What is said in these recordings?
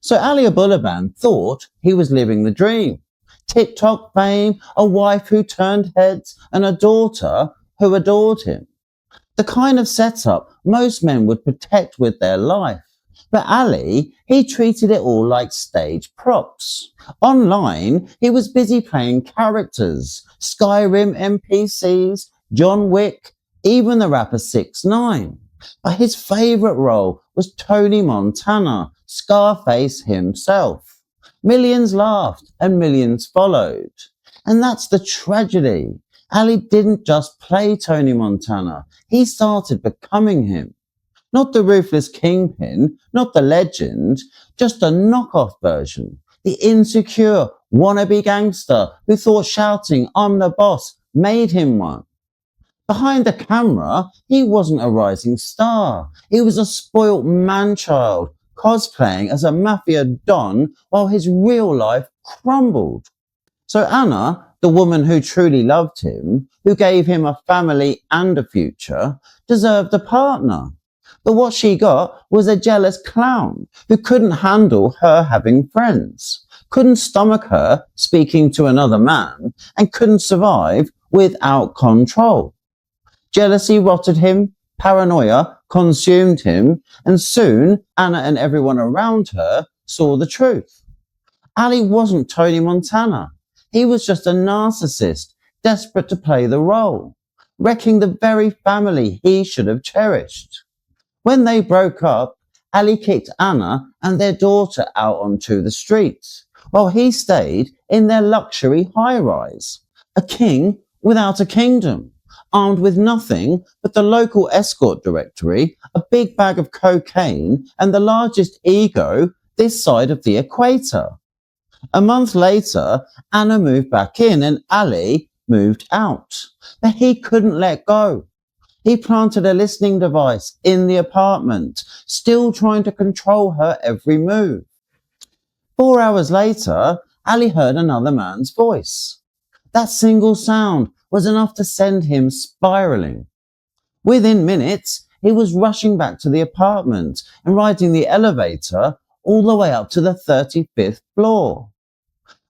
So Ali Abulaban thought he was living the dream. TikTok fame, a wife who turned heads, and a daughter who adored him. The kind of setup most men would protect with their life. But Ali, he treated it all like stage props. Online, he was busy playing characters, Skyrim NPCs, John Wick, even the rapper 6ix9ine. But his favourite role was Tony Montana, Scarface himself. Millions laughed and millions followed. And that's the tragedy. Ali didn't just play Tony Montana, he started becoming him. Not the ruthless kingpin, not the legend, just a knockoff version. The insecure, wannabe gangster who thought shouting, "I'm the boss," made him one. Behind the camera, he wasn't a rising star. He was a spoilt man-child, cosplaying as a mafia don while his real life crumbled. So Anna, the woman who truly loved him, who gave him a family and a future, deserved a partner. But what she got was a jealous clown who couldn't handle her having friends, couldn't stomach her speaking to another man, and couldn't survive without control. Jealousy rotted him, paranoia consumed him, and soon Anna and everyone around her saw the truth. Ali wasn't Tony Montana. He was just a narcissist, desperate to play the role, wrecking the very family he should have cherished. When they broke up, Ali kicked Anna and their daughter out onto the streets, while he stayed in their luxury high-rise. A king without a kingdom, armed with nothing but the local escort directory, a big bag of cocaine, and the largest ego this side of the equator. A month later, Anna moved back in and Ali moved out. But he couldn't let go. He planted a listening device in the apartment, still trying to control her every move. 4 hours later, Ali heard another man's voice. That single sound was enough to send him spiraling. Within minutes, he was rushing back to the apartment and riding the elevator all the way up to the 35th floor.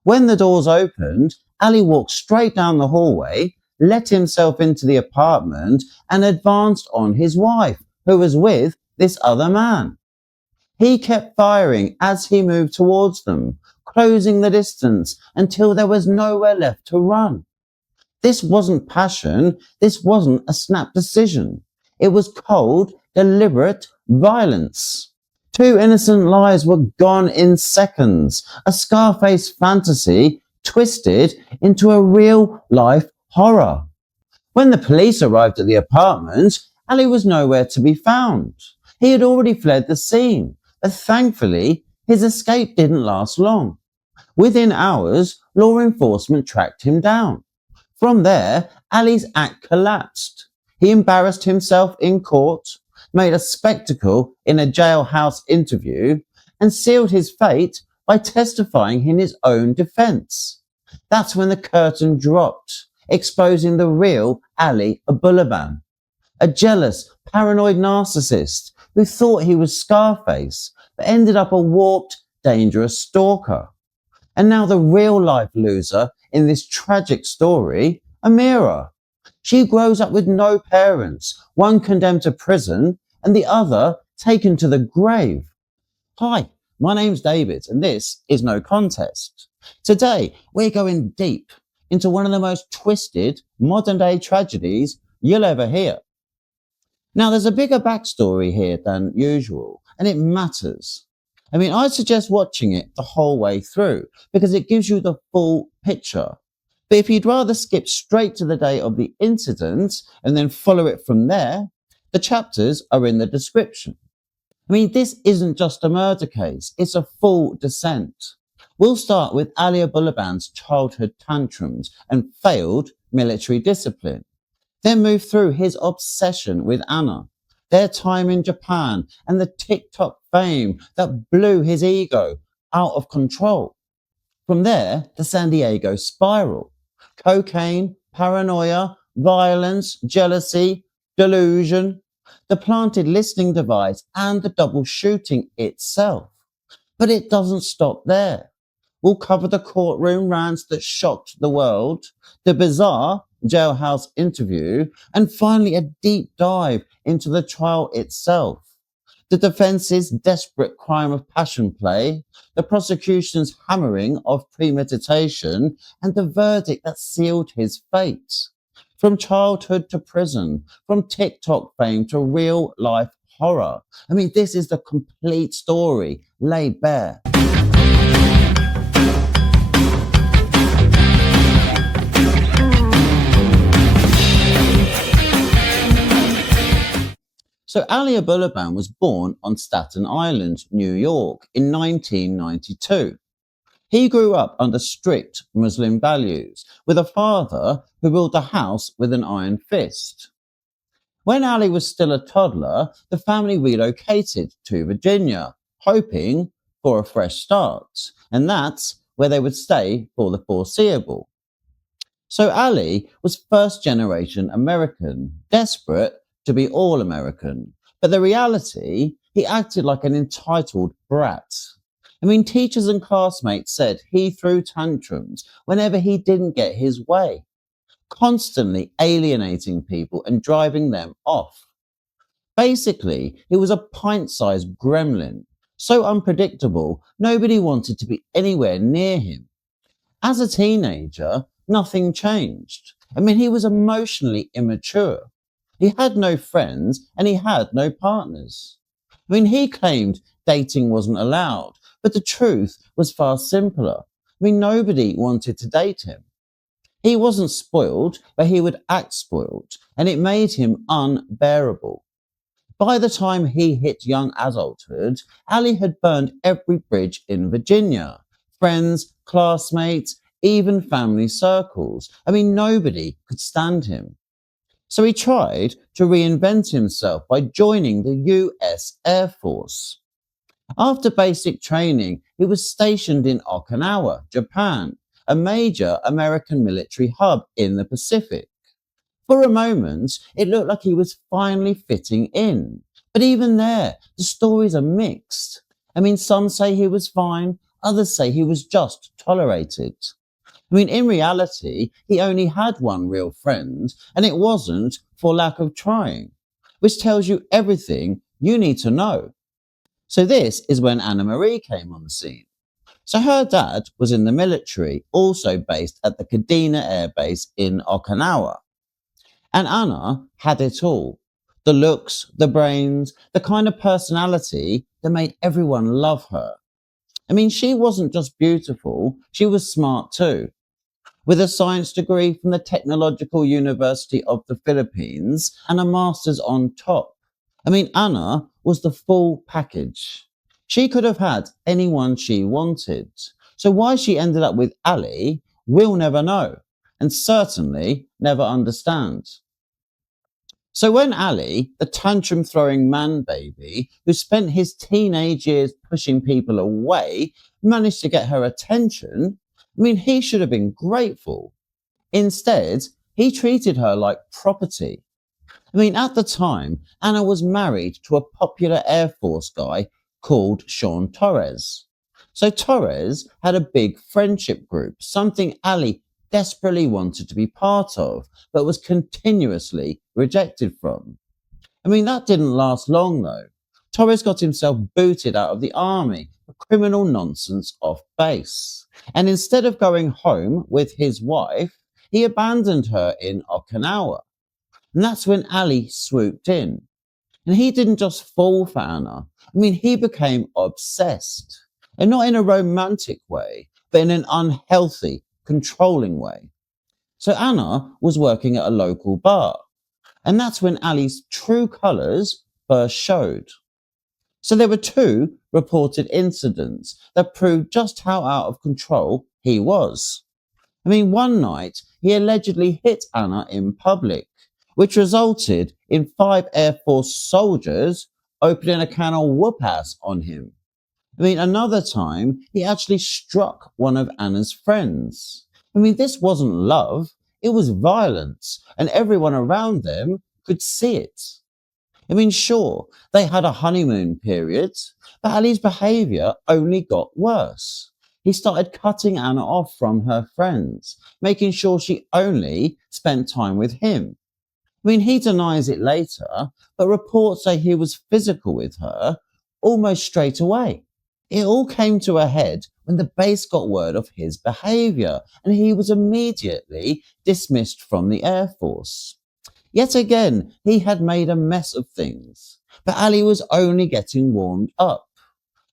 When the doors opened, Ali walked straight down the hallway, let himself into the apartment, and advanced on his wife, who was with this other man. He kept firing as he moved towards them, closing the distance until there was nowhere left to run. This wasn't passion, this wasn't a snap decision. It was cold, deliberate violence. 2 innocent lives were gone in seconds, a Scarface fantasy twisted into a real-life horror. When the police arrived at the apartment, Ali was nowhere to be found. He had already fled the scene, but thankfully, his escape didn't last long. Within hours, law enforcement tracked him down. From there, Ali's act collapsed. He embarrassed himself in court, made a spectacle in a jailhouse interview, and sealed his fate by testifying in his own defense. That's when the curtain dropped, exposing the real Ali Abulaban, a jealous, paranoid narcissist who thought he was Scarface, but ended up a warped, dangerous stalker. And now the real-life loser in this tragic story, Amira. She grows up with no parents, one condemned to prison and the other taken to the grave. Hi, my name's David and this is No Contest. Today, we're going deep into one of the most twisted modern-day tragedies you'll ever hear. Now, there's a bigger backstory here than usual, and it matters. I'd suggest watching it the whole way through because it gives you the full picture. But if you'd rather skip straight to the day of the incident and then follow it from there, the chapters are in the description. This isn't just a murder case, it's a full descent. We'll start with Ali Abulaban's childhood tantrums and failed military discipline. Then move through his obsession with Anna, their time in Japan, and the TikTok fame that blew his ego out of control. From there, the San Diego spiral. Cocaine, paranoia, violence, jealousy, delusion, the planted listening device, and the double shooting itself. But it doesn't stop there. We'll cover the courtroom rants that shocked the world, the bizarre jailhouse interview, and finally a deep dive into the trial itself. The defence's desperate crime of passion play, the prosecution's hammering of premeditation, and the verdict that sealed his fate. From childhood to prison, from TikTok fame to real life horror. This is the complete story laid bare. So Ali Abulaban was born on Staten Island, New York in 1992. He grew up under strict Muslim values, with a father who built a house with an iron fist. When Ali was still a toddler, the family relocated to Virginia, hoping for a fresh start, and that's where they would stay for the foreseeable. So Ali was first generation American, desperate to be all American. But the reality, he acted like an entitled brat. Teachers and classmates said he threw tantrums whenever he didn't get his way, constantly alienating people and driving them off. Basically, he was a pint-sized gremlin, so unpredictable nobody wanted to be anywhere near him. As a teenager, nothing changed. He was emotionally immature. He had no friends and he had no partners. He claimed dating wasn't allowed, but the truth was far simpler. Nobody wanted to date him. He wasn't spoiled, but he would act spoiled, and it made him unbearable. By the time he hit young adulthood, Ali had burned every bridge in Virginia. Friends, classmates, even family circles. Nobody could stand him. So he tried to reinvent himself by joining the US Air Force. After basic training, he was stationed in Okinawa, Japan, a major American military hub in the Pacific. For a moment, it looked like he was finally fitting in. But even there, the stories are mixed. Some say he was fine, others say he was just tolerated. In reality, he only had one real friend, and it wasn't for lack of trying, which tells you everything you need to know. So this is when Anna Marie came on the scene. So her dad was in the military, also based at the Kadena Air Base in Okinawa. And Anna had it all. The looks, the brains, the kind of personality that made everyone love her. She wasn't just beautiful, she was smart too. With a science degree from the Technological University of the Philippines and a master's on top. Anna was the full package. She could have had anyone she wanted. So why she ended up with Ali, we'll never know, and certainly never understand. So when Ali, the tantrum-throwing man-baby who spent his teenage years pushing people away, managed to get her attention, he should have been grateful. Instead, he treated her like property. At the time, Anna was married to a popular Air Force guy called Sean Torres. So Torres had a big friendship group, something Ali desperately wanted to be part of, but was continuously rejected from. That didn't last long though. Torres got himself booted out of the army for criminal nonsense off base. And instead of going home with his wife, he abandoned her in Okinawa. And that's when Ali swooped in. And he didn't just fall for Anna. He became obsessed. And not in a romantic way, but in an unhealthy, controlling way. So Anna was working at a local bar. And that's when Ali's true colours first showed. So there were two reported incidents that proved just how out of control he was. One night he allegedly hit Anna in public, which resulted in 5 Air Force soldiers opening a can of whoop-ass on him. Another time he actually struck one of Anna's friends. This wasn't love, it was violence, and everyone around them could see it. Sure, they had a honeymoon period, but Ali's behaviour only got worse. He started cutting Anna off from her friends, making sure she only spent time with him. He denies it later, but reports say he was physical with her almost straight away. It all came to a head when the base got word of his behaviour, and he was immediately dismissed from the Air Force. Yet again, he had made a mess of things, but Ali was only getting warmed up.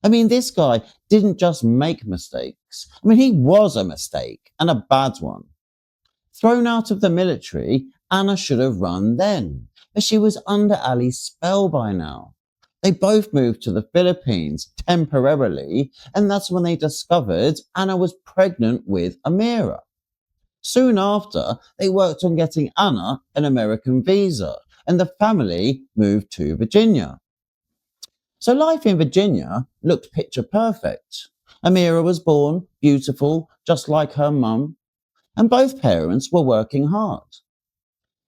This guy didn't just make mistakes. He was a mistake, and a bad one. Thrown out of the military, Anna should have run then, but she was under Ali's spell by now. They both moved to the Philippines temporarily, and that's when they discovered Anna was pregnant with Amira. Soon after, they worked on getting Anna an American visa, and the family moved to Virginia. So life in Virginia looked picture perfect. Amira was born, beautiful, just like her mum, and both parents were working hard.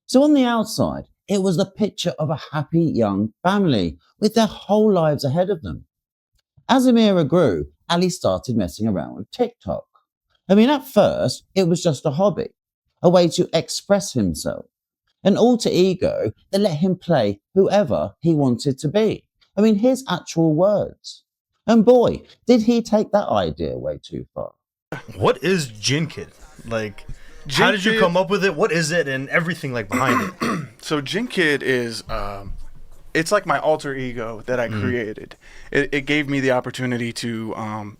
So on the outside, it was the picture of a happy young family with their whole lives ahead of them. As Amira grew, Ali started messing around with TikTok. At first, it was just a hobby, a way to express himself, an alter ego that let him play whoever he wanted to be. His actual words. And boy, did he take that idea way too far. What is Jin Kid? How did you come up with it? What is it and everything behind it? So Jin Kid is, it's like my alter ego that I created. It gave me the opportunity to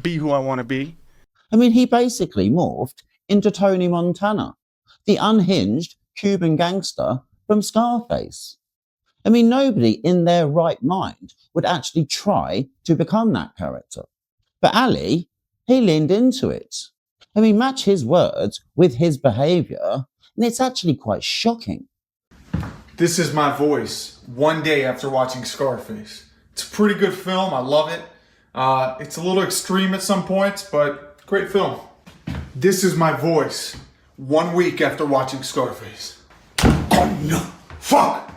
be who I want to be. He basically morphed into Tony Montana, the unhinged Cuban gangster from Scarface. Nobody in their right mind would actually try to become that character. But Ali, he leaned into it. Match his words with his behaviour, and it's actually quite shocking. This is my voice one day after watching Scarface. It's a pretty good film. I love it. It's a little extreme at some points, but great film. This is my voice 1 week after watching Scarface. Oh no! Fuck!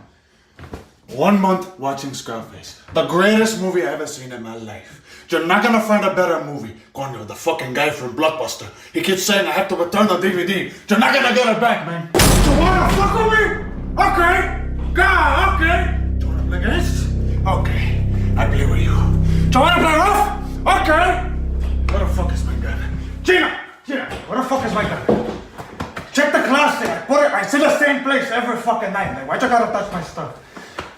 1 month watching Scarface. The greatest movie I've ever seen in my life. You're not gonna find a better movie. Coño, the fucking guy from Blockbuster. He keeps saying I have to return the DVD. You're not gonna get it back, man. You wanna fuck with me? Okay. God, okay. Do you wanna play against? Okay. I play with you. Do you wanna play rough? Okay. Where the fuck is my gun? Gina, where the fuck is my gun? Check the closet. It's in the same place every fucking night. Why'd you gotta touch my stuff?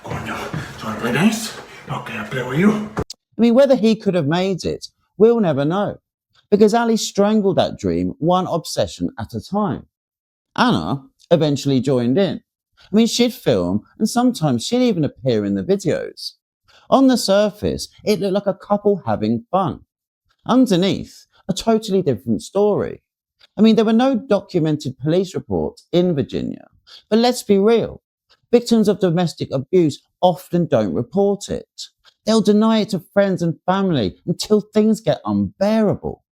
Coño, do you wanna play against? Okay, I play with you. Whether he could have made it, we'll never know, because Ali strangled that dream one obsession at a time. Anna eventually joined in. She'd film, and sometimes she'd even appear in the videos. On the surface, it looked like a couple having fun. Underneath, a totally different story. There were no documented police reports in Virginia, but let's be real. Victims of domestic abuse often don't report it. They'll deny it to friends and family until things get unbearable.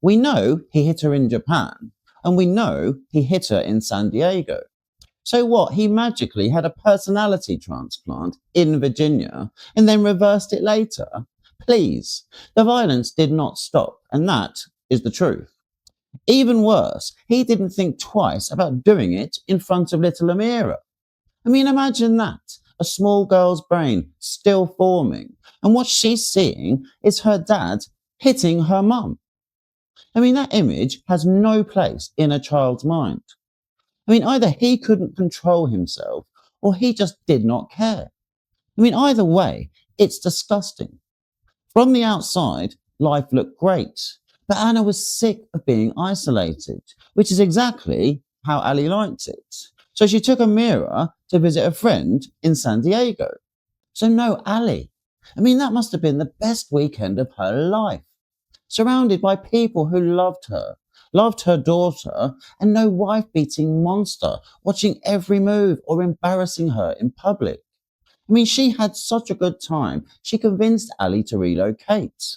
We know he hit her in Japan, and we know he hit her in San Diego. So what? He magically had a personality transplant in Virginia and then reversed it later? Please, the violence did not stop, and that is the truth. Even worse, he didn't think twice about doing it in front of little Amira. Imagine that. A small girl's brain still forming, and what she's seeing is her dad hitting her mum. That image has no place in a child's mind. Either he couldn't control himself or he just did not care. Either way, it's disgusting. From the outside, life looked great, but Anna was sick of being isolated, which is exactly how Ali liked it. So she took Amira to visit a friend in San Diego. So no Ali. That must have been the best weekend of her life. Surrounded by people who loved her daughter, and no wife-beating monster watching every move or embarrassing her in public. She had such a good time, she convinced Ali to relocate.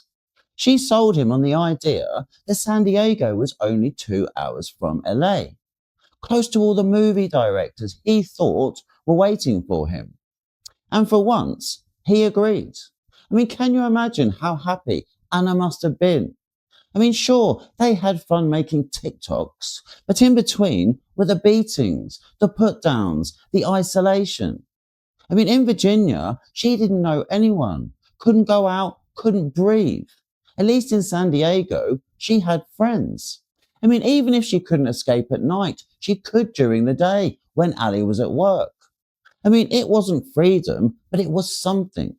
She sold him on the idea that San Diego was only 2 hours from LA. Close to all the movie directors he thought were waiting for him. And for once, he agreed. I mean, can you imagine how happy Anna must have been? I mean, sure, they had fun making TikToks, but in between were the beatings, the put downs, the isolation. I mean, in Virginia, she didn't know anyone, couldn't go out, couldn't breathe. At least in San Diego, she had friends. I mean, even if she couldn't escape at night, she could during the day when Ali was at work. I mean, it wasn't freedom, but it was something.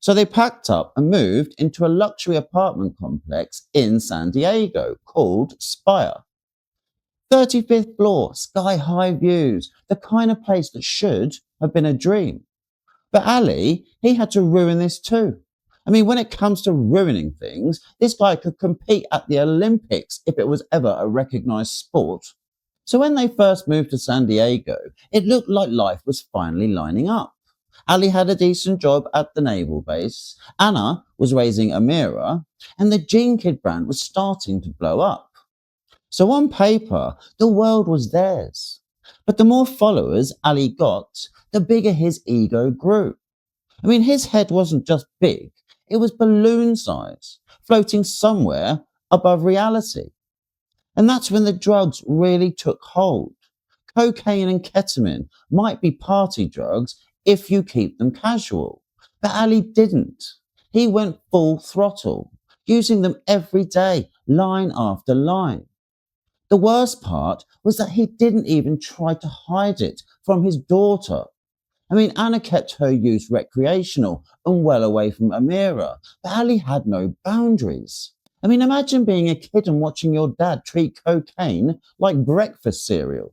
So they packed up and moved into a luxury apartment complex in San Diego called Spire. 35th floor, sky-high views, the kind of place that should have been a dream. But Ali, he had to ruin this too. I mean, when it comes to ruining things, this guy could compete at the Olympics if it was ever a recognized sport. So when they first moved to San Diego, it looked like life was finally lining up. Ali had a decent job at the naval base, Anna was raising Amira, and the Gene Kid brand was starting to blow up. So on paper, the world was theirs. But the more followers Ali got, the bigger his ego grew. I mean, his head wasn't just big, it was balloon size, floating somewhere above reality. And that's when the drugs really took hold. Cocaine and ketamine might be party drugs if you keep them casual. But Ali didn't. He went full throttle, using them every day, line after line. The worst part was that he didn't even try to hide it from his daughter. I mean, Anna kept her use recreational and well away from Amira, but Ali had no boundaries. I mean, imagine being a kid and watching your dad treat cocaine like breakfast cereal.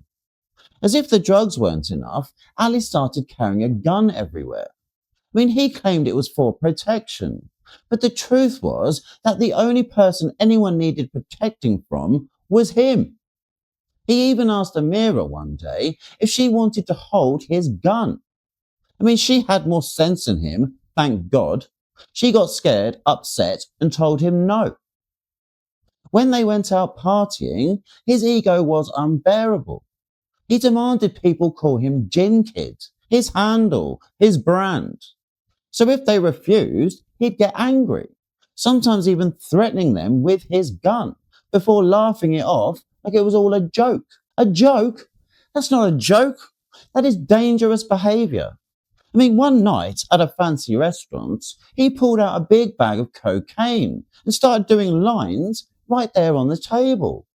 As if the drugs weren't enough, Ali started carrying a gun everywhere. I mean, he claimed it was for protection. But the truth was that the only person anyone needed protecting from was him. He even asked Amira one day if she wanted to hold his gun. I mean, she had more sense than him, thank God. She got scared, upset, and told him no. When they went out partying, his ego was unbearable. He demanded people call him Gin Kid, his handle, his brand. So if they refused, he'd get angry, sometimes even threatening them with his gun, before laughing it off like it was all a joke. A joke? That's not a joke. That is dangerous behaviour. I mean, one night at a fancy restaurant, he pulled out a big bag of cocaine and started doing lines right there on the table.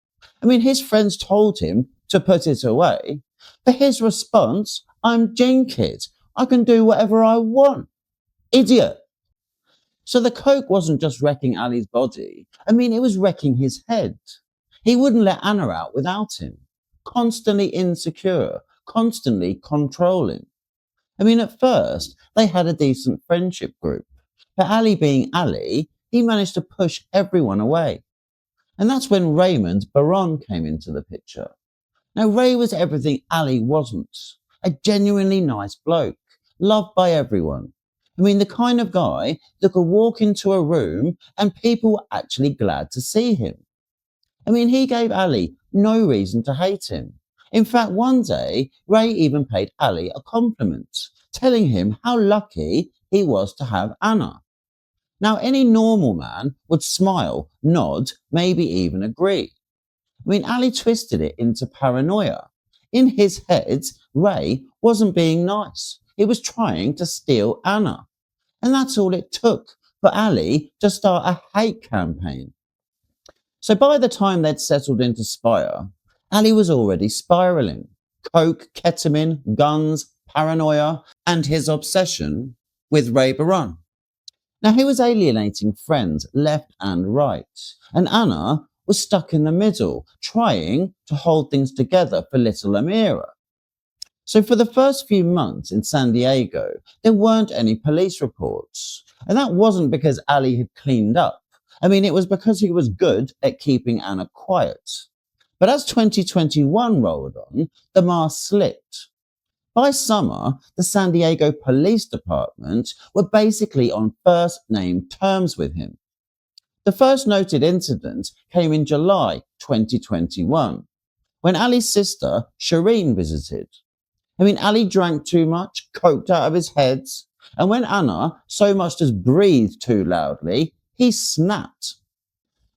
I mean, his friends told him to put it away, but his response, I'm Gin Kid. I can do whatever I want. Idiot. So the coke wasn't just wrecking Ali's body. I mean, it was wrecking his head. He wouldn't let Anna out without him. Constantly insecure, constantly controlling. I mean, at first, they had a decent friendship group. But Ali being Ali, he managed to push everyone away. And that's when Raymond Baron came into the picture. Now, Ray was everything Ali wasn't. A genuinely nice bloke, loved by everyone. I mean, the kind of guy that could walk into a room and people were actually glad to see him. I mean, he gave Ali no reason to hate him. In fact, one day, Ray even paid Ali a compliment, telling him how lucky he was to have Anna. Now, any normal man would smile, nod, maybe even agree. I mean, Ali twisted it into paranoia. In his head, Ray wasn't being nice. He was trying to steal Anna. And that's all it took for Ali to start a hate campaign. So by the time they'd settled into Spire, Ali was already spiraling. Coke, ketamine, guns, paranoia, and his obsession with Ray Baron. Now he was alienating friends left and right, and Anna was stuck in the middle, trying to hold things together for little Amira. So for the first few months in San Diego, there weren't any police reports. And that wasn't because Ali had cleaned up. I mean, it was because he was good at keeping Anna quiet. But as 2021 rolled on, the mask slipped. By summer, the San Diego Police Department were basically on first-name terms with him. The first noted incident came in July 2021, when Ali's sister, Shireen, visited. I mean, Ali drank too much, coked out of his head, And when Anna so much as breathed too loudly, he snapped.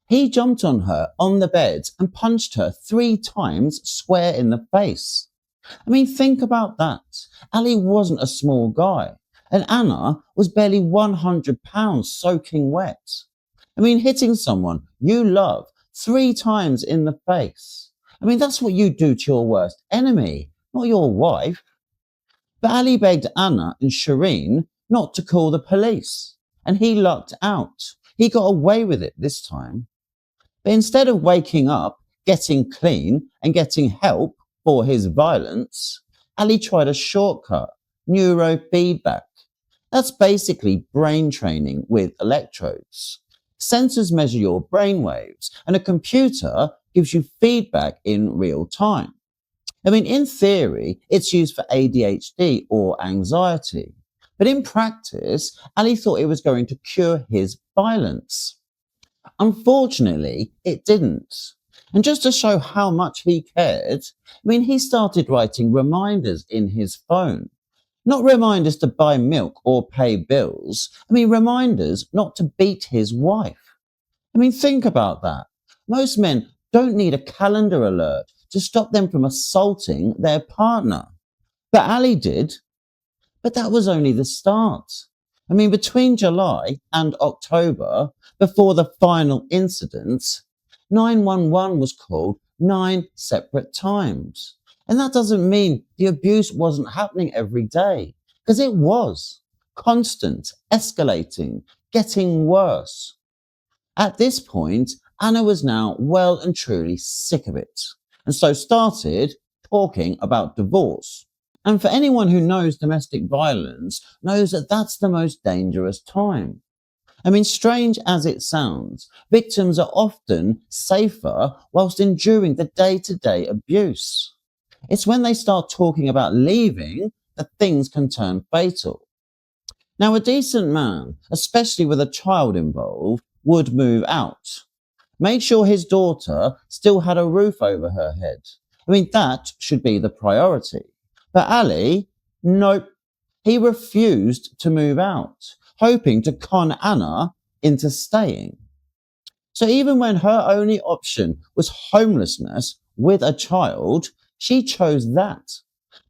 He jumped on her on the bed and punched her 3 times square in the face. I mean, think about that. Ali wasn't a small guy, and Anna was barely 100 pounds soaking wet. I mean, hitting someone you love 3 times in the face. I mean, that's what you do to your worst enemy, not your wife. But Ali begged Anna and Shireen not to call the police, and he lucked out. He got away with it this time. But instead of waking up, getting clean, and getting help for his violence, Ali tried a shortcut, neurofeedback. That's basically brain training with electrodes. Sensors measure your brain waves, and a computer gives you feedback in real time. I mean, in theory, it's used for ADHD or anxiety. But in practice, Ali thought it was going to cure his violence. Unfortunately, it didn't. And just to show how much he cared, he started writing reminders in his phone. Not reminders to buy milk or pay bills. Reminders not to beat his wife. Think about that. Most men don't need a calendar alert to stop them from assaulting their partner. But Ali did. But that was only the start. Between July and October, before the final incident, 911 was called 9 separate times. And that doesn't mean the abuse wasn't happening every day, because it was. Constant, escalating, getting worse. At this point, Anna was now well and truly sick of it, and so started talking about divorce. And for anyone who knows domestic violence, knows that that's the most dangerous time. Strange as it sounds, victims are often safer whilst enduring the day-to-day abuse. It's when they start talking about leaving that things can turn fatal. Now, a decent man, especially with a child involved, would move out. Make sure his daughter still had a roof over her head. That should be the priority. But Ali, nope. He refused to move out, hoping to con Anna into staying. So even when her only option was homelessness with a child, she chose that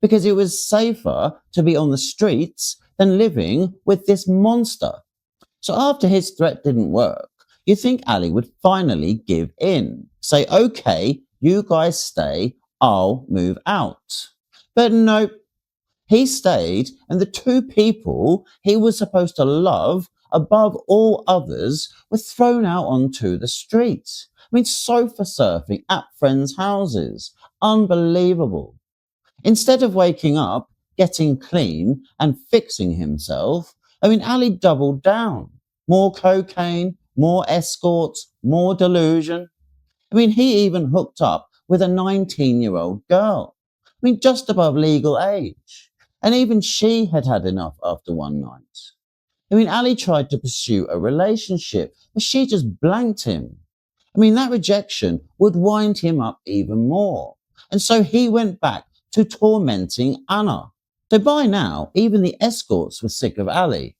because it was safer to be on the streets than living with this monster. So after his threat didn't work, you think Ali would finally give in, say, okay, you guys stay, I'll move out. But nope. He stayed, and the 2 people he was supposed to love above all others were thrown out onto the streets. Sofa surfing at friends' houses. Unbelievable. Instead of waking up, getting clean, and fixing himself, Ali doubled down. More cocaine, more escorts, more delusion. He even hooked up with a 19-year-old girl. Just above legal age. And even she had had enough after one night. Ali tried to pursue a relationship, but she just blanked him. That rejection would wind him up even more. And so he went back to tormenting Anna. So by now, even the escorts were sick of Ali.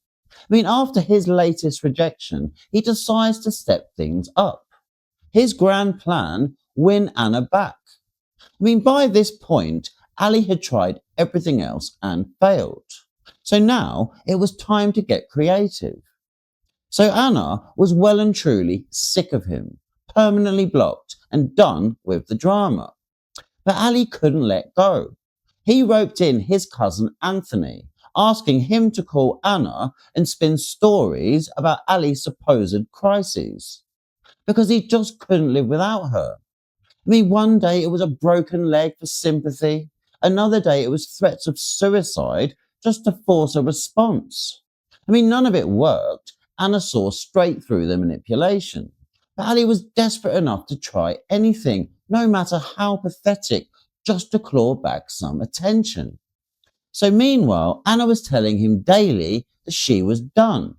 After his latest rejection, he decides to step things up. His grand plan, win Anna back. By this point, Ali had tried everything else and failed. So now it was time to get creative. So Anna was well and truly sick of him, permanently blocked and done with the drama. But Ali couldn't let go. He roped in his cousin Anthony, asking him to call Anna and spin stories about Ali's supposed crises. Because he just couldn't live without her. One day it was a broken leg for sympathy. Another day it was threats of suicide just to force a response. None of it worked. Anna saw straight through the manipulation. But Ali was desperate enough to try anything, no matter how pathetic, just to claw back some attention. So meanwhile, Anna was telling him daily that she was done.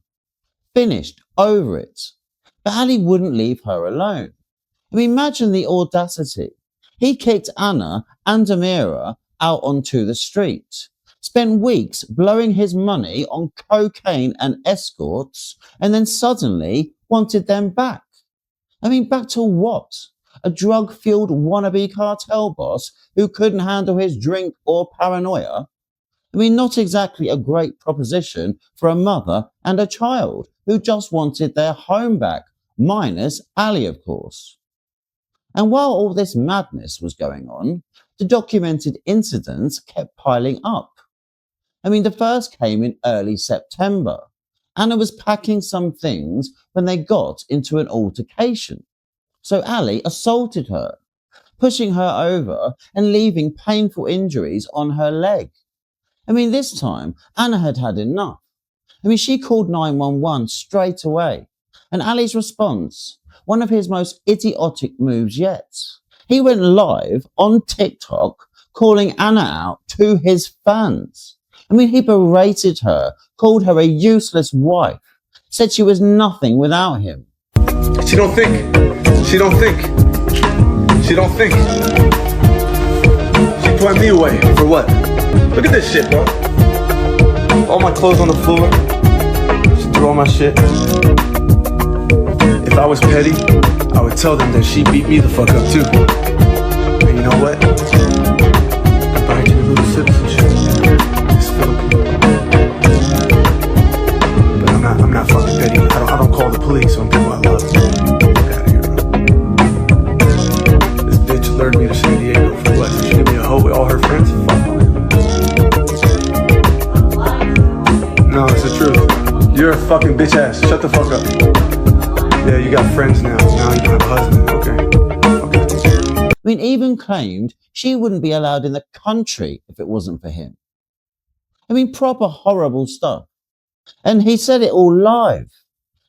Finished, over it. But Ali wouldn't leave her alone. Imagine the audacity. He kicked Anna and Amira out onto the street. spent weeks blowing his money on cocaine and escorts, and then suddenly wanted them back. I mean, back to what? A drug-fueled wannabe cartel boss who couldn't handle his drink or paranoia? I mean, not exactly a great proposition for a mother and a child who just wanted their home back, minus Ali, of course. And while all this madness was going on, the documented incidents kept piling up. I mean, the first came in early September. Anna was packing some things when they got into an altercation. So Ali assaulted her, pushing her over and leaving painful injuries on her leg. I mean, this time, Anna had had enough. I mean, she called 911 straight away. And Ali's response, one of his most idiotic moves yet. He went live on TikTok calling Anna out to his fans. I mean, he berated her, called her a useless wife, said she was nothing without him. She don't think. She don't think. She don't think. She put me away. For what? Look at this shit, bro. All my clothes on the floor. She threw all my shit. If I was petty, I would tell them that she beat me the fuck up too. And you know what? Goodbye to your little citizenship. It's Philippine. But I'm not fucking petty. I don't call the police on people I love. Fuck out of here, bro. This bitch lured me to San Diego for what? She gave me a hoe with all her friends? Fuck all that. No, it's the truth. You're a fucking bitch ass. Shut the fuck up. Yeah, you got friends now. Now you can have a husband. Okay. I mean, even claimed she wouldn't be allowed in the country if it wasn't for him. I mean, proper horrible stuff. And he said it all live.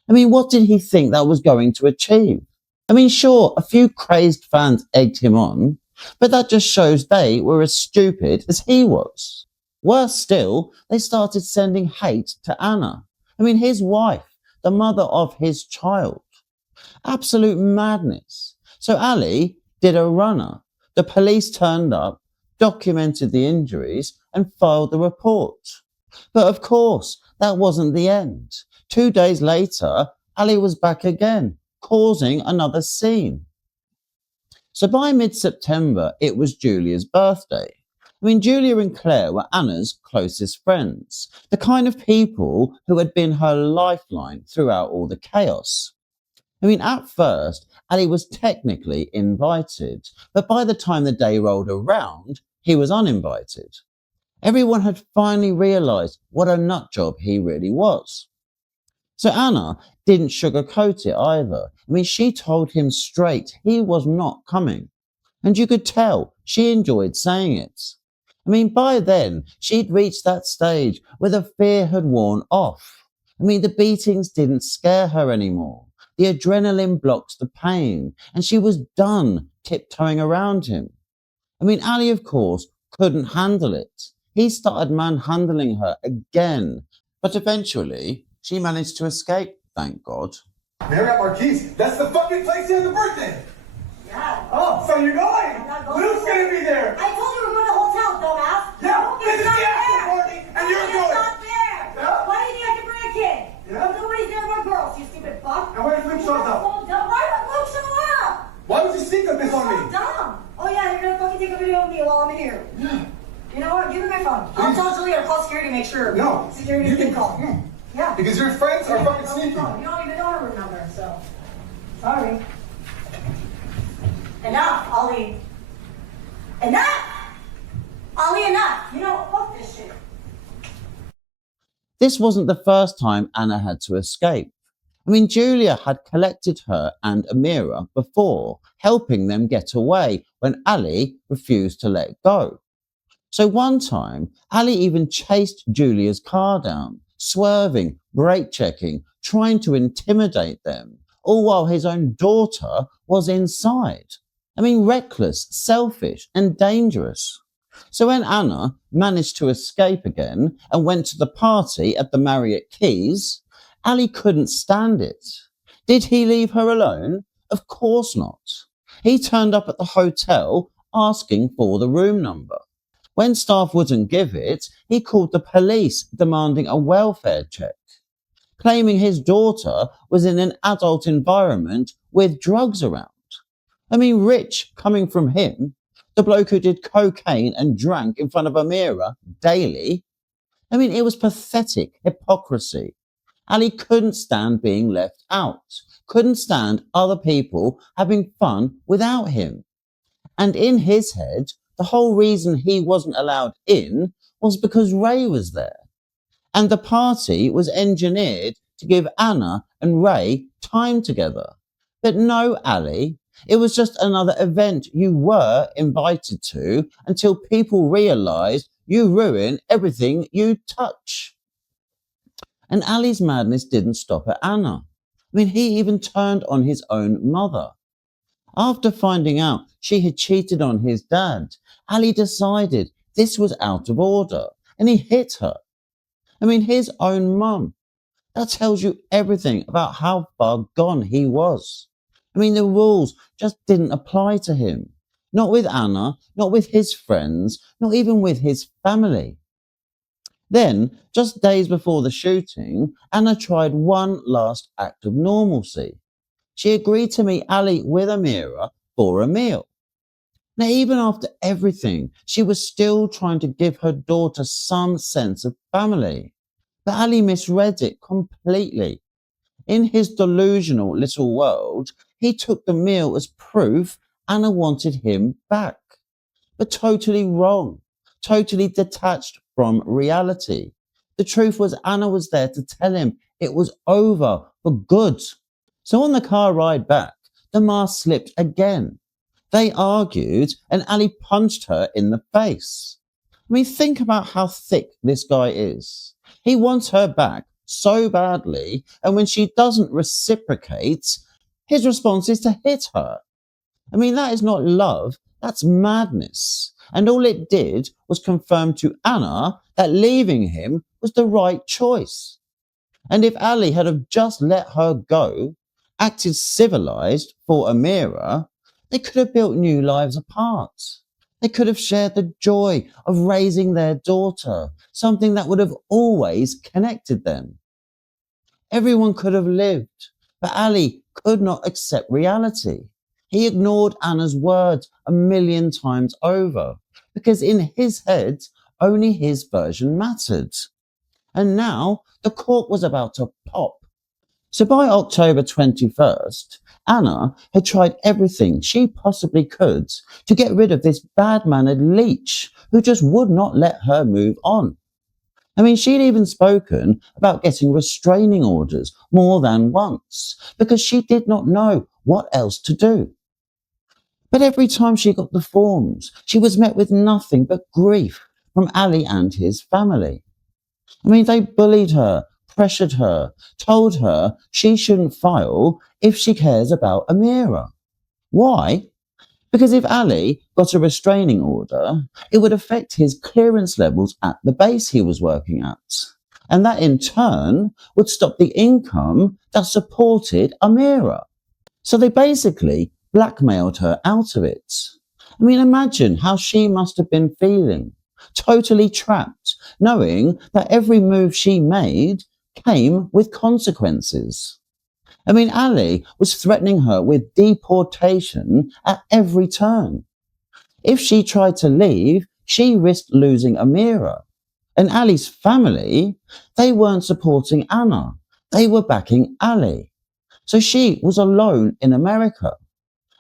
I mean, what did he think that was going to achieve? I mean, sure, a few crazed fans egged him on, but that just shows they were as stupid as he was. Worse still, they started sending hate to Anna. I mean, his wife, the mother of his child. Absolute madness. So Ali did a runner. The police turned up, documented the injuries, and filed the report. But of course, that wasn't the end. 2 days later, Ali was back again, causing another scene. So by mid-September, it was Julia's birthday. I mean, Julia and Claire were Anna's closest friends, the kind of people who had been her lifeline throughout all the chaos. I mean, at first, Ali was technically invited, but by the time the day rolled around, he was uninvited. Everyone had finally realised what a nutjob he really was. So Anna didn't sugarcoat it either. I mean, she told him straight he was not coming. And you could tell she enjoyed saying it. I mean, by then, she'd reached that stage where the fear had worn off. I mean, the beatings didn't scare her anymore. The adrenaline blocked the pain, and she was done tiptoeing around him. I mean, Ali, of course, couldn't handle it. He started manhandling her again, but eventually, she managed to escape, thank God. Marriott Marquis, that's the fucking place you had the birthday. Yeah. Oh, so you're going? I'm not going. Luke's gonna be there. I told you we're going to the hotel, dumbass. Yeah, this It's is not the after there. party, and you're It's going. not there. Yeah? Why do you think I can bring a kid? Yeah? Nobody's there but girls, you stupid fuck. And where's Luke showed up? So dumb. Why would Luke show up? Why would you sneak up this You're on me? so dumb. Oh yeah, you're gonna fucking take a video of me while I'm here. Yeah. You know what? Give me my phone. I'll tell Julia to call security to make sure. No. Security You can can call. Yeah. Because your friends are fucking You sneaky. don't even know her room number, so. Sorry. Enough, Ollie. Enough! Ollie, enough! You know, fuck this shit. This wasn't the first time Anna had to escape. I mean, Julia had collected her and Amira before, helping them get away when Ali refused to let go. So one time, Ali even chased Julia's car down, swerving, brake checking, trying to intimidate them, all while his own daughter was inside. I mean, reckless, selfish, and dangerous. So when Anna managed to escape again and went to the party at the Marriott Keys, Ali couldn't stand it. Did he leave her alone? Of course not. He turned up at the hotel asking for the room number. When staff wouldn't give it, he called the police demanding a welfare check, claiming his daughter was in an adult environment with drugs around. I mean, rich coming from him, the bloke who did cocaine and drank in front of a mirror daily. I mean, it was pathetic hypocrisy. Ali couldn't stand being left out, couldn't stand other people having fun without him. And in his head, the whole reason he wasn't allowed in was because Ray was there. And the party was engineered to give Anna and Ray time together. But no, Ali, it was just another event you were invited to until people realized you ruin everything you touch. And Ali's madness didn't stop at Anna. I mean, he even turned on his own mother. After finding out she had cheated on his dad, Ali decided this was out of order and he hit her. I mean, his own mum. That tells you everything about how far gone he was. I mean, the rules just didn't apply to him. Not with Anna, not with his friends, not even with his family. Then, just days before the shooting, Anna tried one last act of normalcy. She agreed to meet Ali with Amira for a meal. Now, even after everything, she was still trying to give her daughter some sense of family. But Ali misread it completely. In his delusional little world, he took the meal as proof Anna wanted him back. But totally wrong, totally detached from reality. The truth was Anna was there to tell him it was over for good. So on the car ride back, the mask slipped again. They argued and Ali punched her in the face. I mean, think about how thick this guy is. He wants her back so badly, and when she doesn't reciprocate, his response is to hit her. I mean, that is not love, that's madness. And all it did was confirm to Anna that leaving him was the right choice. And if Ali had have just let her go, acted civilized for Amira, they could have built new lives apart. They could have shared the joy of raising their daughter, something that would have always connected them. Everyone could have lived, but Ali could not accept reality. He ignored Anna's words 1,000,000 times over, because in his head, only his version mattered. And now the cork was about to pop. So by October 21st, Anna had tried everything she possibly could to get rid of this bad-mannered leech who just would not let her move on. I mean, she'd even spoken about getting restraining orders more than once because she did not know what else to do. But every time she got the forms, she was met with nothing but grief from Ali and his family. I mean, they bullied her, pressured her, told her she shouldn't file if she cares about Amira. Why? Because if Ali got a restraining order, it would affect his clearance levels at the base he was working at. And that in turn would stop the income that supported Amira. So they basically blackmailed her out of it. I mean, imagine how she must have been feeling, totally trapped, knowing that every move she made came with consequences. I mean, Ali was threatening her with deportation at every turn. If she tried to leave, she risked losing Amira. And Ali's family, they weren't supporting Anna. They were backing Ali. So she was alone in America.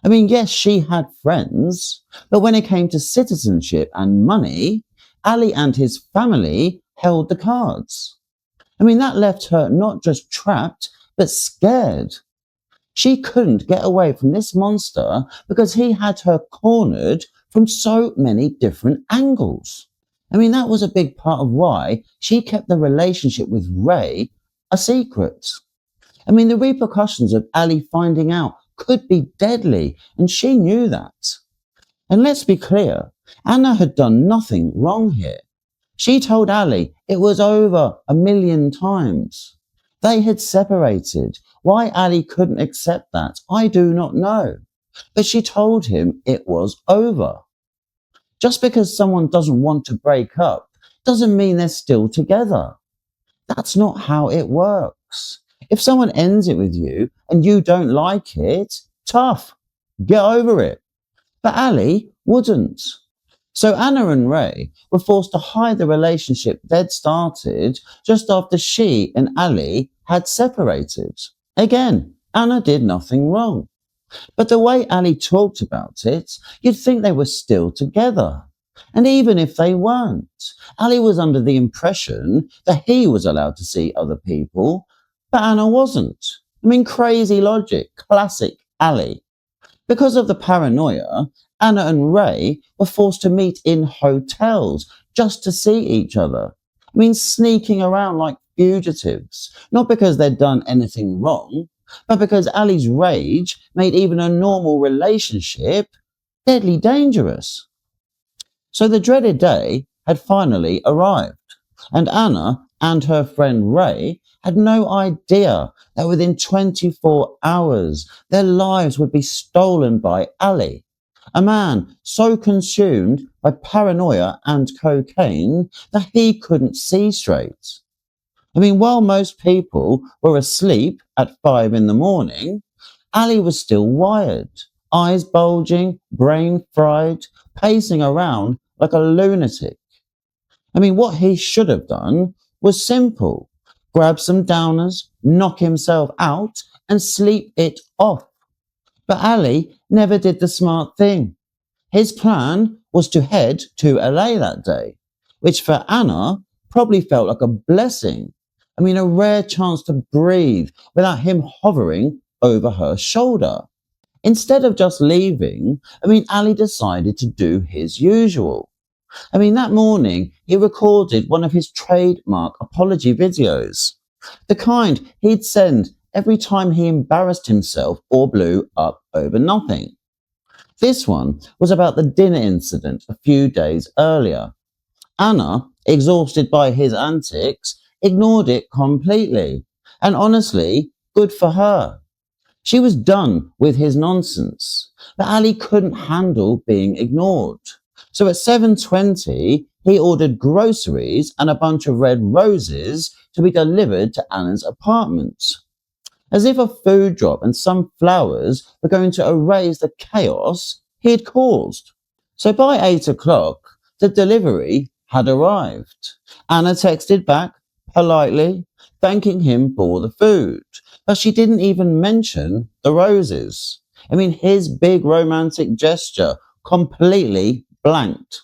I mean, yes, she had friends, but when it came to citizenship and money, Ali and his family held the cards. I mean, that left her not just trapped, but scared. She couldn't get away from this monster because he had her cornered from so many different angles. I mean, that was a big part of why she kept the relationship with Ray a secret. I mean, the repercussions of Ali finding out could be deadly, and she knew that. And let's be clear, Anna had done nothing wrong here. She told Ali it was over 1,000,000 times. They had separated. Why Ali couldn't accept that, I do not know. But she told him it was over. Just because someone doesn't want to break up doesn't mean they're still together. That's not how it works. If someone ends it with you and you don't like it, tough. Get over it. But Ali wouldn't. So Anna and Ray were forced to hide the relationship they'd started just after she and Ali had separated. Again, Anna did nothing wrong. But the way Ali talked about it, you'd think they were still together. And even if they weren't, Ali was under the impression that he was allowed to see other people, but Anna wasn't. I mean, crazy logic, classic Ali. Because of the paranoia, Anna and Ray were forced to meet in hotels just to see each other. I mean, sneaking around like fugitives, not because they'd done anything wrong, but because Ali's rage made even a normal relationship deadly dangerous. So the dreaded day had finally arrived, and Anna and her friend Ray had no idea that within 24 hours their lives would be stolen by Ali, a man so consumed by paranoia and cocaine that he couldn't see straight. I mean, while most people were asleep at 5 in the morning, Ali was still wired, eyes bulging, brain fried, pacing around like a lunatic. I mean, what he should have done was simple. Grab some downers, knock himself out, and sleep it off. But Ali never did the smart thing. His plan was to head to LA that day, which for Anna probably felt like a blessing. I mean, a rare chance to breathe without him hovering over her shoulder. Instead of just leaving, Ali decided to do his usual. That morning, he recorded one of his trademark apology videos. The kind he'd send every time he embarrassed himself or blew up over nothing. This one was about the dinner incident a few days earlier. Anna, exhausted by his antics, ignored it completely. And honestly, good for her. She was done with his nonsense. But Ali couldn't handle being ignored. So at 7:20, he ordered groceries and a bunch of red roses to be delivered to Anna's apartment. As if a food drop and some flowers were going to erase the chaos he had caused. So by 8 o'clock, the delivery had arrived. Anna texted back politely, thanking him for the food, but she didn't even mention the roses. His big romantic gesture completely blanked.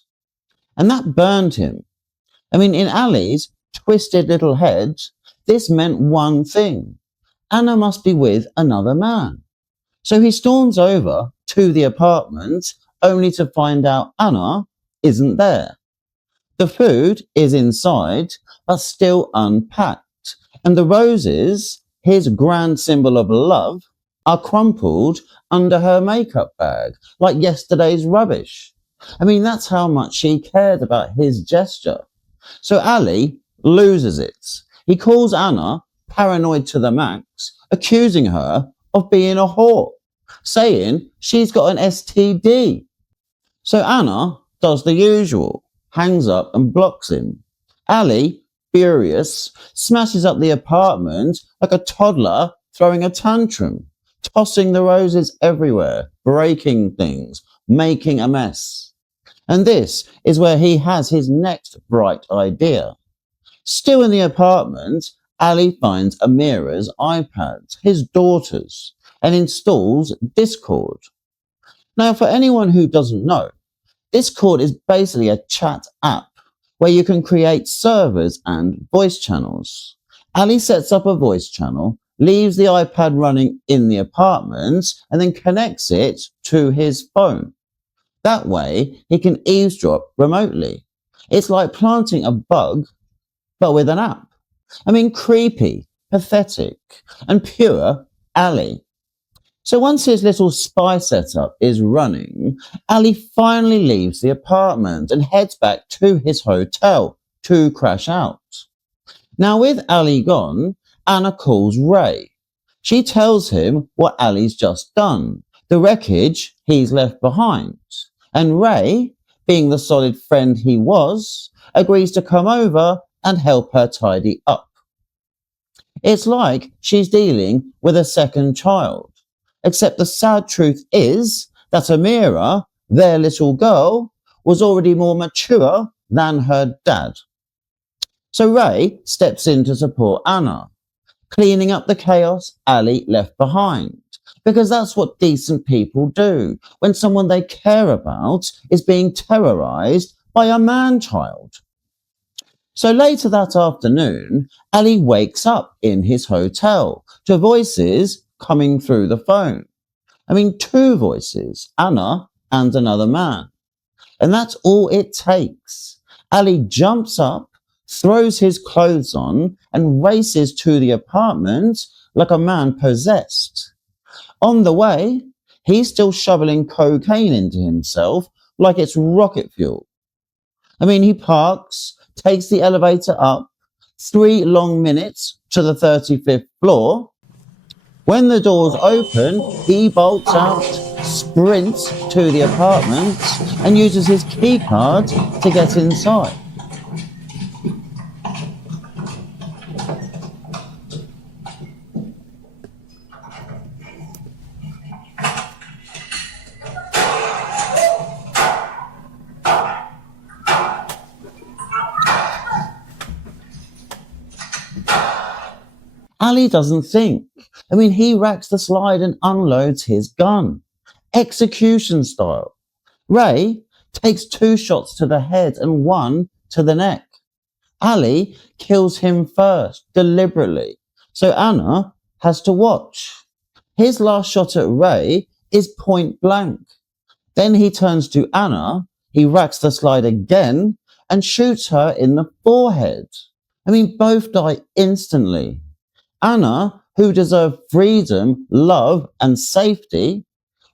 And that burned him. In Ali's twisted little head, this meant one thing. Anna must be with another man. So he storms over to the apartment only to find out Anna isn't there. The food is inside, but still unpacked. And the roses, his grand symbol of love, are crumpled under her makeup bag, like yesterday's rubbish. That's how much she cared about his gesture. So Ali loses it. He calls Anna paranoid to the max, accusing her of being a whore, saying she's got an STD. So Anna does the usual, hangs up and blocks him. Ali, furious, smashes up the apartment like a toddler throwing a tantrum, tossing the roses everywhere, breaking things, making a mess. And this is where he has his next bright idea. Still in the apartment, Ali finds Amira's iPad, his daughter's, and installs Discord. Now, for anyone who doesn't know, Discord is basically a chat app where you can create servers and voice channels. Ali sets up a voice channel, leaves the iPad running in the apartment, and then connects it to his phone. That way, he can eavesdrop remotely. It's like planting a bug, but with an app. Creepy, pathetic, and pure Ali. So once his little spy setup is running, Ali finally leaves the apartment and heads back to his hotel to crash out. Now with Ali gone, Anna calls Ray. She tells him what Ali's just done, the wreckage he's left behind. And Ray, being the solid friend he was, agrees to come over and help her tidy up. It's like she's dealing with a second child, except the sad truth is that Amira, their little girl, was already more mature than her dad. So Ray steps in to support Anna, cleaning up the chaos Ali left behind, because that's what decent people do when someone they care about is being terrorized by a man-child. So later that afternoon, Ali wakes up in his hotel to voices coming through the phone. I mean, two voices, Anna and another man. And that's all it takes. Ali jumps up, throws his clothes on, and races to the apartment like a man possessed. On the way, he's still shoveling cocaine into himself like it's rocket fuel. I mean, he parks, takes the elevator up, 3 long minutes to the 35th floor. When the doors open, he bolts out, sprints to the apartment, and uses his key card to get inside. Ali doesn't think. I mean, he racks the slide and unloads his gun. Execution style. Ray takes 2 shots to the head and 1 to the neck. Ali kills him first, deliberately. So Anna has to watch. His last shot at Ray is point blank. Then he turns to Anna, he racks the slide again and shoots her in the forehead. I mean, both die instantly. Anna, who deserved freedom, love, and safety.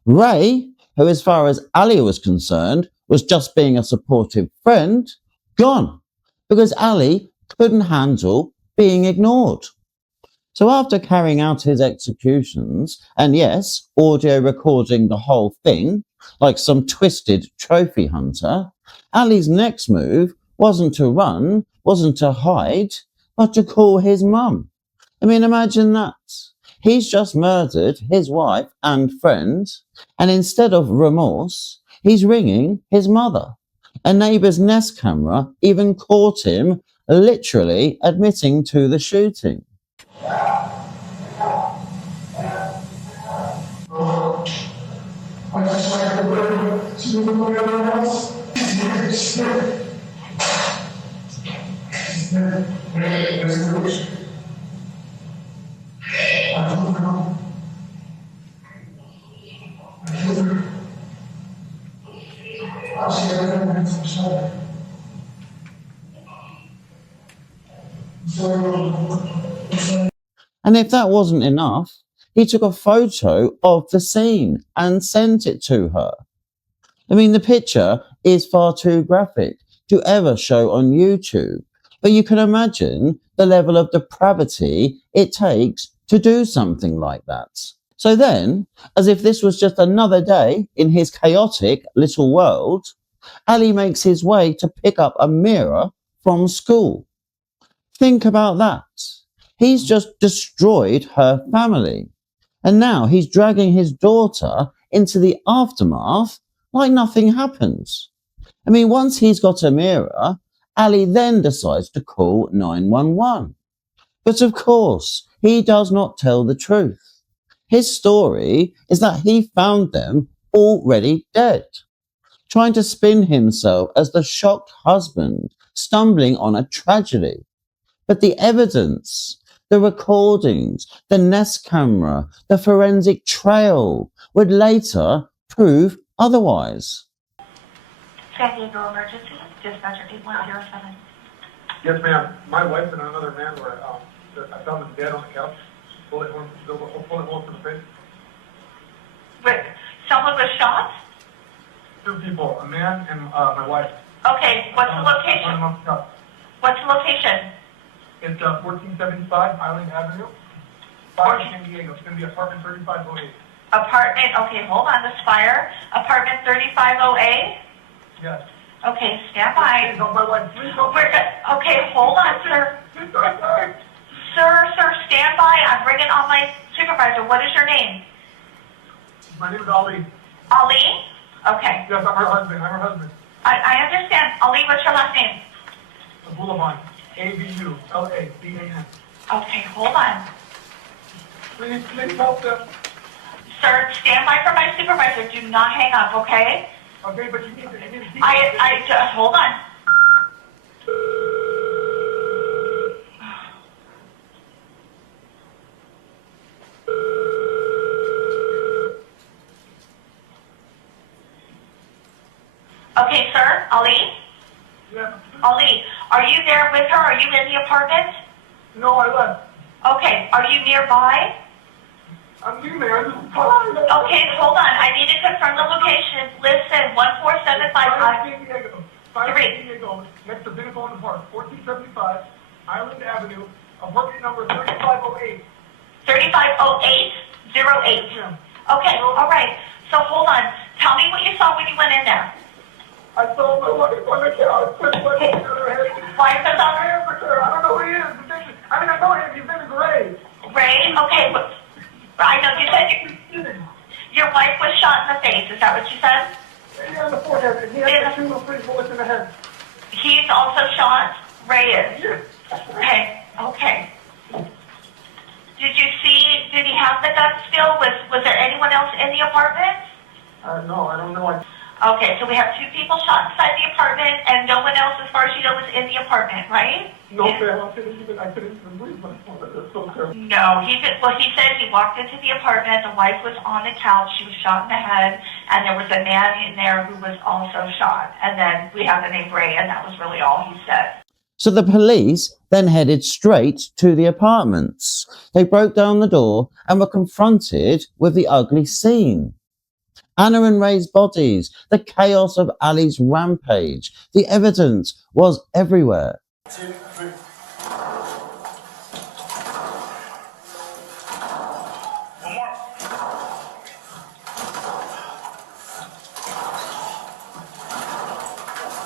Ray, who as far as Ali was concerned, was just being a supportive friend, gone, because Ali couldn't handle being ignored. So after carrying out his executions, and yes, audio recording the whole thing, like some twisted trophy hunter, Ali's next move wasn't to run, wasn't to hide, but to call his mum. I mean, imagine that. He's just murdered his wife and friend, and instead of remorse, he's ringing his mother. A neighbour's Nest camera even caught him literally admitting to the shooting. And if that wasn't enough, he took a photo of the scene and sent it to her. I mean, the picture is far too graphic to ever show on YouTube, but you can imagine the level of depravity it takes to do something like that. So then, as if this was just another day in his chaotic little world, Ali makes his way to pick up Amira from school. Think about that. He's just destroyed her family. And now he's dragging his daughter into the aftermath like nothing happens. I mean, once he's got Amira, Ali then decides to call 911. But of course, he does not tell the truth. His story is that he found them already dead, trying to spin himself as the shocked husband stumbling on a tragedy. But the evidence, the recordings, the Nest camera, the forensic trail would later prove otherwise. San Diego Emergency, Dispatcher 8107. Yes, ma'am. My wife and another man were, I found them dead on the couch. Bullet hole to the face. Wait, someone was shot? 2 people, a man and my wife. Okay, what's the location? What's the location? It's 1475 Island Avenue, San Diego. It's going to be apartment 3508. Apartment, okay, hold on, this fire. Apartment 3508? Yes. Okay, stand by. Please help my wife. Please help We're good. Okay, hold on, sir. Sir, stand by. I'm bringing on my supervisor. What is your name? My name is Ali. Ali? Okay. Yes, I'm her husband. I understand. Ali, what's your last name? Abulaban. Abulaban. Okay, hold on. Please help them. Sir, stand by for my supervisor. Do not hang up, okay? Okay, but you need to keep I just, hold on. Okay, sir, Ali? Yeah. Ali, are you there with her? Are you in the apartment? No, I left. Okay, are you nearby? I'm new there. I'm just tired. Okay, hold on. I need to confirm the location. Listen, 14755. San Diego. Three. San Diego, next to Binnacle in the Park. 1475 Island Avenue, apartment number 3508. 350808. Yeah. Okay, all right. So hold on. Tell me what you saw when you went in there. I saw my wife on the couch. Put my hand on her head. Wife is on I don't know who he is. I know him. He's in the grave. Ray? Okay, I know you said your wife was shot in the face. Is that what you said? Yeah, in the forehead. And he had 2 or 3 bullets in the head. He's also shot? Ray is? Yeah. Okay. Did he have the gun still? Was there anyone else in the apartment? No, I don't know. Okay, so we have 2 people shot inside the apartment and no one else, as far as you know, was in the apartment, right? No, sir. I couldn't even breathe my phone. That's so terrible. No, he said he walked into the apartment, the wife was on the couch, she was shot in the head, and there was a man in there who was also shot. And then we have the name Ray, and that was really all he said. So the police then headed straight to the apartments. They broke down the door and were confronted with the ugly scene. Anna and Ray's bodies, the chaos of Ali's rampage. The evidence was everywhere. 2, 3. One more.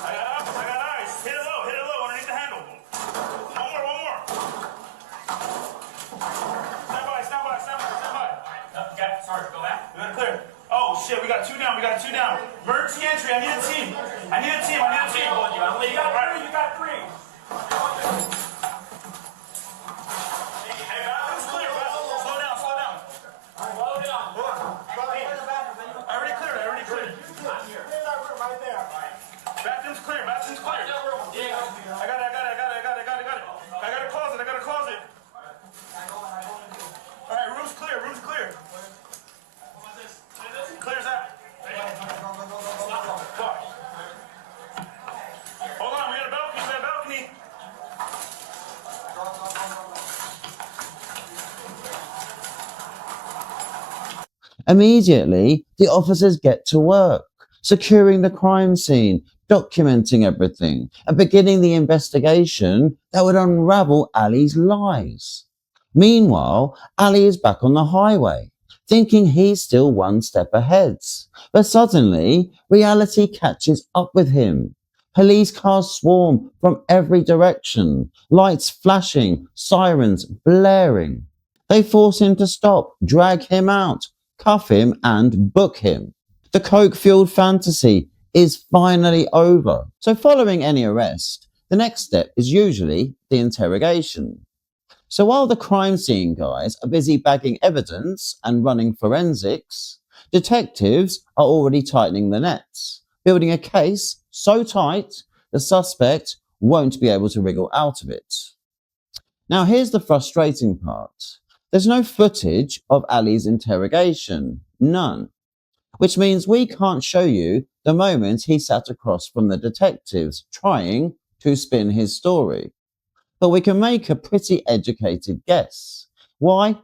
I got eyes. Hit it low, underneath the handle. One more. Stand by. Yeah, sorry, go back. We gotta clear. Oh shit, we got 2 down. Emergency entry, I need a team. You got 3. Hey, bathroom's clear. Slow down. I already cleared. Right there. Bathroom's clear. I got it. I got a closet. All right, room's clear. Clears out. Hold on, we got a balcony. Immediately, the officers get to work, securing the crime scene, documenting everything, and beginning the investigation that would unravel Ali's lies. Meanwhile, Ali is back on the highway, thinking he's still one step ahead. But suddenly, reality catches up with him. Police cars swarm from every direction, lights flashing, sirens blaring. They force him to stop, drag him out, cuff him, and book him. The coke-fueled fantasy is finally over. So following any arrest, the next step is usually the interrogation. So while the crime scene guys are busy bagging evidence and running forensics, detectives are already tightening the nets, building a case so tight the suspect won't be able to wriggle out of it. Now here's the frustrating part. There's no footage of Ali's interrogation, none, which means we can't show you the moment he sat across from the detectives trying to spin his story. But we can make a pretty educated guess. Why?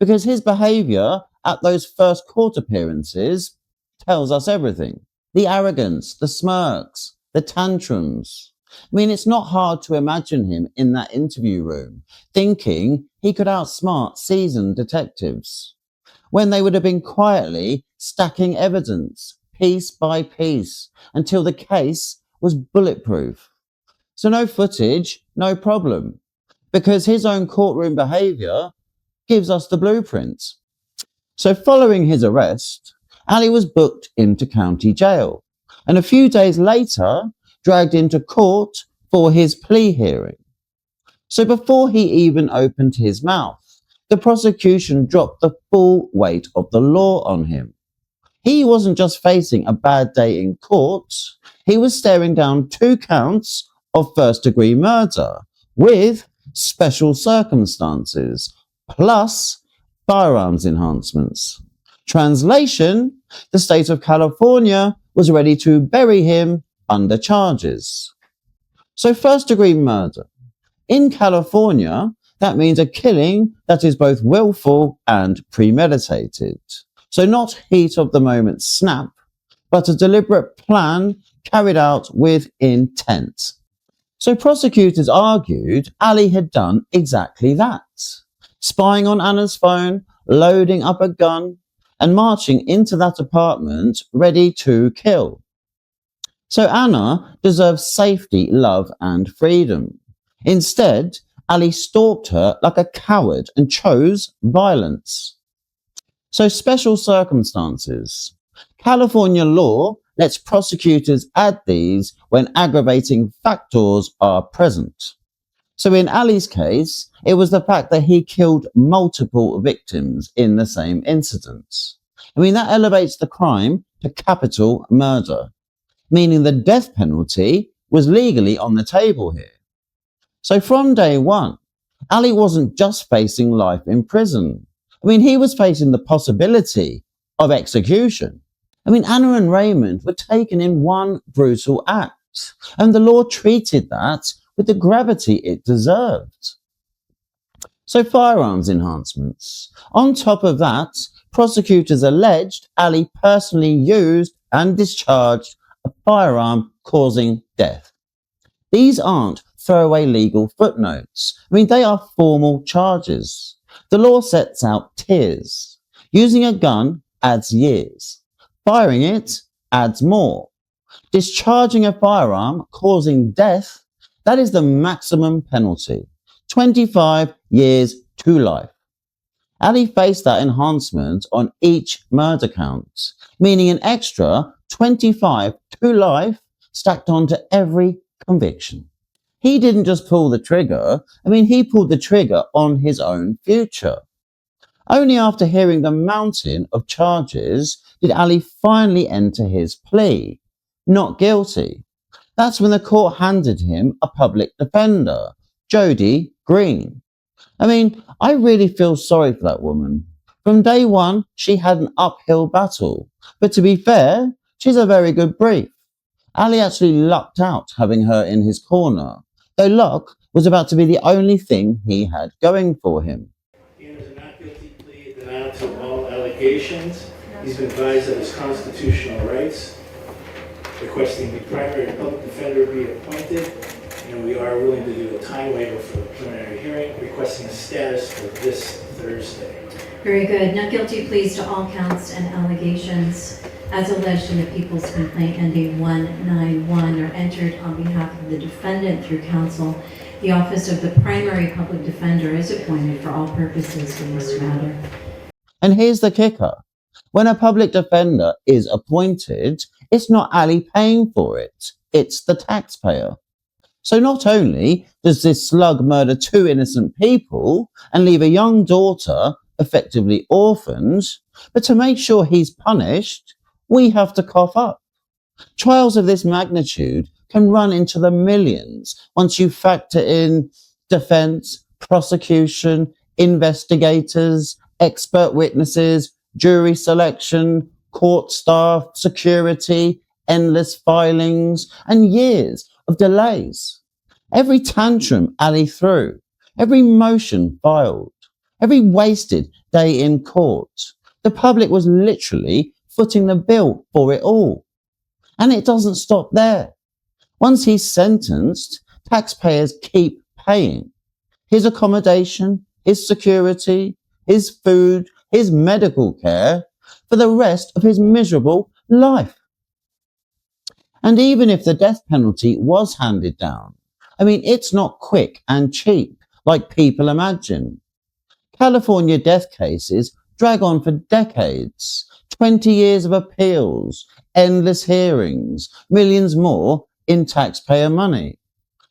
Because his behaviour at those first court appearances tells us everything. The arrogance, the smirks, the tantrums. I mean, it's not hard to imagine him in that interview room, thinking he could outsmart seasoned detectives, when they would have been quietly stacking evidence, piece by piece, until the case was bulletproof. So no footage, no problem, because his own courtroom behaviour gives us the blueprint. So following his arrest, Ali was booked into county jail and a few days later dragged into court for his plea hearing. So before he even opened his mouth, the prosecution dropped the full weight of the law on him. He wasn't just facing a bad day in court, he was staring down 2 counts of first-degree murder with special circumstances, plus firearms enhancements. Translation, the state of California was ready to bury him under charges. So first-degree murder. In California, that means a killing that is both willful and premeditated. So not heat of the moment snap, but a deliberate plan carried out with intent. So prosecutors argued Ali had done exactly that, spying on Anna's phone, loading up a gun, and marching into that apartment ready to kill. So Anna deserves safety, love, and freedom. Instead, Ali stalked her like a coward and chose violence. So special circumstances. California law lets prosecutors add these when aggravating factors are present. So in Ali's case, it was the fact that he killed multiple victims in the same incident. That elevates the crime to capital murder, meaning the death penalty was legally on the table here. So from day one, Ali wasn't just facing life in prison. He was facing the possibility of execution. Anna and Raymond were taken in one brutal act, and the law treated that with the gravity it deserved. So firearms enhancements. On top of that, prosecutors alleged Ali personally used and discharged a firearm causing death. These aren't throwaway legal footnotes. They are formal charges. The law sets out tiers. Using a gun adds years. Firing it adds more. Discharging a firearm causing death, that is the maximum penalty. 25 years to life. Ali faced that enhancement on each murder count, meaning an extra 25 to life stacked onto every conviction. He didn't just pull the trigger, he pulled the trigger on his own future. Only after hearing the mountain of charges did Ali finally enter his plea, not guilty. That's when the court handed him a public defender, Jody Green. I really feel sorry for that woman. From day one, she had an uphill battle. But to be fair, she's a very good brief. Ali actually lucked out having her in his corner, though luck was about to be the only thing he had going for him. He enters a not guilty plea denial to all allegations. He's been advised of his constitutional rights, requesting the primary public defender be appointed. We are willing to do a time waiver for the preliminary hearing, requesting a status for this Thursday. Very good. Not guilty pleas to all counts and allegations as alleged in the People's Complaint ending 191 are entered on behalf of the defendant through counsel. The office of the primary public defender is appointed for all purposes in this matter. And here's the kicker. When a public defender is appointed, it's not Ali paying for it. It's the taxpayer. So not only does this slug murder 2 innocent people and leave a young daughter effectively orphaned, but to make sure he's punished, we have to cough up. Trials of this magnitude can run into the millions once you factor in defense, prosecution, investigators, expert witnesses, jury selection, court staff, security, endless filings, and years of delays. Every tantrum Ali threw, every motion filed, every wasted day in court, the public was literally footing the bill for it all. And it doesn't stop there. Once he's sentenced, taxpayers keep paying. His accommodation, his security, his food, his medical care for the rest of his miserable life. And even if the death penalty was handed down, it's not quick and cheap like people imagine. California death cases drag on for decades, 20 years of appeals, endless hearings, millions more in taxpayer money.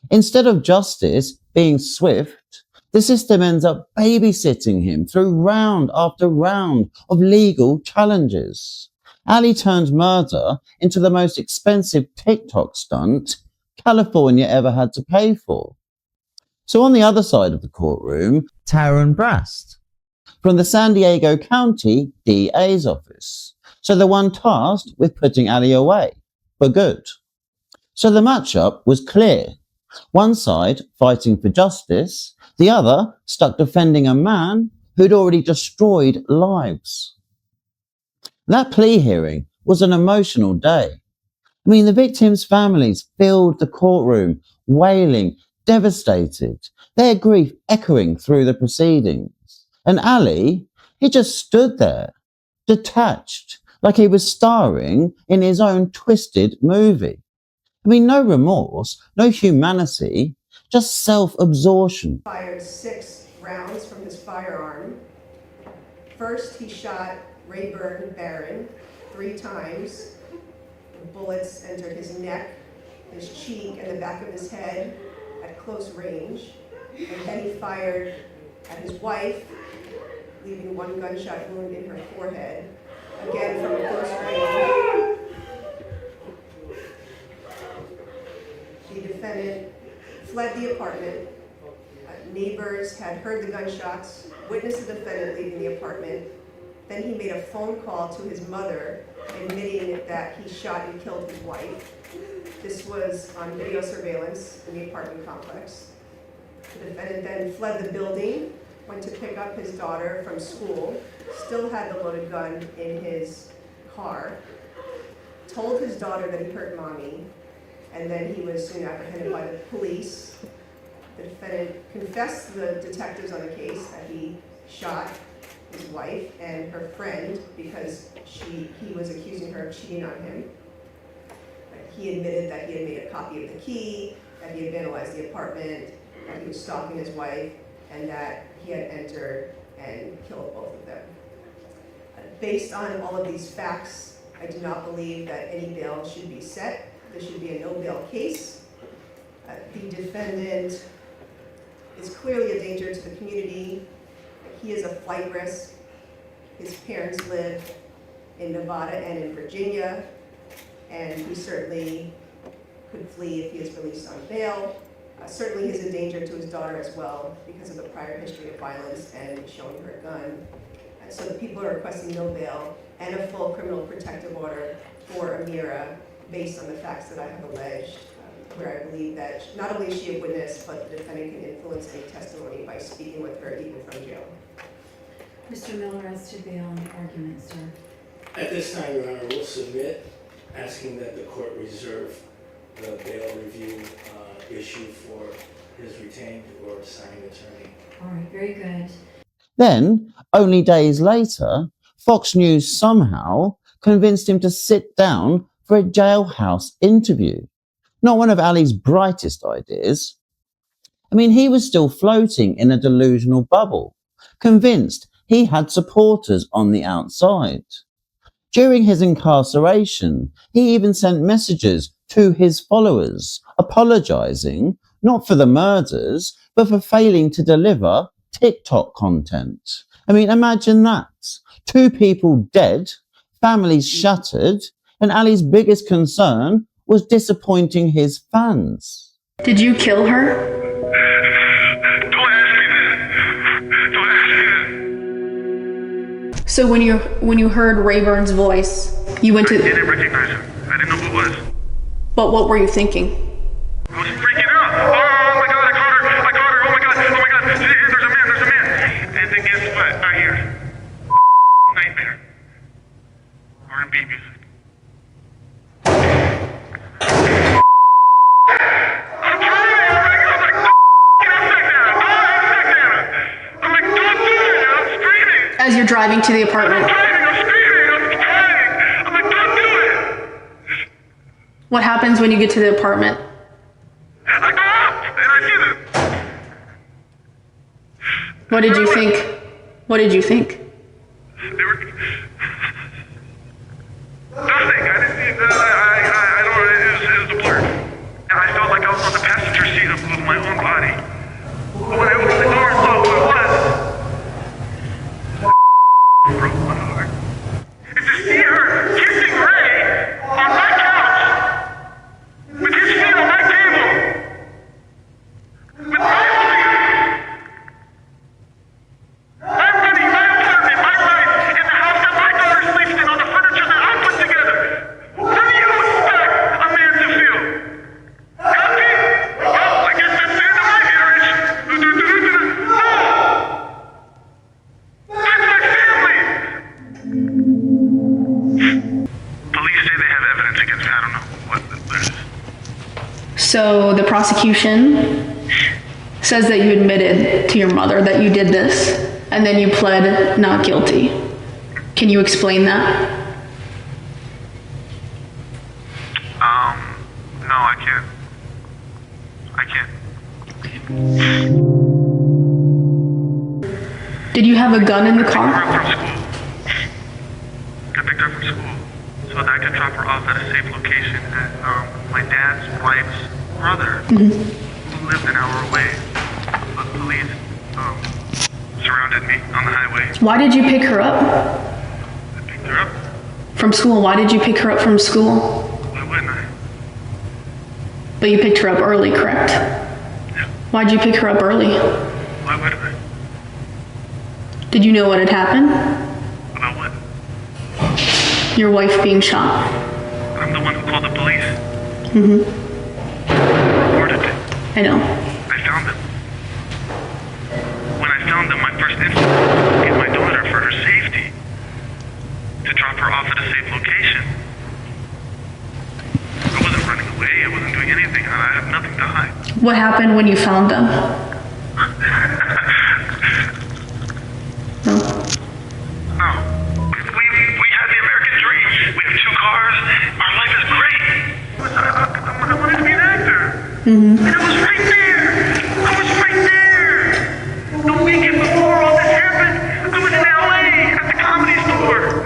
Instead of justice being swift, the system ends up babysitting him through round after round of legal challenges. Ali turns murder into the most expensive TikTok stunt California ever had to pay for. So on the other side of the courtroom, Taryn Brast from the San Diego County DA's office. So the one tasked with putting Ali away for good. So the matchup was clear. One side fighting for justice, the other stuck defending a man who'd already destroyed lives. That plea hearing was an emotional day. The victims' families filled the courtroom, wailing, devastated, their grief echoing through the proceedings. And Ali, he just stood there, detached, like he was starring in his own twisted movie. No remorse, no humanity, just self-absorption. Fired 6 rounds from his firearm. First, he shot Rayburn Barron 3 times. The bullets entered his neck, his cheek, and the back of his head at close range. And then he fired at his wife, leaving 1 gunshot wound in her forehead, again from close range. The defendant fled the apartment. Neighbors had heard the gunshots, witnessed the defendant leaving the apartment. Then he made a phone call to his mother, admitting that he shot and killed his wife. This was on video surveillance in the apartment complex. The defendant then fled the building, went to pick up his daughter from school, still had the loaded gun in his car, told his daughter that he hurt mommy, and then he was soon apprehended by the police. The defendant confessed to the detectives on the case that he shot his wife and her friend because he was accusing her of cheating on him. He admitted that he had made a copy of the key, that he had vandalized the apartment, that he was stalking his wife, and that he had entered and killed both of them. Based on all of these facts, I do not believe that any bail should be set. This should be a no bail case. The defendant is clearly a danger to the community. He is a flight risk. His parents live in Nevada and in Virginia, and he certainly could flee if he is released on bail. Certainly he's a danger to his daughter as well because of the prior history of violence and showing her a gun. So the people are requesting no bail and a full criminal protective order for Amira based on the facts that I have alleged, where I believe that not only is she a witness, but the defendant can influence any testimony by speaking with her even from jail. Mr. Miller, as to bail and argument, sir. At this time, Your Honor, we'll submit asking that the court reserve the bail review issue for his retained or assigned attorney. All right, very good. Then, only days later, Fox News somehow convinced him to sit down for a jailhouse interview. Not one of Ali's brightest ideas. He was still floating in a delusional bubble, convinced he had supporters on the outside. During his incarceration, he even sent messages to his followers, apologizing not for the murders, but for failing to deliver TikTok content. Imagine that. 2 people dead, families shattered, and Ali's biggest concern was disappointing his fans. Did you kill her? Don't ask me that. Don't ask me that. So when you heard Rayburn's voice, you went to... I didn't recognize her. I didn't know who it was. But what were you thinking? I was freaking out. Oh my God, I caught her. Oh my God. There's a man. And then guess what? I hear nightmare. R&B music. As you're driving to the apartment. I'm screaming. I'm crying. I'm like, don't do it. What happens when you get to the apartment? I go up and I see them. What did you think? What did you think? They were nothing. I didn't see. I don't. It was a blur. And I felt like I was on the passenger seat of my own body. But when I opened the door and saw who it was, broke my heart. And to see her kissing Ray on my couch, with his feet on my table, with my I'm running my apartment, my life, in the house that my daughter sleeps in, on the furniture that I put together. What do you expect a man to feel? Happy? Well, I guess that's the end of my marriage. No! That's my family! Police say they have evidence against me. I don't know what it is. So the prosecution says that you admitted to your mother that you did this, and then you pled not guilty. Can you explain that? No, I can't. Did you have a gun in the car? I picked her up from school so that I could drop her off at a safe location at my dad's wife's brother, who lived an hour away. But police surrounded me on the highway. Why did you pick her up? I picked her up. From school? Why did you pick her up from school? Why wouldn't I? But you picked her up early, correct? Yeah. Why'd you pick her up early? Why wouldn't I? Did you know what had happened? About what? Your wife being shot. I'm the one who called the police. Reported it. I know. I found them. When I found them, my first instinct was to get my daughter for her safety. To drop her off at a safe location. I wasn't running away. I wasn't doing anything. I have nothing to hide. What happened when you found them? No. No. We had the American dream. We have 2 cars. Our life is great. I wanted to be an actor. And I was right there. The weekend before all this happened, I was in LA at the Comedy Store.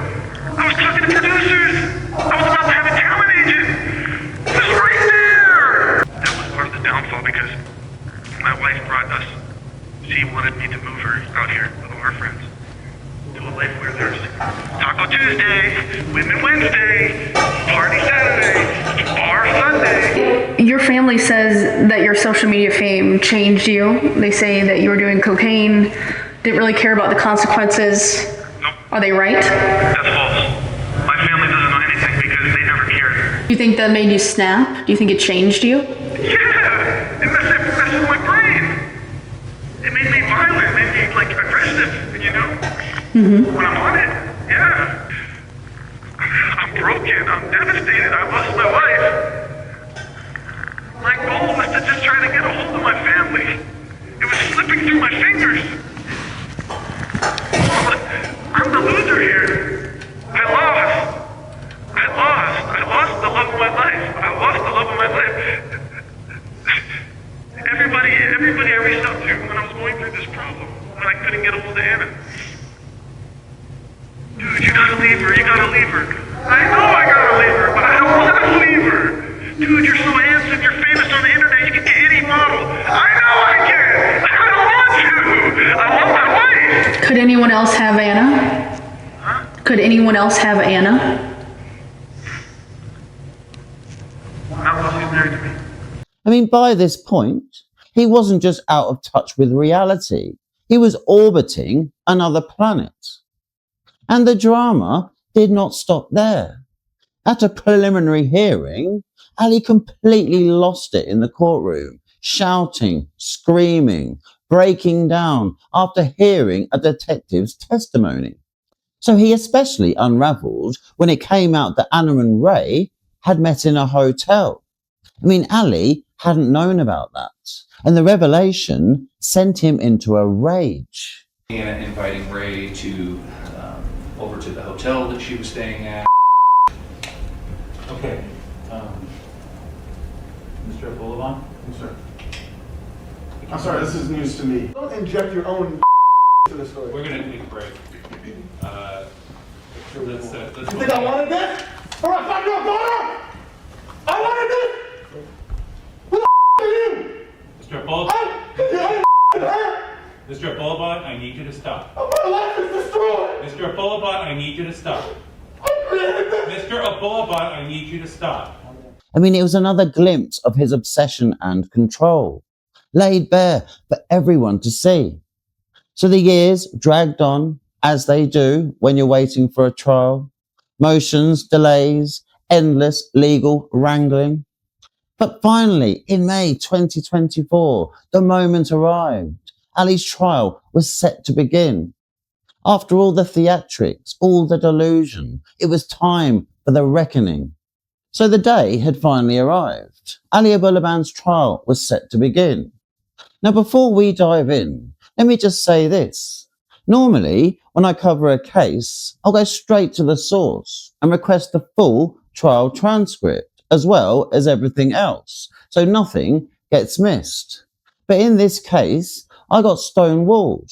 I was talking to producers. I was about to have a talent agent. It was right there. That was part of the downfall because my wife brought us. She wanted me to move her out here with all her friends to a life where there's Taco Tuesday, Women Wednesday, Party Saturday, Bar Sunday. Your family says that your social media fame changed you. They say that you were doing cocaine, didn't really care about the consequences. Nope. Are they right? That's false. My family doesn't know anything because they never cared. Do you think that made you snap? Do you think it changed you? Yeah! It messed with my brain. It made me violent. It made me, aggressive, you know? When I'm on it, yeah. I'm broken. I'm devastated. I lost my wife. My goal was to just try to get a hold of my family. It was slipping through my fingers. I'm the loser here. I lost the love of my life. I lost the love of my life. Everybody I reached out to when I was going through this problem, when I couldn't get a hold of Anna. Dude, you gotta leave her. I know I gotta leave her, but I don't want to leave her. Dude, you're so handsome. You're famous on the internet. You can get any model. I know I can. I don't want to. I want my wife. Could anyone else have Anna? Huh? Could anyone else have Anna? Not while she's married to me. I mean, by this point, he wasn't just out of touch with reality. He was orbiting another planet. And the drama did not stop there. At a preliminary hearing, Ali completely lost it in the courtroom, shouting, screaming, breaking down after hearing a detective's testimony. So he especially unraveled when it came out that Anna and Ray had met in a hotel. I mean, Ali hadn't known about that, and the revelation sent him into a rage. Anna inviting Ray to over to the hotel that she was staying at. Okay. Mr. Abulaban? Yes, sir. I'm sorry, this is news to me. Don't inject your own to the story. We're going to take a break. Let's you think I wanted this? Or I found your daughter? I wanted this? Who the are you? Mr. Abulaban? Mr. Abulaban, I need you to stop. My life is destroyed. Mr. Abulaban, I need you to stop. Mr. Abulaban, I need you to stop. I mean, it was another glimpse of his obsession and control, laid bare for everyone to see. So the years dragged on, as they do when you're waiting for a trial. Motions, delays, endless legal wrangling. But finally, in May 2024, the moment arrived. Ali's trial was set to begin. After all the theatrics, all the delusion, it was time for the reckoning. So the day had finally arrived. Ali Abulaban's trial was set to begin. Now, before we dive in, let me just say this. Normally, when I cover a case, I'll go straight to the source and request the full trial transcript, as well as everything else, so nothing gets missed. But in this case, I got stonewalled.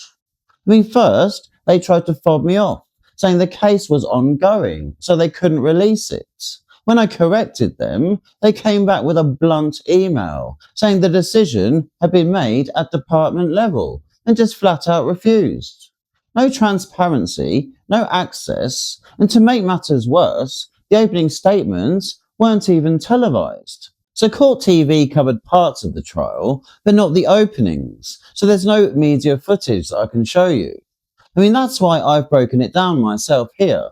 I mean, first, they tried to fob me off, saying the case was ongoing, so they couldn't release it. When I corrected them, they came back with a blunt email, saying the decision had been made at department level, and just flat out refused. No transparency, no access, and to make matters worse, the opening statements weren't even televised. So Court TV covered parts of the trial, but not the openings, so there's no media footage that I can show you. I mean, that's why I've broken it down myself here,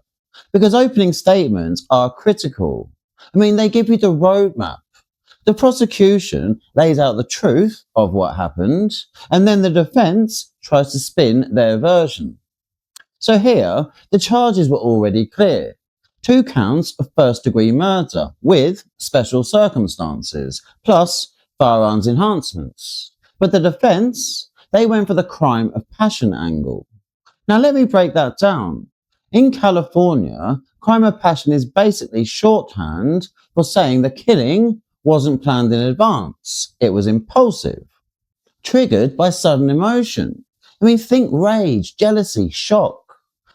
because opening statements are critical. I mean, they give you the roadmap. The prosecution lays out the truth of what happened, and then the defense tries to spin their version. So here, the charges were already clear. 2 counts of first-degree murder with special circumstances, plus firearms enhancements. But the defense, they went for the crime of passion angle. Now let me break that down. In California, crime of passion is basically shorthand for saying the killing wasn't planned in advance. It was impulsive, triggered by sudden emotion. I mean, think rage, jealousy, shock.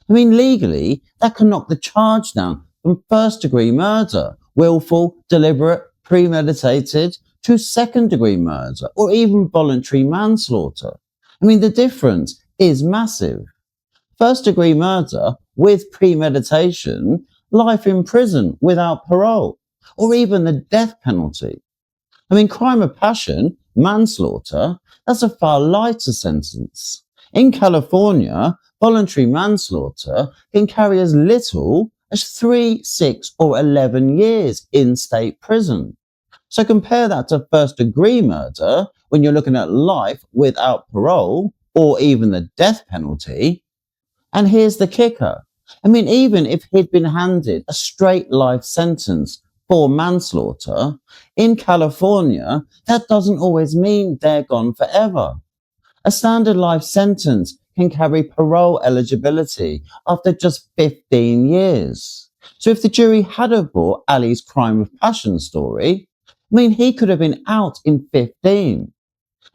I mean, legally, that can knock the charge down from first-degree murder, willful, deliberate, premeditated, to second-degree murder, or even voluntary manslaughter. I mean, the difference is massive. First-degree murder with premeditation, life in prison without parole, or even the death penalty. I mean, crime of passion, manslaughter, that's a far lighter sentence. In California, voluntary manslaughter can carry as little as 3, 6, or 11 years in state prison. So compare that to first-degree murder, when you're looking at life without parole, or even the death penalty. And here's the kicker. I mean, even if he'd been handed a straight life sentence for manslaughter, in California, that doesn't always mean they're gone forever. A standard life sentence can carry parole eligibility after just 15 years. So if the jury had have bought Ali's crime of passion story, I mean, he could have been out in 15.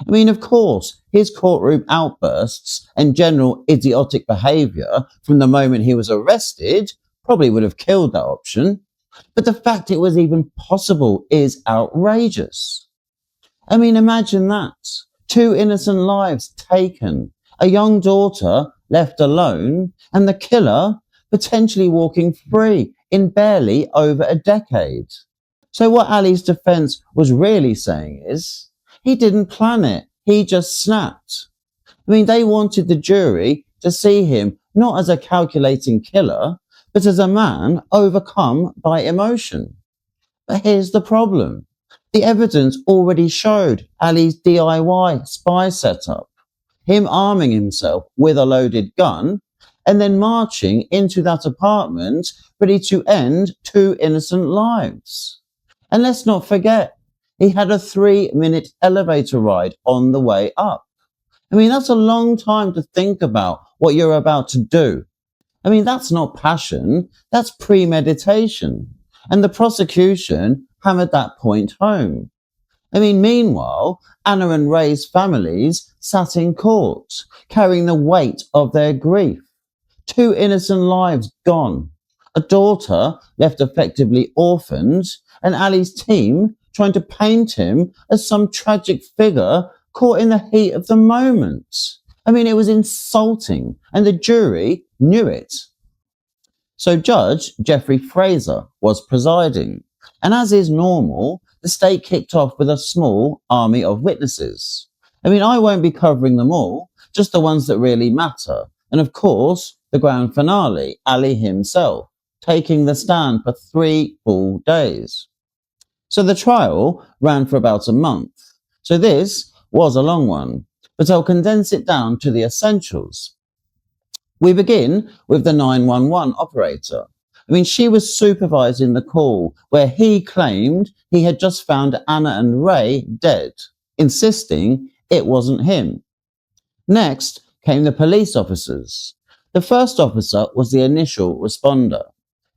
I mean, of course, his courtroom outbursts and general idiotic behaviour from the moment he was arrested probably would have killed that option. But the fact it was even possible is outrageous. I mean, imagine that. 2 innocent lives taken, a young daughter left alone, and the killer potentially walking free in barely over a decade. So what Ali's defense was really saying is, he didn't plan it, he just snapped. I mean, they wanted the jury to see him not as a calculating killer, but as a man overcome by emotion. But here's the problem. The evidence already showed Ali's DIY spy setup, him arming himself with a loaded gun, and then marching into that apartment ready to end 2 innocent lives. And let's not forget, he had a 3-minute elevator ride on the way up. I mean, that's a long time to think about what you're about to do. I mean, that's not passion, that's premeditation. And the prosecution hammered that point home. Meanwhile, Anna and Ray's families sat in court, carrying the weight of their grief. 2 innocent lives gone, a daughter left effectively orphaned, and Ali's team trying to paint him as some tragic figure caught in the heat of the moment. It was insulting, and the jury knew it. So Judge Jeffrey Fraser was presiding, and as is normal, the state kicked off with a small army of witnesses. I won't be covering them all, just the ones that really matter. And of course, the grand finale, Ali himself, taking the stand for 3 full days. So the trial ran for about a month. So this was a long one, but I'll condense it down to the essentials. We begin with the 911 operator. She was supervising the call where he claimed he had just found Anna and Ray dead, insisting it wasn't him. Next came the police officers. The first officer was the initial responder.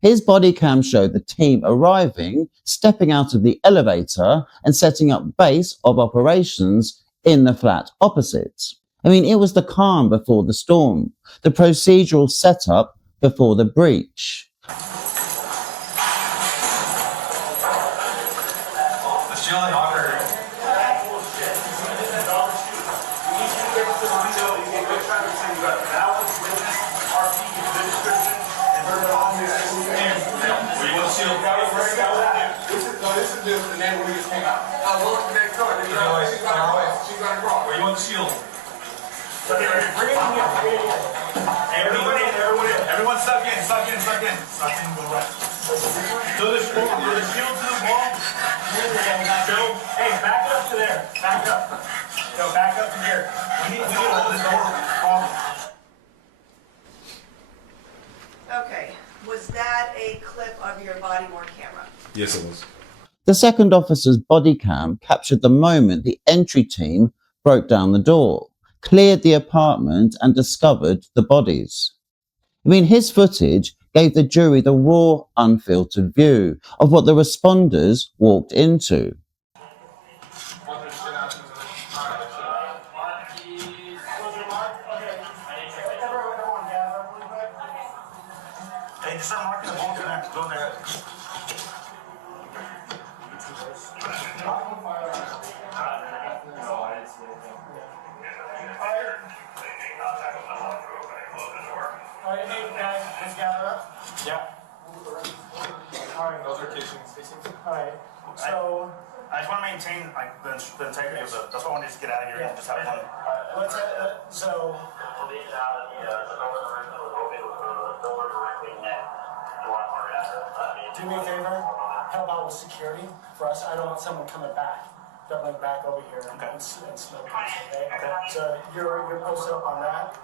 His body cam showed the team arriving, stepping out of the elevator and setting up base of operations in the flat opposite. It was the calm before the storm, the procedural setup before the breach. Everyone suck in, go right. Throw the shield to the wall. Hey, back up to there. Back up. Go back up to here. We need to hold this door. Okay, was that a clip of your body-worn camera? Yes, it was. The second officer's body cam captured the moment the entry team broke down the door, cleared the apartment and discovered the bodies. His footage gave the jury the raw, unfiltered view of what the responders walked into. Hey, just start marking the ball there. Go there. Alright, hey guys, let's gather up. Yeah. Alright. Those are casings. Alright. So I just want to maintain the integrity of the. That's why I wanted to just get out of here and just have fun. Let's so. Do me a favor. How about with security for us? I don't want someone coming back, doubling back over here and smoking. Okay. So you're posted up on that.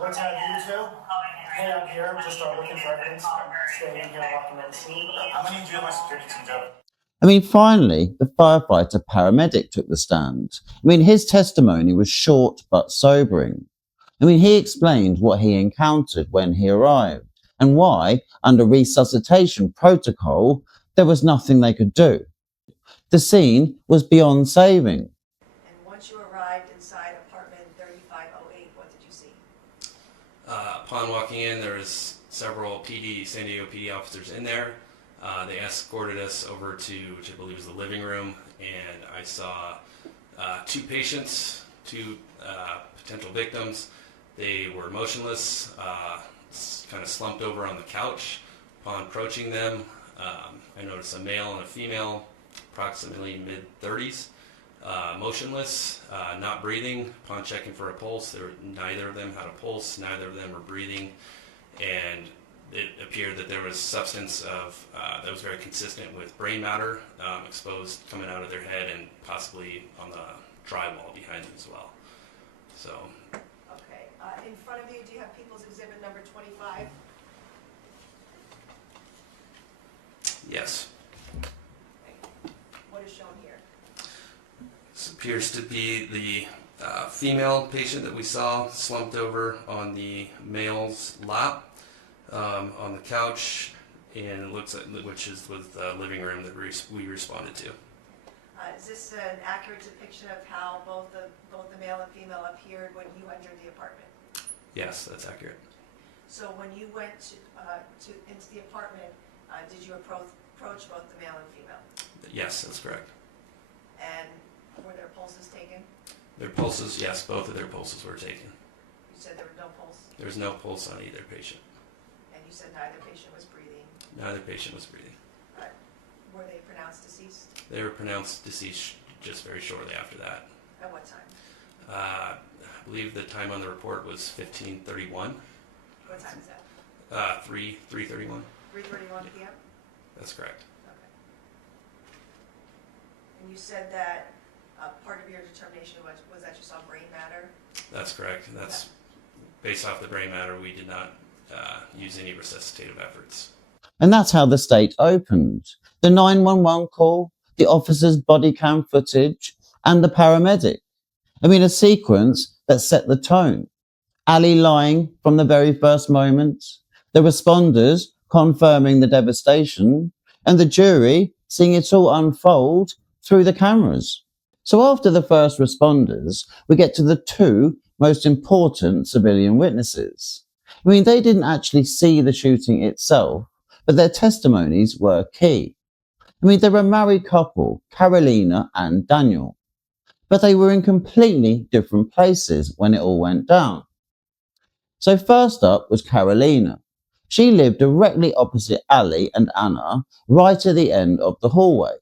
Let's have you two hang out here, just start looking for evidence, stay in here, walking in the scene. How many do you have my security team, Joe? Finally, the firefighter paramedic took the stand. His testimony was short but sobering. He explained what he encountered when he arrived and why, under resuscitation protocol, there was nothing they could do. The scene was beyond saving. And once you arrived inside apartment 3508, what did you see? Upon walking in, there was several San Diego PD officers in there. They escorted us over to, which I believe was the living room, and I saw 2 patients, 2 potential victims. They were motionless, kind of slumped over on the couch. Upon approaching them, I noticed a male and a female, approximately mid-30s, motionless, not breathing. Upon checking for a pulse, neither of them had a pulse, neither of them were breathing, and it appeared that there was substance that was very consistent with brain matter exposed coming out of their head and possibly on the drywall behind them as well. So. Okay. In front of you, do you have People's Exhibit number 25? Yes. What is shown here? This appears to be the female patient that we saw slumped over on the male's lap on the couch, and it looks like, which is with the living room that we responded to. Is this an accurate depiction of how both the male and female appeared when you entered the apartment? Yes, that's accurate. So when you went into the apartment, did you approach both the male and female? Yes, that's correct. And were their pulses taken? Their pulses, yes, both of their pulses were taken. You said there was no pulse? There was no pulse on either patient. And you said neither patient was breathing? Neither patient was breathing. Were they pronounced deceased? They were pronounced deceased just very shortly after that. At what time? I believe the time on the report was 15:31. What time is that? 3:31. 3:31 p.m.? That's correct. Okay. And you said that part of your determination was that you saw brain matter? That's correct. And that's based off the brain matter. We did not use any resuscitative efforts. And that's how the state opened. The 911 call, the officer's body cam footage, and the paramedic. I mean, a sequence that set the tone. Ali lying from the very first moment, the responders confirming the devastation, and the jury seeing it all unfold through the cameras. So after the first responders, we get to the two most important civilian witnesses. I mean, they didn't actually see the shooting itself, but their testimonies were key. I mean, they're a married couple, Carolina and Daniel, but they were in completely different places when it all went down. So first up was Carolina. She lived directly opposite Ali and Anna, right at the end of the hallway.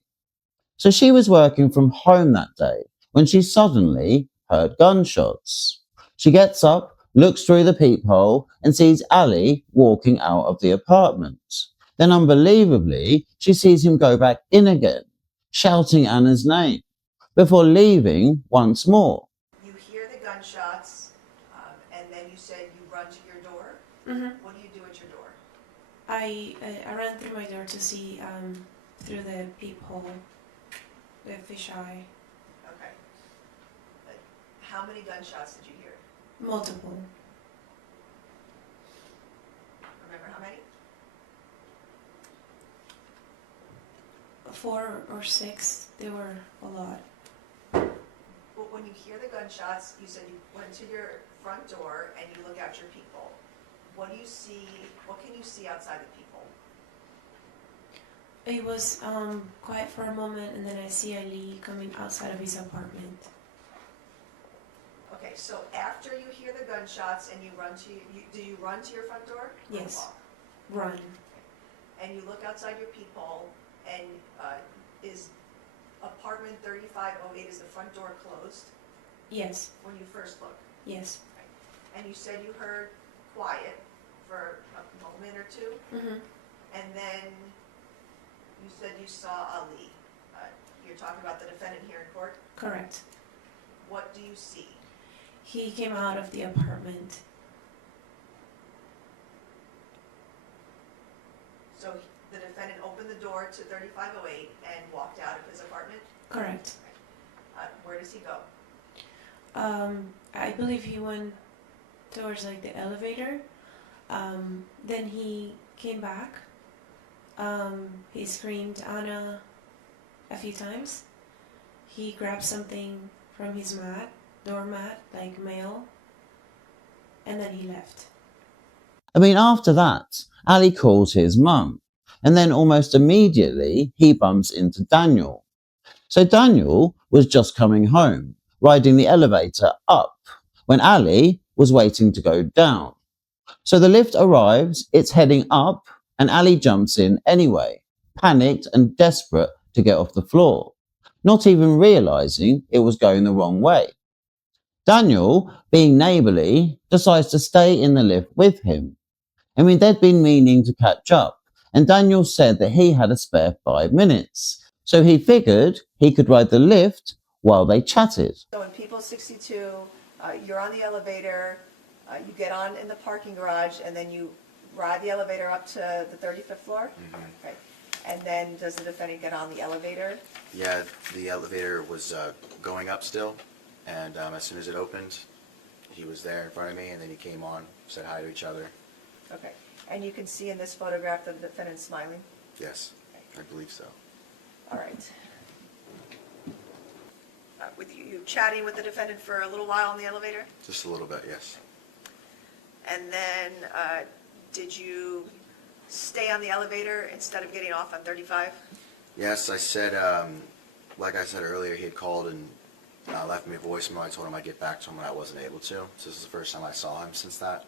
So she was working from home that day when she suddenly heard gunshots. She gets up, looks through the peephole and sees Ali walking out of the apartment. Then unbelievably, she sees him go back in again, shouting Anna's name, before leaving once more. You hear the gunshots, and then you said you run to your door. Mm-hmm. What do you do at your door? I ran through my door to see through the peephole, the fisheye. Okay. How many gunshots did you hear? Multiple. Remember how many? 4 or 6. They were a lot. Well, when you hear the gunshots, you said you went to your front door and you look out your peephole. What do you see? What can you see outside the peephole? It was quiet for a moment, and then I see Ali coming outside of his apartment. Okay, so after you hear the gunshots and you run to, do you run to your front door? Yes. Run. And you look outside your peephole, and is apartment 3508, is the front door closed? Yes. When you first look? Yes. And you said you heard quiet for a moment or two? Mm-hmm. And then you said you saw Ali. You're talking about the defendant here in court? Correct. What do you see? He came out of the apartment. So the defendant opened the door to 3508 and walked out of his apartment? Correct. Where does he go? I believe he went towards like the elevator. Then he came back. He screamed Anna a few times. He grabbed something from his doormat, like mail, and then he left. I mean, after that, Ali calls his mum, and then almost immediately he bumps into Daniel. So Daniel was just coming home, riding the elevator up, when Ali was waiting to go down. So the lift arrives, it's heading up, and Ali jumps in anyway, panicked and desperate to get off the floor, not even realizing it was going the wrong way. Daniel, being neighbourly, decides to stay in the lift with him. I mean, they'd been meaning to catch up, and Daniel said that he had a spare 5 minutes, so he figured he could ride the lift while they chatted. So in People 62, you're on the elevator, you get on in the parking garage, and then you ride the elevator up to the 35th floor? Mm-hmm. Okay. And then does the defendant get on the elevator? Yeah, the elevator was going up still, and as soon as it opened, he was there in front of me, and then he came on, said hi to each other. Okay. And you can see in this photograph the defendant smiling? Yes, I believe so. All right. with you chatting with the defendant for a little while in the elevator? Just a little bit, yes. And then did you stay on the elevator instead of getting off on 35? Yes, I said, like I said earlier, he had called and left me a voicemail. I told him I'd get back to him when I wasn't able to. So this is the first time I saw him since that.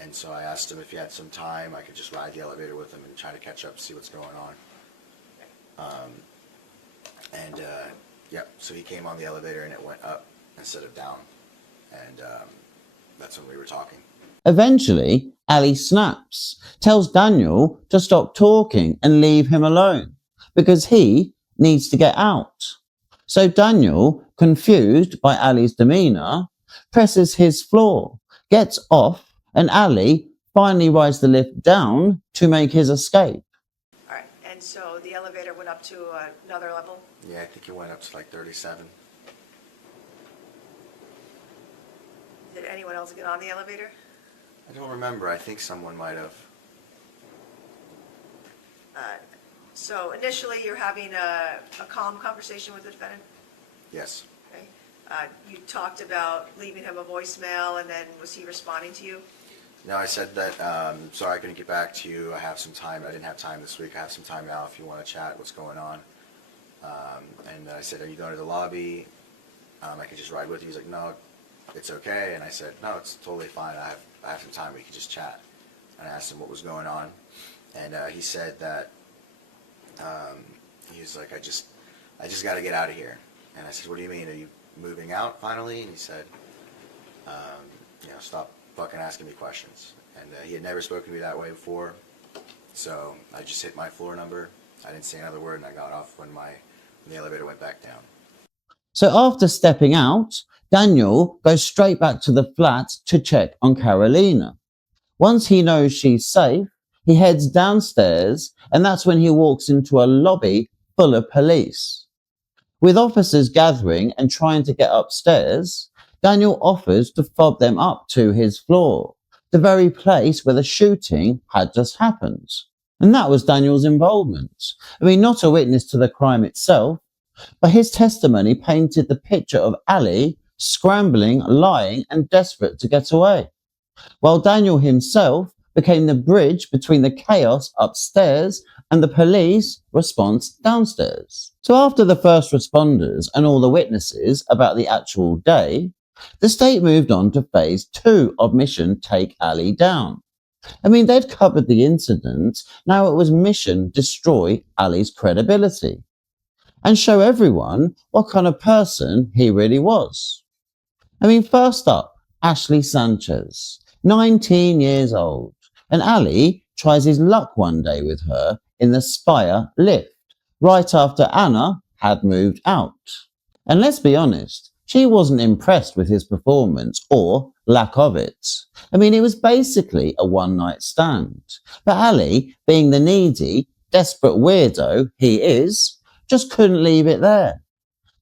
And so I asked him if he had some time, I could just ride the elevator with him and try to catch up, see what's going on. Yep, so he came on the elevator and it went up instead of down. And that's when we were talking. Eventually, Ali snaps, tells Daniel to stop talking and leave him alone because he needs to get out. So Daniel, confused by Ali's demeanour, presses his floor, gets off, and Ali finally rides the lift down to make his escape. All right, and so the elevator went up to another level? Yeah, I think it went up to like 37. Did anyone else get on the elevator? I don't remember. I think someone might have. So initially you're having a calm conversation with the defendant? Yes. Okay. You talked about leaving him a voicemail, and then was he responding to you? No, I said that, sorry I couldn't get back to you. I have some time. I didn't have time this week. I have some time now if you want to chat what's going on. And I said, are you going to the lobby? I could just ride with you. He's like, no, it's okay. And I said, no, it's totally fine. I have some time. We could just chat. And I asked him what was going on. And he said that he was like, I just got to get out of here. And I said, what do you mean? Are you moving out finally? And he said, stop fucking asking me questions. And he had never spoken to me that way before. So I just hit my floor number. I didn't say another word, and I got off when the elevator went back down. So after stepping out, Daniel goes straight back to the flat to check on Carolina. Once he knows she's safe, he heads downstairs, and that's when he walks into a lobby full of police. With officers gathering and trying to get upstairs, Daniel offers to fob them up to his floor, the very place where the shooting had just happened. And that was Daniel's involvement. I mean, not a witness to the crime itself, but his testimony painted the picture of Ali scrambling, lying, and desperate to get away, while Daniel himself became the bridge between the chaos upstairs and the police response downstairs. So after the first responders and all the witnesses about the actual day, the state moved on to phase 2 of mission Take Ali Down. I mean, they'd covered the incident, now it was mission destroy Ali's credibility and show everyone what kind of person he really was. I mean, first up, Ashley Sanchez, 19 years old, and Ali tries his luck one day with her in the Spire lift, right after Anna had moved out. And let's be honest, she wasn't impressed with his performance or lack of it. I mean, it was basically a one-night stand. But Ali, being the needy, desperate weirdo he is, just couldn't leave it there.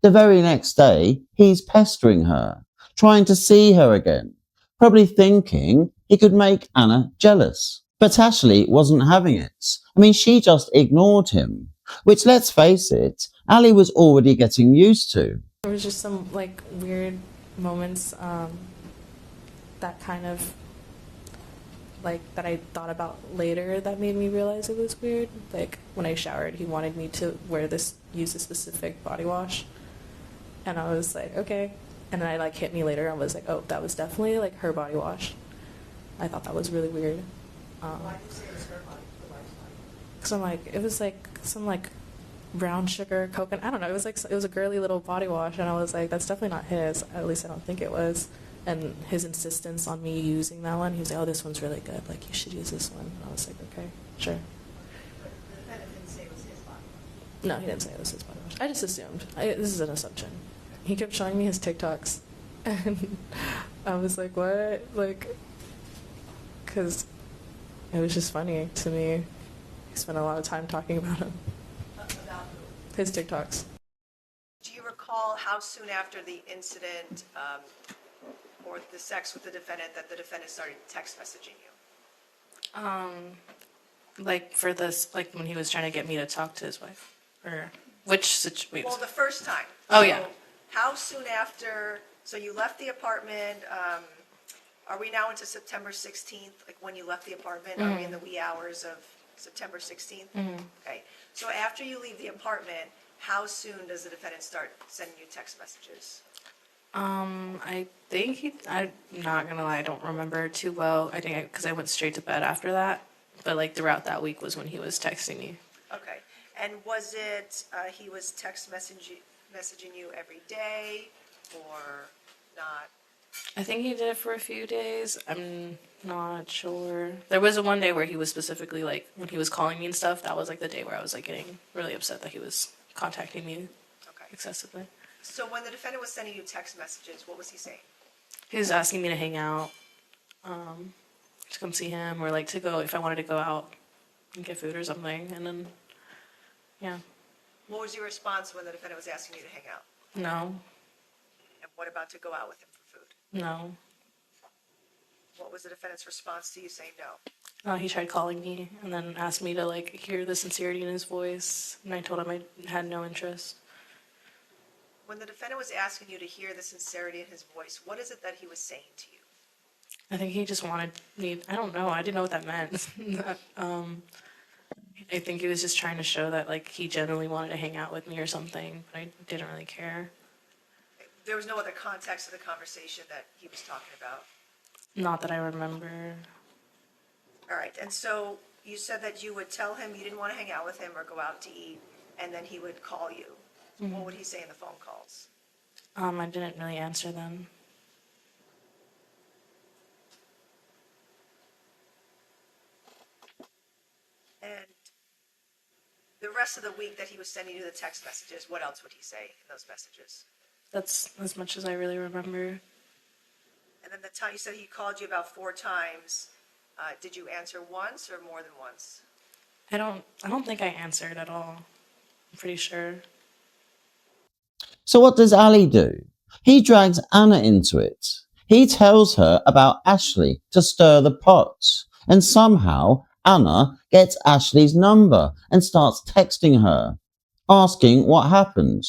The very next day, he's pestering her, trying to see her again, probably thinking he could make Anna jealous. But Ashley wasn't having it. I mean, she just ignored him, which, let's face it, Ali was already getting used to. There was just some weird moments that kind of that I thought about later that made me realize it was weird. Like when I showered, he wanted me to use a specific body wash, and I was like, okay. And then hit me later. I was like, oh, that was definitely her body wash. I thought that was really weird. Why did you say it was her body wash? Because it was some brown sugar, coconut. I don't know. It was a girly little body wash, and I was like, that's definitely not his. At least I don't think it was. And his insistence on me using that one, he was like, oh, this one's really good. You should use this one. And I was like, okay, sure. The defendant didn't say it was his body wash? No, he didn't say it was his body wash. I just assumed. This is an assumption. He kept showing me his TikToks, and I was like, what? Because it was just funny to me. He spent a lot of time talking about him. About who? His TikToks. Do you recall how soon after the incident or the sex with the defendant that the defendant started text messaging you? For this, when he was trying to get me to talk to his wife? Or which situation? Well, the first time. Oh, So yeah. how soon after, so you left the apartment, are we now into September 16th, like when you left the apartment? Are we in the wee hours of September 16th? Okay, so after you leave the apartment, how soon does the defendant start sending you text messages? I think I'm not gonna lie, I don't remember too well. I think because I went straight to bed after that. But like throughout that week was when he was texting me. Okay, and was it, he was text messaging you every day or not? I think he did it for a few days. I'm not sure. There was one day where he was specifically like, when he was calling me and stuff, that was like the day where I was like getting really upset that he was contacting me excessively. So when the defendant was sending you text messages, what was he saying? He was asking me to hang out, to come see him, or like to go, if I wanted to go out and get food or something, and then, yeah. What was your response when the defendant was asking you to hang out? No, And what about to go out with him for food? no. What was the defendant's response to you saying no? He tried calling me and then asked me to like hear the sincerity in his voice, and I told him I had no interest. When the defendant was asking you to hear the sincerity in his voice, what is it that he was saying to you? I think he just wanted me, I don't know, I didn't know what that meant. I think he was just trying to show that like he genuinely wanted to hang out with me or something, but I didn't really care. There was no other context of the conversation that he was talking about? Not that I remember. All right, and so you said that you would tell him you didn't want to hang out with him or go out to eat, and then he would call you. What would he say in the phone calls? I didn't really answer them. And the rest of the week that he was sending you the text messages, what else would he say in those messages? That's as much as I really remember. And then the time you said he called you about 4 times, did you answer once or more than once? I don't think I answered at all. I'm pretty sure. So what does Ali do? He drags Anna into it. He tells her about Ashley to stir the pot. And somehow Anna gets Ashley's number and starts texting her, asking what happened.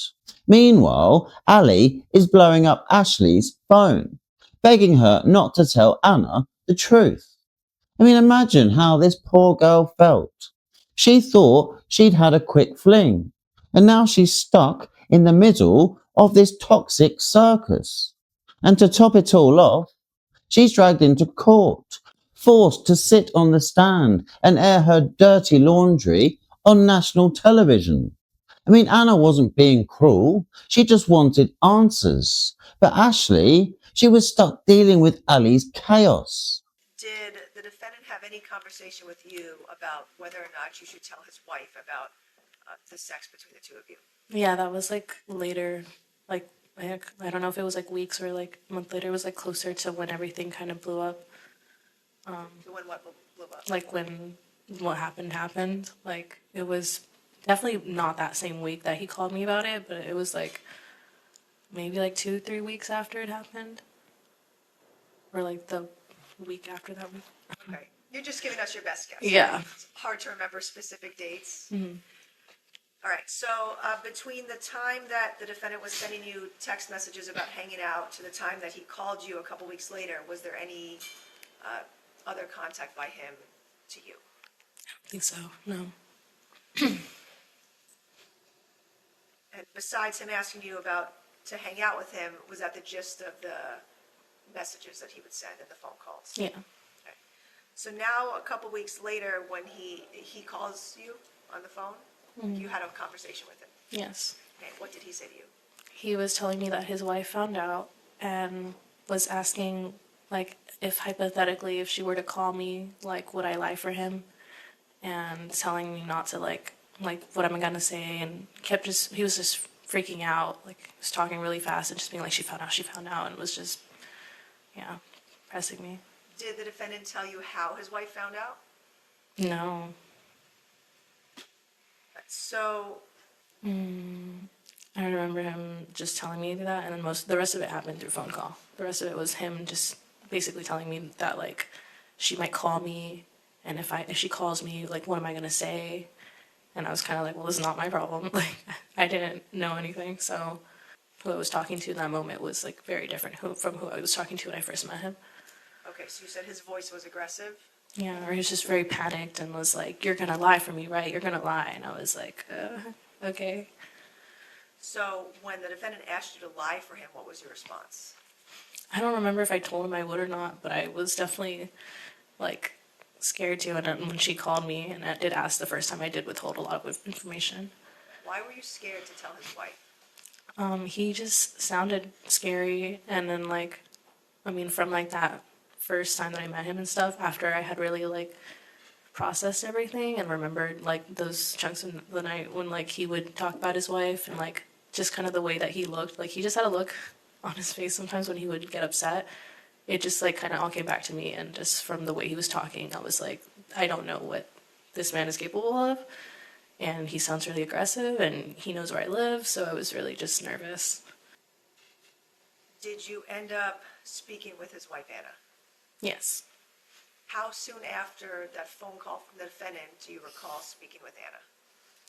Meanwhile, Ali is blowing up Ashley's phone, begging her not to tell Anna the truth. I mean, imagine how this poor girl felt. She thought she'd had a quick fling, and now she's stuck in the middle of this toxic circus. And to top it all off, she's dragged into court, forced to sit on the stand and air her dirty laundry on national television. I mean, Anna wasn't being cruel. She just wanted answers. But Ashley, she was stuck dealing with Ali's chaos. Did the defendant have any conversation with you about whether or not you should tell his wife about the sex between the two of you? Yeah, that was like later, like I don't know if it was like weeks or like a month later. It was like closer to when everything kind of blew up. When what blew up? Like when what happened. Like it was definitely not that same week that he called me about it, but it was like maybe like 2-3 weeks after it happened, or like the week after that week. Okay, you're just giving us your best guess. Yeah. It's hard to remember specific dates. Mm-hmm. All right, so between the time that the defendant was sending you text messages about hanging out to the time that he called you a couple weeks later, was there any other contact by him to you? I don't think so, no. And besides him asking you about to hang out with him, was that the gist of the messages that he would send and the phone calls? Yeah. Okay. So now a couple weeks later, when he calls you on the phone, you had a conversation with him. Yes. Okay, what did he say to you? He was telling me that his wife found out and was asking, like, if hypothetically, if she were to call me, like, would I lie for him? And telling me not to, like, what am I gonna say? And he was just freaking out, like, he was talking really fast and just being like, she found out, and was just, yeah, pressing me. Did the defendant tell you how his wife found out? No. So, I remember him just telling me that, and then the rest of it happened through phone call. The rest of it was him just basically telling me that, like, she might call me, and if she calls me, like, what am I gonna say? And I was kind of like, well, this is not my problem. Like, I didn't know anything, so who I was talking to in that moment was like very different from who I was talking to when I first met him. Okay, so you said his voice was aggressive? Yeah, or he was just very panicked and was like, "You're gonna lie for me, right? You're gonna lie." And I was like, okay. So when the defendant asked you to lie for him, what was your response? I don't remember if I told him I would or not, but I was definitely like scared too. And then when she called me and I did ask the first time, I did withhold a lot of information. Why were you scared to tell his wife? He just sounded scary, and then like, I mean, from like that first time that I met him and stuff, after I had really like processed everything and remembered like those chunks of the night when like he would talk about his wife and like just kind of the way that he looked, like he just had a look on his face sometimes when he would get upset. It just like kind of all came back to me, and just from the way he was talking, I was like, I don't know what this man is capable of. And he sounds really aggressive, and he knows where I live, so I was really just nervous. Did you end up speaking with his wife, Anna? Yes. How soon after that phone call from the defendant do you recall speaking with Anna?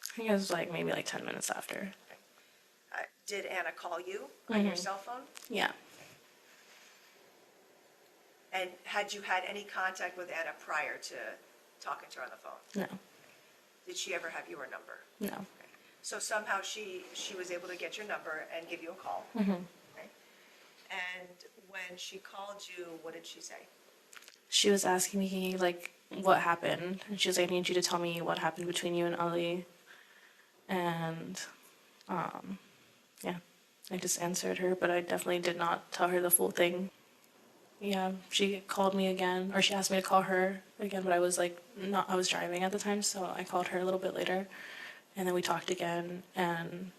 I think it was like maybe like 10 minutes after. Did Anna call you on your cell phone? Yeah. And had you had any contact with Anna prior to talking to her on the phone? No. Did she ever have your number? No. So somehow she was able to get your number and give you a call. Mm-hmm. Okay. And when she called you, what did she say? She was asking me like what happened, and she was like, I need you to tell me what happened between you and Ali. And yeah, I just answered her, but I definitely did not tell her the full thing. Yeah, she called me again, or she asked me to call her again, but I was like, I was driving at the time, so I called her a little bit later, and then we talked again, and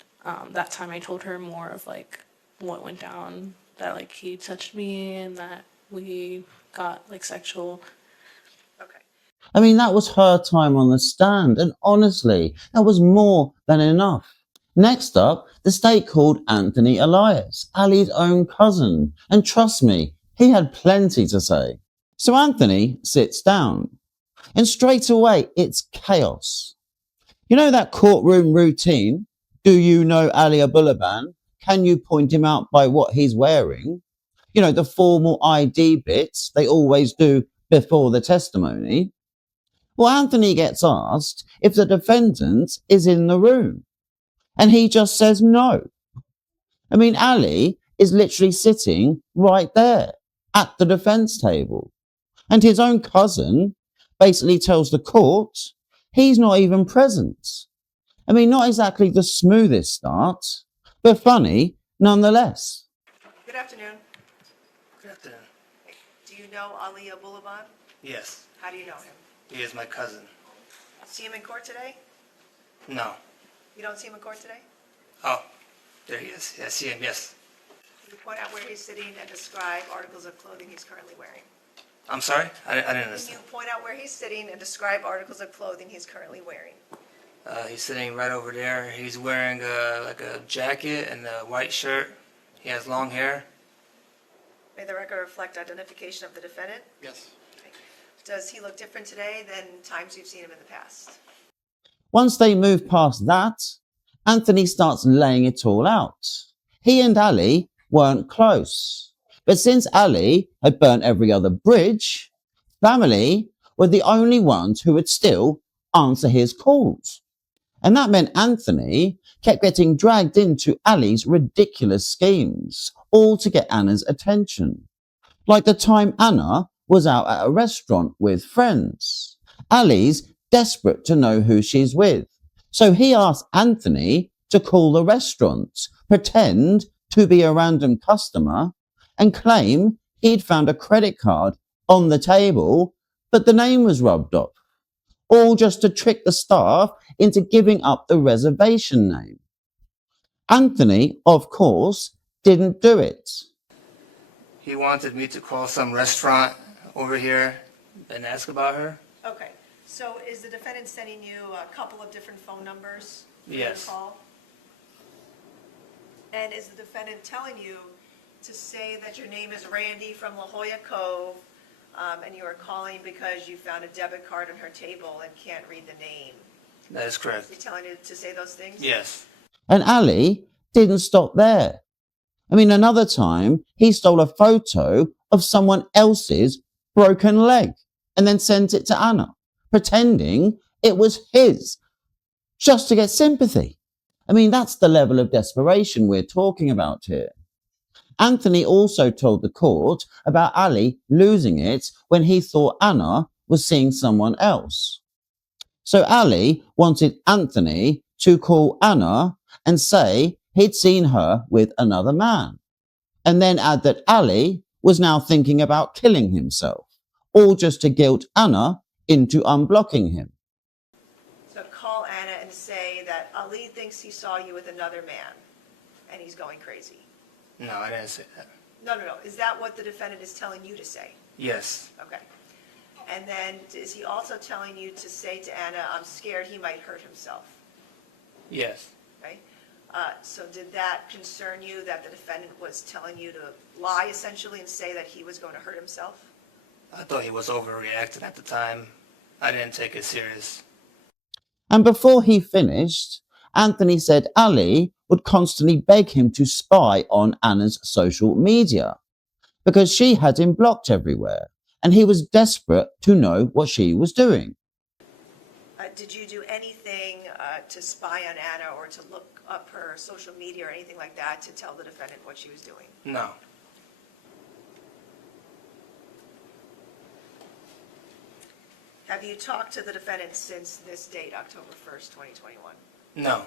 that time I told her more of like what went down, that like he touched me and that we got like sexual. I mean, that was her time on the stand, and honestly, that was more than enough. Next up, the state called Anthony Elias, Ali's own cousin, and trust me, he had plenty to say. So Anthony sits down, and straight away, it's chaos. You know that courtroom routine? Do you know Ali Abulaban? Can you point him out by what he's wearing? You know, the formal ID bits they always do before the testimony. Well, Anthony gets asked if the defendant is in the room, and he just says no. I mean, Ali is literally sitting right there at the defense table, and his own cousin basically tells the court he's not even present. I mean, not exactly the smoothest start, but funny nonetheless. Good afternoon. Good afternoon. Do you know Ali Abulaban? Yes, How do you know him? he is my cousin. See him in court today? No. You don't see him in court today? Oh, there he is. I see him, yes. Can you point out where he's sitting and describe articles of clothing he's currently wearing? I'm sorry? I didn't Can understand. you point out where he's sitting and describe articles of clothing he's currently wearing? He's sitting right over there. He's wearing like a jacket and a white shirt. He has long hair. May the record reflect identification of the defendant? Yes. Does he look different today than times you've seen him in the past? Once they move past that, Anthony starts laying it all out. He and Ali weren't close, but since Ali had burnt every other bridge, family were the only ones who would still answer his calls. And that meant Anthony kept getting dragged into Ali's ridiculous schemes, all to get Anna's attention. Like the time Anna was out at a restaurant with friends. Ali's desperate to know who she's with. So he asked Anthony to call the restaurant, pretend to be a random customer, and claim he'd found a credit card on the table, but the name was rubbed off. All just to trick the staff into giving up the reservation name. Anthony, of course, didn't do it. He wanted me to call some restaurant over here and ask about her. Okay, so is the defendant sending you a couple of different phone numbers for you Yes. to call? And is the defendant telling you to say that your name is Randy from La Jolla Cove, and you are calling because you found a debit card on her table and can't read the name? That is correct. Is he telling you to say those things? Yes. And Ali didn't stop there. I mean, another time, he stole a photo of someone else's broken leg and then sent it to Anna, pretending it was his, just to get sympathy. I mean, that's the level of desperation we're talking about here. Anthony also told the court about Ali losing it when he thought Anna was seeing someone else. So Ali wanted Anthony to call Anna and say he'd seen her with another man, and then add that Ali was now thinking about killing himself, all just to guilt Anna into unblocking him. So call Anna and say that Ali thinks he saw you with another man and he's going crazy. No, I didn't say that. No. Is that what the defendant is telling you to say? Yes. Okay. And then is he also telling you to say to Anna, I'm scared he might hurt himself? Yes. Okay. So did that concern you that the defendant was telling you to lie essentially and say that he was going to hurt himself? I thought he was overreacting at the time. I didn't take it serious. And before he finished, Anthony said Ali would constantly beg him to spy on Anna's social media because she had him blocked everywhere and he was desperate to know what she was doing. Did you do anything to spy on Anna or to look up her social media or anything like that to tell the defendant what she was doing? No. Have you talked to the defendant since this date, October 1st, 2021? No.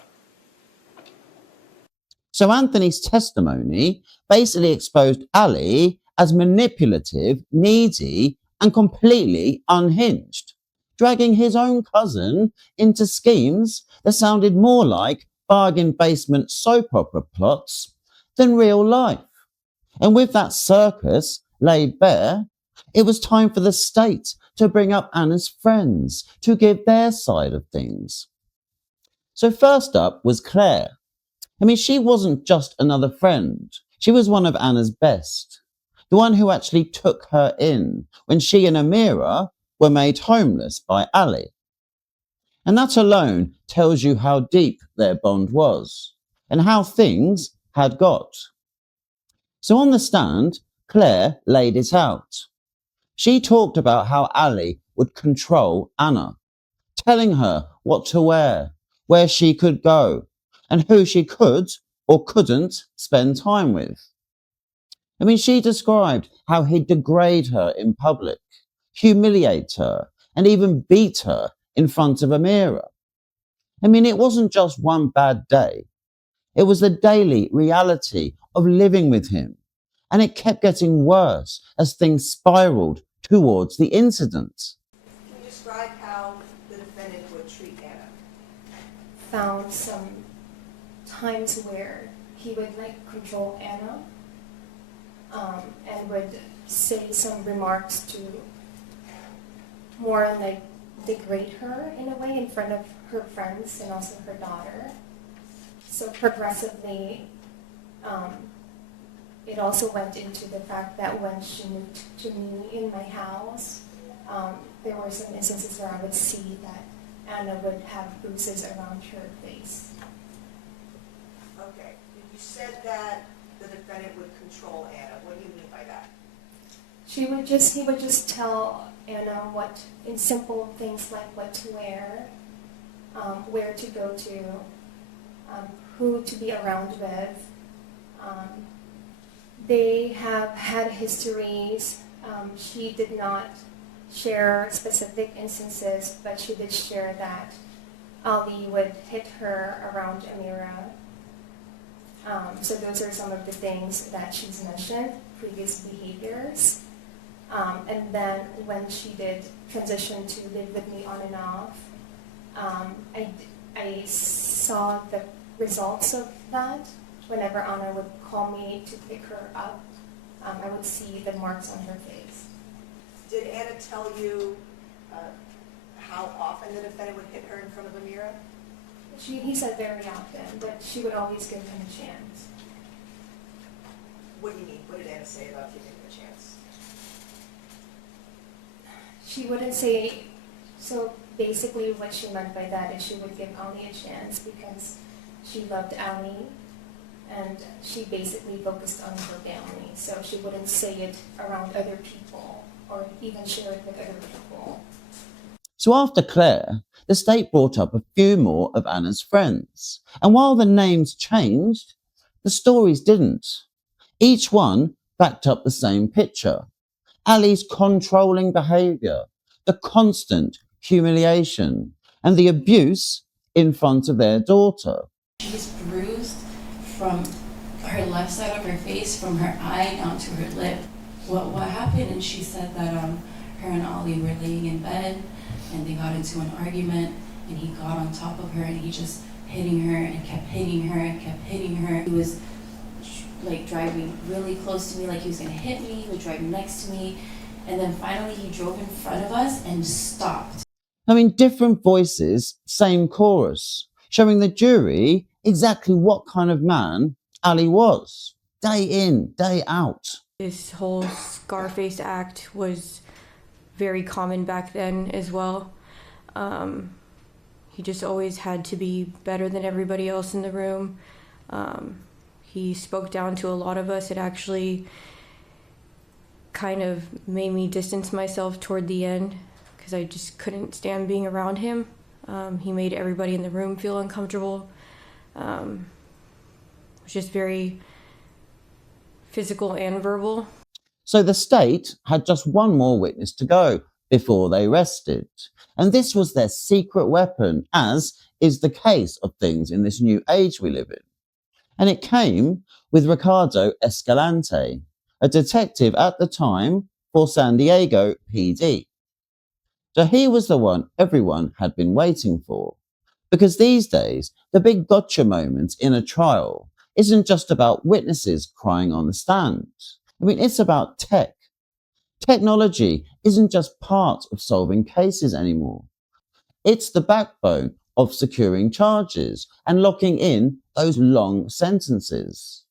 So Anthony's testimony basically exposed Ali as manipulative, needy, and completely unhinged, dragging his own cousin into schemes that sounded more like bargain basement soap opera plots than real life. And with that circus laid bare, it was time for the state to bring up Anna's friends to give their side of things. So first up was Claire. I mean, she wasn't just another friend. She was one of Anna's best. The one who actually took her in when she and Amira were made homeless by Ali. And that alone tells you how deep their bond was and how things had got. So on the stand, Claire laid it out. She talked about how Ali would control Anna, telling her what to wear, where she could go, and who she could or couldn't spend time with. I mean, she described how he'd degrade her in public, humiliate her, and even beat her in front of Amira. I mean, it wasn't just one bad day. It was the daily reality of living with him. And it kept getting worse as things spiraled towards the incident. Can you describe how the defendant would treat Anna? Found some times where he would control Anna and would say some remarks to more degrade her in a way in front of her friends and also her daughter. So progressively, it also went into the fact that when she moved to me in my house, there were some instances where I would see that Anna would have bruises around her face. Okay. You said that the defendant would control Anna. What do you mean by that? He would just tell Anna in simple things like what to wear, where to go to, who to be around with. They have had histories. She did not share specific instances, but she did share that Ali would hit her around Amira. So those are some of the things that she's mentioned, previous behaviors. And then when she did transition to live with me on and off, I saw the results of that. Whenever Anna would call me to pick her up, I would see the marks on her face. Did Anna tell you how often the defendant would hit her in front of Amira? He said very often, but she would always give him a chance. What do you mean? What did Anna say about giving him a chance? She wouldn't say, so basically what she meant by that is she would give Ali a chance because she loved Ali and she basically focused on her family, so she wouldn't say it around other people or even share it with other people. So after Claire, the state brought up a few more of Anna's friends. And while the names changed, the stories didn't. Each one backed up the same picture. Ali's controlling behaviour, the constant humiliation, and the abuse in front of their daughter. She's bruised from her left side of her face, from her eye down to her lip. What happened? And she said that her and Ali were laying in bed and they got into an argument, and he got on top of her and he just hitting her and kept hitting her and kept hitting her. He was like driving really close to me, like he was gonna hit me. He was driving next to me, and then finally he drove in front of us and stopped. I mean, different voices, same chorus, showing the jury exactly what kind of man Ali was, day in, day out. This whole Scarface act was very common back then as well. He just always had to be better than everybody else in the room. He spoke down to a lot of us. It actually kind of made me distance myself toward the end because I just couldn't stand being around him. He made everybody in the room feel uncomfortable. It was just very physical and verbal. So the state had just one more witness to go before they rested. And this was their secret weapon, as is the case of things in this new age we live in. And it came with Ricardo Escalante, a detective at the time for San Diego PD. So he was the one everyone had been waiting for. Because these days, the big gotcha moment in a trial isn't just about witnesses crying on the stand. I mean, it's about tech. Technology isn't just part of solving cases anymore. It's the backbone of securing charges and locking in those long sentences.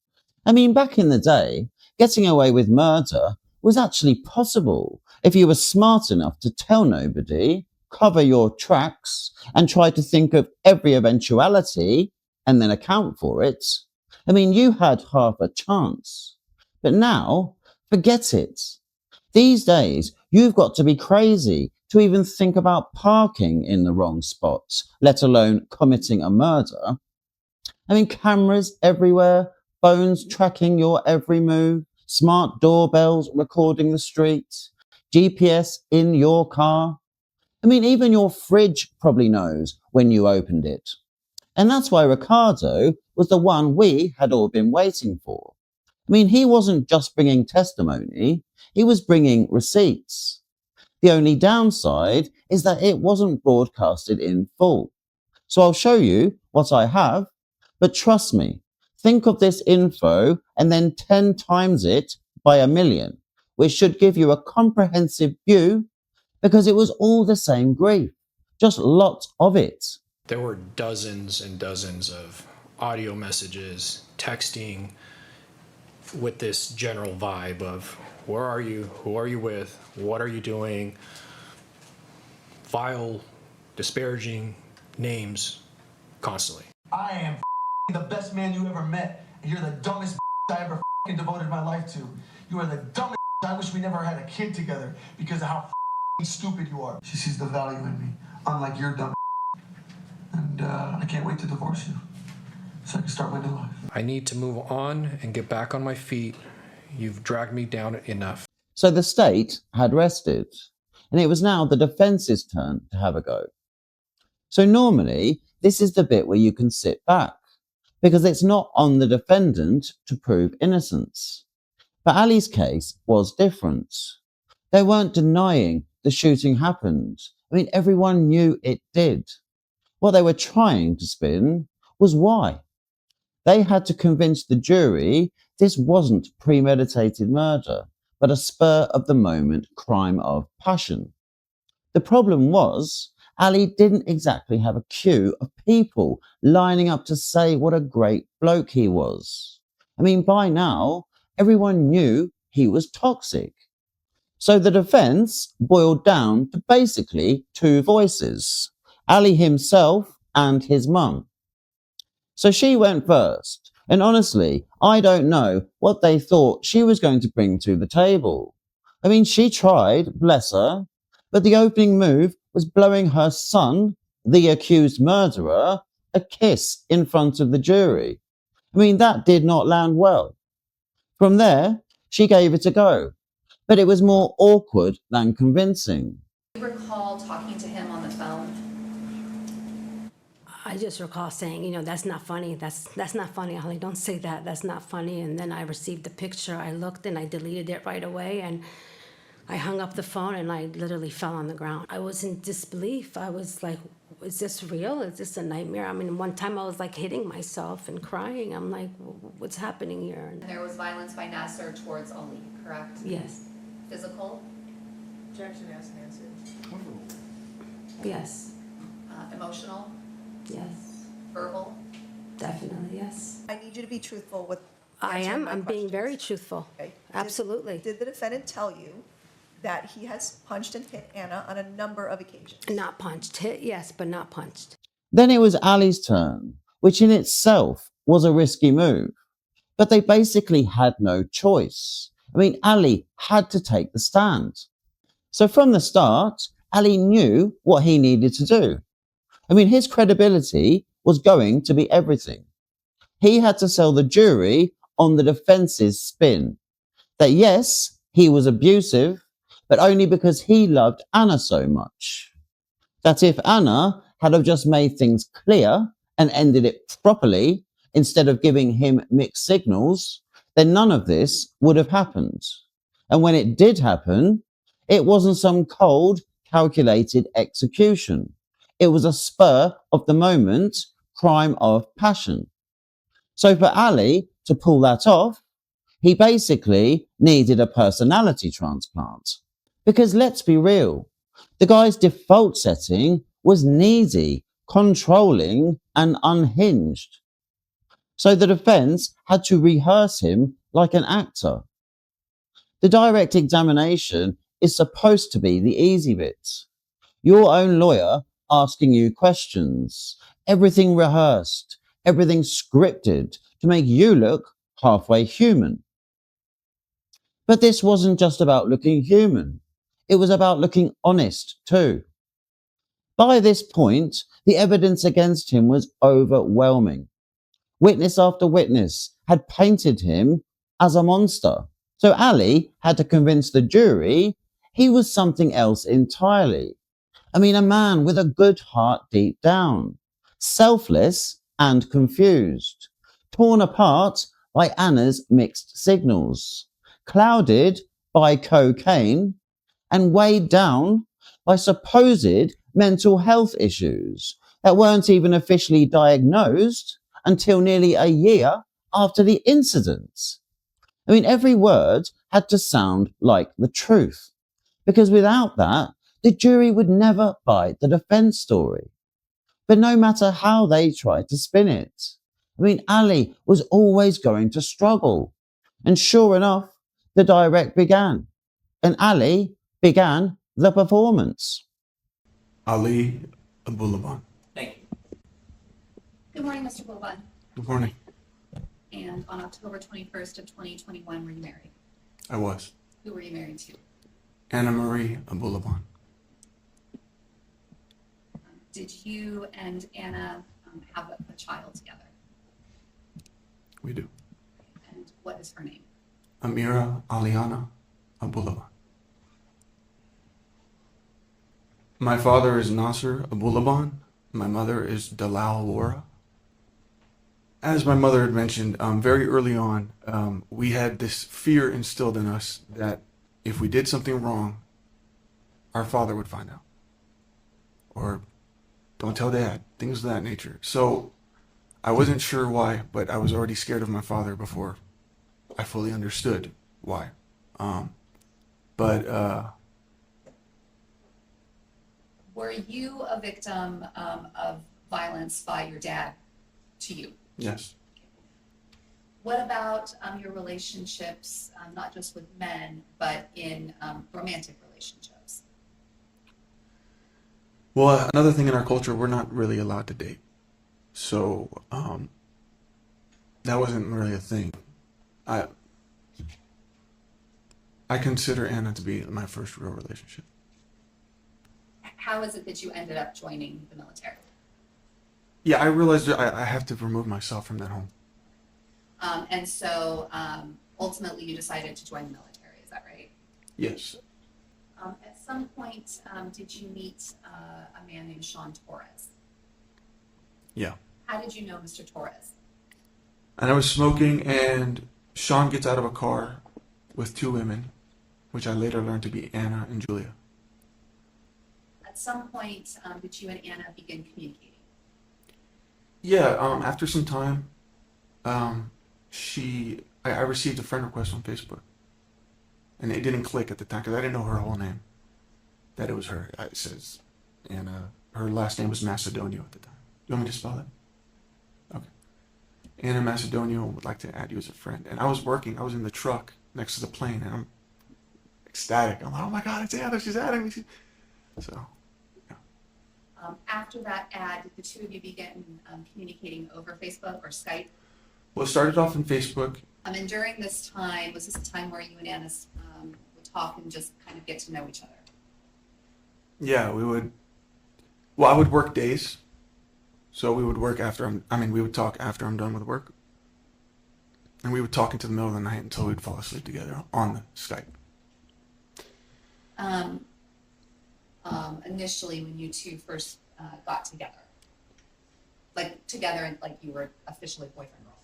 I mean, back in the day, getting away with murder was actually possible if you were smart enough to tell nobody, cover your tracks, and try to think of every eventuality and then account for it. I mean, you had half a chance. But now, forget it. These days, you've got to be crazy to even think about parking in the wrong spot, let alone committing a murder. I mean, cameras everywhere, phones tracking your every move, smart doorbells recording the streets, GPS in your car. I mean, even your fridge probably knows when you opened it. And that's why Ricardo was the one we had all been waiting for. I mean, he wasn't just bringing testimony, he was bringing receipts. The only downside is that it wasn't broadcasted in full. So I'll show you what I have, but trust me, think of this info and then 10 times it by 1,000,000, which should give you a comprehensive view, because it was all the same grief, just lots of it. There were dozens and dozens of audio messages, texting, with this general vibe of where are you, who are you with, what are you doing, vile, disparaging names constantly. I am the best man you ever met, and you're the dumbest I ever devoted my life to. You are the dumbest. I wish we never had a kid together because of how stupid you are. She sees the value in me, unlike your dumb. And I can't wait to divorce you so I can start my new life. I need to move on and get back on my feet. You've dragged me down enough. So the state had rested, and it was now the defence's turn to have a go. So normally, this is the bit where you can sit back, because it's not on the defendant to prove innocence. But Ali's case was different. They weren't denying the shooting happened. I mean, everyone knew it did. What they were trying to spin was why. They had to convince the jury this wasn't premeditated murder, but a spur-of-the-moment crime of passion. The problem was, Ali didn't exactly have a queue of people lining up to say what a great bloke he was. I mean, by now, everyone knew he was toxic. So the defense boiled down to basically two voices, Ali himself and his mum. So she went first, And honestly, I don't know what they thought she was going to bring to the table. I mean, she tried, bless her, but the opening move was blowing her son, the accused murderer, a kiss in front of the jury. I mean, that did not land well. From there, she gave it a go, but it was more awkward than convincing. Do you recall talking to him on the phone? I just recall saying, you know, that's not funny. That's not funny, Holly. Don't say that. That's not funny. And then I received the picture. I looked and I deleted it right away. And I hung up the phone and I literally fell on the ground. I was in disbelief. I was like, is this real? Is this a nightmare? I mean, one time I was like hitting myself and crying. I'm like, what's happening here? And there was violence by Nasser towards Ali, correct? Yes. Physical? Objection asked answered. Yes. Emotional? Yes. Verbal? Definitely, yes. I need you to be truthful with I answering am. my I'm being questions. very truthful. Okay. Absolutely. Did the defendant tell you that he has punched and hit Anna on a number of occasions? Not punched. Hit, yes, but not punched. Then it was Ali's turn, which in itself was a risky move. But they basically had no choice. I mean, Ali had to take the stand. So from the start, Ali knew what he needed to do. I mean, his credibility was going to be everything. He had to sell the jury on the defense's spin. That yes, he was abusive, but only because he loved Anna so much. That if Anna had have just made things clear and ended it properly, instead of giving him mixed signals, then none of this would have happened. And when it did happen, it wasn't some cold, calculated execution. It was a spur of the moment crime of passion. So for Ali to pull that off, he basically needed a personality transplant. Because let's be real, the guy's default setting was needy, controlling, and unhinged. So the defense had to rehearse him like an actor. The direct examination is supposed to be the easy bit. Your own lawyer asking you questions, everything rehearsed, everything scripted to make you look halfway human. But this wasn't just about looking human. It was about looking honest too. By this point, the evidence against him was overwhelming. Witness after witness had painted him as a monster. So Ali had to convince the jury he was something else entirely. I mean, a man with a good heart deep down, selfless and confused, torn apart by Anna's mixed signals, clouded by cocaine, and weighed down by supposed mental health issues that weren't even officially diagnosed until nearly a year after the incident. I mean, every word had to sound like the truth, because without that, the jury would never buy the defense story. But no matter how they tried to spin it, I mean, Ali was always going to struggle. And sure enough, the direct began. And Ali began the performance. Ali Abulaban. Thank you. Good morning, Mr. Abulaban. Good morning. And on October 21st of 2021, were you married? I was. Who were you married to? Anna Marie Abulaban. Did you and Anna have a child together? We do. And what is her name? Amira Aliana Abulaban. My father is Nasser Abulaban. My mother is Dalal Wara. As my mother had mentioned, very early on, we had this fear instilled in us that if we did something wrong, our father would find out. Or, don't tell dad, things of that nature. So, I wasn't sure why, but I was already scared of my father before I fully understood why. Were you a victim of violence by your dad to you? Yes. What about your relationships, not just with men, but in romantic relationships? Well, another thing in our culture, we're not really allowed to date. So, that wasn't really a thing. I consider Anna to be my first real relationship. How is it that you ended up joining the military? Yeah, I realized that I have to remove myself from that home. And so ultimately you decided to join the military, is that right? Yes. At some point, did you meet a man named Sean Torres? Yeah. How did you know Mr. Torres? And I was smoking, and Sean gets out of a car with two women, which I later learned to be Anna and Julia. At some point, did you and Anna begin communicating? Yeah, after some time, I received a friend request on Facebook. And it didn't click at the time because I didn't know her whole name. That it was her. It says Anna. Her last name was Macedonio at the time. You want me to spell it? Okay. Anna Macedonio would like to add you as a friend. And I was working. I was in the truck next to the plane, and I'm ecstatic. I'm like, oh my God, it's Anna. She's adding me. So. After that ad, did the two of you begin communicating over Facebook or Skype? Well, it started off on Facebook. And during this time, was this a time where you and Anna would talk and just kind of get to know each other? Yeah, we would. Well, I would work days. So we would work we would talk after I'm done with work. And we would talk into the middle of the night until we'd fall asleep together on the Skype. Initially, when you two first got together, like you were officially boyfriend, girlfriend.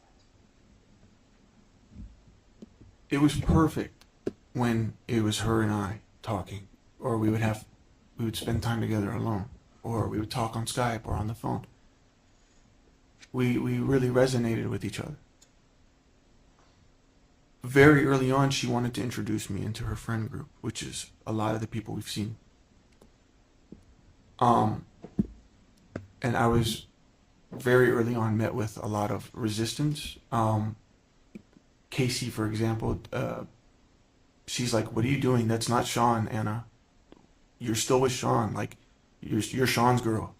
It was perfect when it was her and I talking, or we would spend time together alone, or we would talk on Skype or on the phone. We really resonated with each other. Very early on, she wanted to introduce me into her friend group, which is a lot of the people we've seen. And I was very early on met with a lot of resistance. Casey, for example, she's like, "What are you doing? That's not Sean, Anna. You're still with Sean. Like, you're Sean's girl."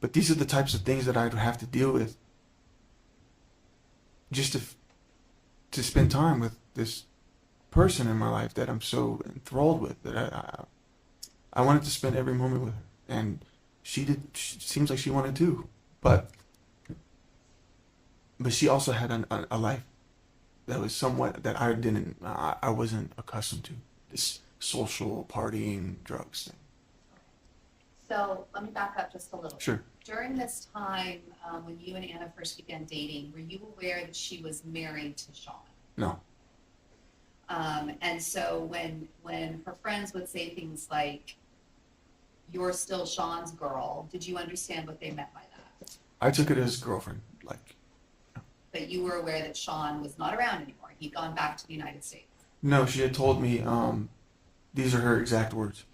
But these are the types of things that I'd have to deal with just to spend time with this person in my life that I'm so enthralled with, that I wanted to spend every moment with her, and she seems like she wanted to, but she also had a life that was somewhat that I wasn't accustomed to, this social partying drugs thing. So let me back up just a little. Sure. During this time, when you and Anna first began dating, were you aware that she was married to Sean? No. And so when her friends would say things like, "You're still Sean's girl," did you understand what they meant by that? I took it as girlfriend, like. But you were aware that Sean was not around anymore. He'd gone back to the United States. No, she had told me, these are her exact words.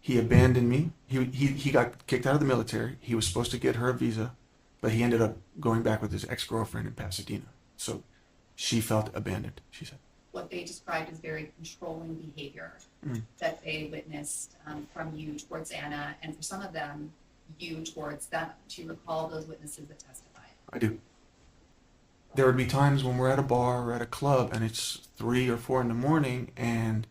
He abandoned me. He got kicked out of the military. He was supposed to get her a visa, but he ended up going back with his ex-girlfriend in Pasadena. So she felt abandoned, she said. What they described as very controlling behavior that they witnessed from you towards Anna, and for some of them, you towards them. Do you recall those witnesses that testified? I do. There would be times when we're at a bar or at a club and it's 3 or 4 in the morning, and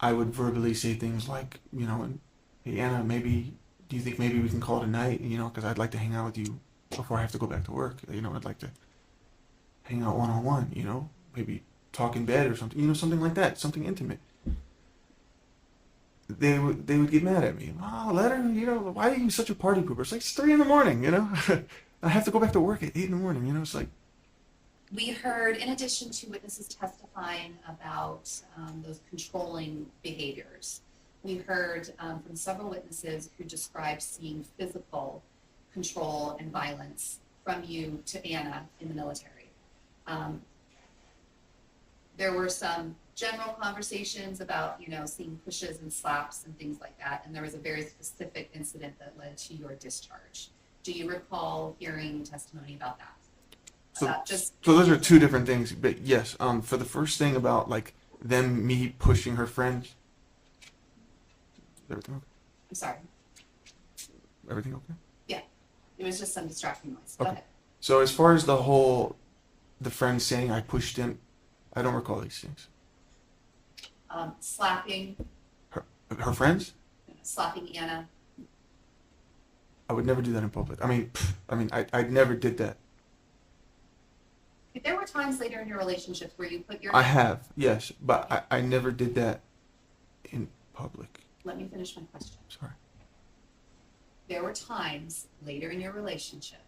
I would verbally say things like, "Hey Anna, do you think maybe we can call it a night? Because I'd like to hang out with you before I have to go back to work. I'd like to hang out one-on-one, maybe talk in bed or something, something like that, something intimate." They would get mad at me. "Oh, let her, why are you such a party pooper?" It's like, it's 3 in the morning, I have to go back to work at 8 in the morning, it's like. We heard, in addition to witnesses testifying about those controlling behaviors, we heard from several witnesses who described seeing physical control and violence from you to Anna in the military. There were some general conversations about, seeing pushes and slaps and things like that, and there was a very specific incident that led to your discharge. Do you recall hearing testimony about that? So those are two different things, but yes, for the first thing about me pushing her friends. Is everything okay? I'm sorry. Everything okay? Yeah. It was just some distracting noise. Go Okay. ahead. So as far as the friend saying I pushed him, I don't recall these things. Slapping, Her friends? slapping Anna. I would never do that in public. I never did that. If there were times later in your relationships where you put your I have, yes, but I never did that in public. Let me finish my question. Sorry. There were times later in your relationship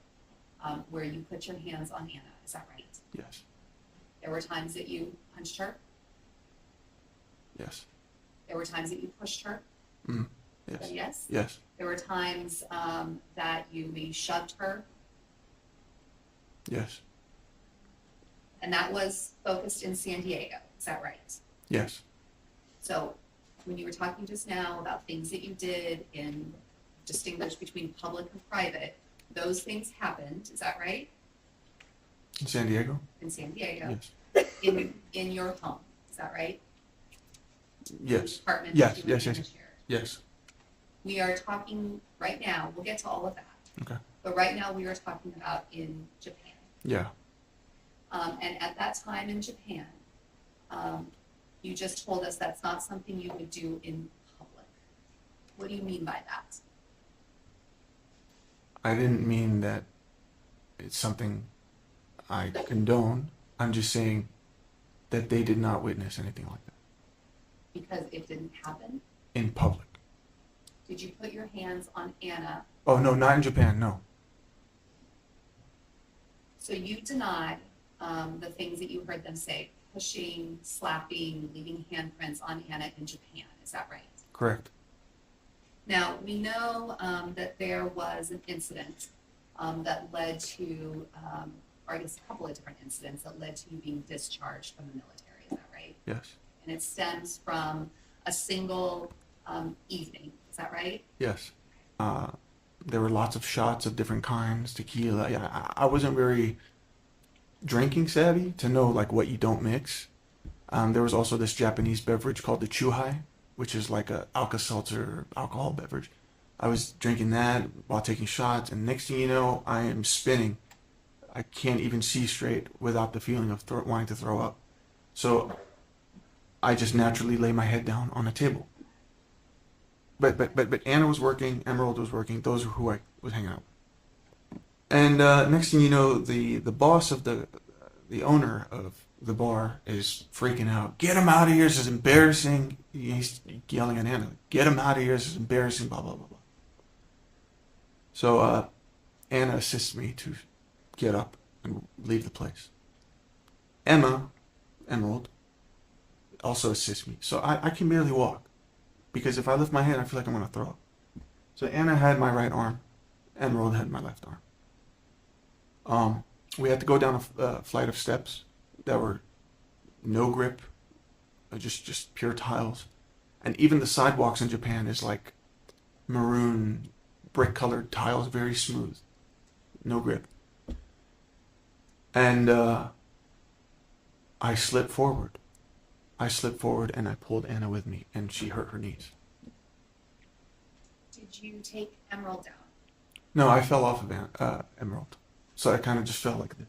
where you put your hands on Anna. Is that right? Yes. There were times that you punched her. Yes. There were times that you pushed her. Mm. Yes. Is that yes? Yes. There were times that you maybe shoved her, Yes. and that was focused in San Diego. Is that right? Yes. So when you were talking just now about things that you did in distinguish between public and private, those things happened. Is that right? In San Diego? In San Diego. Yes. In your home. Is that right? Yes. Apartment Yes. that you Yes. and Yes. Anna shared. Yes. We are talking right now. We'll get to all of that. Okay. But right now we are talking about in Japan. Yeah. And at that time in Japan, you just told us that's not something you would do in public. What do you mean by that? I didn't mean that it's something I condone. I'm just saying that they did not witness anything like that Because it didn't happen? in public. Did you put your hands on Anna? Oh, no, not in Japan, no. So you denied the things that you heard them say, pushing, slapping, leaving handprints on Anna in Japan. Is that right? Correct. Now, we know that there was an incident that led to, or I guess a couple of different incidents that led to you being discharged from the military. Is that right? Yes. And it stems from a single evening. Is that right? Yes. There were lots of shots of different kinds, tequila. Yeah, I wasn't very drinking savvy to know like what you don't mix. There was also this Japanese beverage called the chuhai, which is like a Alka-Seltzer alcohol beverage. I was drinking that while taking shots, and next thing you know, I am spinning. I can't even see straight without the feeling of wanting to throw up. So I just naturally lay my head down on a table. But Anna was working, Emerald was working. Those are who I was hanging out with. And next thing you know, the boss of the owner of the bar is freaking out. Get him out of here! This is embarrassing. He's yelling at Anna. Get him out of here! This is embarrassing. Blah blah blah blah. So Anna assists me to get up and leave the place. Emerald, also assists me. So I can barely walk. Because if I lift my hand, I feel like I'm going to throw up. So Anna had my right arm. Emerald had my left arm. We had to go down a flight of steps that were no grip, just pure tiles. And even the sidewalks in Japan is like maroon, brick-colored tiles, very smooth. No grip. And I slipped forward. And I pulled Anna with me, and she hurt her knees. Did you take Emerald down? No, I fell off of Emerald. So I kind of just fell like this.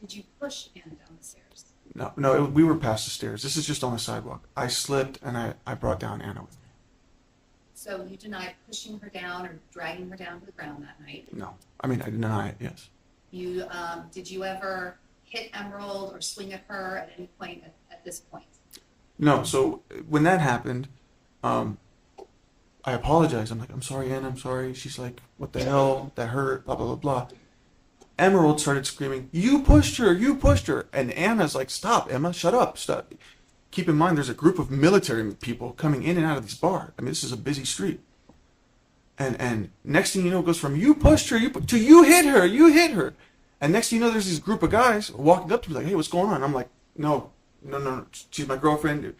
Did you push Anna down the stairs? No, we were past the stairs. This is just on the sidewalk. I slipped, and I brought down Anna with me. So you denied pushing her down or dragging her down to the ground that night? No. I mean, I deny it, yes. You did you ever hit Emerald or swing at her at any point at this point? No, so when that happened, I apologized. I'm like, I'm sorry, Anna, I'm sorry. She's like, what the hell? That hurt, blah, blah, blah, blah. Emerald started screaming, you pushed her. And Anna's like, stop, Emma, shut up, stop. Keep in mind, there's a group of military people coming in and out of this bar. I mean, this is a busy street. And next thing you know, it goes from, you pushed her, to you hit her. And next thing you know, there's this group of guys walking up to me like, hey, what's going on? I'm like, no, she's my girlfriend.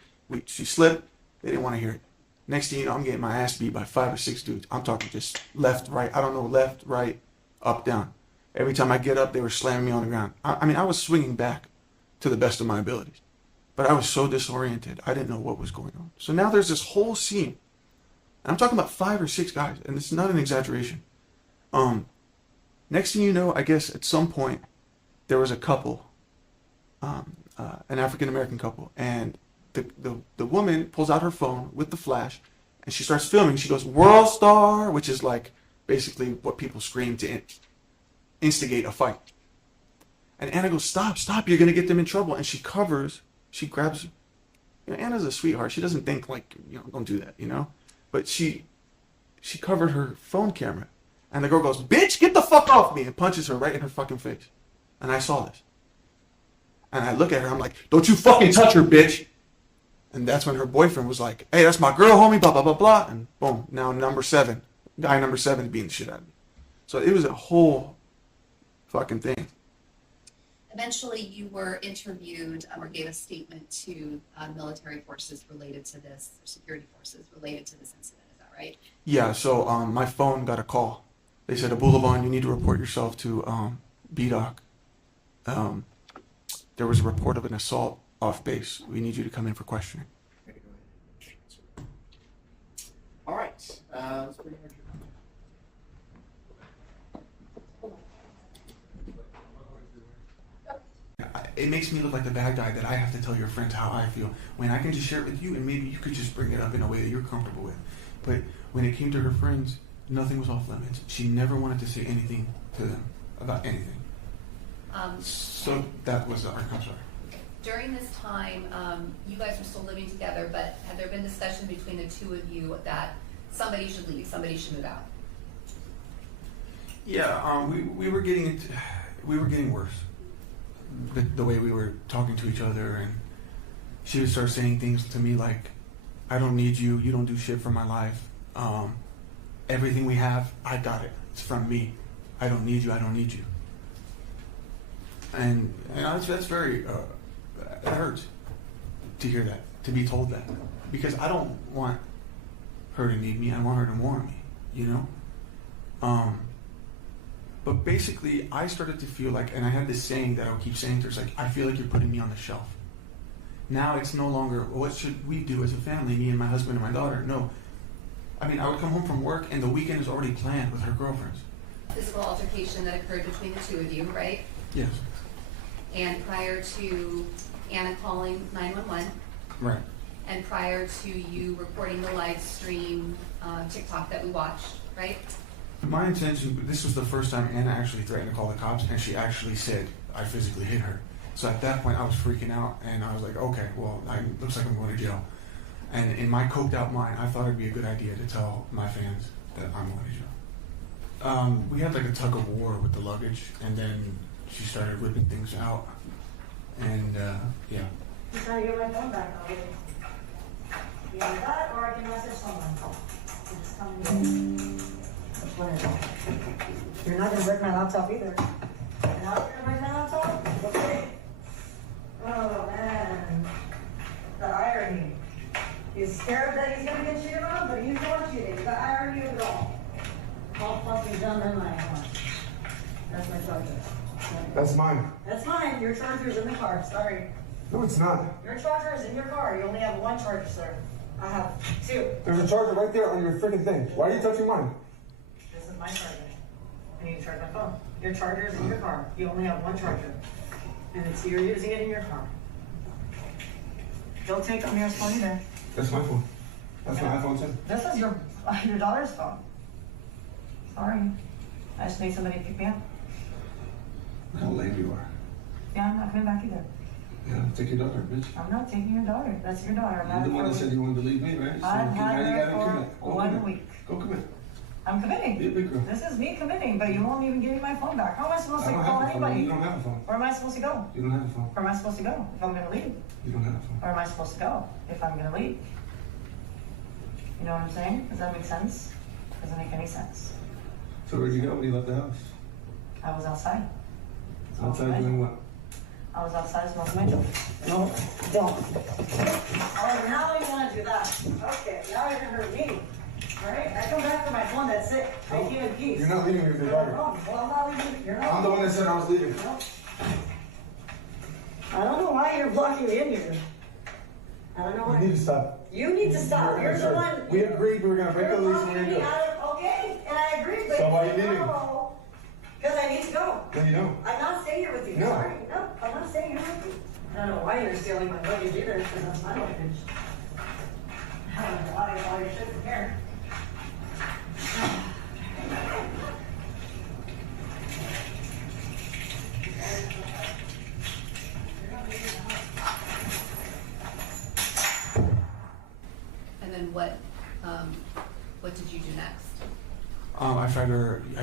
She slipped. They didn't want to hear it. Next thing you know, I'm getting my ass beat by 5 or 6 dudes. I'm talking just left, right. I don't know, left, right, up, down. Every time I get up, they were slamming me on the ground. I mean, I was swinging back to the best of my abilities. But I was so disoriented. I didn't know what was going on. So now there's this whole scene. And I'm talking about 5 or 6 guys, and it's not an exaggeration. Next thing you know, I guess at some point there was a couple, an African-American couple, and the woman pulls out her phone with the flash and she starts filming. She goes, "World Star," which is like basically what people scream to instigate a fight. And Anna goes, stop, you're going to get them in trouble. And she grabs, Anna's a sweetheart. She doesn't think like, don't do that, But she covered her phone camera. And the girl goes, "Bitch, get the fuck off me," and punches her right in her fucking face. And I saw this. And I look at her, I'm like, "Don't you fucking touch her, bitch." And that's when her boyfriend was like, "Hey, that's my girl, homie, blah, blah, blah, blah." And boom, now guy number 7 beating the shit out of me. So it was a whole fucking thing. Eventually, you were interviewed or gave a statement to military forces related to this, or security forces related to this incident. Is that right? Yeah, so my phone got a call. They said, "Abulaban, you need to report yourself to BDOC. There was a report of an assault off base. We need you to come in for questioning." All right. Let's bring her. It makes me look like the bad guy that I have to tell your friends how I feel when I can just share it with you and maybe you could just bring it up in a way that you're comfortable with. But when it came to her friends, nothing was off limits. She never wanted to say anything to them about anything. So that was our concern. During this time, you guys were still living together, but had there been discussion between the two of you that somebody should leave, somebody should move out? Yeah, we were getting worse. The way we were talking to each other, and she would start saying things to me like, "I don't need you. You don't do shit for my life. Everything we have, I got it. It's from me. I don't need you. I don't need you." And that's very, it hurts to hear that, to be told that, because I don't want her to need me. I want her to want me, But basically, I started to feel like, and I had this saying that I would keep saying to her, it's like, "I feel like you're putting me on the shelf." Now it's no longer, what should we do as a family, me and my husband and my daughter? No. I mean, I would come home from work and the weekend is already planned with her girlfriends. Physical altercation that occurred between the two of you, right? Yes. And prior to Anna calling 911. Right. And prior to you reporting the live stream TikTok that we watched, right? My intention, this was the first time Anna actually threatened to call the cops, and she actually said, "I physically hit her." So at that point, I was freaking out, and I was like, okay, well, looks like I'm going to jail. And in my coked out mind, I thought it'd be a good idea to tell my fans that I'm going to jail. We had like a tug of war with the luggage, and then she started whipping things out, and yeah. I'm trying to get my phone back already. You want that, or I can message someone? Just tell me. Which one is it? You're not going to break my laptop either. You're not going to break my laptop? Okay. Oh, man. The irony. He's scared that he's going to get cheated on, but he's not cheating. The irony of it all. All fucking dumb in my account. That's my charger. That's mine. That's mine. Your charger's in the car. Sorry. No, it's not. Your charger is in your car. You only have one charger, sir. I have two. There's a charger right there on your freaking thing. Why are you touching mine? This is my charger. I need to charge my phone. Your charger is in your car. You only have one charger. And you're using it in your car. Don't take Amir's phone either. That's my phone. That's my iPhone too. This is your daughter's phone. Sorry. I just need somebody to pick me up. Look how lame you are. Yeah, I'm not coming back either. Yeah, take your daughter, bitch. I'm not taking your daughter. That's your daughter. You're the one that said you wanted to leave me, right? So I've now had you her gotta commit. for 1 week. Go commit. I'm committing. Be a big girl. This is me committing, but you won't even give me my phone back. How am I supposed to I don't call have a phone. anybody? You don't have a phone. Where am I supposed to go? You don't have a phone. Where am I supposed to go if I'm gonna leave? You don't have a phone. Where am I supposed to go if I'm gonna leave? You know what I'm saying? Does that make sense? Doesn't make any sense. So where'd you go when you left the house? I was outside. Outside doing what? I was outside smoking my joint. No, don't. Oh, now you want to do that. Okay, now you're gonna hurt me. Alright? I come back to my phone, that's it. I give it peace. You're not leaving me with your daughter. Well, I'm not leaving. You're not. I'm the one that said I was leaving. No. I don't know why you're blocking me in here. I don't know why. You need to stop. You need to stop. You're the one. We agreed we were going to break the lease and we're going to do it. Okay, and I agreed, but. So why are you leaving? No. you don't. I'm not staying here with you. No. Sorry. No, I'm not staying here with you. I don't know why you're stealing my luggage either, because that's my luggage. I don't know why all your shit's in here. And then what did you do next? I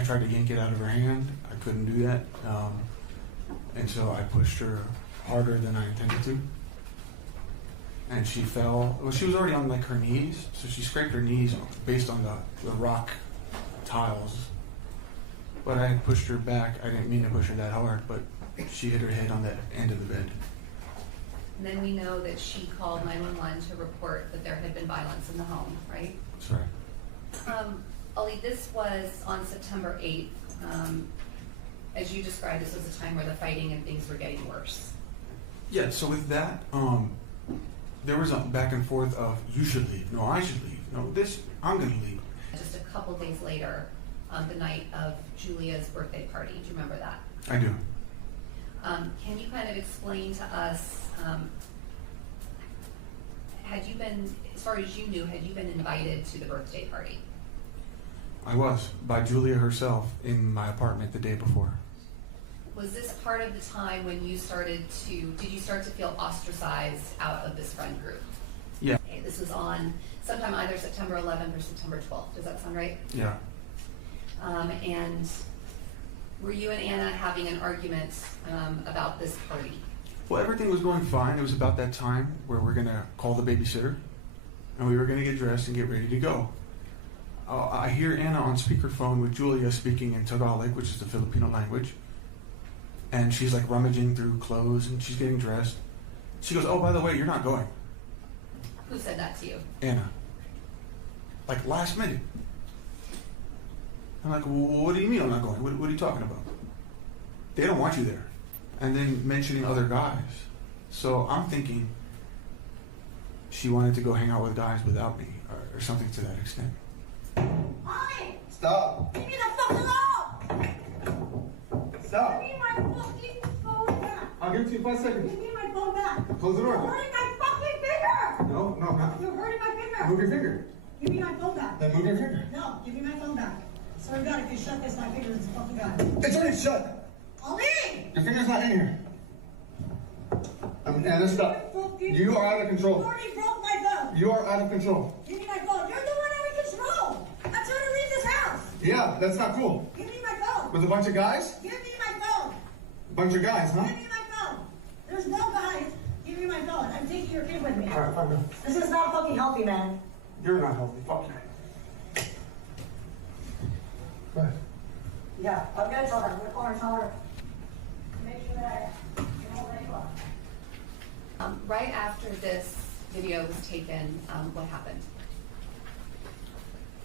tried to yank it out of her hand. I couldn't do that. And so I pushed her harder than I intended to. And she fell. Well, she was already on like her knees, so she scraped her knees based on the rock tiles. But I pushed her back. I didn't mean to push her that hard, but she hit her head on that end of the bed. And then we know that she called 911 to report that there had been violence in the home, right? That's right. Ali, this was on September 8th. As you described, this was a time where the fighting and things were getting worse. Yeah, so with that, there was a back and forth of, you should leave, no, I should leave, no, this, I'm gonna leave. Just a couple days later, the night of Julia's birthday party, do you remember that? I do. Can you kind of explain to us, had you been, as far as you knew, had you been invited to the birthday party? I was, by Julia herself, in my apartment the day before. Was this part of the time when you did you start to feel ostracized out of this friend group? Yeah. Okay, this was on sometime either September 11th or September 12th, does that sound right? Yeah. And were you and Anna having an argument about this party? Well, everything was going fine. It was about that time where we're gonna call the babysitter, and we were gonna get dressed and get ready to go. I hear Anna on speakerphone with Julia speaking in Tagalog, which is the Filipino language. And she's like rummaging through clothes and she's getting dressed. She goes, oh, by the way, you're not going. Who said that to you? Anna. Like last minute. I'm like, well, what do you mean I'm not going? What are you talking about? They don't want you there. And then mentioning other guys. So I'm thinking she wanted to go hang out with guys without me or something to that extent. Ollie! Stop. Give me the fucking phone! Stop. Give me my fucking phone back! I'll give it to you in 5 seconds. Give me my phone back! Close the door. You're hurting my fucking finger! No, not. You're hurting my finger! Move your finger. Give me my phone back! Then move your finger. No, give me my phone back. Swear to God, if you shut this, my finger is fucking gone. It's already shut. Ollie! Your finger's not in here. Anna, stop. You are out of control. You already broke my phone! You are out of control. Give me my phone! You're the one out of control! I'm trying to leave this house! Yeah, that's not cool. Give me my phone! With a bunch of guys? Give me my phone! A bunch of guys, huh? Give me my phone! There's no guys! Give me my phone! I'm taking your kid with me. All right, fine, go. This is not fucking healthy, man. You're not healthy. Fuck you. Go ahead. Yeah, I'm gonna tell her. I'm gonna call her, tell her. Make sure that I don't let you up. Right after this video was taken, what happened?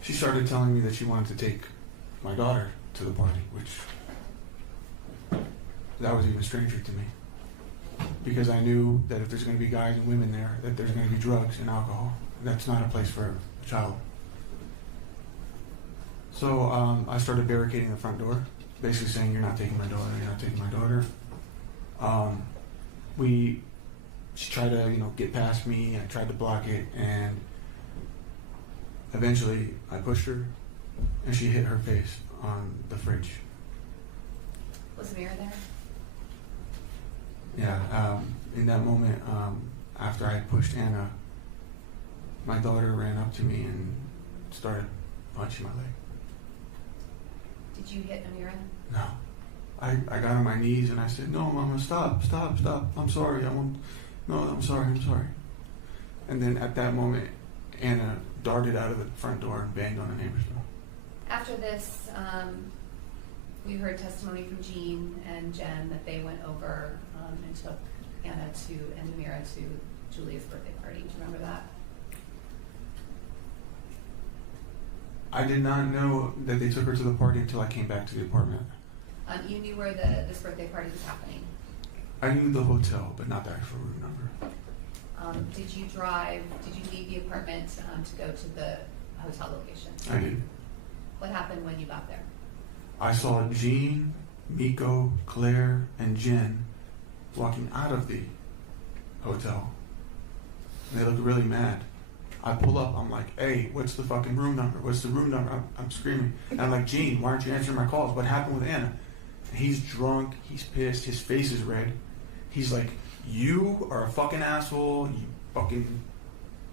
She started telling me that she wanted to take my daughter to the party, which that was even stranger to me. Because I knew that if there's going to be guys and women there, that there's going to be drugs and alcohol. That's not a place for a child. So I started barricading the front door, basically saying, you're not taking my daughter, you're not taking my daughter. She tried to, get past me. I tried to block it, and eventually I pushed her, and she hit her face on the fridge. Was Amira there? Yeah, in that moment, after I pushed Anna, my daughter ran up to me and started punching my leg. Did you hit Amira? No. I got on my knees and I said, no, Mama, stop. I'm sorry. I'm sorry. And then at that moment, Anna darted out of the front door and banged on the neighbor's door. After this, we heard testimony from Jean and Jen that they went over and took Anna and Amira to Julia's birthday party. Do you remember that? I did not know that they took her to the party until I came back to the apartment. You knew where this birthday party was happening. I knew the hotel, but not the actual room number. Did you leave the apartment to go to the hotel location? I did. What happened when you got there? I saw Jean, Miko, Claire, and Jen walking out of the hotel. And they look really mad. I pull up, I'm like, hey, what's the fucking room number? What's the room number? I'm screaming. And I'm like, Gene, why aren't you answering my calls? What happened with Anna? And he's drunk, he's pissed, his face is red. He's like, you are a fucking asshole, you fucking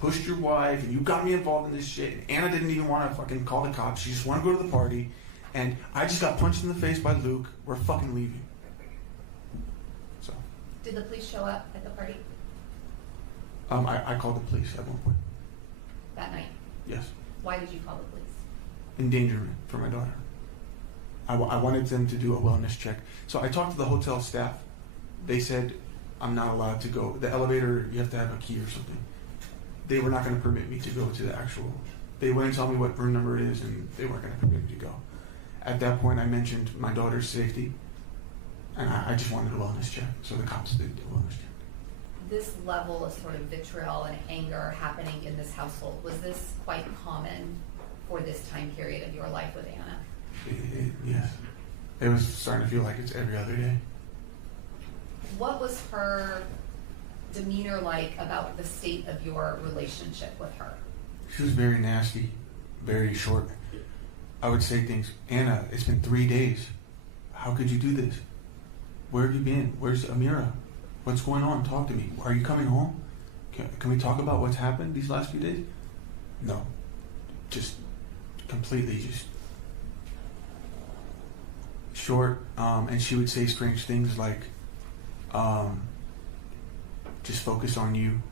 pushed your wife, and you got me involved in this shit. And Anna didn't even want to fucking call the cops, she just wanted to go to the party. And I just got punched in the face by Luke, we're fucking leaving. So. Did the police show up at the party I called the police at one point. that night? Yes. Why did you call the police? Endangerment for my daughter. I wanted them to do a wellness check. So I talked to the hotel staff. They said I'm not allowed to go. The elevator, you have to have a key or something. They were not going to permit me to go to the actual. They wouldn't tell me what room number it is, and they weren't going to permit me to go. At that point, I mentioned my daughter's safety, and I just wanted a wellness check. So the cops did a wellness check. This level of sort of vitriol and anger happening in this household, was this quite common for this time period of your life with Anna? Yes. It was starting to feel like it's every other day. What was her demeanor like about the state of your relationship with her? She was very nasty, very short. I would say things, Anna, it's been 3 days. How could you do this? Where have you been? Where's Amira? What's going on? Talk to me. Are you coming home? Can we talk about what's happened these last few days? No. Just completely just short. And she would say strange things like, just focus on you.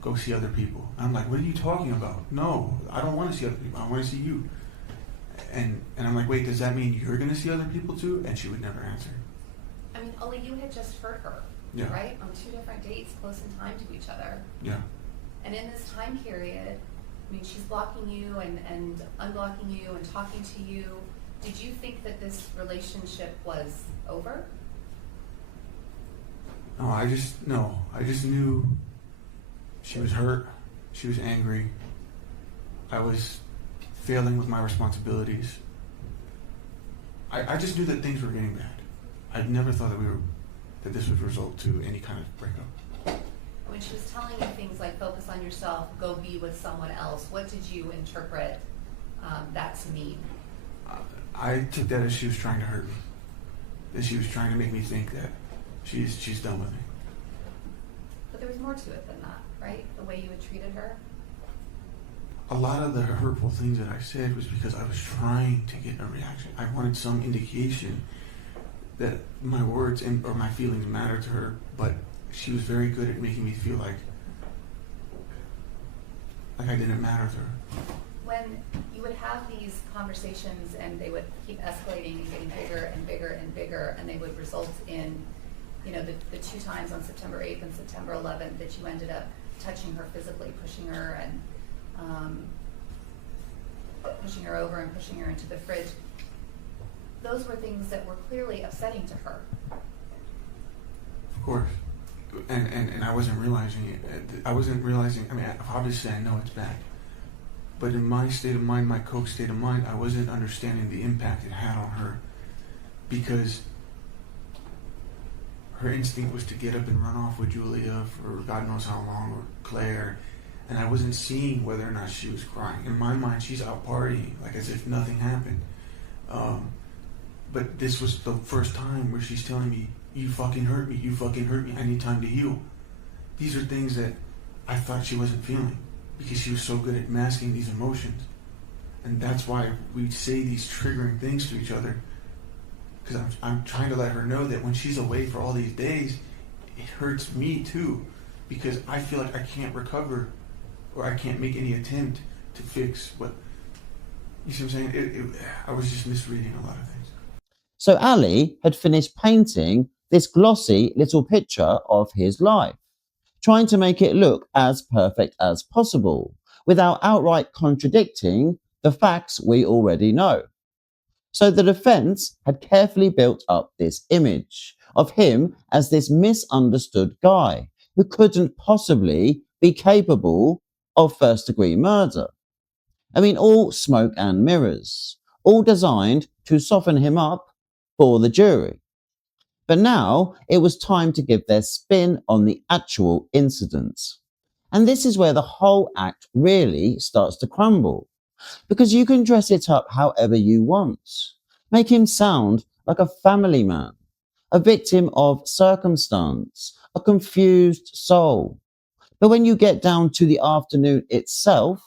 Go see other people. I'm like, what are you talking about? No, I don't want to see other people. I want to see you. And I'm like, wait, does that mean you're going to see other people too? And she would never answer. I mean, Ollie, you had just heard her, Yeah. right? On 2 different dates, close in time to each other. Yeah. And in this time period, I mean, she's blocking you and unblocking you and talking to you. Did you think that this relationship was over? No, I just knew she was hurt. She was angry. I was failing with my responsibilities. I just knew that things were getting bad. I never thought that this would result to any kind of breakup. When she was telling you things like focus on yourself, go be with someone else, what did you interpret that to mean? I took that as she was trying to hurt me. That she was trying to make me think that she's done with me. But there was more to it than that, right? The way you had treated her? A lot of the hurtful things that I said was because I was trying to get a reaction. I wanted some indication that my words or my feelings mattered to her, but she was very good at making me feel like I didn't matter to her. When you would have these conversations and they would keep escalating and getting bigger and bigger and bigger, and they would result in, you know, the 2 times on September 8th and September 11th that you ended up touching her physically, pushing her and pushing her over and pushing her into the fridge. Those were things that were clearly upsetting to her. Of course. And I wasn't realizing it. I mean, obviously I know it's bad. But in my state of mind, my coke state of mind, I wasn't understanding the impact it had on her. Because her instinct was to get up and run off with Julia for God knows how long, or Claire. And I wasn't seeing whether or not she was crying. In my mind, she's out partying, like as if nothing happened. But this was the first time where she's telling me, you fucking hurt me, you fucking hurt me, I need time to heal. These are things that I thought she wasn't feeling because she was so good at masking these emotions. And that's why we say these triggering things to each other, because I'm trying to let her know that when she's away for all these days, it hurts me too, because I feel like I can't recover or I can't make any attempt to fix what, you see what I'm saying? I was just misreading a lot of things. So Ali had finished painting this glossy little picture of his life, trying to make it look as perfect as possible, without outright contradicting the facts we already know. So the defense had carefully built up this image of him as this misunderstood guy who couldn't possibly be capable of first-degree murder. I mean, all smoke and mirrors, all designed to soften him up for the jury. But now it was time to give their spin on the actual incident. And this is where the whole act really starts to crumble, because you can dress it up however you want. Make him sound like a family man, a victim of circumstance, a confused soul. But when you get down to the afternoon itself,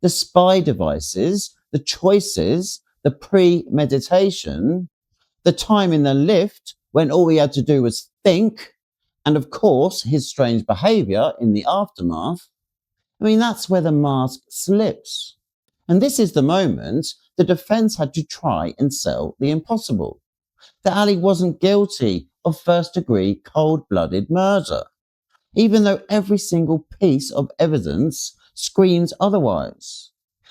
the spy devices, the choices, the premeditation, the time in the lift when all he had to do was think, and of course his strange behaviour in the aftermath, that's where the mask slips. And this is the moment the defence had to try and sell the impossible. That Ali wasn't guilty of first-degree cold-blooded murder, even though every single piece of evidence screams otherwise.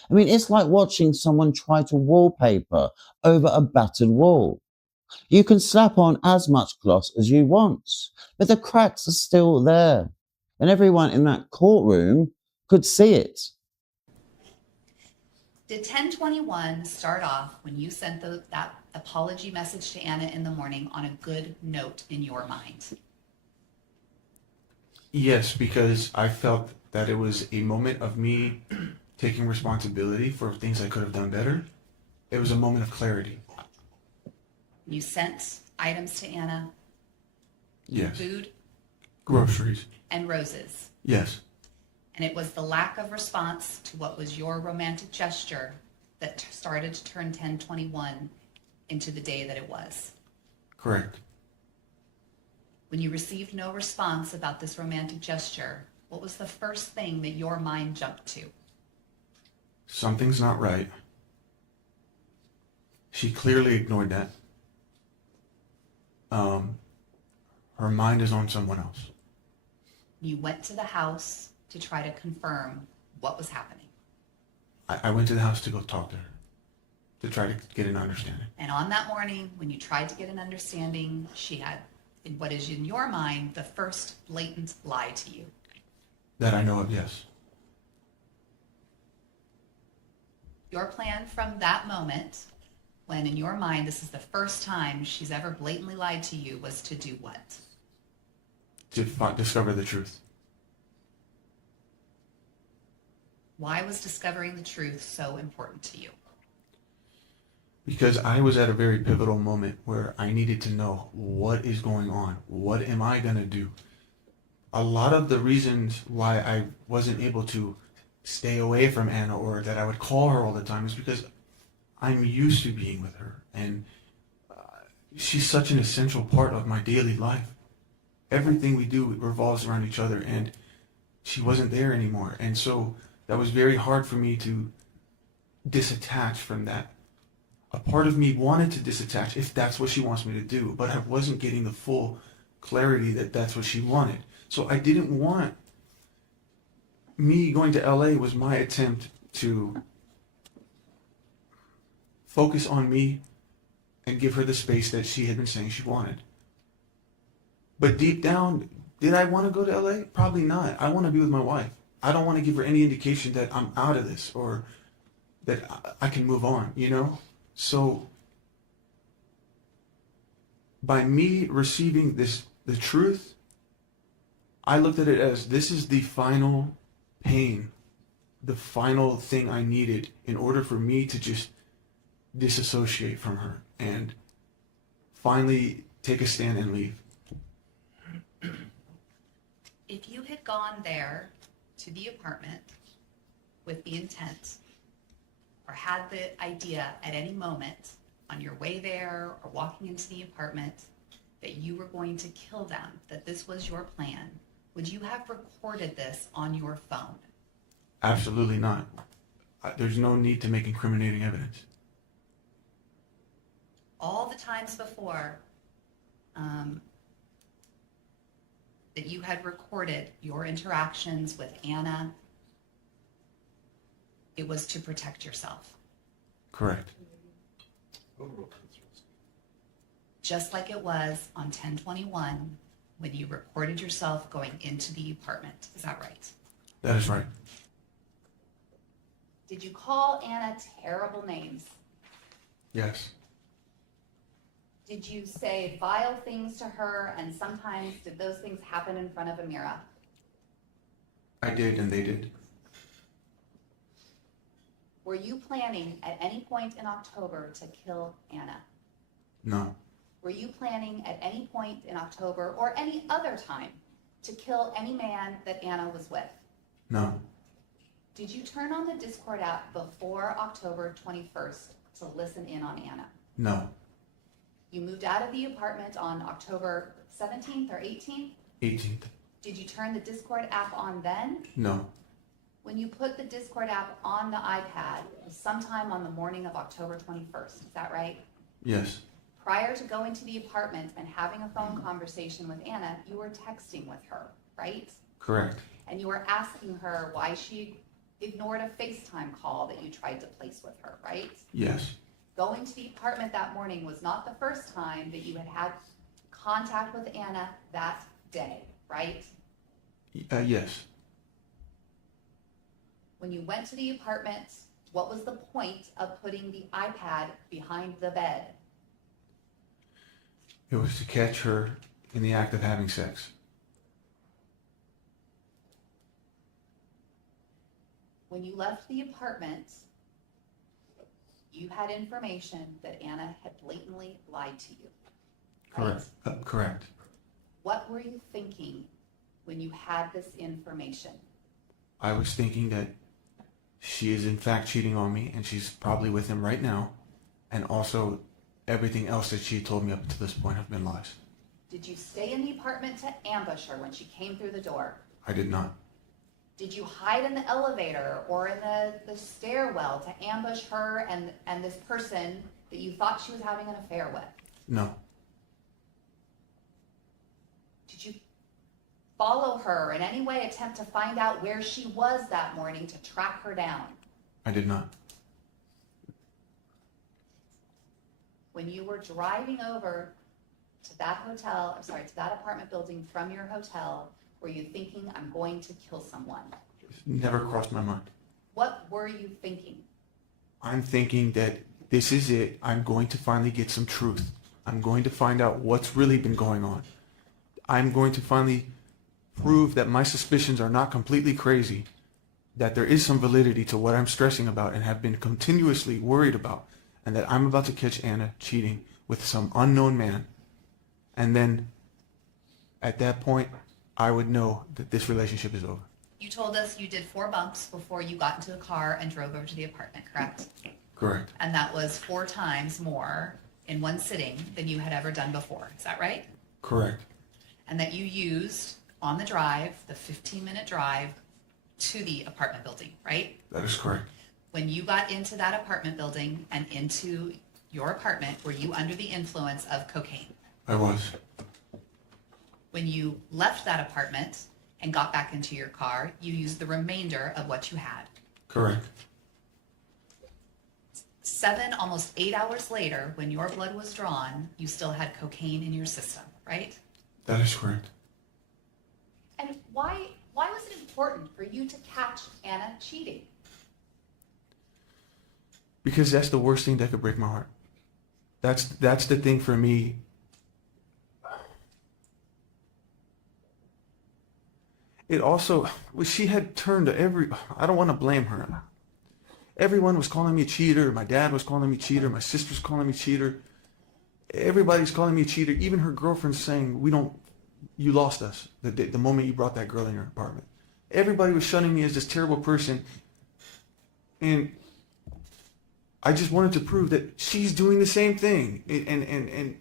It's like watching someone try to wallpaper over a battered wall. You can slap on as much gloss as you want, but the cracks are still there, and everyone in that courtroom could see it. Did 1021 start off when you sent that apology message to Anna in the morning on a good note in your mind? Yes, because I felt that it was a moment of me taking responsibility for things I could have done better. It was a moment of clarity. You sent items to Anna? Yes. Food? Groceries. And roses? Yes. And it was the lack of response to what was your romantic gesture that started to turn 1021 into the day that it was? Correct. When you received no response about this romantic gesture, what was the first thing that your mind jumped to? Something's not right. She clearly ignored that. Her mind is on someone else. You went to the house to try to confirm what was happening. I went to the house to go talk to her, to try to get an understanding. And on that morning, when you tried to get an understanding, she had, in what is in your mind, the first blatant lie to you. That I know of, yes. Your plan from that moment, when in your mind this is the first time she's ever blatantly lied to you, was to do what? To discover the truth. Why was discovering the truth so important to you? Because I was at a very pivotal moment where I needed to know what is going on. What am I going to do? A lot of the reasons why I wasn't able to stay away from Anna or that I would call her all the time is because I'm used to being with her. And she's such an essential part of my daily life. Everything we do revolves around each other, and she wasn't there anymore. And so that was very hard for me to disattach from that. A part of me wanted to disattach if that's what she wants me to do, but I wasn't getting the full clarity that that's what she wanted. So I didn't want, me going to LA was my attempt to focus on me and give her the space that she had been saying she wanted. But deep down, did I want to go to LA? Probably not. I want to be with my wife. I don't want to give her any indication that I'm out of this or that I can move on, So by me receiving the truth, I looked at it as this is the final pain, the final thing I needed in order for me to just disassociate from her and finally take a stand and leave. If you had gone there to the apartment with the intent or had the idea at any moment on your way there or walking into the apartment that you were going to kill them, that this was your plan, would you have recorded this on your phone? Absolutely not. There's no need to make incriminating evidence. All the times before that you had recorded your interactions with Anna, it was to protect yourself. Correct. Just like it was on 10/21 when you recorded yourself going into the apartment. Is that right? That is right. Did you call Anna terrible names? Yes. Did you say vile things to her, and sometimes did those things happen in front of Amira? I did, and they did. Were you planning at any point in October to kill Anna? No. Were you planning at any point in October or any other time to kill any man that Anna was with? No. Did you turn on the Discord app before October 21st to listen in on Anna? No. You moved out of the apartment on October 17th or 18th? 18th. Did you turn the Discord app on then? No. When you put the Discord app on the iPad, it was sometime on the morning of October 21st, is that right? Yes. Prior to going to the apartment and having a phone conversation with Anna, you were texting with her, right? Correct. And you were asking her why she ignored a FaceTime call that you tried to place with her, right? Yes. Going to the apartment that morning was not the first time that you had had contact with Anna that day, right? Yes. When you went to the apartment, what was the point of putting the iPad behind the bed? It was to catch her in the act of having sex. When you left the apartment, you had information that Anna had blatantly lied to you. Correct. Correct. What were you thinking when you had this information? I was thinking that she is in fact cheating on me, and she's probably with him right now, and also everything else that she told me up to this point have been lies. Did you stay in the apartment to ambush her when she came through the door? I did not. Did you hide in the elevator or in the stairwell to ambush her and this person that you thought she was having an affair with? No. Did you follow her in any way, attempt to find out where she was that morning to track her down? I did not. When you were driving over to that to that apartment building from your hotel, were you thinking, I'm going to kill someone? Never crossed my mind. What were you thinking? I'm thinking that this is it. I'm going to finally get some truth. I'm going to find out what's really been going on. I'm going to finally prove that my suspicions are not completely crazy, that there is some validity to what I'm stressing about and have been continuously worried about, and that I'm about to catch Anna cheating with some unknown man. And then at that point, I would know that this relationship is over. You told us you did 4 bumps before you got into the car and drove over to the apartment, correct? Correct. And that was 4 times more in one sitting than you had ever done before. Is that right? Correct. And that you used on the drive, the 15-minute drive to the apartment building, right? That is correct. When you got into that apartment building and into your apartment, were you under the influence of cocaine? I was. When you left that apartment and got back into your car, you used the remainder of what you had. Correct. 7, almost 8 hours later, when your blood was drawn, you still had cocaine in your system, right? That is correct. And why was it important for you to catch Anna cheating? Because that's the worst thing that could break my heart. That's the thing for me. It also, she had turned to I don't want to blame her. Everyone was calling me a cheater. My dad was calling me a cheater. My sister's calling me a cheater. Everybody's calling me a cheater. Even her girlfriend's saying, you lost us the moment you brought that girl in your apartment. Everybody was shunning me as this terrible person. And I just wanted to prove that she's doing the same thing. And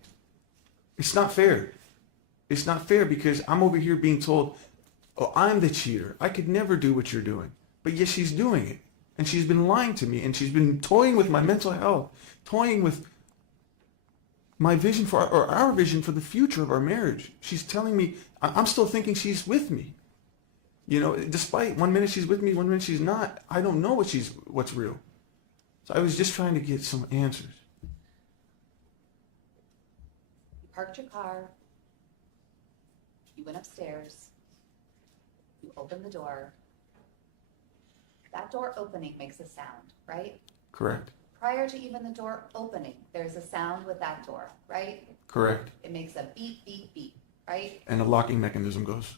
it's not fair. It's not fair because I'm over here being told, oh, I'm the cheater. I could never do what you're doing. But yet she's doing it. And she's been lying to me. And she's been toying with my mental health. Toying with my vision or our vision for the future of our marriage. She's telling me, I'm still thinking she's with me. You know, despite 1 minute she's with me, 1 minute she's not. I don't know what's real. So I was just trying to get some answers. You parked your car. You went upstairs. You opened the door. That door opening makes a sound, right? Correct. prior to even the door opening, there's a sound with that door, right? Correct. It makes a beep, beep, beep, right? And a locking mechanism goes.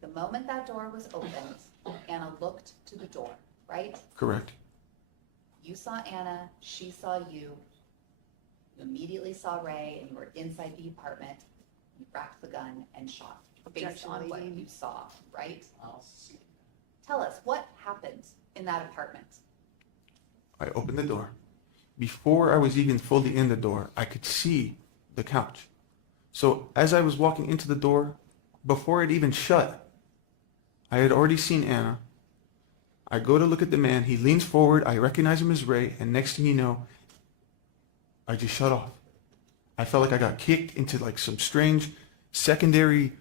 The moment that door was opened, Anna looked to the door, right? Correct. You saw Anna, she saw you. You immediately saw Ray, and you were inside the apartment. You racked the gun and shot based Objection, on what lady. you saw, right? Tell us, what happened in that apartment? I opened the door. Before I was even fully in the door, I could see the couch. So as I was walking into the door, before it even shut, I had already seen Anna. I go to look at the man. He leans forward. I recognize him as Ray. And next thing you know, I just shut off. I felt like I got kicked into like some strange secondary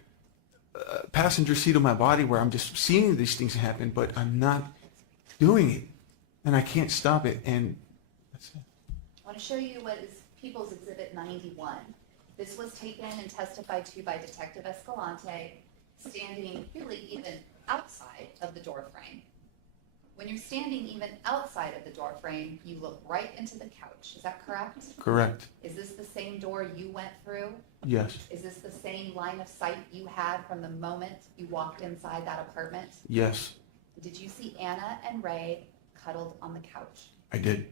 passenger seat of my body where I'm just seeing these things happen, but I'm not doing it. And I can't stop it. And that's it. I want to show you what is People's Exhibit 91. This was taken and testified to by Detective Escalante, standing really even outside of the door frame. When you're standing even outside of the door frame, you look right into the couch. Is that correct? Correct. Is this the same door you went through? Yes. Is this the same line of sight you had from the moment you walked inside that apartment? Yes, Did you see Anna and Ray cuddled on the couch? I did.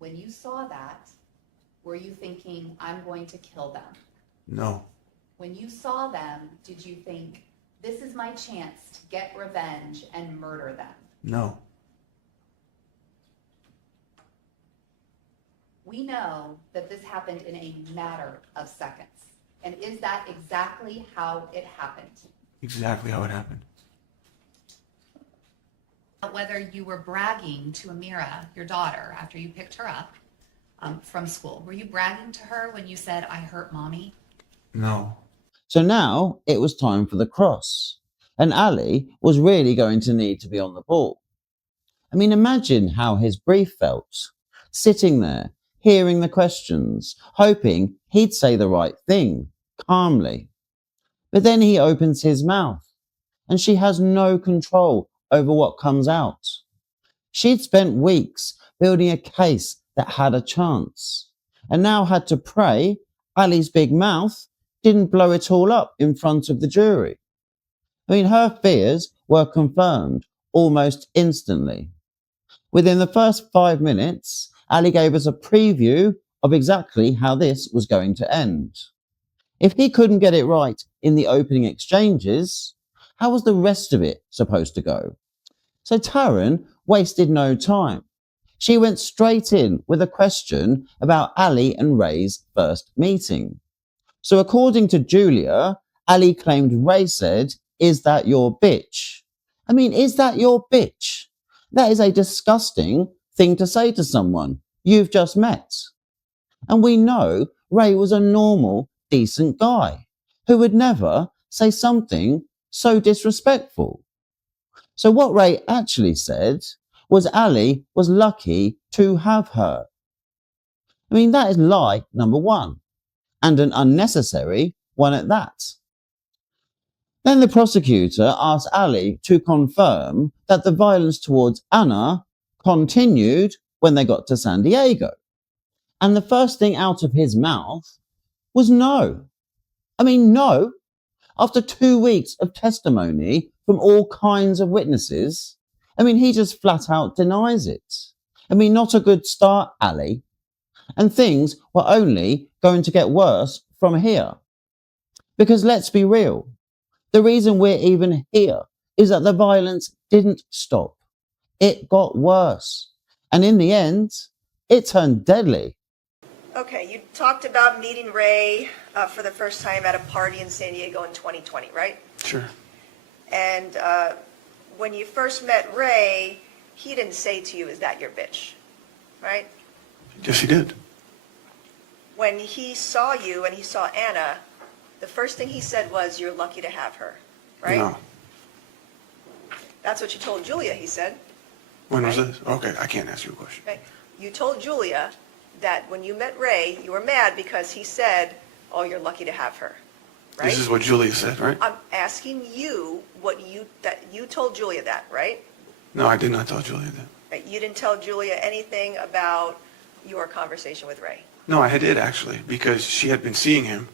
When you saw that, were you thinking, I'm going to kill them? No. When you saw them, did you think, this is my chance to get revenge and murder them? No. We know that this happened in a matter of seconds. And is that exactly how it happened? Exactly how it happened. Whether you were bragging to Amira, your daughter, after you picked her up from school. Were you bragging to her when you said, I hurt mommy? No. So now it was time for the cross. And Ali was really going to need to be on the ball. I mean, imagine how his brief felt, sitting there, hearing the questions, hoping he'd say the right thing, calmly. But then he opens his mouth, and she has no control over what comes out. She'd spent weeks building a case that had a chance, and now had to pray Ali's big mouth didn't blow it all up in front of the jury. I mean, her fears were confirmed almost instantly. Within the first 5 minutes, Ali gave us a preview of exactly how this was going to end. If he couldn't get it right in the opening exchanges, how was the rest of it supposed to go? So Taryn wasted no time. She went straight in with a question about Ali and Ray's first meeting. So according to Julia, Ali claimed Ray said, "Is that your bitch?" I mean, is that your bitch? That is a disgusting thing to say to someone you've just met. And we know Ray was a normal, decent guy who would never say something so disrespectful. So what Ray actually said was Ali was lucky to have her. I mean, that is lie number one, and an unnecessary one at that. Then the prosecutor asked Ali to confirm that the violence towards Anna continued when they got to San Diego. And the first thing out of his mouth was no. I mean, no. After 2 weeks of testimony from all kinds of witnesses, I mean, he just flat out denies it. I mean, not a good start, Ali. And things were only going to get worse from here. Because let's be real, the reason we're even here is that the violence didn't stop. It got worse. And in the end, it turned deadly. Okay, you talked about meeting Ray for the first time at a party in San Diego in 2020, right? Sure. And when you first met Ray, he didn't say to you, "Is that your bitch?" Right? Yes, he did. When he saw you and he saw Anna, the first thing he said was, "You're lucky to have her," right? No. That's what you told Julia, he said. When was this? Okay, I can't ask you a question. Right? You told Julia that when you met Ray, you were mad because he said, "Oh, you're lucky to have her." Right? This is what Julia said, right? I'm asking you that you told Julia that, right? No, I did not tell Julia that. Right, you didn't tell Julia anything about your conversation with Ray? No, I did actually, because she had been seeing him,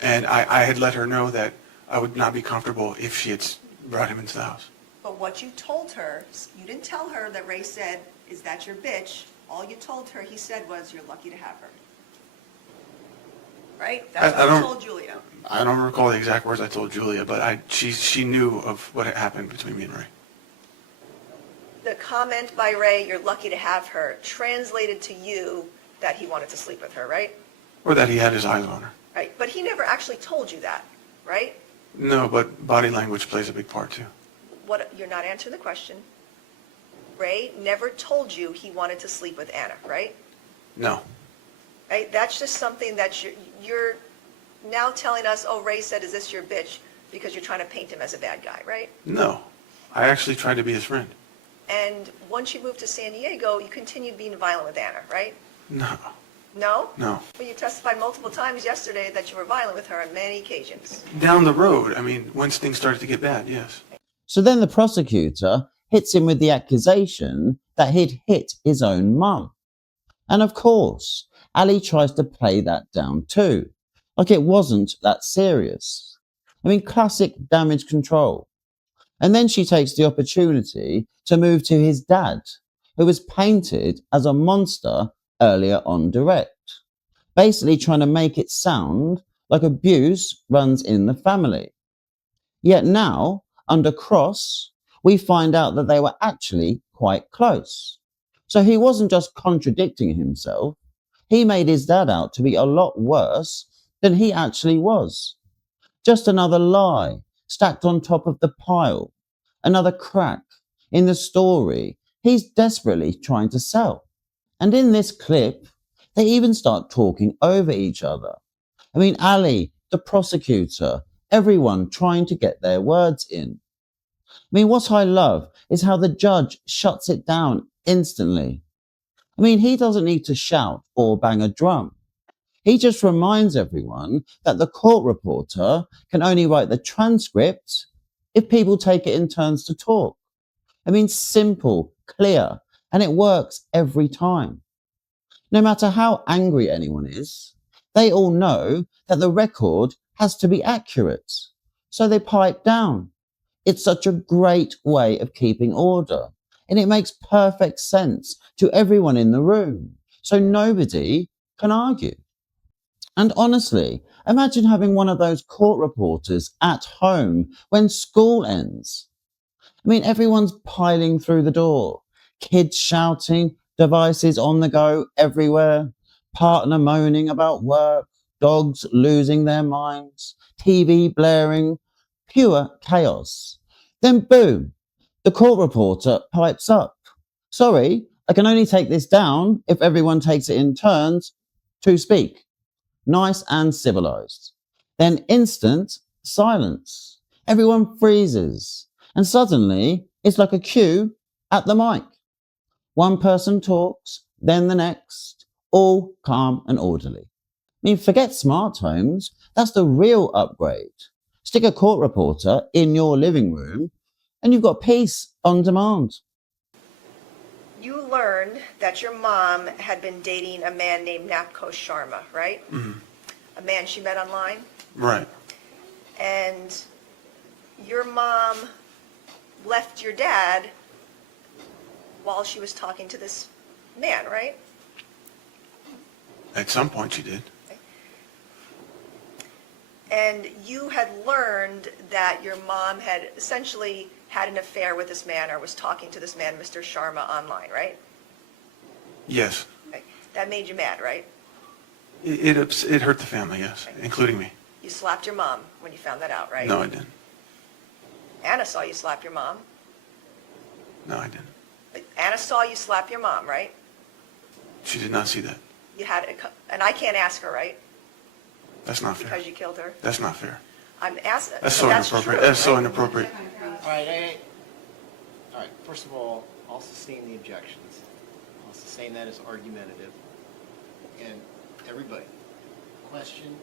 and I had let her know that I would not be comfortable if she had brought him into the house. But what you told her, you didn't tell her that Ray said, "Is that your bitch?" All you told her, he said, was, "You're lucky to have her." Right? That's what you told Julia. I don't recall the exact words I told Julia, but she knew of what had happened between me and Ray. The comment by Ray, "You're lucky to have her," translated to you that he wanted to sleep with her, right? Or that he had his eyes on her. Right, but he never actually told you that, right? No, but body language plays a big part too. What, you're not answering the question. Ray never told you he wanted to sleep with Anna, right? No. Right, that's just something that you're now telling us, "Oh, Ray said, is this your bitch?" because you're trying to paint him as a bad guy, right? No. I actually tried to be his friend. And once you moved to San Diego, you continued being violent with Anna, right? No. No? No. Well, you testified multiple times yesterday that you were violent with her on many occasions. Down the road, I mean, once things started to get bad, yes. So then the prosecutor hits him with the accusation that he'd hit his own mum. And of course, Ali tries to play that down too, like it wasn't that serious. I mean, classic damage control. And then she takes the opportunity to move to his dad, who was painted as a monster earlier on direct, basically trying to make it sound like abuse runs in the family. Yet now, under cross, we find out that they were actually quite close. So he wasn't just contradicting himself, he made his dad out to be a lot worse than he actually was. Just another lie stacked on top of the pile, another crack in the story he's desperately trying to sell. And in this clip, they even start talking over each other. I mean, Ali, the prosecutor, everyone trying to get their words in. I mean, what I love is how the judge shuts it down instantly. I mean, he doesn't need to shout or bang a drum. He just reminds everyone that the court reporter can only write the transcript if people take it in turns to talk. I mean, simple, clear, and it works every time. No matter how angry anyone is, they all know that the record has to be accurate. So they pipe down. It's such a great way of keeping order. And it makes perfect sense to everyone in the room. So nobody can argue. And honestly, imagine having one of those court reporters at home when school ends. I mean, everyone's piling through the door. Kids shouting, devices on the go everywhere, partner moaning about work, dogs losing their minds, TV blaring, pure chaos. Then boom, the court reporter pipes up. Sorry, I can only take this down if everyone takes it in turns to speak. Nice and civilized. Then instant silence. Everyone freezes. And suddenly, it's like a queue at the mic. One person talks, then the next, all calm and orderly. I mean, forget smart homes. That's the real upgrade. Stick a court reporter in your living room, and you've got peace on demand. You learned that your mom had been dating a man named Napko Sharma, right? Mm-hmm. A man she met online? Right. And your mom left your dad while she was talking to this man, right? At some point she did. And you had learned that your mom had essentially had an affair with this man or was talking to this man, Mr. Sharma, online, right? Yes. Okay. That made you mad, right? It hurt the family, yes, including me. You slapped your mom when you found that out, right? No, I didn't. Anna saw you slap your mom. No, I didn't. Anna saw you slap your mom, right? She did not see that. You had, and I can't ask her, right? That's not fair. Because you killed her. That's not fair. I'm asking. That's so inappropriate. True, That's so right? inappropriate. All right, first of all, I'll sustain the objections. I'll sustain that as argumentative. And everybody, question,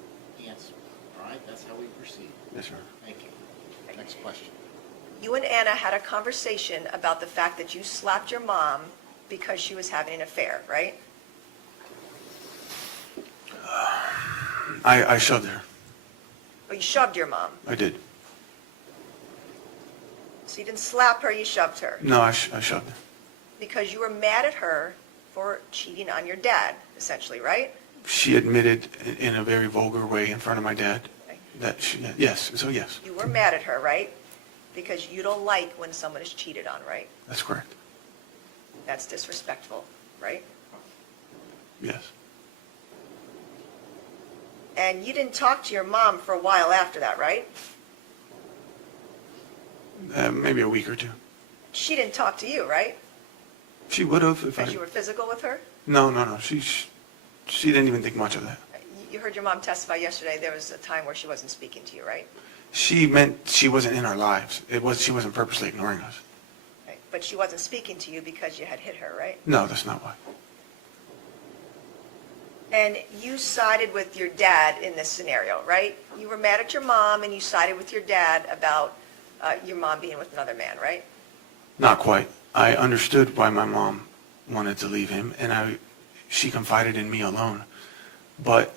answer. All right, that's how we proceed. Yes, sir. Thank you. Next question. you and Anna had a conversation about the fact that you slapped your mom because she was having an affair, right? I shoved her. Or you shoved your mom. I did. So you didn't slap her, you shoved her. No, I shoved her. Because you were mad at her for cheating on your dad, essentially, right? She admitted in a very vulgar way in front of my dad that she, yes, so yes. You were mad at her, right? Because you don't like when someone is cheated on, right? That's correct. That's disrespectful, right? Yes. And you didn't talk to your mom for a while after that, right? Maybe a week or two. She didn't talk to you, right? She would have if Because you were physical with her? No. She didn't even think much of that. You heard your mom testify yesterday. There was a time where she wasn't speaking to you, right? She meant she wasn't in our lives. She wasn't purposely ignoring us. Right. But she wasn't speaking to you because you had hit her, right? No, that's not why. And you sided with your dad in this scenario, right? You were mad at your mom and you sided with your dad about your mom being with another man, right? Not quite. I understood why my mom wanted to leave him, and she confided in me alone. But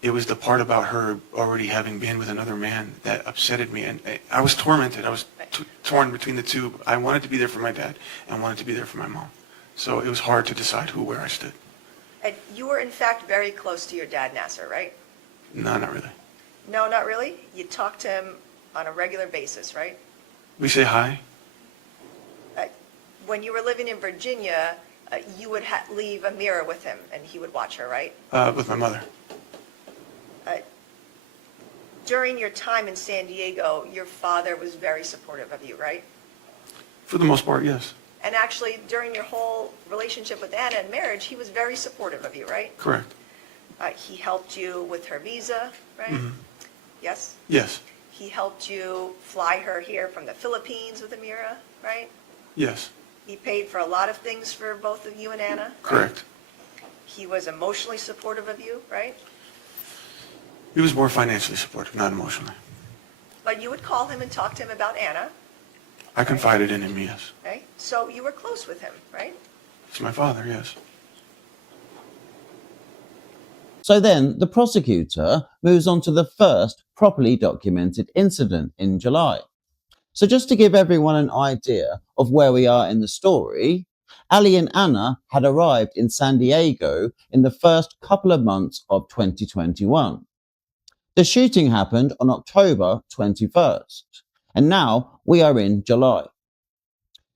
it was the part about her already having been with another man that upsetted me, and I was tormented. I was torn between the two. I wanted to be there for my dad and wanted to be there for my mom. So it was hard to decide where I stood. And you were, in fact, very close to your dad, Nasser, right? No, not really. No, not really? You talked to him on a regular basis, right? We say hi. When you were living in Virginia, you would leave a mirror with him, and he would watch her, right? With my mother. During your time in San Diego, your father was very supportive of you, right? For the most part, yes. And actually, during your whole relationship with Anna and marriage, he was very supportive of you, right? Correct. He helped you with her visa, right? Mm-hmm. Yes? Yes. He helped you fly her here from the Philippines with Amira, right? Yes. He paid for a lot of things for both of you and Anna. Correct. He was emotionally supportive of you, right? He was more financially supportive, not emotionally. But you would call him and talk to him about Anna, I confided in him, yes. right? So you were close with him, right? It's my father, yes. So then the prosecutor moves on to the first properly documented incident in July. So just to give everyone an idea of where we are in the story, Ali and Anna had arrived in San Diego in the first couple of months of 2021. The shooting happened on October 21st, and now we are in July.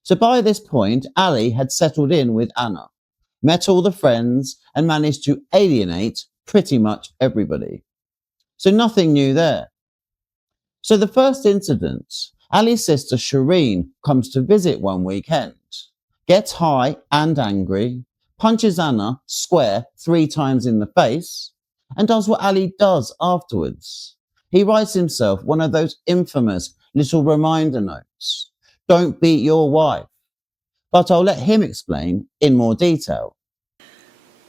So by this point, Ali had settled in with Anna, met all the friends, and managed to alienate pretty much everybody. So nothing new there. So the first incident, Ali's sister Shireen comes to visit one weekend, gets high and angry, punches Anna square 3 times in the face, and does what Ali does afterwards. He writes himself one of those infamous little reminder notes. Don't beat your wife. But I'll let him explain in more detail.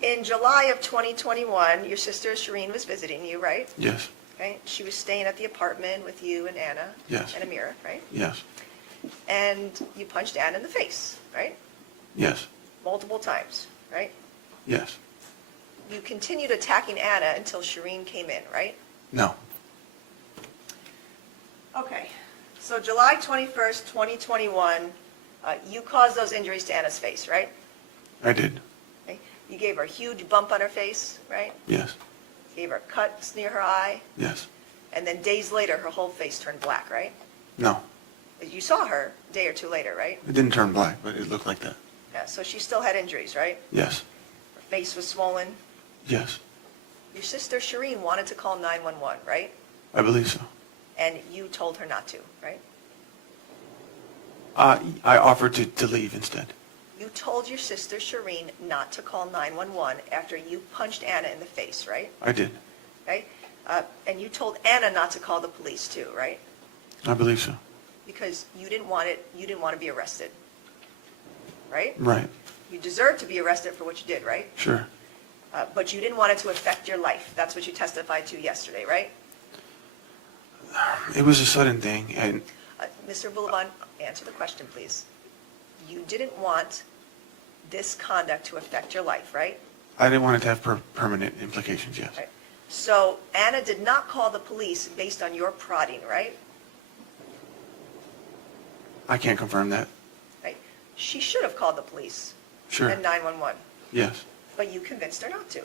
In July of 2021, your sister Shireen was visiting you, right? Yes. Right? She was staying at the apartment with you and Anna. Yes. And Amira, right? Yes. And you punched Anna in the face, right? Yes. Multiple times, right? Yes. You continued attacking Anna until Shireen came in, right? No. Okay. So July 21st, 2021, you caused those injuries to Anna's face, right? I did. Okay. You gave her a huge bump on her face, right? Yes. Gave her cuts near her eye. Yes. And then days later, her whole face turned black, right? No. You saw her a day or two later, right? It didn't turn black, but it looked like that. Yeah, so she still had injuries, right? Yes. Her face was swollen. Yes. Your sister Shireen wanted to call 911, right? I believe so. And you told her not to, right? I offered to leave instead. You told your sister Shireen not to call 911 after you punched Anna in the face, right? I did. Right? And you told Anna not to call the police too, right? I believe so. Because you didn't want to be arrested, right? Right. You deserved to be arrested for what you did, right? Sure. But you didn't want it to affect your life. That's what you testified to yesterday, right? It was a sudden thing, and Mr. Abulaban, answer the question, please. You didn't want this conduct to affect your life, right? I didn't want it to have permanent implications, yes. Right. So Anna did not call the police based on your prodding, right? I can't confirm that. Right. She should have called the police. Sure. And 911. Yes. But you convinced her not to.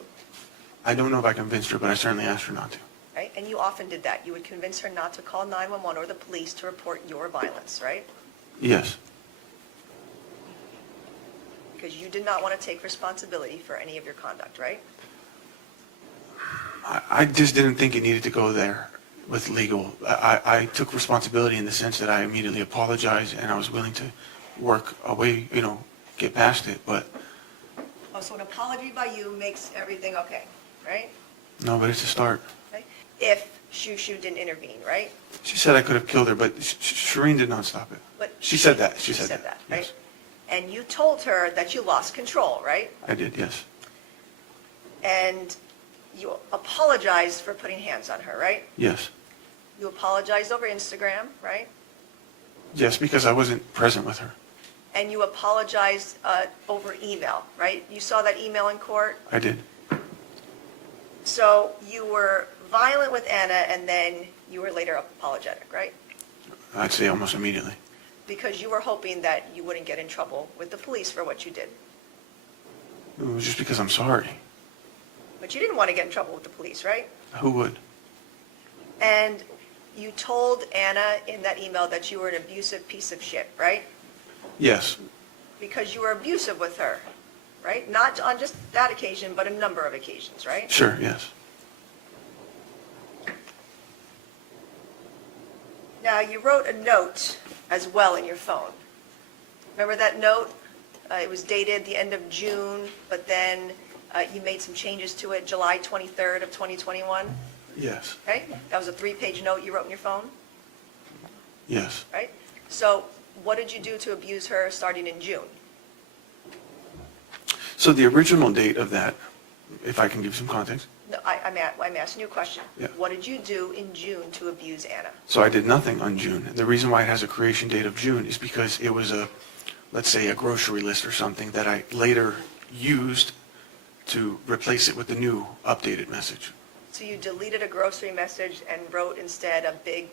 I don't know if I convinced her, but I certainly asked her not to. Right? And you often did that. You would convince her not to call 911 or the police to report your violence, right? Yes. Because you did not want to take responsibility for any of your conduct, right? I just didn't think it needed to go there with legal. I took responsibility in the sense that I immediately apologized and I was willing to work away, get past it, but... Oh, so an apology by you makes everything okay, right? No, but it's a start. Okay. If Shushu didn't intervene, right? She said I could have killed her, but Shireen did not stop it. But she said that. She said that, yes. right? And you told her that you lost control, right? I did, yes. And you apologized for putting hands on her, right? Yes. You apologized over Instagram, right? Yes, because I wasn't present with her. And you apologized over email, right? You saw that email in court? I did. So you were violent with Anna and then you were later apologetic, right? I'd say almost immediately. Because you were hoping that you wouldn't get in trouble with the police for what you did. It was just because I'm sorry. But you didn't want to get in trouble with the police, right? Who would? And you told Anna in that email that you were an abusive piece of shit, right? Yes. Because you were abusive with her, right? Not on just that occasion, but a number of occasions, right? Sure, yes. Now, you wrote a note as well in your phone. Remember that note? It was dated the end of June, but then you made some changes to it July 23rd of 2021. Yes. Okay? That was a 3-page note you wrote in your phone, Yes. right? So what did you do to abuse her starting in June? So the original date of that, if I can give some context. No, I'm asking you a question. Yeah. What did you do in June to abuse Anna? So I did nothing on June. The reason why it has a creation date of June is because it was let's say a grocery list or something that I later used to replace it with the new updated message. So you deleted a grocery message and wrote instead a big,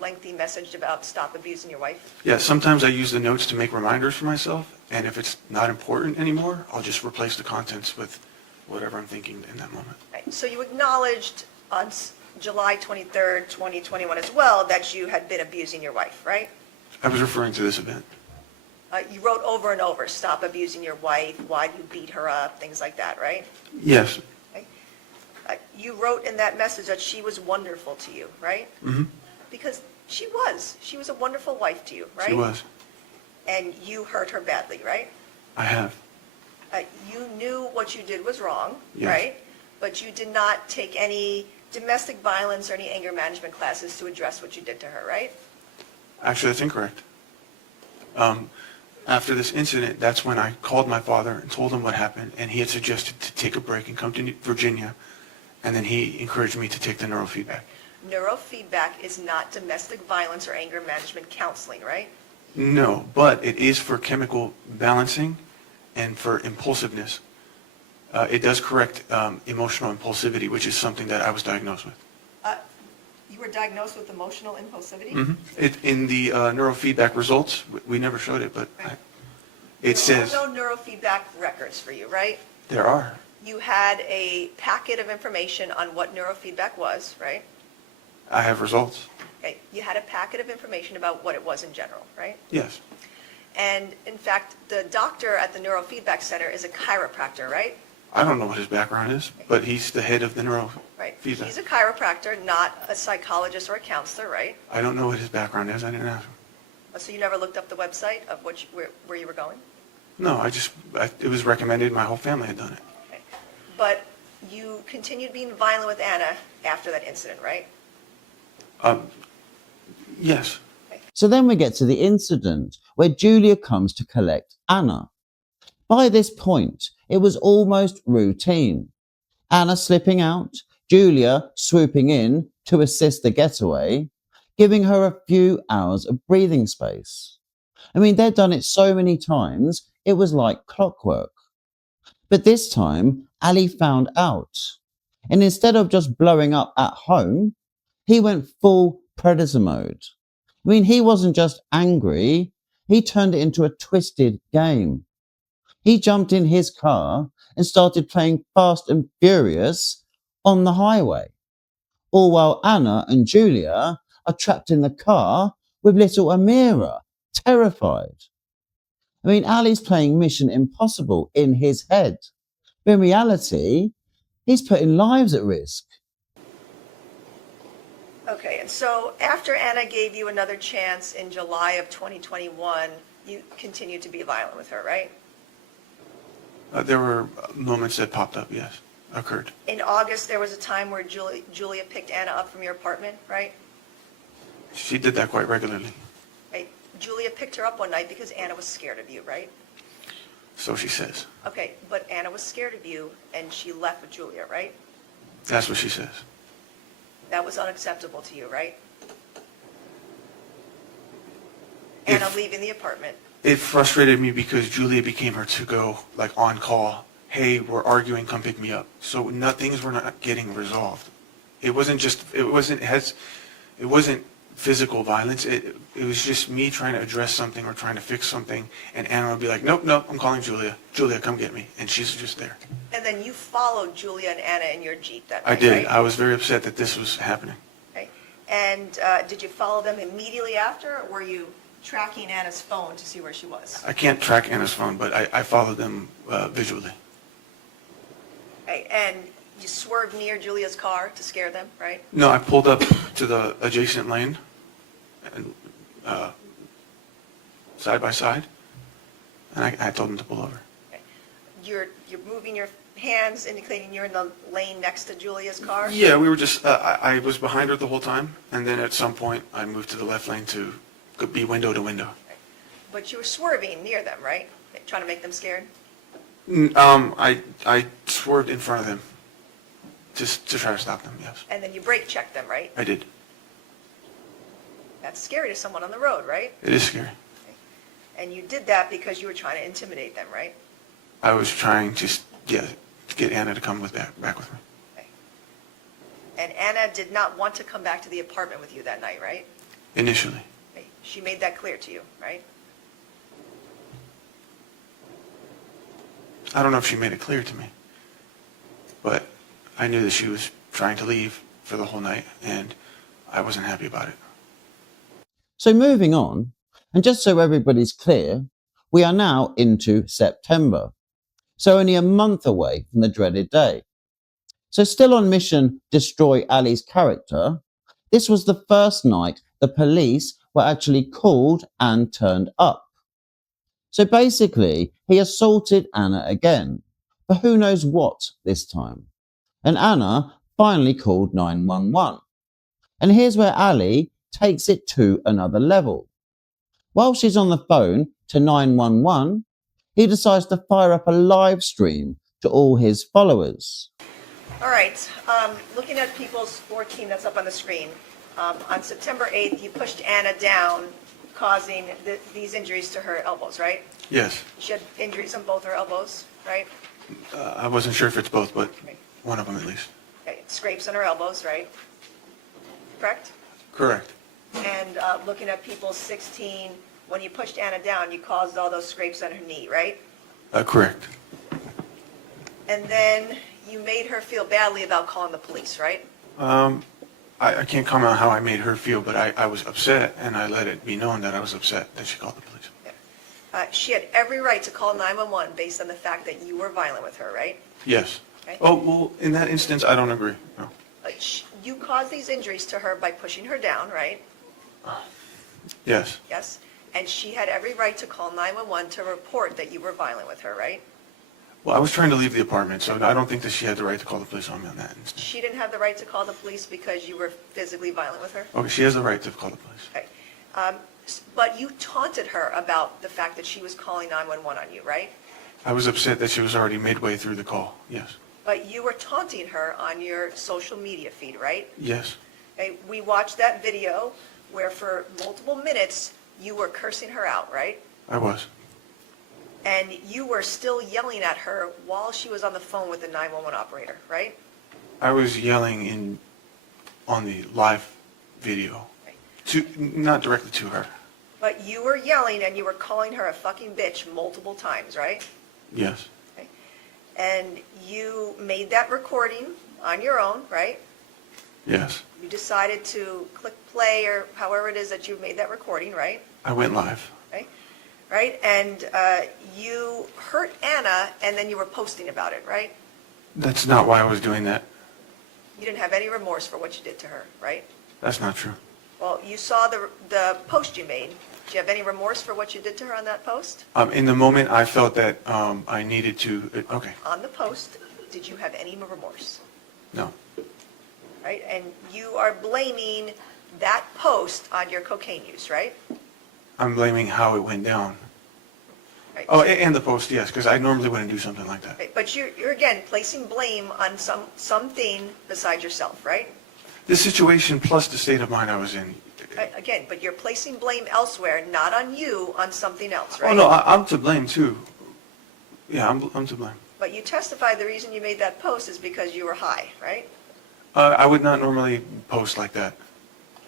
lengthy message about stop abusing your wife? Yeah, sometimes I use the notes to make reminders for myself, and if it's not important anymore, I'll just replace the contents with whatever I'm thinking in that moment. Right. So you acknowledged on July 23rd, 2021 as well that you had been abusing your wife, right? I was referring to this event. You wrote over and over, stop abusing your wife, why do you beat her up, things like that, right? Yes. Okay. You wrote in that message that she was wonderful to you, right? Mm-hmm. Because she was. She was a wonderful wife to you, right? She was. And you hurt her badly, right? I have. You knew what you did was wrong, Yes. right? But you did not take any domestic violence or any anger management classes to address what you did to her, right? Actually, that's incorrect. After this incident, that's when I called my father and told him what happened, and he had suggested to take a break and come to Virginia, and then he encouraged me to take the neurofeedback. Neurofeedback is not domestic violence or anger management counseling, right? No, but it is for chemical balancing and for impulsiveness. It does correct emotional impulsivity, which is something that I was diagnosed with. You were diagnosed with emotional impulsivity? Mm-hmm. In the neurofeedback results, we never showed it, but it says... There are no neurofeedback records for you, right? There are. You had a packet of information on what neurofeedback was, right? I have results. Okay. You had a packet of information about what it was in general, right? Yes. And in fact, the doctor at the neurofeedback center is a chiropractor, right? I don't know what his background is, but he's the head of the neurofeedback. Right. He's a chiropractor, not a psychologist or a counselor, right? I don't know what his background is. I didn't ask him. So you never looked up the website of where you were going? No, it was recommended. My whole family had done it. Okay. But you continued being violent with Anna after that incident, right? Yes. So then we get to the incident where Julia comes to collect Anna. By this point, it was almost routine. Anna slipping out, Julia swooping in to assist the getaway, giving her a few hours of breathing space. I mean, they'd done it so many times, it was like clockwork. But this time, Ali found out. And instead of just blowing up at home, he went full predator mode. I mean, he wasn't just angry, he turned it into a twisted game. He jumped in his car and started playing Fast and Furious on the highway. All while Anna and Julia are trapped in the car with little Amira, terrified. I mean, Ali's playing Mission Impossible in his head. But in reality, he's putting lives at risk. Okay, and so after Anna gave you another chance in July of 2021, you continued to be violent with her, right? There were moments that popped up, yes, occurred. In August, there was a time where Julia picked Anna up from your apartment, right? She did that quite regularly. Right. Julia picked her up one night because Anna was scared of you, right? So she says. Okay, but Anna was scared of you and she left with Julia, right? That's what she says. That was unacceptable to you, right? Anna leaving the apartment. It frustrated me because Julia became her to-go, like on call. Hey, we're arguing, come pick me up. So things were not getting resolved. It wasn't physical violence. It was just me trying to address something or trying to fix something, and Anna would be like, nope, I'm calling Julia. Julia, come get me. And she's just there. And then you followed Julia and Anna in your Jeep that night, I did. right? I was very upset that this was happening. Okay. And did you follow them immediately after, or were you tracking Anna's phone to see where she was? I can't track Anna's phone, but I followed them visually. Okay. And you swerved near Julia's car to scare them, right? No, I pulled up to the adjacent lane, and side by side, and I told them to pull over. Okay. You're moving your hands indicating you're in the lane next to Julia's car? Yeah, we were just, I was behind her the whole time, and then at some point I moved to the left lane to be window to window. Okay. But you were swerving near them, right? Trying to make them scared? I swerved in front of them just to try to stop them, yes. And then you brake checked them, right? I did. That's scary to someone on the road, right? It is scary. Okay. And you did that because you were trying to intimidate them, right? I was trying to get Anna to come back with me. Okay. And Anna did not want to come back to the apartment with you that night, right? Initially. Okay. She made that clear to you, right? I don't know if she made it clear to me, but I knew that she was trying to leave for the whole night, and I wasn't happy about it. So moving on, and just so everybody's clear, we are now into September. So only a month away from the dreaded day. So still on mission destroy Ali's character, this was the first night the police were actually called and turned up. So basically, he assaulted Anna again, but who knows what this time. And Anna finally called 911. And here's where Ali takes it to another level. While she's on the phone to 911, he decides to fire up a live stream to all his followers. All right, looking at People's 14 that's up on the screen, on September 8th, you pushed Anna down, causing these injuries to her elbows, right? Yes. She had injuries on both her elbows, right? I wasn't sure if it's both, but one of them at least. Okay, scrapes on her elbows, right? Correct? Correct. And looking at People's 16, when you pushed Anna down, you caused all those scrapes on her knee, right? Correct. And then you made her feel badly about calling the police, right? I can't comment on how I made her feel, but I was upset, and I let it be known that I was upset that she called the police. She had every right to call 911 based on the fact that you were violent with her, right? Yes. Okay. Oh, well, in that instance, I don't agree. No. You caused these injuries to her by pushing her down, right? Yes. Yes. And she had every right to call 911 to report that you were violent with her, right? Well, I was trying to leave the apartment, so I don't think that she had the right to call the police on me on that instance. She didn't have the right to call the police because you were physically violent with her? Okay, she has the right to call the police. Okay. But you taunted her about the fact that she was calling 911 on you, right? I was upset that she was already midway through the call, yes. But you were taunting her on your social media feed, right? Yes. Okay, we watched that video where for multiple minutes you were cursing her out, right? I was. And you were still yelling at her while she was on the phone with the 911 operator, right? I was yelling on the live video, not directly to her. But you were yelling and you were calling her a fucking bitch multiple times, right? Yes. Okay. And you made that recording on your own, right? Yes. You decided to click play or however it is that you made that recording, right? I went live. Okay. Right? And you hurt Anna and then you were posting about it, right? That's not why I was doing that. You didn't have any remorse for what you did to her, right? That's not true. Well, you saw the post you made. Do you have any remorse for what you did to her on that post? In the moment, I felt that I needed to. Okay. On the post, did you have any remorse? No. Right? And you are blaming that post on your cocaine use, right? I'm blaming how it went down. Right. Oh, and the post, yes, because I normally wouldn't do something like that. Right. But you're again placing blame on something besides yourself, right? This situation plus the state of mind I was in. Right. Again, but you're placing blame elsewhere, not on you, on something else, right? Oh no, I'm to blame too. Yeah, I'm to blame. But you testified the reason you made that post is because you were high, right? I would not normally post like that.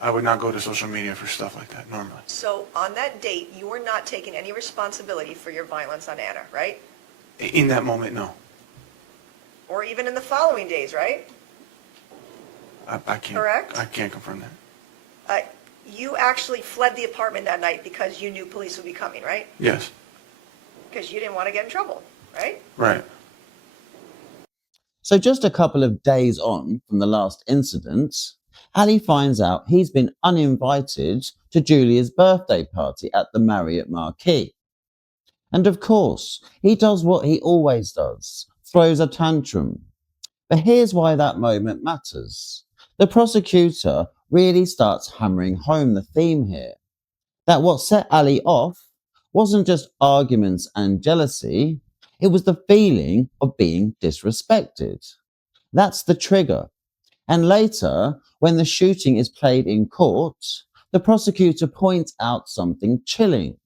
I would not go to social media for stuff like that normally. So on that date, you were not taking any responsibility for your violence on Anna, right? In that moment, no. Or even in the following days, right? I can't. Correct? I can't confirm that. You actually fled the apartment that night because you knew police would be coming, right? Yes. Because you didn't want to get in trouble, right? Right. So just a couple of days on from the last incident, Ali finds out he's been uninvited to Julia's birthday party at the Marriott Marquis. And of course, he does what he always does, throws a tantrum. But here's why that moment matters. The prosecutor really starts hammering home the theme here. That what set Ali off wasn't just arguments and jealousy, it was the feeling of being disrespected. That's the trigger. And later, when the shooting is played in court, the prosecutor points out something chilling.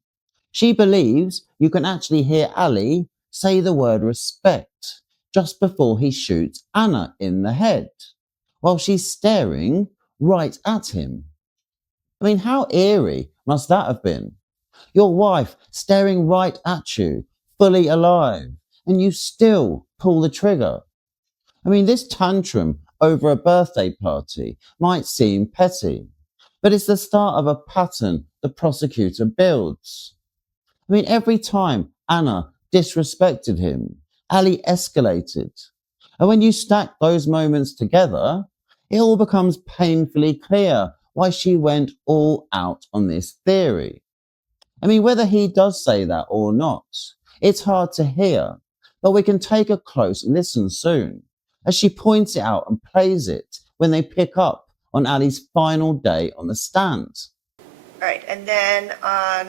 She believes you can actually hear Ali say the word respect just before he shoots Anna in the head, while she's staring right at him. I mean, how eerie must that have been? Your wife staring right at you, fully alive, and you still pull the trigger. I mean, this tantrum over a birthday party might seem petty, but it's the start of a pattern the prosecutor builds. I mean, every time Anna disrespected him, Ali escalated. And when you stack those moments together, it all becomes painfully clear why she went all out on this theory. I mean, whether he does say that or not, it's hard to hear, but we can take a close listen soon as she points it out and plays it when they pick up on Ali's final day on the stand. All right, and then on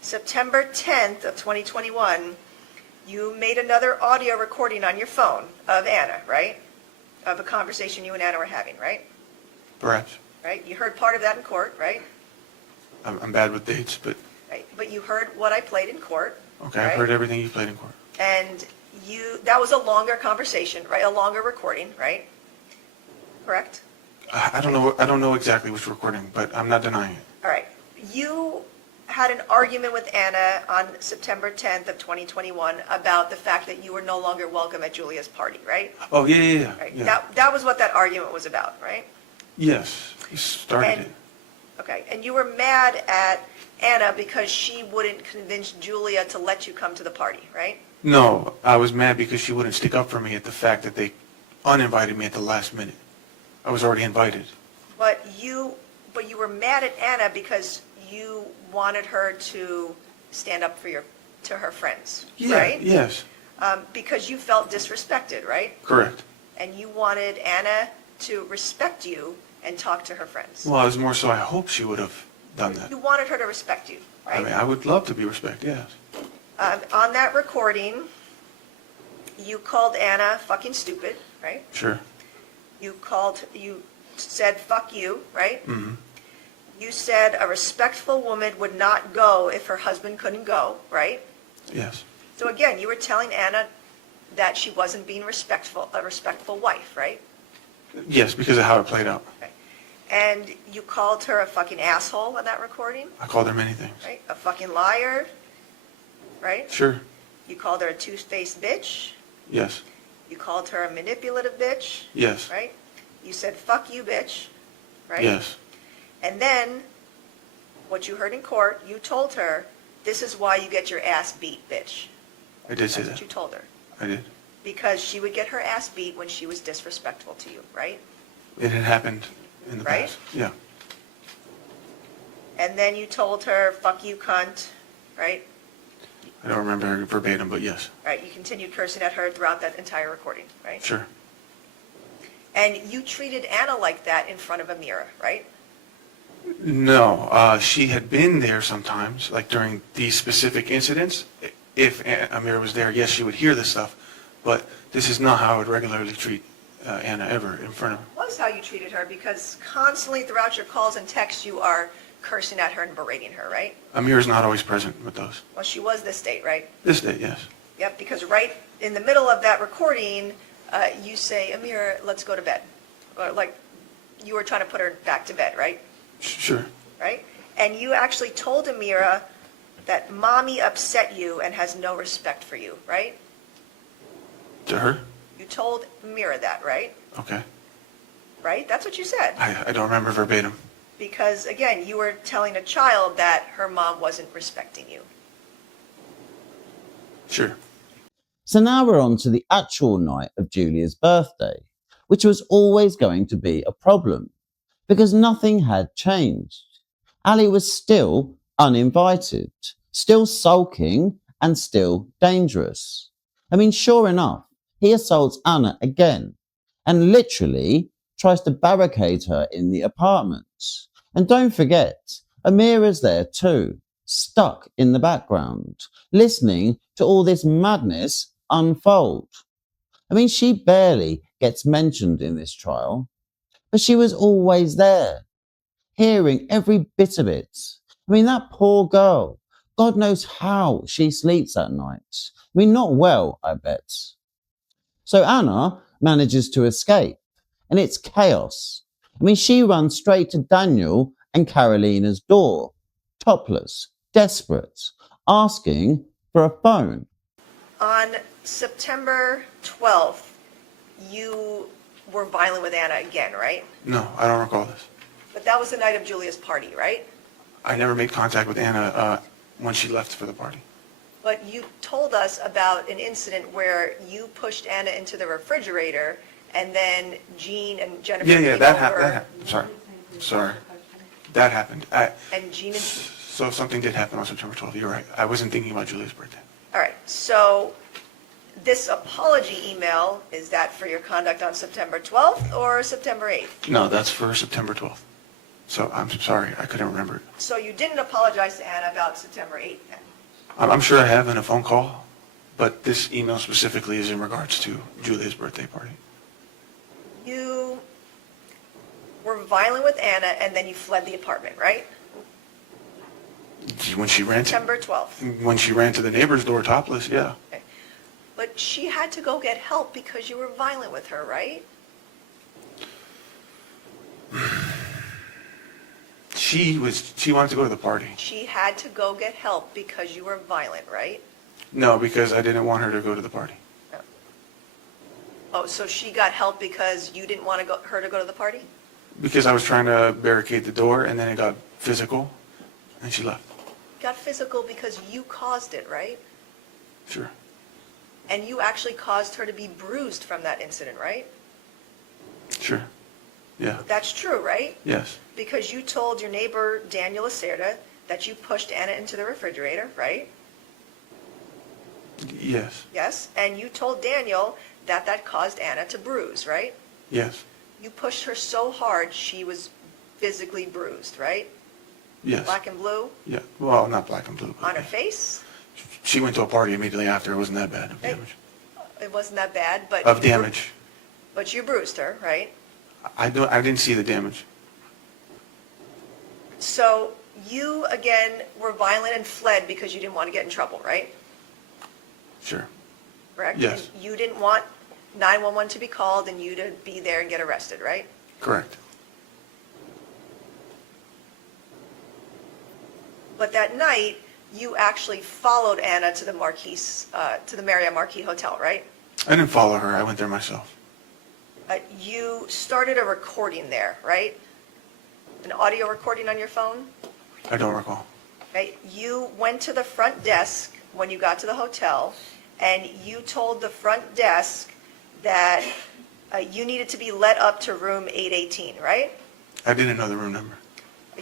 September 10th of 2021, you made another audio recording on your phone of Anna, right? Of a conversation you and Anna were having, right? Perhaps. Right? You heard part of that in court, right? I'm bad with dates, but Right. But you heard what I played in court. okay, right? I've heard everything you played in court. And that was a longer conversation, right? A longer recording, right? Correct? I don't know exactly which recording, but I'm not denying it. All right. You had an argument with Anna on September 10th of 2021 about the fact that you were no longer welcome at Julia's party, right? Oh, yeah. Right. Yeah. That was what that argument was about, right? Yes, you started it. Okay. And you were mad at Anna because she wouldn't convince Julia to let you come to the party, right? No, I was mad because she wouldn't stick up for me at the fact that they uninvited me at the last minute. I was already invited. But you were mad at Anna because you wanted her to stand up to her friends, right? Yes. Because you felt disrespected, right? Correct. And you wanted Anna to respect you and talk to her friends. Well, it was more so I hope she would have done that. You wanted her to respect you, right? I mean, I would love to be respected, yes. On that recording, you called Anna fucking stupid, right? Sure. You said fuck you, right? Mm-hmm. You said a respectful woman would not go if her husband couldn't go, right? Yes. So again, you were telling Anna that she wasn't being respectful, a respectful wife, right? Yes, because of how it played out. And you called her a fucking asshole on that recording, I called her many things. right? A fucking liar, right? Sure. You called her a two-faced bitch. Yes. You called her a manipulative bitch. Yes. Right? You said, fuck you, bitch. Right? Yes. And then, what you heard in court, you told her, this is why you get your ass beat, bitch. I did say That's that. what you told her. I did. Because she would get her ass beat when she was disrespectful to you, right? It had happened in the Right? past. Yeah. And then you told her, fuck you, cunt, right? I don't remember verbatim, but yes. Right, you continued cursing at her throughout that entire recording, right? Sure. And you treated Anna like that in front of a mirror, right? No, she had been there sometimes, like during these specific incidents. If Amira was there, yes, she would hear this stuff, but this is not how I would regularly treat Anna ever in front of her. Was how you treated her, because constantly throughout your calls and texts you are cursing at her and berating her, right? Amira's not always present with those. Well, she was this date, right? This day, yes. Yep, because right in the middle of that recording, you say, Amira, let's go to bed. Or like you were trying to put her back to bed, right? Sure. Right? And you actually told Amira that mommy upset you and has no respect for you, right? To her? You told Amira that, right? Okay. Right? That's what you said. I don't remember verbatim. Because, again, you were telling a child that her mom wasn't respecting you. Sure. So now we're on to the actual night of Julia's birthday, which was always going to be a problem because nothing had changed. Ali was still uninvited, still sulking and still dangerous. I mean, sure enough, he assaults Anna again and literally tries to barricade her in the apartment. And don't forget, Amira's there too, stuck in the background, listening to all this madness unfold. I mean, she barely gets mentioned in this trial, but she was always there, hearing every bit of it. I mean, that poor girl, God knows how she sleeps at night. I mean, not well, I bet. So Anna manages to escape, and it's chaos. I mean, she runs straight to Daniel and Carolina's door, topless, desperate, asking for a phone. On September 12th, you were violent with Anna again, right? No, I don't recall this. But that was the night of Julia's party, right? I never made contact with Anna when she left for the party. But you told us about an incident where you pushed Anna into the refrigerator and then Jean and Jennifer Yeah, came that over. happened. Sorry. That happened. And Jean and... So something did happen on September 12th. You're right. I wasn't thinking about Julia's birthday. All right, so this apology email, is that for your conduct on September 12th or September 8th? No, that's for September 12th. So I'm sorry. I couldn't remember it. So you didn't apologize to Anna about September 8th then? I'm sure I have in a phone call, but this email specifically is in regards to Julia's birthday party. You were violent with Anna and then you fled the apartment, right? When she ran to, September 12th. when she ran to the neighbor's door topless, yeah. Okay. But she had to go get help because you were violent with her, right? She wanted to go to the party. She had to go get help because you were violent, right? No, because I didn't want her to go to the party. No. Oh, so she got help because you didn't want her to go to the party? Because I was trying to barricade the door, and then it got physical, and she left. Got physical because you caused it, right? Sure. And you actually caused her to be bruised from that incident, right? Sure. Yeah. That's true, right? Yes. Because you told your neighbor, Daniel Lacerda, that you pushed Anna into the refrigerator, right? Yes. Yes. And you told Daniel that that caused Anna to bruise, right? Yes. You pushed her so hard she was physically bruised, right? Yes. Black and blue? Yeah. Well, not black and blue. On her face? She went to a party immediately after. It wasn't that bad of damage. It wasn't that bad, but... Of damage. But you bruised her, right? I didn't see the damage. So you, again, were violent and fled because you didn't want to get in trouble, right? Sure. Correct? Yes. And you didn't want 911 to be called and you to be there and get arrested, right? Correct. But that night, you actually followed Anna to the Marriott Marquis Hotel, right? I didn't follow her. I went there myself. You started a recording there, right? An audio recording on your phone? I don't recall. Okay. You went to the front desk when you got to the hotel, and you told the front desk that you needed to be let up to room 818, right? I didn't know the room number.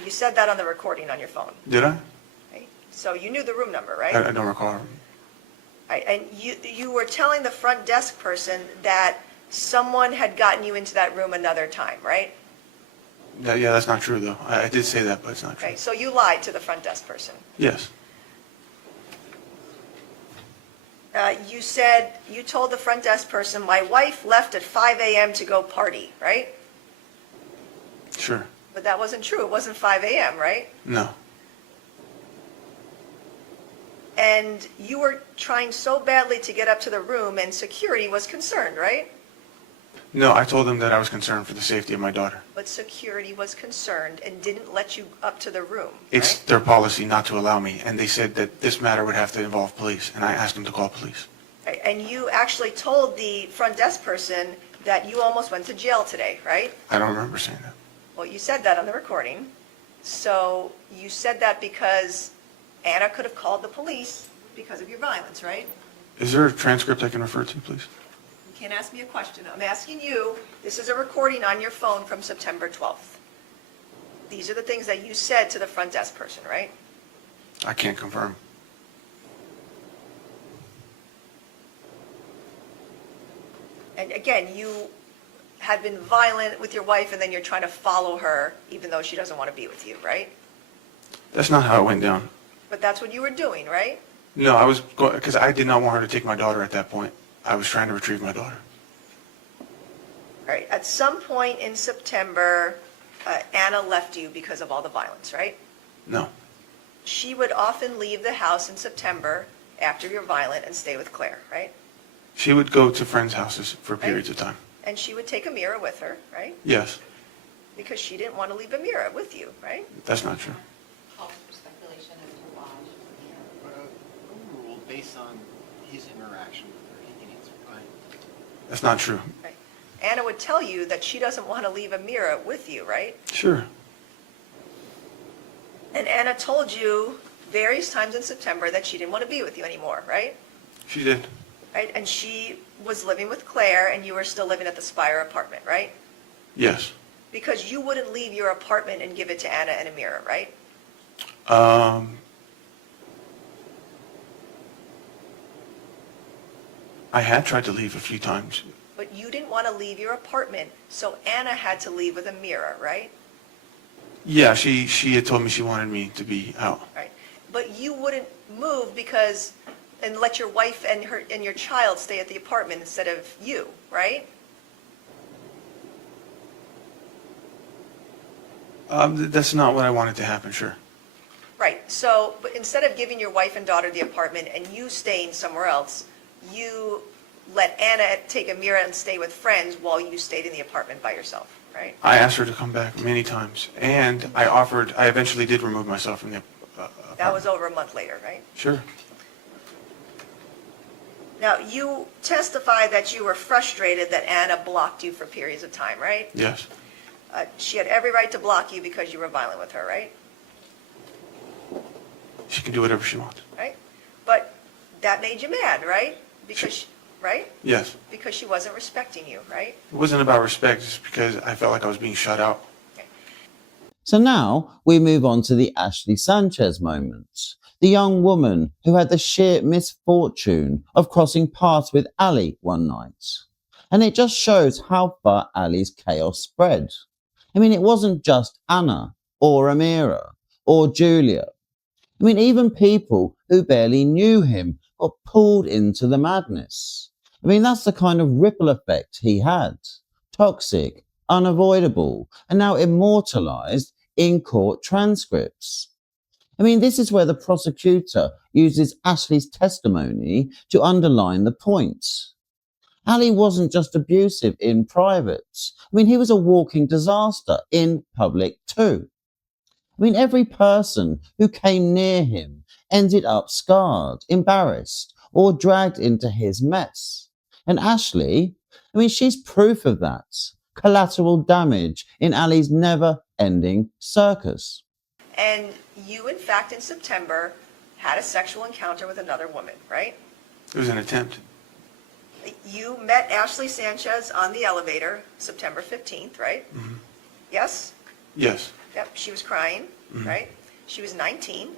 You said that on the recording on your phone. Did I? Okay. So you knew the room number, right? I don't recall. Right. And you were telling the front desk person that someone had gotten you into that room another time, right? Yeah, that's not true, though. I did say that, but it's not true. Okay. So you lied to the front desk person. Yes. You said, you told the front desk person, my wife left at 5 a.m. to go party, right? Sure. But that wasn't true. It wasn't 5 a.m., right? No. And you were trying so badly to get up to the room, and security was concerned, right? No, I told them that I was concerned for the safety of my daughter. But security was concerned and didn't let you up to the room. It's their policy not to allow me, and they said that this matter would have to involve police, and I asked them to call police. Right. And you actually told the front desk person that you almost went to jail today, right? I don't remember saying that. Well, you said that on the recording. So you said that because Anna could have called the police because of your violence, right? Is there a transcript I can refer to, please? You can't ask me a question. I'm asking you, this is a recording on your phone from September 12th. These are the things that you said to the front desk person, right? I can't confirm. And again, you had been violent with your wife, and then you're trying to follow her, even though she doesn't want to be with you, right? That's not how it went down. But that's what you were doing, right? No, I was going, because I did not want her to take my daughter at that point. I was trying to retrieve my daughter. All right. At some point in September, Anna left you because of all the violence, right? No. She would often leave the house in September after you're violent and stay with Claire, right? She would go to friends' houses for periods of time. And she would take Amira with her, right? Yes. Because she didn't want to leave Amira with you, right? That's not true. Speculation as to why. Overruled based on his interaction with her. He can answer. Go ahead. That's not true. Right. Anna would tell you that she doesn't want to leave Amira with you, right? Sure. And Anna told you various times in September that she didn't want to be with you anymore, right? She did. Right? And she was living with Claire, and you were still living at the Spire apartment, right? Yes. Because you wouldn't leave your apartment and give it to Anna and Amira, right? I had tried to leave a few times. But you didn't want to leave your apartment, so Anna had to leave with Amira, right? Yeah, she had told me she wanted me to be out. Right. But you wouldn't move because, and let your wife and your child stay at the apartment instead of you, right? That's not what I wanted to happen, sure. Right. So, but instead of giving your wife and daughter the apartment and you staying somewhere else, you let Anna take Amira and stay with friends while you stayed in the apartment by yourself, right? I asked her to come back many times, and I eventually did remove myself from the apartment. That was over a month later, right? Sure. Now, you testify that you were frustrated that Anna blocked you for periods of time, right? Yes. She had every right to block you because you were violent with her, right? She can do whatever she wants. Right? But that made you mad, right? Because, right? Yes. Because she wasn't respecting you, right? It wasn't about respect, it's because I felt like I was being shut out. So now we move on to the Ashley Sanchez moment. The young woman who had the sheer misfortune of crossing paths with Ali one night. And it just shows how far Ali's chaos spread. I mean, it wasn't just Anna or Amira or Julia. I mean, even people who barely knew him got pulled into the madness. I mean, that's the kind of ripple effect he had. Toxic, unavoidable, and now immortalized in-court transcripts. I mean, this is where the prosecutor uses Ashley's testimony to underline the points. Ali wasn't just abusive in private. I mean, he was a walking disaster in public too. I mean, every person who came near him ended up scarred, embarrassed, or dragged into his mess. And Ashley, I mean, she's proof of that. Collateral damage in Ali's never-ending circus. And you, in fact, in September, had a sexual encounter with another woman, right? It was an attempt. You met Ashley Sanchez on the elevator September 15th, right? Mm-hmm. Yes? Yes. Yep, she was crying, Mhm. right? She was 19,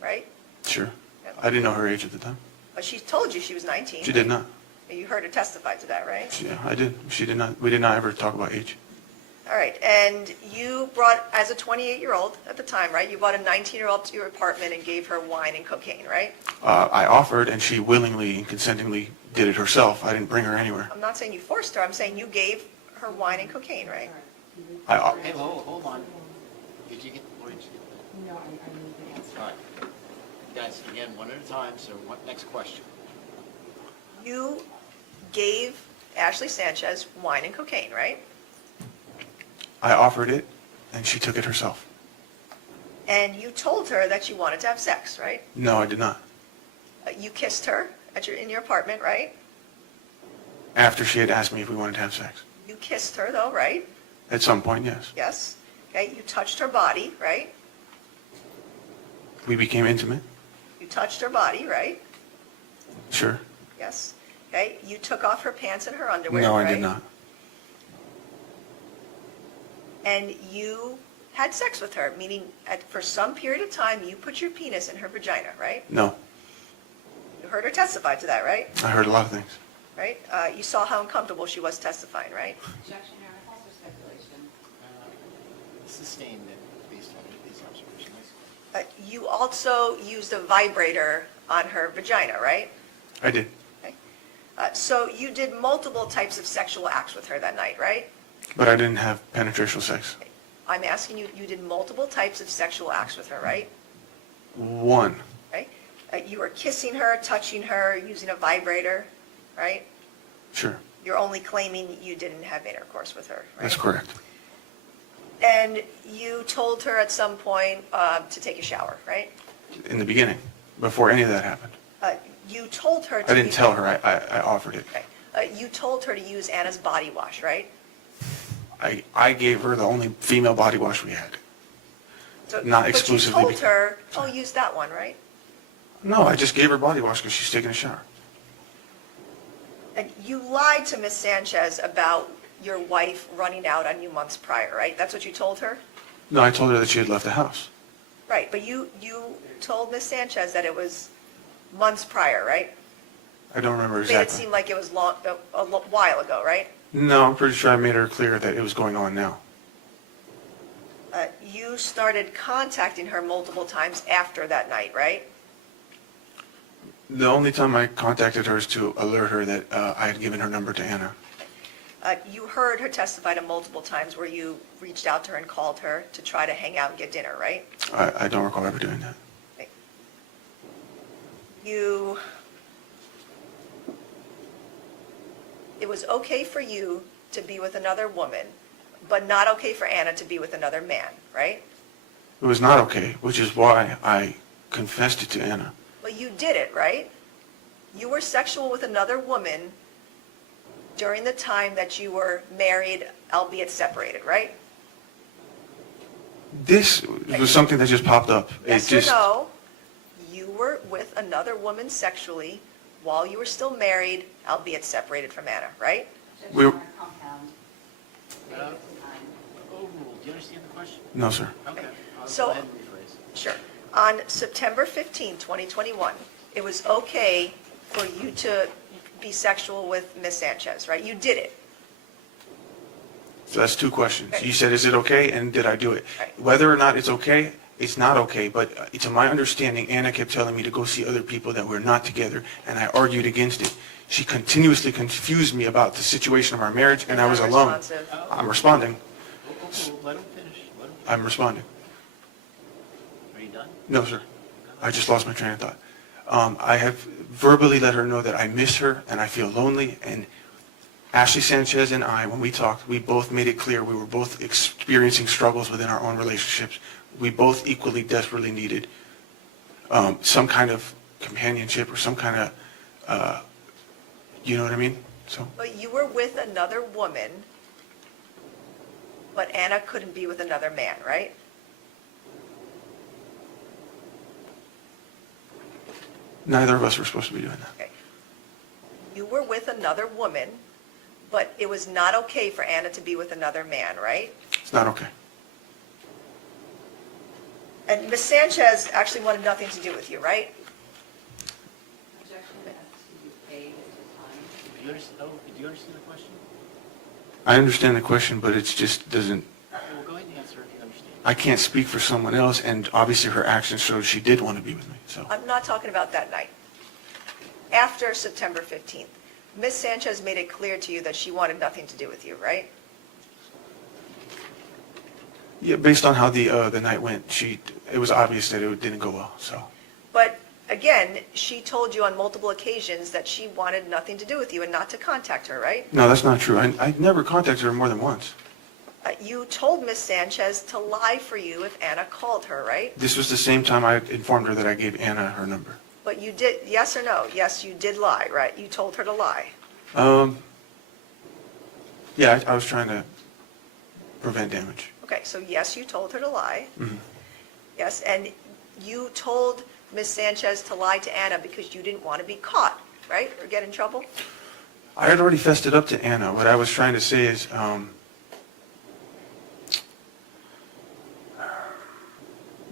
right? Sure. Yep. I didn't know her age at the time. But she told you she was 19. She did not. You heard her testify to that, right? Yeah, I did. She did not. We did not ever talk about age. All right, and you brought, as a 28-year-old at the time, right? You brought a 19-year-old to your apartment and gave her wine and cocaine, right? I offered, and she willingly and consentingly did it herself. I didn't bring her anywhere. I'm not saying you forced her, I'm saying you gave her wine and cocaine, right? Hey, hold on. Did you get the lawyers? No, I need the answer. All right. Guys, again, one at a time, so what, next question? You gave Ashley Sanchez wine and cocaine, right? I offered it, and she took it herself. And you told her that you wanted to have sex, right? No, I did not. You kissed her in your apartment, right? After she had asked me if we wanted to have sex. You kissed her, though, right? At some point, yes. Yes. Okay, you touched her body, right? We became intimate. You touched her body, right? Sure. Yes. Okay, you took off her pants and her underwear, No, right? I did not. And you had sex with her, meaning for some period of time you put your penis in her vagina, right? No. You heard her testify to that, right? I heard a lot of things. Right? You saw how uncomfortable she was testifying, right? Objection, Your Honor, false or speculation? Sustained it based on these observations. You also used a vibrator on her vagina, right? I did. Okay. So you did multiple types of sexual acts with her that night, right? But I didn't have penetration sex. I'm asking you, you did multiple types of sexual acts with her, right? One. Okay. You were kissing her, touching her, using a vibrator, right? Sure. You're only claiming you didn't have intercourse with her, right? That's correct. And you told her at some point to take a shower, right? In the beginning, before any of that happened. You told her to I didn't tell her. I offered it. Okay. You told her to use Anna's body wash, right? I gave her the only female body wash we had. So, Not exclusively. But you told her, oh, use that one, right? No, I just gave her body wash because she's taking a shower. And you lied to Miss Sanchez about your wife running out on you months prior, right? That's what you told her? No, I told her that she had left the house. Right, but you told Miss Sanchez that it was months prior, right? I don't remember Made it exactly. seem like it was a while ago, right? No, I'm pretty sure I made her clear that it was going on now. You started contacting her multiple times after that night, right? The only time I contacted her is to alert her that I had given her number to Anna. You heard her testify to multiple times where you reached out to her and called her to try to hang out and get dinner, right? I don't recall ever doing that. Okay. It was okay for you to be with another woman, but not okay for Anna to be with another man, right? It was not okay, which is why I confessed it to Anna. Well, you did it, right? You were sexual with another woman during the time that you were married, albeit separated, right? This was something that just popped up. Yes or no? You were with another woman sexually while you were still married, albeit separated from Anna, right? We were, Overruled. Do you understand the question? no, sir. Okay. So- Go ahead and rephrase. Sure. On September 15, 2021, it was okay for you to be sexual with Miss Sanchez, right? You did it. So that's two questions. You said, is it okay, and did I do it? Right. Whether or not it's okay, it's not okay, but to my understanding, Anna kept telling me to go see other people that were not together, and I argued against it. She continuously confused me about the situation of our marriage, and I was alone. Unresponsive. I'm responding. Let him finish. Let him I'm responding. No, sir. I just lost my train of thought. I have verbally let her know that I miss her and I feel lonely. And Ashley Sanchez and I, when we talked, we both made it clear we were both experiencing struggles within our own relationships. We both equally desperately needed some kind of companionship or some kind of, you know what I mean? So. But you were with another woman, but Anna couldn't be with another man, right? Neither of us were supposed to be doing that. Okay. You were with another woman, but it was not okay for Anna to be with another man, right? It's not okay. And Ms. Sanchez actually wanted nothing to do with you, right? Do you understand the question? I understand the question, but it just doesn't. Well, go ahead and answer if you understand. I can't speak for someone else, and obviously her actions showed she did want to be with me. So. I'm not talking about that night. After September 15th, Ms. Sanchez made it clear to you that she wanted nothing to do with you, right? Yeah, based on how the night went, it was obvious that it didn't go well. So. But again, she told you on multiple occasions that she wanted nothing to do with you and not to contact her, right? No, that's not true. I never contacted her more than once. You told Ms. Sanchez to lie for you if Anna called her, right? This was the same time I informed her that I gave Anna her number. But you did, yes or no? Yes, you did lie, right? You told her to lie. Yeah, I was trying to prevent damage. Okay, so yes, you told her to lie. Mm-hmm. Yes, and you told Ms. Sanchez to lie to Anna because you didn't want to be caught, right? Or get in trouble? I had already fessed it up to Anna. What I was trying to say is,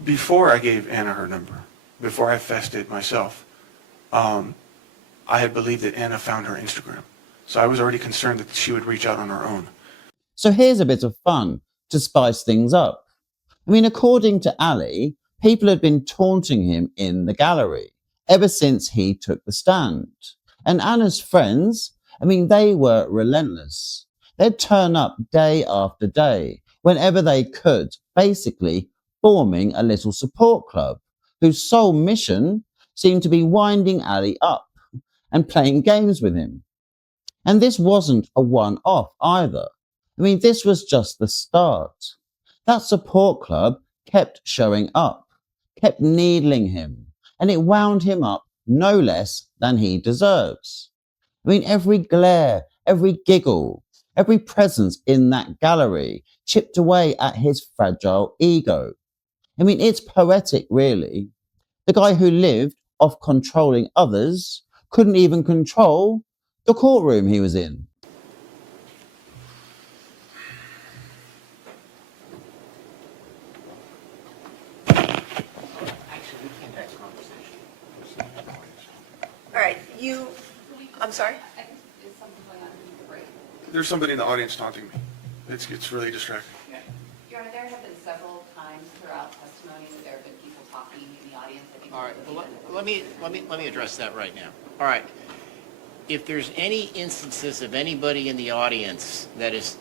before I gave Anna her number, before I fessed it myself, I had believed that Anna found her Instagram. So I was already concerned that she would reach out on her own. So here's a bit of fun to spice things up. I mean, according to Ali, people had been taunting him in the gallery ever since he took the stand. And Anna's friends, I mean, they were relentless. They'd turn up day after day, whenever they could, basically forming a little support club whose sole mission seemed to be winding Ali up and playing games with him. And this wasn't a one-off either. I mean, this was just the start. That support club kept showing up, kept needling him, and it wound him up no less than he deserves. I mean, every glare, every giggle, every presence in that gallery chipped away at his fragile ego. I mean, it's poetic, really. The guy who lived off controlling others couldn't even control the courtroom he was in. All right, I'm sorry? There's somebody in the audience taunting me. It's really distracting. Your Honor, there have been several times throughout testimony that there have been people talking in the audience. I think All right, well, let me address that right now. All right, if there's any instances of anybody in the audience that is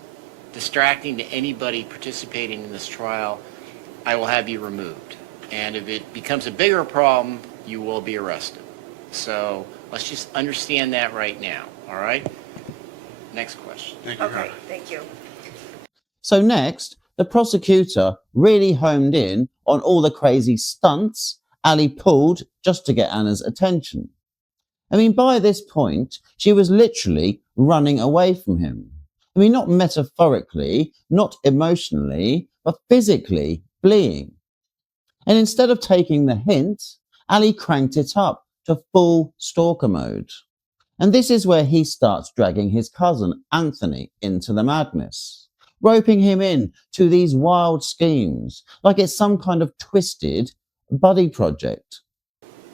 distracting to anybody participating in this trial, I will have you removed. And if it becomes a bigger problem, you will be arrested. So let's just understand that right now, all right? Next question. Thank you. Okay, thank you. So next, the prosecutor really homed in on all the crazy stunts Ali pulled just to get Anna's attention. I mean, by this point, she was literally running away from him. I mean, not metaphorically, not emotionally, but physically fleeing. And instead of taking the hint, Ali cranked it up to full stalker mode. And this is where he starts dragging his cousin, Anthony, into the madness, roping him in to these wild schemes, like it's some kind of twisted buddy project.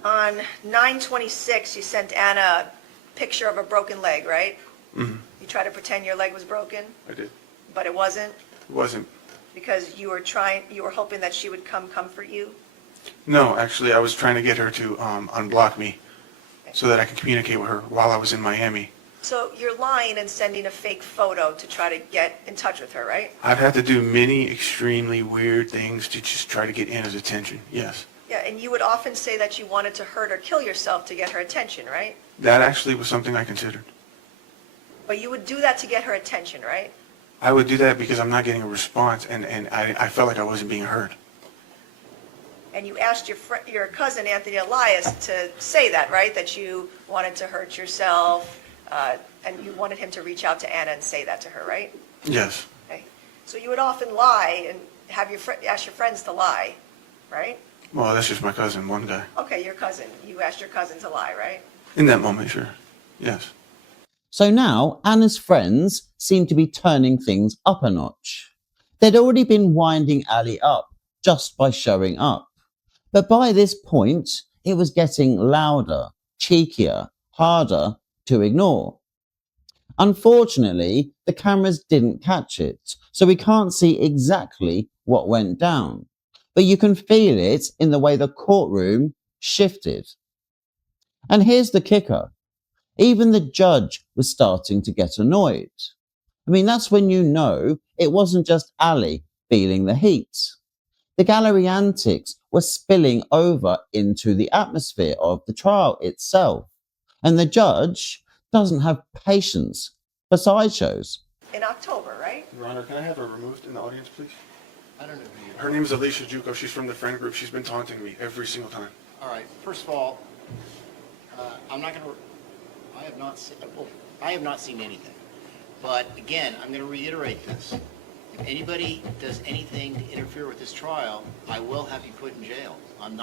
On 9/26, you sent Anna a picture of a broken leg, right? Mm-hmm. You tried to pretend your leg was broken, I did. but it wasn't? It wasn't. Because you were hoping that she would come comfort you? No, actually, I was trying to get her to unblock me so that I could communicate with her while I was in Miami. So you're lying and sending a fake photo to try to get in touch with her, right? I've had to do many extremely weird things to just try to get Anna's attention, yes. Yeah, And you would often say that you wanted to hurt or kill yourself to get her attention, right? That actually was something I considered. But you would do that to get her attention, right? I would do that because I'm not getting a response, and I felt like I wasn't being heard. And you asked your cousin, Anthony Elias, to say that, right? That you wanted to hurt yourself, and you wanted him to reach out to Anna and say that to her, right? Yes. Okay. So you would often lie and have ask your friends to lie, right? Well, that's just my cousin, one guy. Okay, your cousin. You asked your cousin to lie, right? In that moment, sure. Yes. So now Anna's friends seem to be turning things up a notch. They'd already been winding Ali up just by showing up. But by this point, it was getting louder, cheekier, harder to ignore. Unfortunately, the cameras didn't catch it, so we can't see exactly what went down. But you can feel it in the way the courtroom shifted. And here's the kicker. Even the judge was starting to get annoyed. I mean, that's when you know it wasn't just Ali feeling the heat. The gallery antics were spilling over into the atmosphere of the trial itself. And the judge doesn't have patience for sideshows. In October, right? Your Honor, can I have her removed in the audience, please? I don't know who you are. Her name is Alicia Juco. She's from the friend group. She's been taunting me every single time. All right, first of all, I'm not going to, I have not seen anything. But again, I'm going to reiterate this. If anybody does anything to interfere with this trial, I will have you put in jail. I'm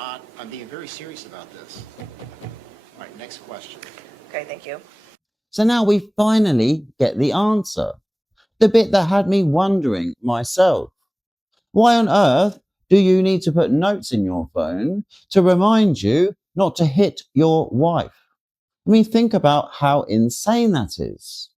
being very serious about this. All right, next question. Okay, thank you. So now we finally get the answer. The bit that had me wondering myself. Why on earth do you need to put notes in your phone to remind you not to hit your wife? I mean, think about how insane that is.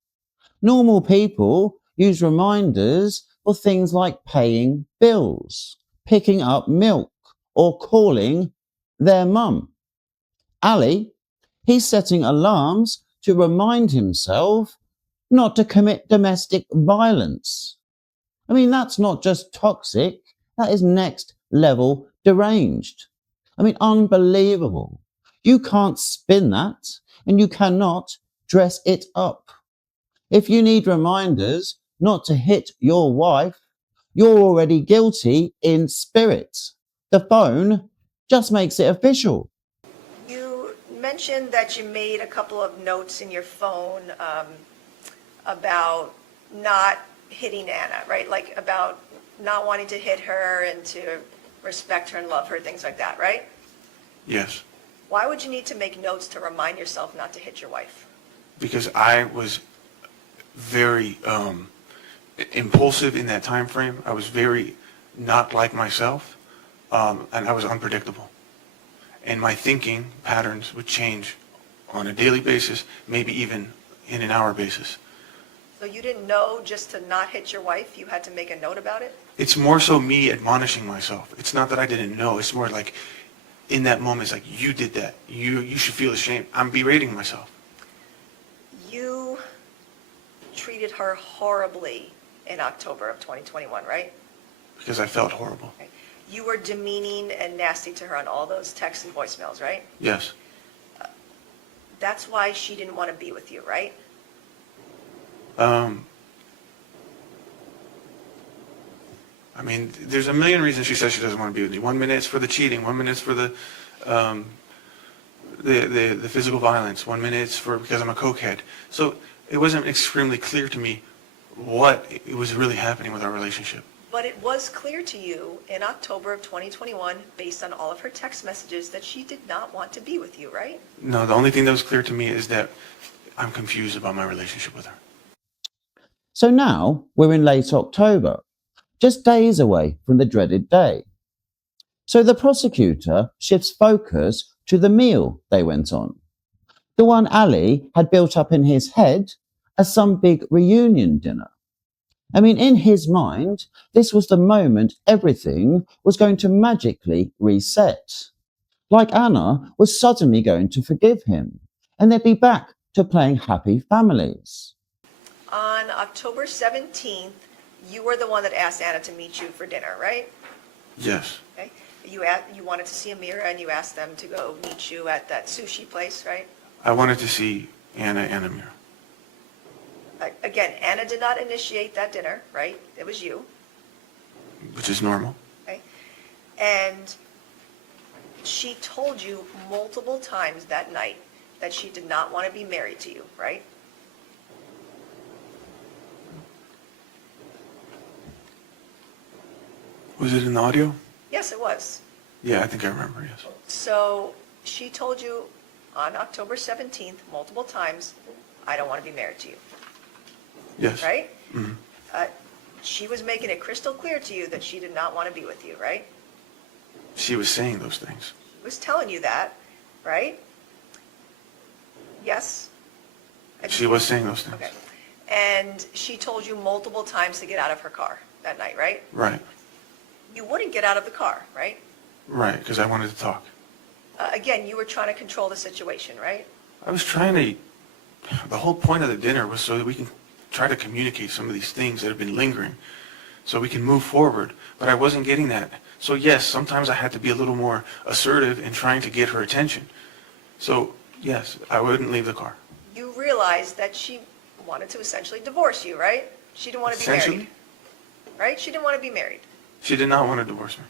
Normal people use reminders for things like paying bills, picking up milk, or calling their mum. Ali, he's setting alarms to remind himself not to commit domestic violence. I mean, that's not just toxic, that is next level deranged. I mean, unbelievable. You can't spin that, and you cannot dress it up. If you need reminders not to hit your wife, you're already guilty in spirit. The phone just makes it official. You mentioned that you made a couple of notes in your phone about not hitting Anna, right? Like about not wanting to hit her and to respect her and love her, things like that, right? Yes. Why would you need to make notes to remind yourself not to hit your wife? Because I was very impulsive in that time frame. I was very not like myself, and I was unpredictable. And my thinking patterns would change on a daily basis, maybe even in an hour basis. So you didn't know just to not hit your wife, you had to make a note about it? It's more so me admonishing myself. It's not that I didn't know. It's more like in that moment, it's like, you did that. You should feel ashamed. I'm berating myself. You treated her horribly in October of 2021, right? Because I felt horrible. Okay. You were demeaning and nasty to her on all those texts and voicemails, right? Yes. That's why she didn't want to be with you, right? I mean, there's a million reasons she says she doesn't want to be with me. 1 minute it's for the cheating. 1 minute it's for the physical violence. 1 minute it's for because I'm a cokehead. So it wasn't extremely clear to me what it was really happening with our relationship. But it was clear to you in October of 2021, based on all of her text messages, that she did not want to be with you, right? No, the only thing that was clear to me is that I'm confused about my relationship with her. So now we're in late October, just days away from the dreaded day. So the prosecutor shifts focus to the meal they went on. The one Ali had built up in his head as some big reunion dinner. I mean, in his mind, this was the moment everything was going to magically reset. Like Anna was suddenly going to forgive him, and they'd be back to playing happy families. On October 17th, you were the one that asked Anna to meet you for dinner, right? Yes. Okay. You wanted to see Amira and you asked them to go meet you at that sushi place, right? I wanted to see Anna and Amira. Again, Anna did not initiate that dinner, right? It was you, Which is normal. okay? And she told you multiple times that night that she did not want to be married to you, right? Was it in the audio? Yes, it was. Yeah, I think I remember, yes. So she told you on October 17th, multiple times, I don't want to be married to you, Yes. right? Mhm. She was making it crystal clear to you that she did not want to be with you, right? She was saying those things. She was telling you that, right? Yes? She was saying those things. Okay. And she told you multiple times to get out of her car that night, right? Right, You wouldn't get out of the car, right? right, because I wanted to talk. Again, you were trying to control the situation, right? I was trying to, the whole point of the dinner was so that we can try to communicate some of these things that have been lingering, so we can move forward, but I wasn't getting that. So yes, sometimes I had to be a little more assertive in trying to get her attention. So yes, I wouldn't leave the car. You realized that she wanted to essentially divorce you, right? She didn't want to be married, Essentially, right? She didn't want to be married. she did not want to divorce me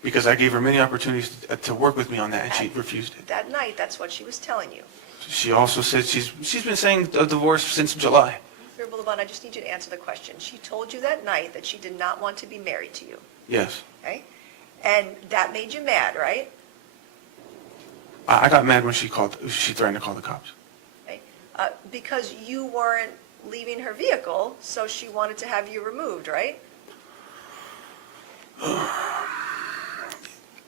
because I gave her many opportunities to work with me on that, and she refused it. That night, that's what she was telling you. She also said she's been saying a divorce since July. Mr. Abulaban, I just need you to answer the question. She told you that night that she did not want to be married to you, Yes. okay? And that made you mad, right? I got mad when she threatened to call the cops. Okay? Because you weren't leaving her vehicle, so she wanted to have you removed, right?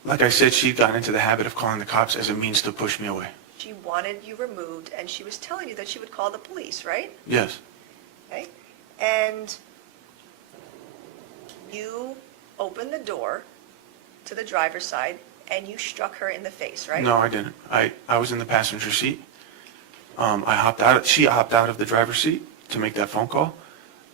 Like I said, she got into the habit of calling the cops as a means to push me away. She wanted you removed, and she was telling you that she would call the police, right? Yes. Okay? And you opened the door to the driver's side, and you struck her in the face, right? No, I didn't. I was in the passenger seat. I hopped out. She hopped out of the driver's seat to make that phone call.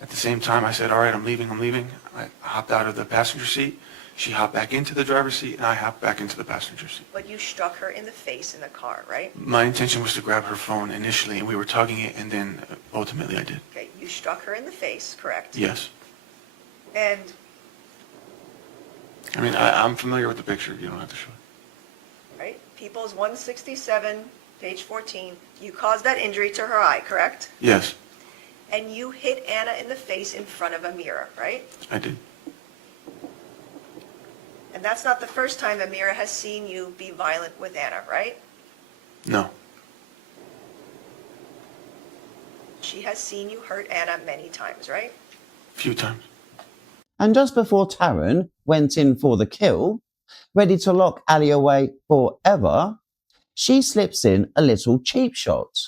At the same time, I said, all right, I'm leaving. I hopped out of the passenger seat. She hopped back into the driver's seat, and I hopped back into the passenger seat. But you struck her in the face in the car, right? My intention was to grab her phone initially, and we were tugging it, and then ultimately I did. Okay, you struck her in the face, correct? Yes. And I mean, I'm familiar with the picture. You don't have to show it. right, People's 167, page 14, you caused that injury to her eye, correct? Yes, And you hit Anna in the face in front of Amira, right? I did. And that's not the first time Amira has seen you be violent with Anna, right? No. She has seen you hurt Anna many times, right? A few times. And just before Taryn went in for the kill, ready to lock Ali away forever, she slips in a little cheap shot.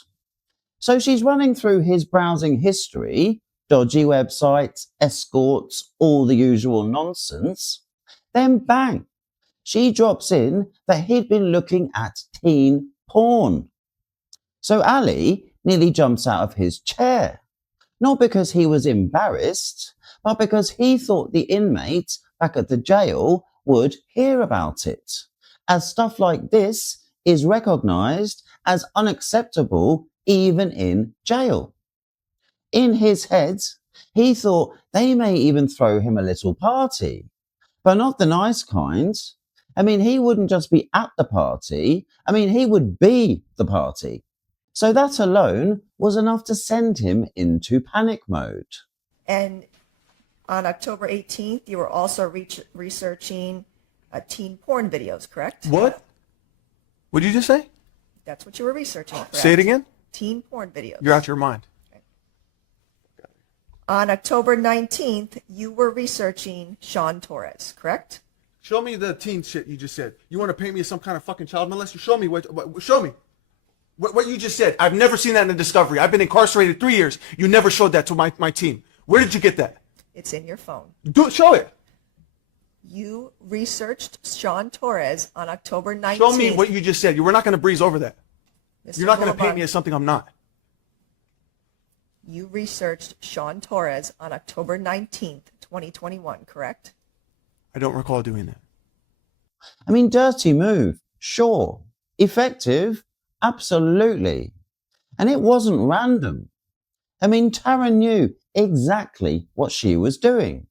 So she's running through his browsing history, dodgy websites, escorts, all the usual nonsense. Then bang, she drops in that he'd been looking at teen porn. So Ali nearly jumps out of his chair, not because he was embarrassed, but because he thought the inmates back at the jail would hear about it, as stuff like this is recognised as unacceptable even in jail. In his head, he thought they may even throw him a little party, but not the nice kind. I mean, he wouldn't just be at the party, I mean, he would be the party. So that alone was enough to send him into panic mode. And on October 18th, you were also researching teen porn videos, correct? What? What did you just say? That's what you were researching, correct? Say it again? Teen porn videos. You're out your mind. On October 19th, you were researching Sean Torres, correct? Show me the teen shit you just said. You want to paint me as some kind of fucking child molester? Show me show me. What you just said. I've never seen that in a discovery. I've been incarcerated 3 years. You never showed that to my team. Where did you get that? It's in your phone. Show it. You researched Sean Torres on October 19th. Show me what you just said. You were not going to breeze over that. Mr. You're not going to Abulaban, paint me as something I'm not. You researched Sean Torres on October 19th, 2021, correct? I don't recall doing that. I mean, dirty move, sure. Effective? Absolutely. And it wasn't random. I mean, Tara knew exactly what she was doing.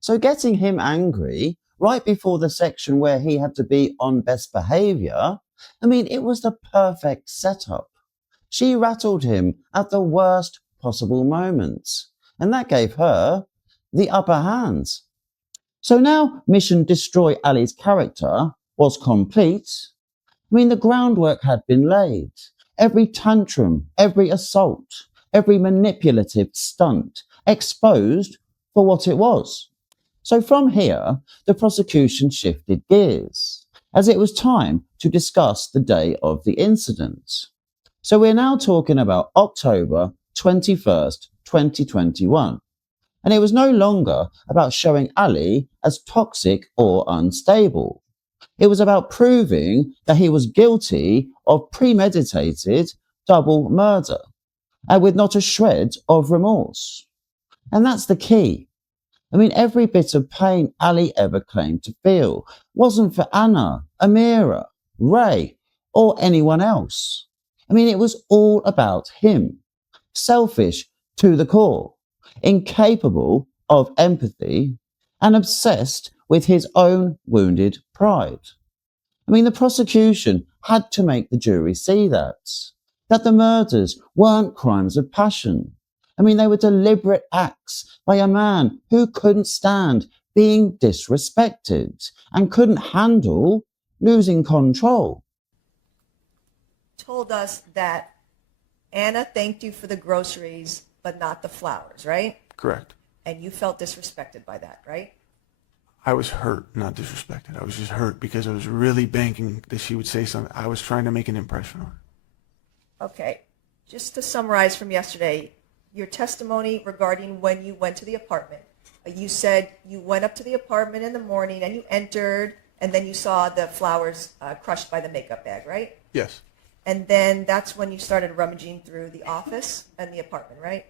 So getting him angry right before the section where he had to be on best behaviour, I mean, it was the perfect setup. She rattled him at the worst possible moments, and that gave her the upper hand. So now mission destroy Ali's character was complete. I mean, the groundwork had been laid. Every tantrum, every assault, every manipulative stunt exposed for what it was. So from here, the prosecution shifted gears, as it was time to discuss the day of the incident. So we're now talking about October 21st, 2021. And it was no longer about showing Ali as toxic or unstable. It was about proving that he was guilty of premeditated double murder and with not a shred of remorse. And that's the key. I mean, every bit of pain Ali ever claimed to feel wasn't for Anna, Amira, Ray, or anyone else. I mean, it was all about him. Selfish to the core, incapable of empathy, and obsessed with his own wounded pride. I mean, the prosecution had to make the jury see that the murders weren't crimes of passion. I mean, they were deliberate acts by a man who couldn't stand being disrespected and couldn't handle losing control. Told us that Anna thanked you for the groceries, but not the flowers, right? Correct. And you felt disrespected by that, right? I was hurt, not disrespected. I was just hurt because I was really banking that she would say something. I was trying to make an impression on her. Okay. Just to summarize from yesterday, your testimony regarding when you went to the apartment. You said you went up to the apartment in the morning and you entered, and then you saw the flowers crushed by the makeup bag, right? Yes. And then that's when you started rummaging through the office and the apartment, right?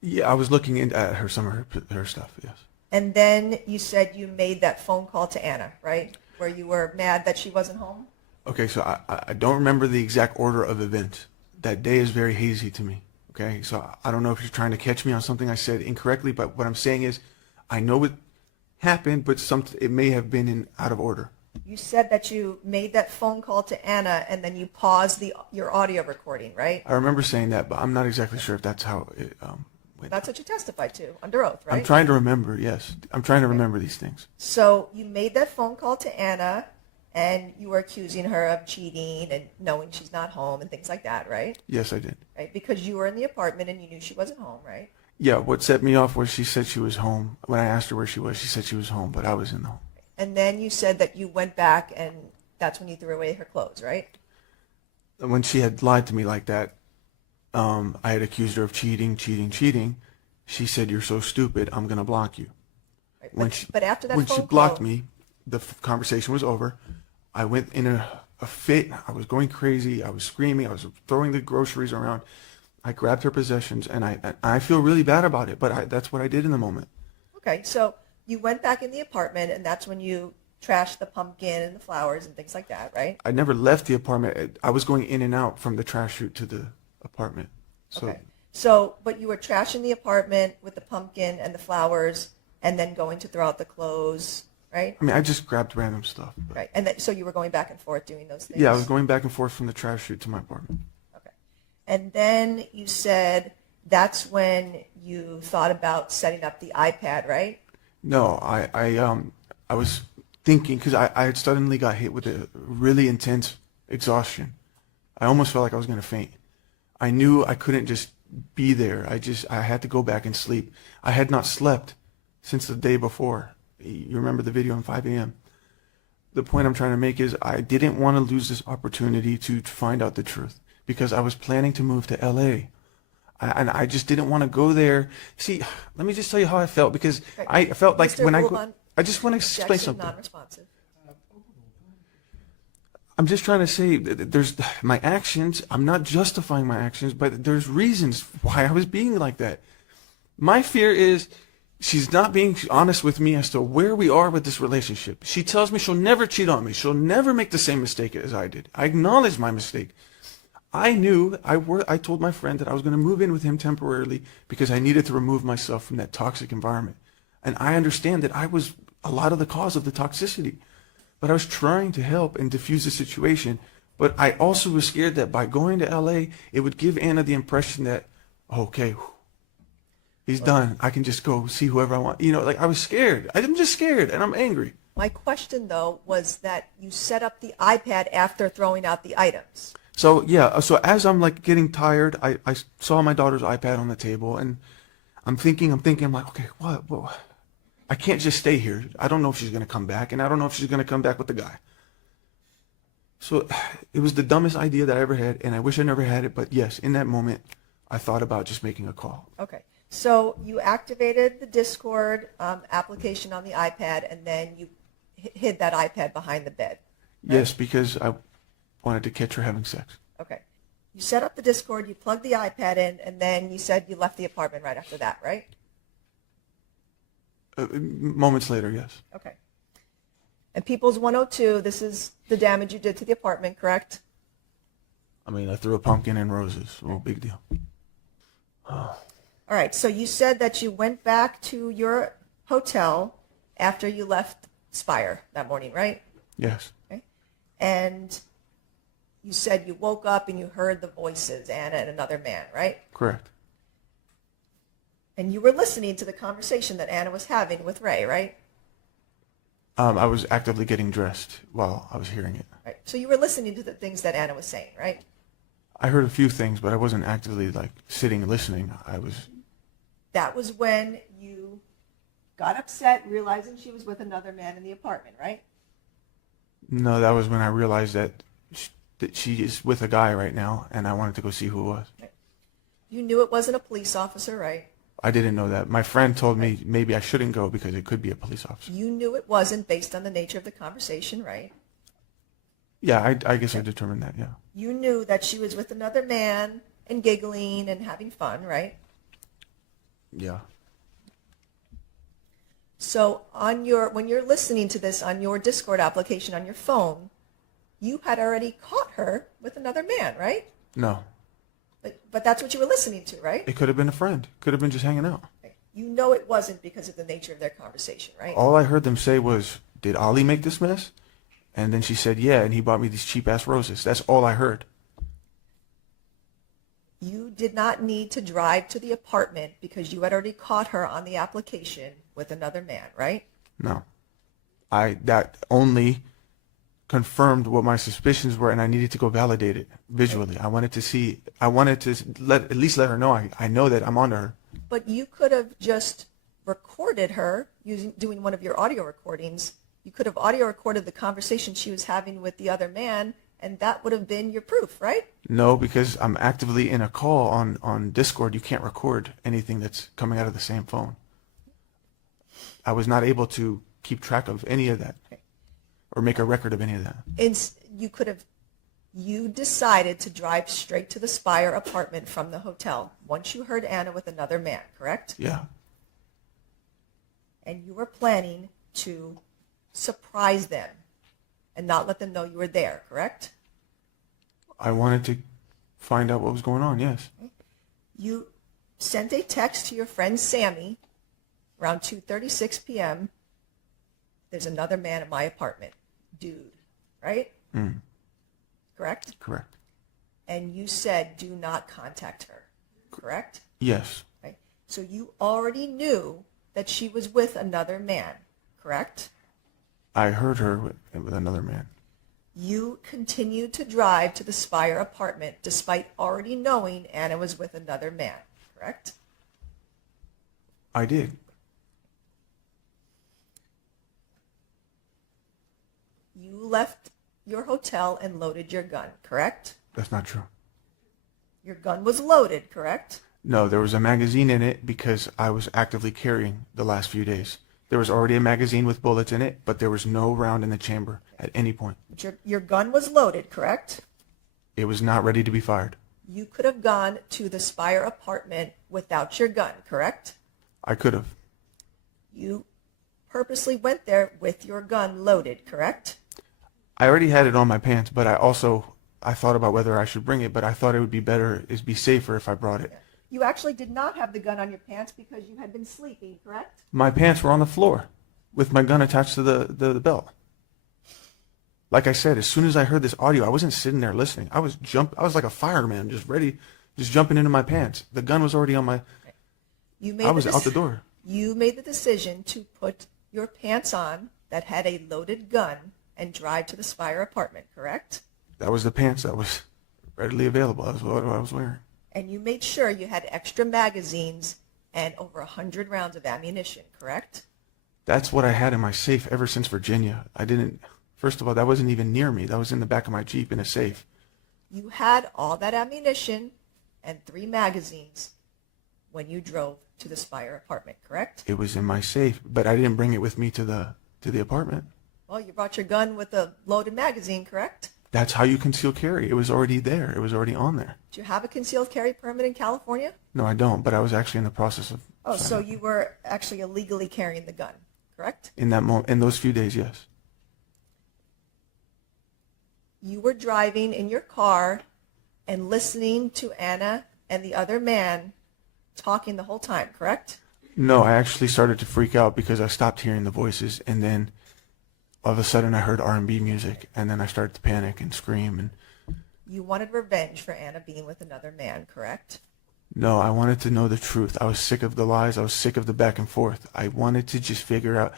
Yeah, I was looking at some of her stuff, yes. And then you said you made that phone call to Anna, right? Where you were mad that she wasn't home? Okay, so I don't remember the exact order of events. That day is very hazy to me, okay? So I don't know if you're trying to catch me on something I said incorrectly, but what I'm saying is I know what happened, but it may have been out of order. You said that you made that phone call to Anna and then you paused your audio recording, right? I remember saying that, but I'm not exactly sure if that's how it went. That's what you testified to, under oath, right? I'm trying to remember, yes. I'm trying to remember these things. So you made that phone call to Anna and you were accusing her of cheating and knowing she's not home and things like that, right? Yes, I did. Right, because you were in the apartment and you knew she wasn't home, right? Yeah, what set me off was she said she was home. When I asked her where she was, she said she was home, but I was in the home. And then you said that you went back and that's when you threw away her clothes, right? When she had lied to me like that, I had accused her of cheating. She said, "You're so stupid, I'm going to block you." Right. But after that when phone she blocked me, the conversation was over. I went in a fit. I was going crazy. I was screaming. I was throwing the groceries around. I grabbed her possessions, and I feel really bad about it, but that's what I did in the moment. Okay, so you went back in the apartment, and that's when you trashed the pumpkin and the flowers and things like that, right? I never left the apartment. I was going in and out from the trash chute to the apartment. So, okay. So, but you were trashing the apartment with the pumpkin and the flowers, and then going to throw out the clothes, right? I mean, I just grabbed random stuff. Right, and so you were going back and forth doing those things? Yeah, I was going back and forth from the trash chute to my apartment. Okay. And then you said that's when you thought about setting up the iPad, right? No, I was thinking, because I had suddenly got hit with a really intense exhaustion. I almost felt like I was going to faint. I knew I couldn't just be there. I had to go back and sleep. I had not slept since the day before. You remember the video on 5 a.m. The point I'm trying to make is I didn't want to lose this opportunity to find out the truth because I was planning to move to LA. And I just didn't want to go there. See, let me just tell you how I felt, because I felt like Mr. when Abulaban, I just want to explain something. Non-responsive. I'm just trying to say that there's my actions. I'm not justifying my actions, but there's reasons why I was being like that. My fear is, she's not being honest with me as to where we are with this relationship. She tells me she'll never cheat on me. She'll never make the same mistake as I did. I acknowledge my mistake. I knew, I told my friend that I was going to move in with him temporarily because I needed to remove myself from that toxic environment. And I understand that I was a lot of the cause of the toxicity. But I was trying to help and diffuse the situation. But I also was scared that by going to LA, it would give Anna the impression that, okay, he's done. I can just go see whoever I want. You know, like I was scared. I'm just scared and I'm angry. My question, though, was that you set up the iPad after throwing out the items. So, yeah, so as I'm like getting tired, I saw my daughter's iPad on the table and I'm thinking, I'm like, okay, what? I can't just stay here. I don't know if she's going to come back, and I don't know if she's going to come back with the guy. So it was the dumbest idea that I ever had, and I wish I never had it, but yes, in that moment, I thought about just making a call. Okay. So you activated the Discord application on the iPad, and then you hid that iPad behind the bed. Right? Yes, because I wanted to catch her having sex. Okay. You set up the Discord, you plugged the iPad in, and then you said you left the apartment right after that, right? Moments later, yes. Okay. And People's 102, this is the damage you did to the apartment, correct? I mean, I threw a pumpkin and roses. No big deal. All right. So you said that you went back to your hotel after you left Spire that morning, right? Yes. Okay. And you said you woke up and you heard the voices, Anna and another man, right? Correct. And you were listening to the conversation that Anna was having with Ray, right? I was actively getting dressed while I was hearing it. Right. So you were listening to the things that Anna was saying, right? I heard a few things, but I wasn't actively like sitting and listening. That was when you got upset, realizing she was with another man in the apartment, right? No, that was when I realized that she is with a guy right now, and I wanted to go see who it was. Right. You knew it wasn't a police officer, right? I didn't know that. My friend told me maybe I shouldn't go because it could be a police officer. You knew it wasn't based on the nature of the conversation, right? Yeah, I guess I determined that, yeah. You knew that she was with another man and giggling and having fun, right? Yeah. So when you're listening to this on your Discord application on your phone, you had already caught her with another man, right? No. But that's what you were listening to, right? It could have been a friend. Could have been just hanging out. You know it wasn't because of the nature of their conversation, right? All I heard them say was, did Ali make this mess? And then she said, yeah, and he bought me these cheap-ass roses. That's all I heard. You did not need to drive to the apartment because you had already caught her on the application with another man, right? No. That only confirmed what my suspicions were, and I needed to go validate it visually. I wanted to at least let her know I know that I'm onto her. But you could have just recorded her doing one of your audio recordings. You could have audio recorded the conversation she was having with the other man, and that would have been your proof, right? No, because I'm actively in a call on Discord. You can't record anything that's coming out of the same phone. I was not able to keep track of any of that. Okay. Or make a record of any of that. And you decided to drive straight to the Spire apartment from the hotel once you heard Anna with another man, correct? Yeah. And you were planning to surprise them and not let them know you were there, correct? I wanted to find out what was going on, yes. You sent a text to your friend Sammy around 2:36 p.m. There's another man in my apartment. Dude, right? Mm. Correct? Correct. And you said do not contact her, correct? Yes. Right. So you already knew that she was with another man, correct? I heard her with another man. You continued to drive to the Spire apartment despite already knowing Anna was with another man, correct? I did. You left your hotel and loaded your gun, correct? That's not true. Your gun was loaded, correct? No, there was a magazine in it because I was actively carrying the last few days. There was already a magazine with bullets in it, but there was no round in the chamber at any point. But your gun was loaded, correct? It was not ready to be fired. You could have gone to the Spire apartment without your gun, correct? I could have. purposely went there with your gun loaded, correct? I already had it on my pants, but I thought about whether I should bring it, but I thought it would be safer if I brought it. You actually did not have the gun on your pants because you had been sleeping, correct? My pants were on the floor with my gun attached to the belt. Like I said, as soon as I heard this audio, I wasn't sitting there listening. I was like a fireman, just ready, just jumping into my pants. The gun was already on my. I was out the door. You made the decision to put your pants on that had a loaded gun and drive to the Spire apartment, correct? That was the pants that was readily available. That was what I was wearing. And you made sure you had extra magazines and over 100 rounds of ammunition, correct? That's what I had in my safe ever since Virginia. First of all, that wasn't even near me. That was in the back of my Jeep in a safe. You had all that ammunition and 3 magazines when you drove to the Spire apartment, correct? It was in my safe, but I didn't bring it with me to the apartment. Well, you brought your gun with a loaded magazine, correct? That's how you conceal carry. It was already there. It was already on there. Do you have a concealed carry permit in California? No, I don't, but I was actually in the process of. Oh, so you were actually illegally carrying the gun, correct? In those few days, yes. You were driving in your car and listening to Anna and the other man talking the whole time, correct? No, I actually started to freak out because I stopped hearing the voices, and then all of a sudden I heard R&B music, and then I started to panic and scream. And you wanted revenge for Anna being with another man, correct? no, I wanted to know the truth. I was sick of the lies. I was sick of the back and forth. I wanted to just figure out,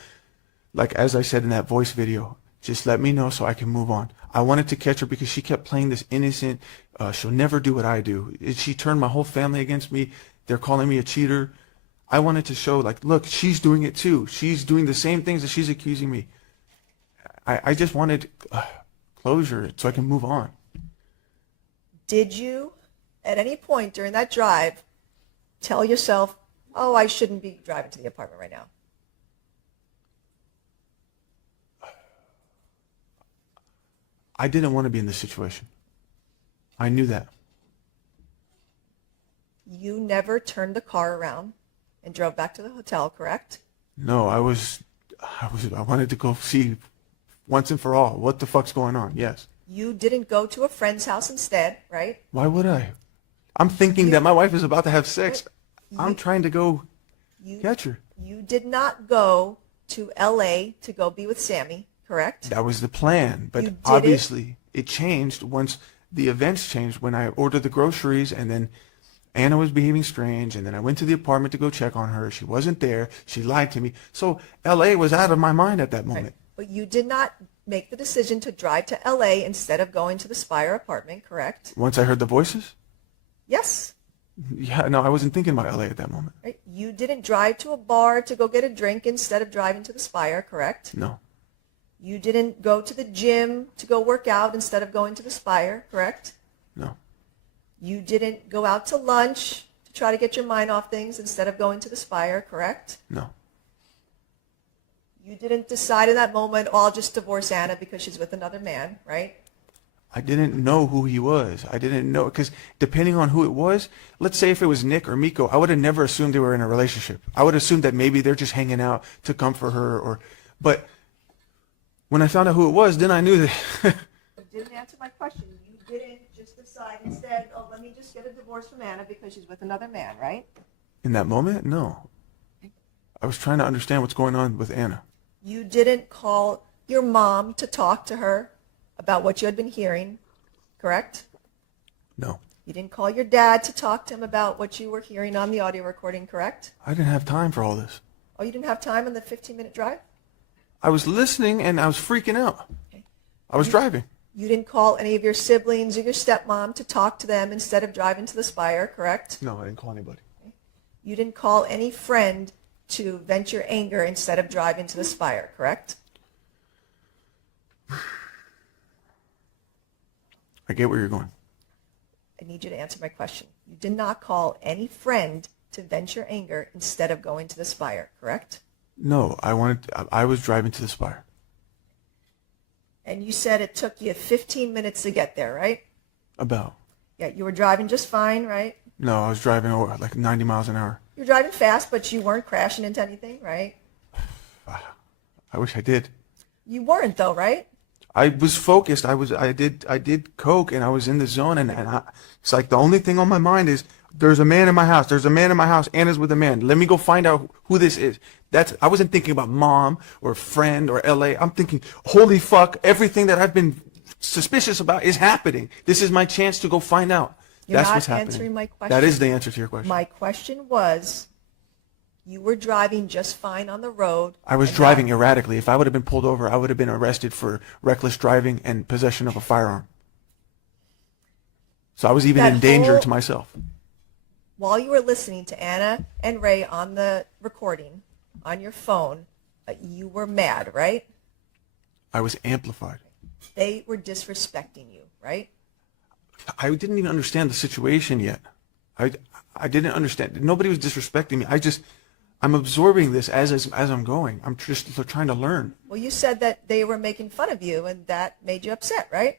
like as I said in that voice video, just let me know so I can move on. I wanted to catch her because she kept playing this innocent, she'll never do what I do. She turned my whole family against me. They're calling me a cheater. I wanted to show, like, look, she's doing it too. She's doing the same things that she's accusing me. I just wanted closure so I can move on. Did you, at any point during that drive, tell yourself, oh, I shouldn't be driving to the apartment right now? I didn't want to be in this situation. I knew that. You never turned the car around and drove back to the hotel, correct? No, I wanted to go see once and for all what the fuck's going on. Yes. You didn't go to a friend's house instead, right? Why would I? I'm thinking that my wife is about to have sex. I'm trying to go catch her. You did not go to LA to go be with Sammy, correct? That was the plan, but obviously it changed once the events changed, when I ordered the groceries, and then Anna was behaving strange, and then I went to the apartment to go check on her. She wasn't there. She lied to me. So LA was out of my mind at that moment. Right. But you did not make the decision to drive to LA instead of going to the Spire apartment, correct? Once I heard the voices? Yes. Yeah, no, I wasn't thinking about LA at that moment. Right. You didn't drive to a bar to go get a drink instead of driving to the Spire, correct? No. You didn't go to the gym to go work out instead of going to the Spire, correct? No. You didn't go out to lunch to try to get your mind off things instead of going to the Spire, correct? No. You didn't decide in that moment, oh, I'll just divorce Anna because she's with another man, right? I didn't know who he was. I didn't know, because depending on who it was, let's say if it was Nick or Miko, I would have never assumed they were in a relationship. I would assume that maybe they're just hanging out to comfort her, but when I found out who it was, then I knew that. You didn't answer my question. You didn't just decide instead, oh, let me just get a divorce from Anna because she's with another man, right? In that moment, no. I was trying to understand what's going on with Anna. You didn't call your mom to talk to her about what you had been hearing, correct? No. You didn't call your dad to talk to him about what you were hearing on the audio recording, correct? I didn't have time for all this. Oh, you didn't have time on the 15-minute drive? I was listening and I was freaking out. Okay. I was driving. You didn't call any of your siblings or your stepmom to talk to them instead of driving to the Spire, correct? No, I didn't call anybody. Okay. You didn't call any friend to vent your anger instead of driving to the Spire, correct? I get where you're going. I need you to answer my question. You did not call any friend to vent your anger instead of going to the Spire, correct? No, I was driving to the Spire. And you said it took you 15 minutes to get there, right? About. Yeah, you were driving just fine, right? No, I was driving over like 90 miles an hour. You were driving fast, but you weren't crashing into anything, right? I wish I did. You weren't though, right? I was focused. I did coke, and I was in the zone, and it's like the only thing on my mind is there's a man in my house. There's a man in my house. Anna's with a man. Let me go find out who this is. I wasn't thinking about mom or friend or LA. I'm thinking, holy fuck, everything that I've been suspicious about is happening. This is my chance to go find out. You're That's not what's happening. answering my question. That is the answer to your question. My question was, you were driving just fine on the road. I was driving erratically. If I would have been pulled over, I would have been arrested for reckless driving and possession of a firearm. So I was even in danger to myself. While you were listening to Anna and Ray on the recording on your phone, you were mad, right? I was amplified. They were disrespecting you, right? I didn't even understand the situation yet. I didn't understand. Nobody was disrespecting me. I'm absorbing this as I'm going. I'm just trying to learn. Well, you said that they were making fun of you, and that made you upset, right?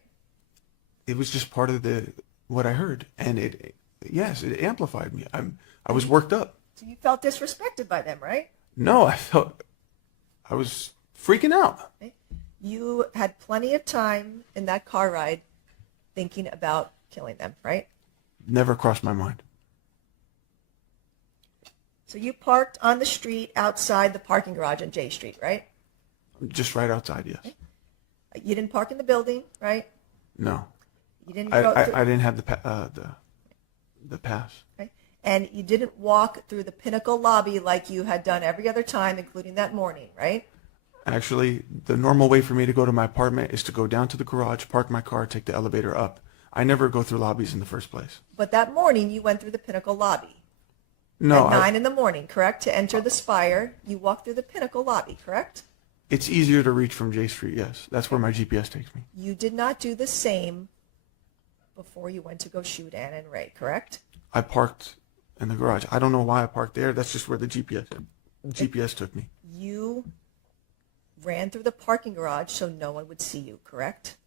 It was just part of what I heard, and it amplified me. I was worked up. So you felt disrespected by them, right? No, I was freaking out. You had plenty of time in that car ride thinking about killing them, right? Never crossed my mind. So you parked on the street outside the parking garage on J Street, right? Just right outside, yes. You didn't park in the building, right? No. You didn't. I didn't have the pass. Okay. And you didn't walk through the Pinnacle lobby like you had done every other time, including that morning, right? Actually, the normal way for me to go to my apartment is to go down to the garage, park my car, take the elevator up. I never go through lobbies in the first place. But that morning you went through the Pinnacle lobby. No. At 9 in the morning, correct? To enter the Spire, you walked through the Pinnacle lobby, correct? It's easier to reach from J Street, yes. That's where my GPS takes me. You did not do the same before you went to go shoot Anna and Ray, correct? I parked in the garage. I don't know why I parked there. That's just where the GPS took me. You ran through the parking garage so no one would see you, correct?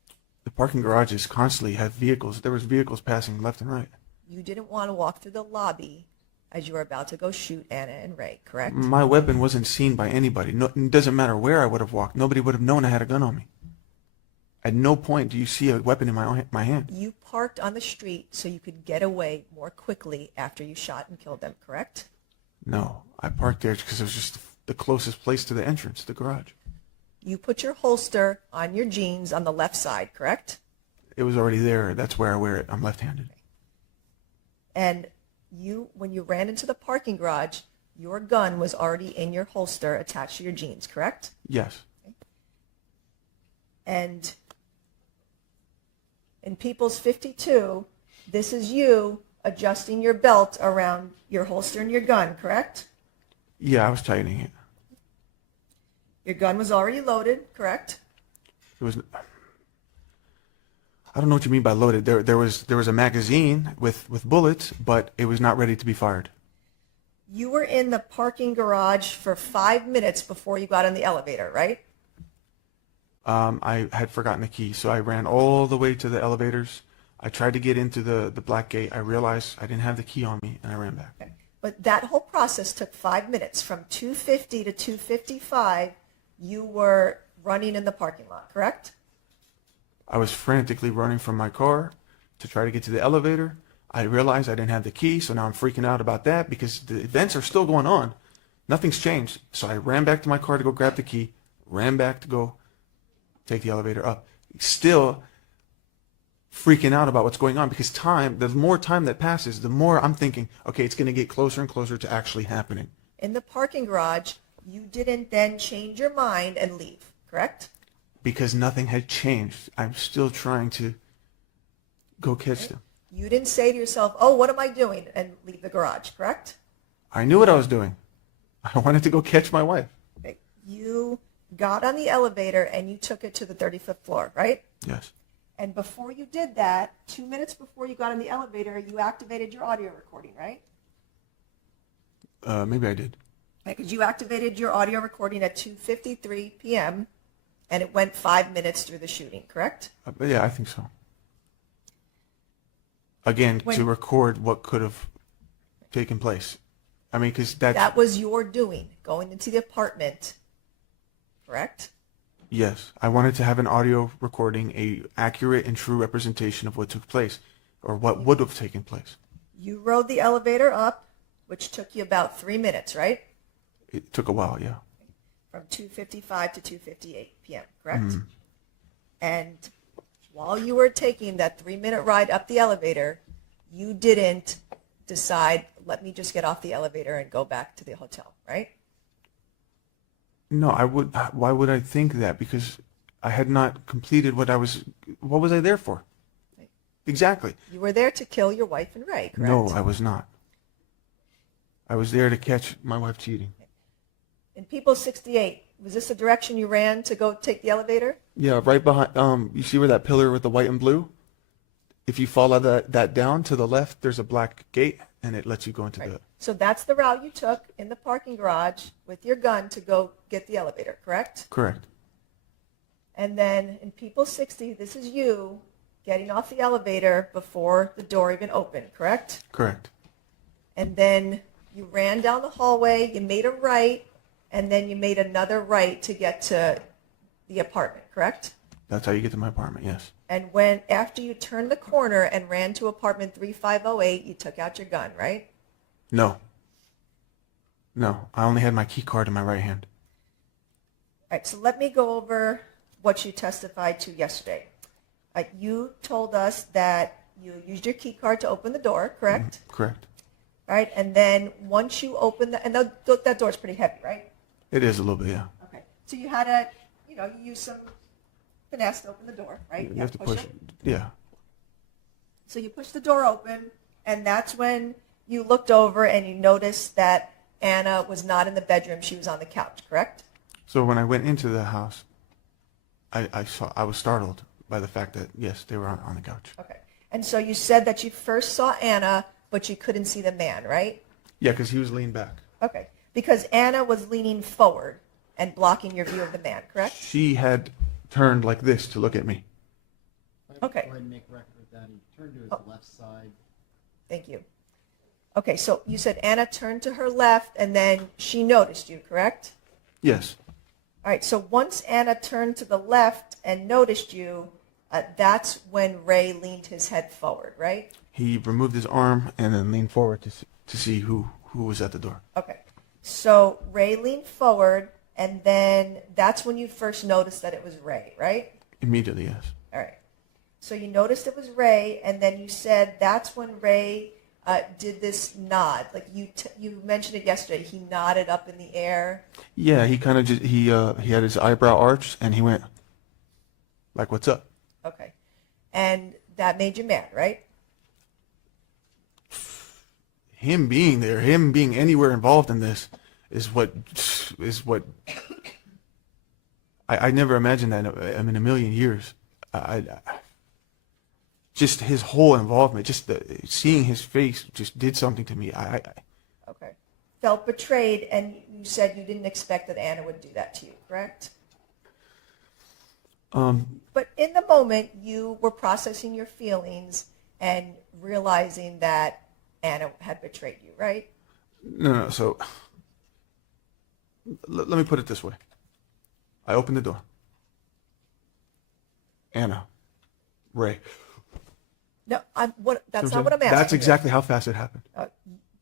The parking garages constantly have vehicles. There was vehicles passing left and right. You didn't want to walk through the lobby as you were about to go shoot Anna and Ray, correct? My weapon wasn't seen by anybody. No, it doesn't matter where I would have walked. Nobody would have known I had a gun on me. At no point do you see a weapon in my hand. You parked on the street so you could get away more quickly after you shot and killed them, correct? No, I parked there because it was just the closest place to the entrance, the garage. You put your holster on your jeans on the left side, correct? It was already there. That's where I wear it. I'm left-handed. And when you ran into the parking garage, your gun was already in your holster attached to your jeans, correct? Yes. Okay. And in People's 52, this is you adjusting your belt around your holster and your gun, correct? Yeah, I was tightening it. Your gun was already loaded, correct? It was. I don't know what you mean by loaded. There was a magazine with bullets, but it was not ready to be fired. You were in the parking garage for 5 minutes before you got in the elevator, right? I had forgotten the key, so I ran all the way to the elevators. I tried to get into the black gate. I realized I didn't have the key on me, and I ran back. Okay. But that whole process took 5 minutes. From 2:50 to 2:55, you were running in the parking lot, correct? I was frantically running from my car to try to get to the elevator. I realized I didn't have the key, so now I'm freaking out about that because the events are still going on. Nothing's changed. So I ran back to my car to go grab the key, ran back to go take the elevator up. Still freaking out about what's going on because the more time that passes, the more I'm thinking, okay, it's going to get closer and closer to actually happening. In the parking garage, you didn't then change your mind and leave, correct? Because nothing had changed. I'm still trying to go catch them. You didn't say to yourself, oh, what am I doing, and leave the garage, correct? I knew what I was doing. I wanted to go catch my wife. Okay. You got on the elevator and you took it to the 35th floor, right? Yes. And before you did that, 2 minutes before you got on the elevator, you activated your audio recording, right? Maybe I did. Because you activated your audio recording at 2:53 p.m., and it went 5 minutes through the shooting, correct? Yeah, I think so. Again, to record what could have taken place. I mean, because that was your doing, going into the apartment correct? Yes, I wanted to have an audio recording, a accurate and true representation of what took place, or what would have taken place. You rode the elevator up, which took you about 3 minutes, right? It took a while, yeah. From 2:55 to 2:58 p.m., correct? Mhm. And while you were taking that 3-minute ride up the elevator, you didn't decide, let me just get off the elevator and go back to the hotel, right? No, I would. Why would I think that? Because I had not completed what was I there for? Exactly. You were there to kill your wife and Ray, correct? No, I was not. I was there to catch my wife cheating. In People 68, was this the direction you ran to go take the elevator? Yeah, right behind. You see where that pillar with the white and blue? If you follow that down to the left, there's a black gate, and it lets you go into the. So that's the route you took in the parking garage with your gun to go get the elevator, correct? Correct. And then in People 60, this is you getting off the elevator before the door even opened, correct? Correct. And then you ran down the hallway, you made a right, and then you made another right to get to the apartment, correct? That's how you get to my apartment. Yes. And when after you turned the corner and ran to apartment 3508, you took out your gun, right? No. No, I only had my key card in my right hand. All right, so let me go over what you testified to yesterday. You told us that you used your key card to open the door, correct? Correct. All right, and then once you open and that door's pretty heavy, right? It is a little bit, yeah. Okay, so you had to, you use some finesse to open the door, right? You have to push it. Yeah. So you push the door open, and that's when you looked over and you noticed that Anna was not in the bedroom; she was on the couch, correct? So when I went into the house, I was startled by the fact that yes, they were on the couch. Okay, and so you said that you first saw Anna, but you couldn't see the man, right? Yeah, because he was leaned back. Okay, because Anna was leaning forward and blocking your view of the man, correct? She had turned like this to look at me. Okay. Go ahead and make record that he turned to his left side. Thank you. Okay, so you said Anna turned to her left, and then she noticed you, correct? Yes. All right, so once Anna turned to the left and noticed you, that's when Ray leaned his head forward, right? He removed his arm and then leaned forward to see who was at the door. Okay, so Ray leaned forward, and then that's when you first noticed that it was Ray, right? Immediately, yes. All right. So you noticed it was Ray, and then you said that's when Ray did this nod. Like you mentioned it yesterday. He nodded up in the air. Yeah, he kind of just he had his eyebrow arched and he went like, "What's up?" Okay, and that made you mad, right? Him being there, him being anywhere involved in this, is what I never imagined that in a million years. Just his whole involvement, just seeing his face, just did something to me. Okay. Felt betrayed, and you said you didn't expect that Anna would do that to you, correct? But in the moment, you were processing your feelings and realizing that Anna had betrayed you, right? No. So let me put it this way. I opened the door. Anna, Ray. No, that's not what I'm asking. That's exactly how fast it happened.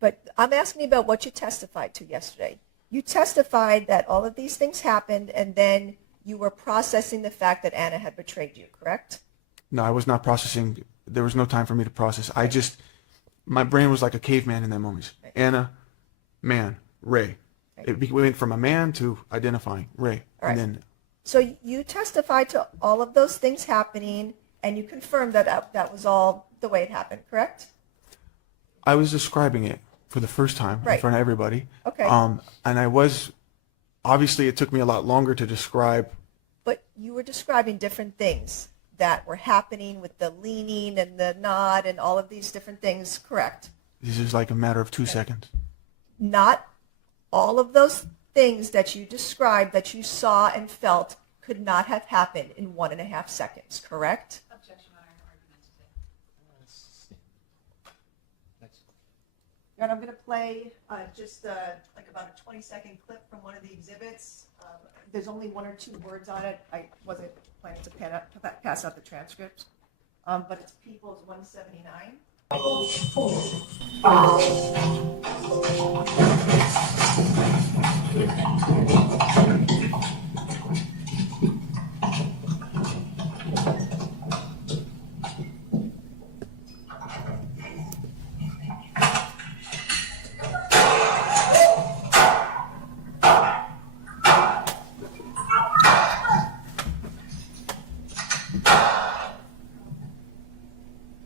But I'm asking you about what you testified to yesterday. You testified that all of these things happened, and then you were processing the fact that Anna had betrayed you, correct? No, I was not processing. There was no time for me to process. My brain was like a caveman in that moment. Right. Anna, man, Ray. Right. It went from a man to identifying Ray. All right. And then. So you testified to all of those things happening, and you confirmed that that was all the way it happened, correct? I was describing it for the first time in front of everybody. Okay. And obviously it took me a lot longer to describe. But you were describing different things that were happening with the leaning and the nod and all of these different things, correct? This is like a matter of 2 seconds. Not all of those things that you described that you saw and felt could not have happened in 1.5 seconds, correct? Your Honor, I'm going to play just like about a 20-second clip from one of the exhibits. There's only 1 or 2 words on it. I wasn't planning to pass out the transcript, but it's People's 179.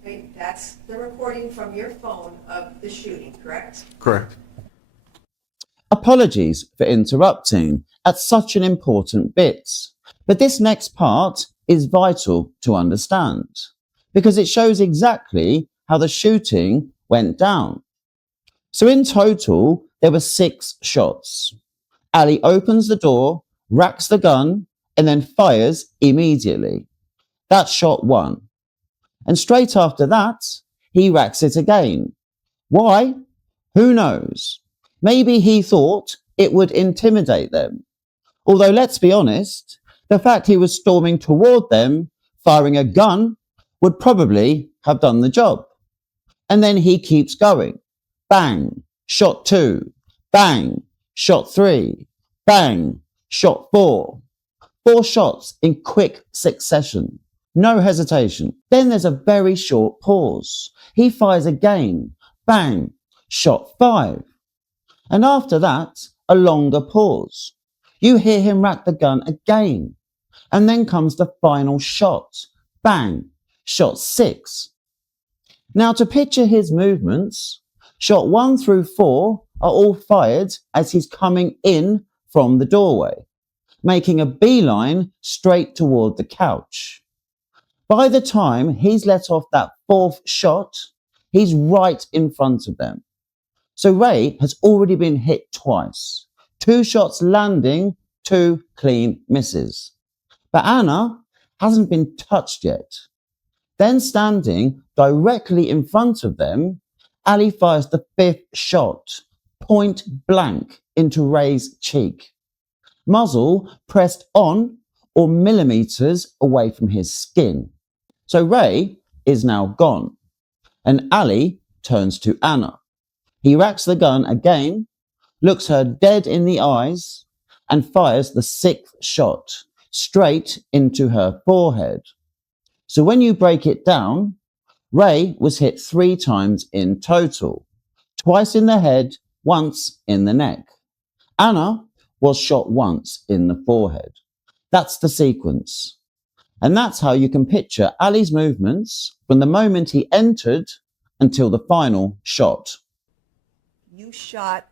Okay, that's the recording from your phone of the shooting, correct? Correct. Apologies for interrupting at such an important bit, but this next part is vital to understand because it shows exactly how the shooting went down. So in total, there were 6 shots. Ali opens the door, racks the gun, and then fires immediately. That's shot 1. And straight after that, he racks it again. Why? Who knows? Maybe he thought it would intimidate them. Although, let's be honest, the fact he was storming toward them, firing a gun, would probably have done the job. And then he keeps going. Bang, shot 2. Bang, shot 3. Bang, shot 4. 4 shots in quick succession. No hesitation. Then there's a very short pause. He fires again. Bang, shot 5. And after that, a longer pause. You hear him rack the gun again. And then comes the final shot. Bang, shot 6. Now to picture his movements, shot 1 through 4 are all fired as he's coming in from the doorway, making a beeline straight toward the couch. By the time he's let off that 4th shot, he's right in front of them. So Ray has already been hit twice. 2 shots landing, 2 clean misses. But Anna hasn't been touched yet. Then standing directly in front of them, Ali fires the 5th shot, point blank into Ray's cheek. Muzzle pressed on or millimeters away from his skin. So Ray is now gone, and Ali turns to Anna. He racks the gun again, looks her dead in the eyes, and fires the 6th shot straight into her forehead. So when you break it down, Ray was hit 3 times in total, twice in the head, once in the neck. Anna was shot once in the forehead. That's the sequence. And that's how you can picture Ali's movements from the moment he entered until the final shot. You shot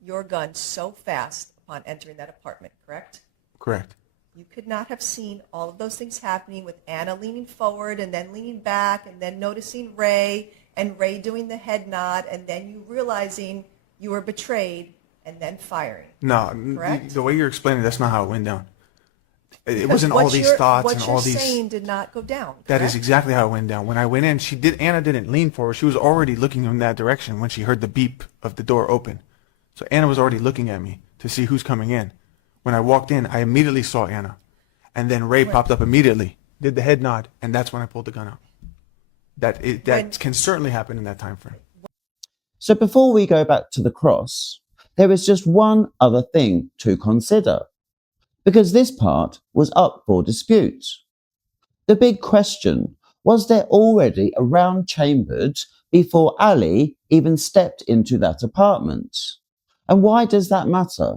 your gun so fast upon entering that apartment, correct? Correct. You could not have seen all of those things happening with Anna leaning forward and then leaning back and then noticing Ray and Ray doing the head nod and then you realizing you were betrayed and then firing. No, correct? The way you're explaining, that's not how it went down. It Because wasn't all these thoughts what and you're all these. saying did not go down. That is correct? exactly how it went down. When I went in, Anna didn't lean forward. She was already looking in that direction when she heard the beep of the door open. So Anna was already looking at me to see who's coming in. When I walked in, I immediately saw Anna. And then Ray popped up immediately, did the head nod, and that's when I pulled the gun out. That can certainly happen in that time frame. So before we go back to the cross, there is just one other thing to consider, because this part was up for dispute. The big question, was there already a round chambered before Ali even stepped into that apartment? And why does that matter?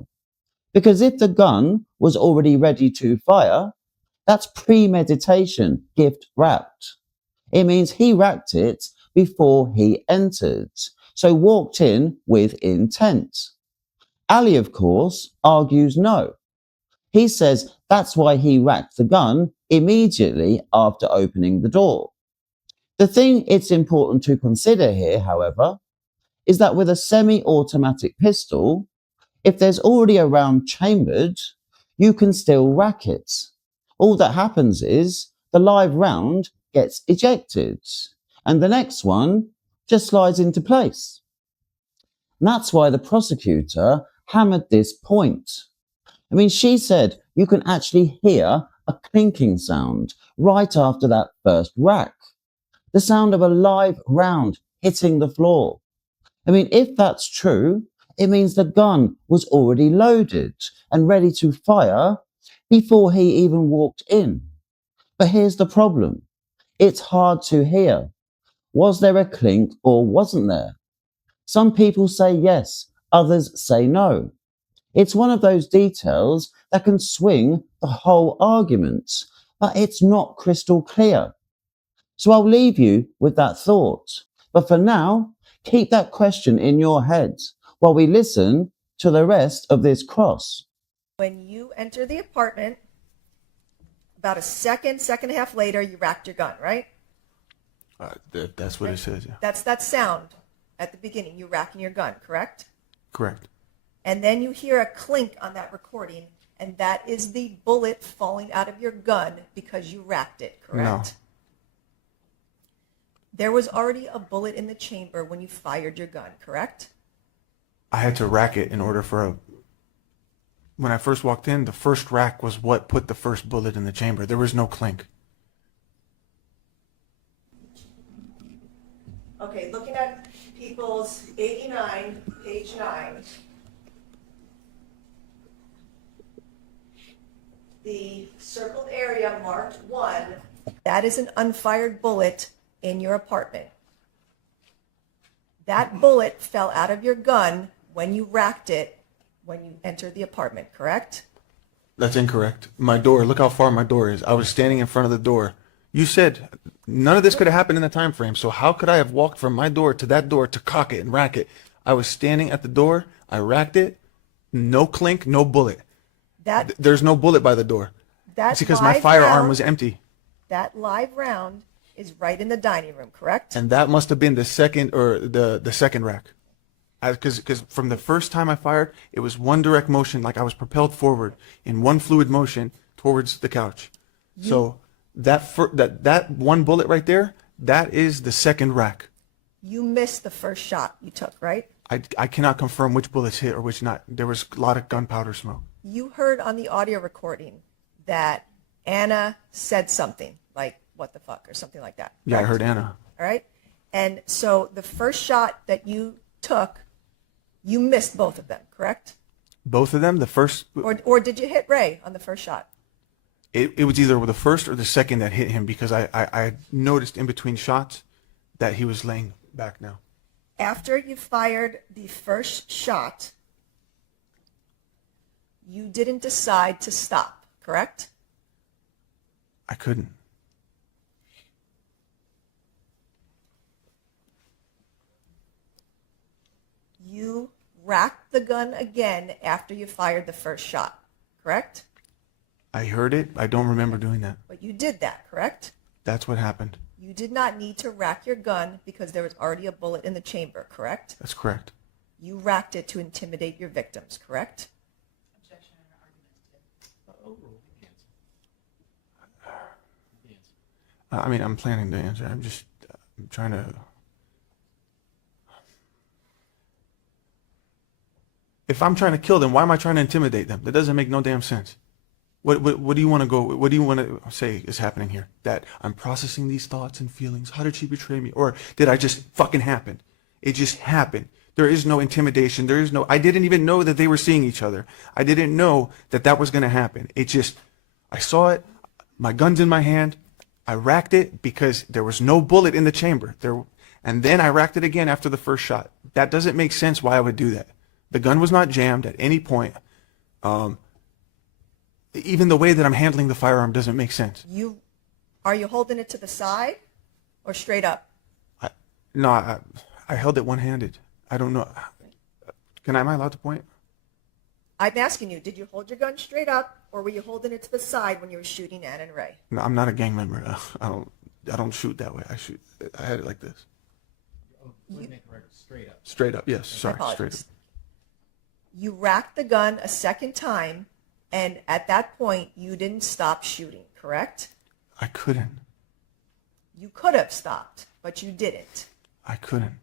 Because if the gun was already ready to fire, that's premeditation, gift wrapped. It means he racked it before he entered, so walked in with intent. Ali, of course, argues no. He says that's why he racked the gun immediately after opening the door. The thing it's important to consider here, however, is that with a semi-automatic pistol, if there's already a round chambered, you can still rack it. All that happens is the live round gets ejected and the next one just slides into place. And that's why the prosecutor hammered this point. I mean, she said you can actually hear a clinking sound right after that first rack. The sound of a live round hitting the floor. I mean, if that's true, it means the gun was already loaded and ready to fire before he even walked in. But here's the problem. It's hard to hear. Was there a clink or wasn't there? Some people say yes, others say no. It's one of those details that can swing the whole argument, but it's not crystal clear. So I'll leave you with that thought. But for now, keep that question in your head while we listen to the rest of this cross. When you enter the apartment, about a second and a half later, you racked your gun, right? That's what it says, yeah. That's that sound at the beginning, you racking your gun, correct? Correct. And then you hear a clink on that recording, and that is the bullet falling out of your gun because you racked it, correct? No. There was already a bullet in the chamber when you fired your gun, correct? I had to rack it in order for when I first walked in, the first rack was what put the first bullet in the chamber. There was no clink. Okay, looking at People's 89, page 9. The circled area marked 1, that is an unfired bullet in your apartment. That bullet fell out of your gun when you racked it when you entered the apartment, correct? That's incorrect. My door, look how far my door is. I was standing in front of the door. You said none of this could have happened in the time frame, so how could I have walked from my door to that door to cock it and rack it? I was standing at the door, I racked it, no clink, no bullet. There's no bullet by the door. It's because my firearm was empty. That live round is right in the dining room, correct? And that must have been the second or the second rack. Because from the first time I fired, it was one direct motion, like I was propelled forward in one fluid motion towards the couch. So that one bullet right there, that is the second rack. You missed the first shot you took, right? I cannot confirm which bullets hit or which not. There was a lot of gunpowder smoke. You heard on the audio recording that Anna said something like, what the fuck, or something like that. Yeah, correct? I heard Anna. All right. And so the first shot that you took, you missed both of them, correct? Both of them? The first? Or did you hit Ray on the first shot? It was either the first or the second that hit him because I noticed in between shots that he was laying back now. After you fired the first shot, you didn't decide to stop, correct? I couldn't. You racked the gun again after you fired the first shot, correct? I heard it. I don't remember doing that. But you did that, correct? That's what happened. You did not need to rack your gun because there was already a bullet in the chamber, correct? That's correct. You racked it to intimidate your victims, correct? I mean, I'm planning to answer. I'm trying to. If I'm trying to kill them, why am I trying to intimidate them? That doesn't make no damn sense. What do you want to go? What do you want to say is happening here? That I'm processing these thoughts and feelings. How did she betray me? Or did I just fucking happen? It just happened. There is no intimidation. There is no. I didn't even know that they were seeing each other. I didn't know that that was going to happen. It just. I saw it. My gun's in my hand. I racked it because there was no bullet in the chamber. And then I racked it again after the first shot. That doesn't make sense why I would do that. The gun was not jammed at any point. Even the way that I'm handling the firearm doesn't make sense. Are you holding it to the side or straight up? I held it one-handed. I don't know. Am I allowed to point? I'm asking you, did you hold your gun straight up or were you holding it to the side when you were shooting Ann and Ray? No, I'm not a gang member. I don't shoot that way. I had it like this. Straight up. Straight up, yes. Sorry, straight up. You racked the gun a second time, and at that point, you didn't stop shooting, correct? I couldn't. You could have stopped, but you didn't. I couldn't.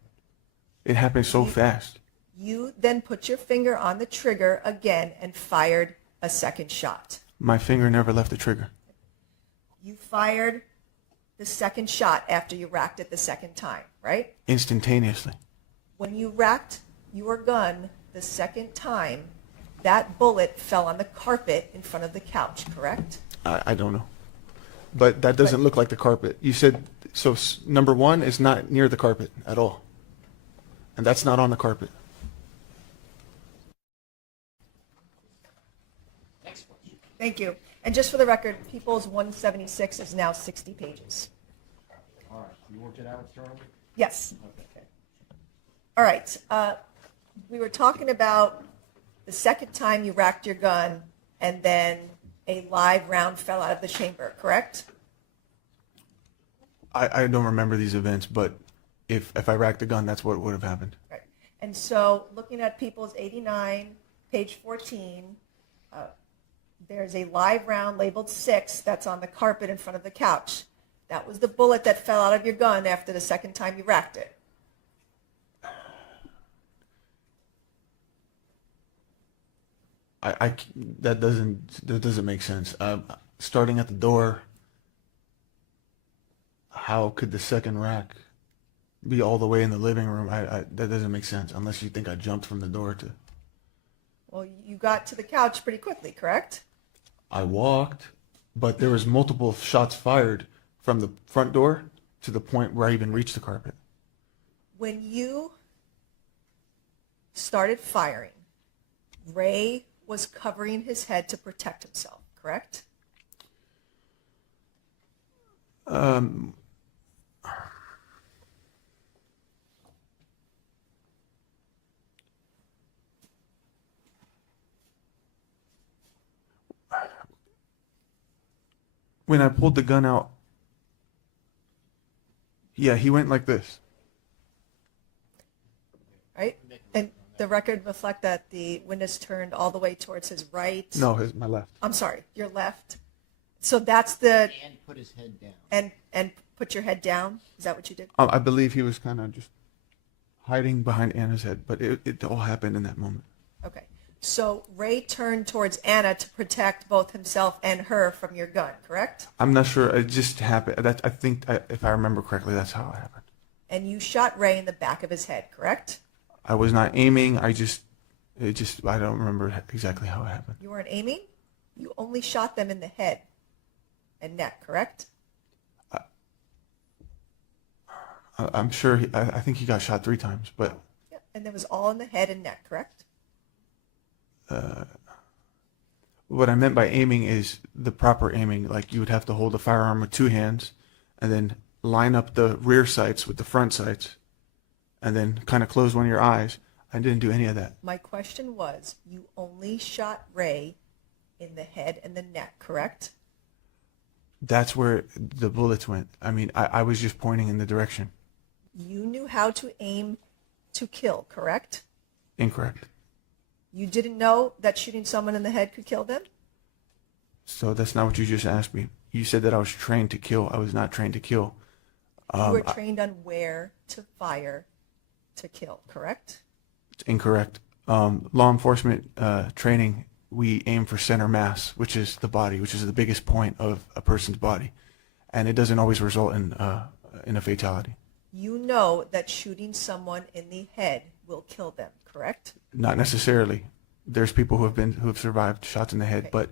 It happened so fast. You then put your finger on the trigger again and fired a second shot. My finger never left the trigger. You fired the second shot after you racked it the second time, right? Instantaneously. When you racked your gun the second time, that bullet fell on the carpet in front of the couch, correct? I don't know. But that doesn't look like the carpet. You said, so number one is not near the carpet at all. And that's not on the carpet. Thank you. And just for the record, People's 176 is now 60 pages. All right, you worked it out, Charlie? Yes. Okay. All right. We were talking about the second time you racked your gun and then a live round fell out of the chamber, correct? I don't remember these events, but if I racked the gun, that's what would have happened. Right. And so looking at People's 89, page 14, there's a live round labeled 6 that's on the carpet in front of the couch. That was the bullet that fell out of your gun after the second time you racked it. That doesn't make sense. Starting at the door, how could the second rack be all the way in the living room? That doesn't make sense unless you think I jumped from the door to. Well, you got to the couch pretty quickly, correct? I walked, but there was multiple shots fired from the front door to the point where I even reached the carpet. When you started firing, Ray was covering his head to protect himself, correct? When I pulled the gun out, yeah, he went like this. Right? And the record reflect that the witness turned all the way towards his right. No, my left. I'm sorry, your left. So that's the. And put his head down. And put your head down. Is that what you did? I believe he was kind of just hiding behind Anna's head, but it all happened in that moment. Okay. So Ray turned towards Anna to protect both himself and her from your gun, correct? I'm not sure. It just happened. I think, if I remember correctly, that's how it happened. And you shot Ray in the back of his head, correct? I was not aiming. I don't remember exactly how it happened. You weren't aiming? You only shot them in the head and neck, correct? I'm sure. I think he got shot 3 times, but. Yeah, and it was all in the head and neck, correct? What I meant by aiming is the proper aiming. Like you would have to hold a firearm with 2 hands and then line up the rear sights with the front sights and then kind of close one of your eyes. I didn't do any of that. My question was, you only shot Ray in the head and the neck, correct? That's where the bullets went. I mean, I was just pointing in the direction. You knew how to aim to kill, correct? Incorrect. You didn't know that shooting someone in the head could kill them? So that's not what you just asked me. You said that I was trained to kill. I was not trained to kill. You were trained on where to fire to kill, correct? It's incorrect. Law enforcement training, we aim for center mass, which is the body, which is the biggest point of a person's body. And it doesn't always result in a fatality. You know that shooting someone in the head will kill them, correct? Not necessarily. There's people who have survived shots in the head, but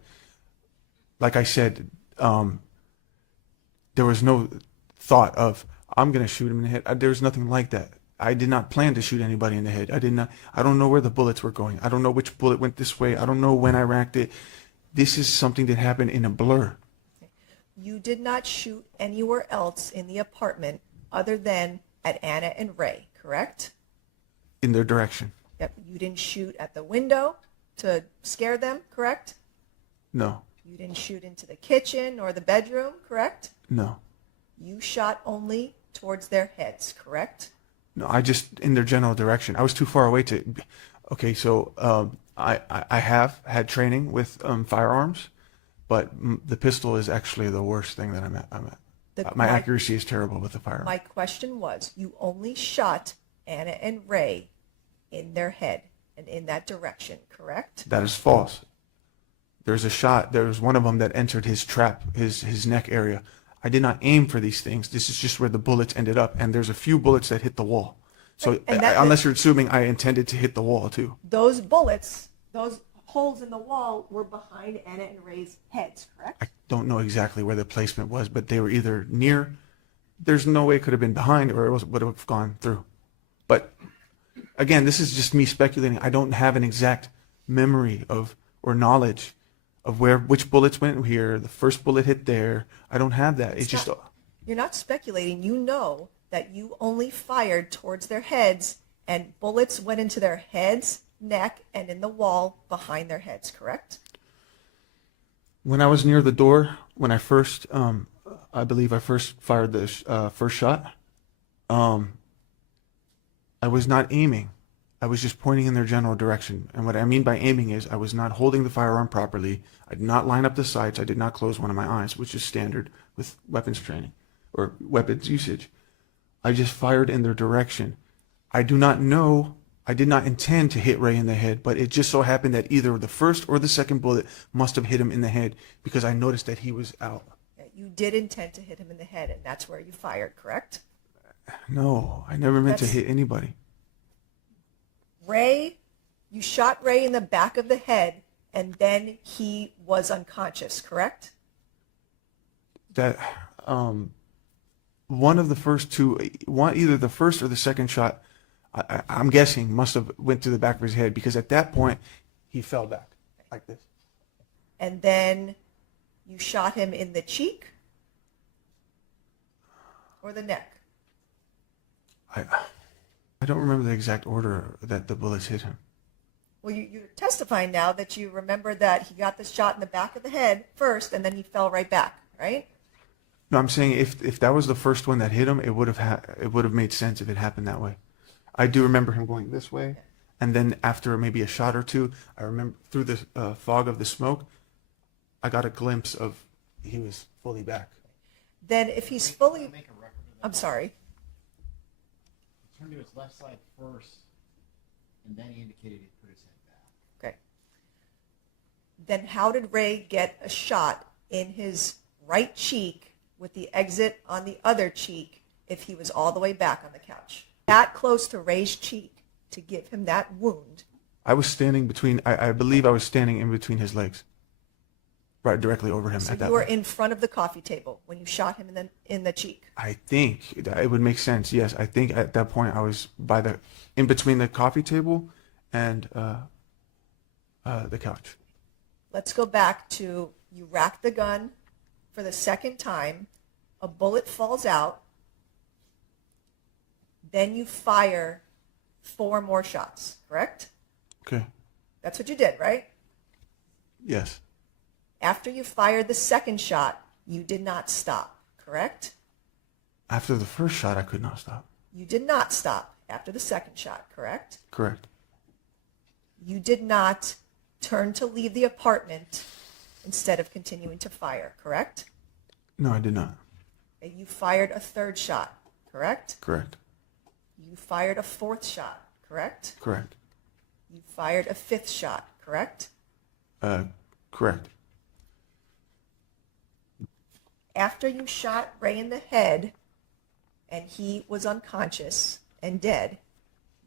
like I said, there was no thought of I'm going to shoot him in the head. There was nothing like that. I did not plan to shoot anybody in the head. I don't know where the bullets were going. I don't know which bullet went this way. I don't know when I racked it. This is something that happened in a blur. You did not shoot anywhere else in the apartment other than at Anna and Ray, correct? In their direction. Yep. You didn't shoot at the window to scare them, correct? No. You didn't shoot into the kitchen or the bedroom, correct? No. You shot only towards their heads, correct? No, I just in their general direction. I was too far away to. Okay, so I have had training with firearms, but the pistol is actually the worst thing that I'm at. My accuracy is terrible with the firearm. My question was, you only shot Anna and Ray in their head and in that direction, correct? That is false. There's a shot. There was one of them that entered his trap, his neck area. I did not aim for these things. This is just where the bullets ended up, and there's a few bullets that hit the wall. So unless you're assuming I intended to hit the wall too. Those bullets, those holes in the wall were behind Anna and Ray's heads, correct? I don't know exactly where the placement was, but they were either near. There's no way it could have been behind, or it would have gone through. But again, this is just me speculating. I don't have an exact memory of or knowledge of which bullets went here. The first bullet hit there. I don't have that. You're not speculating. You know that you only fired towards their heads, and bullets went into their heads, neck, and in the wall behind their heads, correct? When I was near the door, when I first, I believe I first fired the first shot, I was not aiming. I was just pointing in their general direction. And what I mean by aiming is I was not holding the firearm properly. I did not line up the sights. I did not close one of my eyes, which is standard with weapons training or weapons usage. I just fired in their direction. I do not know. I did not intend to hit Ray in the head, but it just so happened that either the first or the second bullet must have hit him in the head because I noticed that he was out. You did intend to hit him in the head, and that's where you fired, correct? No, I never meant to hit anybody. Ray, you shot Ray in the back of the head, and then he was unconscious, correct? That one of the first two, either the first or the second shot, I'm guessing must have went to the back of his head because at that point he fell back like this. And then you shot him in the cheek or the neck? I don't remember the exact order that the bullets hit him. Well, you're testifying now that you remember that he got the shot in the back of the head first, and then he fell right back, right? No, I'm saying if that was the first one that hit him, it would have made sense if it happened that way. I do remember him going this way, and then after maybe a shot or two, I remember through the fog of the smoke, I got a glimpse of he was fully back. Then if he's fully, I'm sorry. He turned to his left side first, and then he indicated he'd put his head back. Okay. Then how did Ray get a shot in his right cheek with the exit on the other cheek if he was all the way back on the couch? That close to Ray's cheek to give him that wound. I was standing between, I believe I was standing in between his legs, right directly over him So at that you were point. in front of the coffee table when you shot him in the cheek. I think that it would make sense. Yes, I think at that point I was in between the coffee table and the couch. Let's go back to you rack the gun for the second time. A bullet falls out. Then you fire 4 more shots, correct? Okay. That's what you did, right? Yes. After you fired the second shot, you did not stop, correct? After the first shot, I could not stop. You did not stop after the second shot, correct? Correct. You did not turn to leave the apartment instead of continuing to fire, correct? No, I did not. And you fired a third shot, correct? Correct. You fired a fourth shot, correct? Correct. You fired a fifth shot, correct? Correct. After you shot Ray in the head and he was unconscious and dead,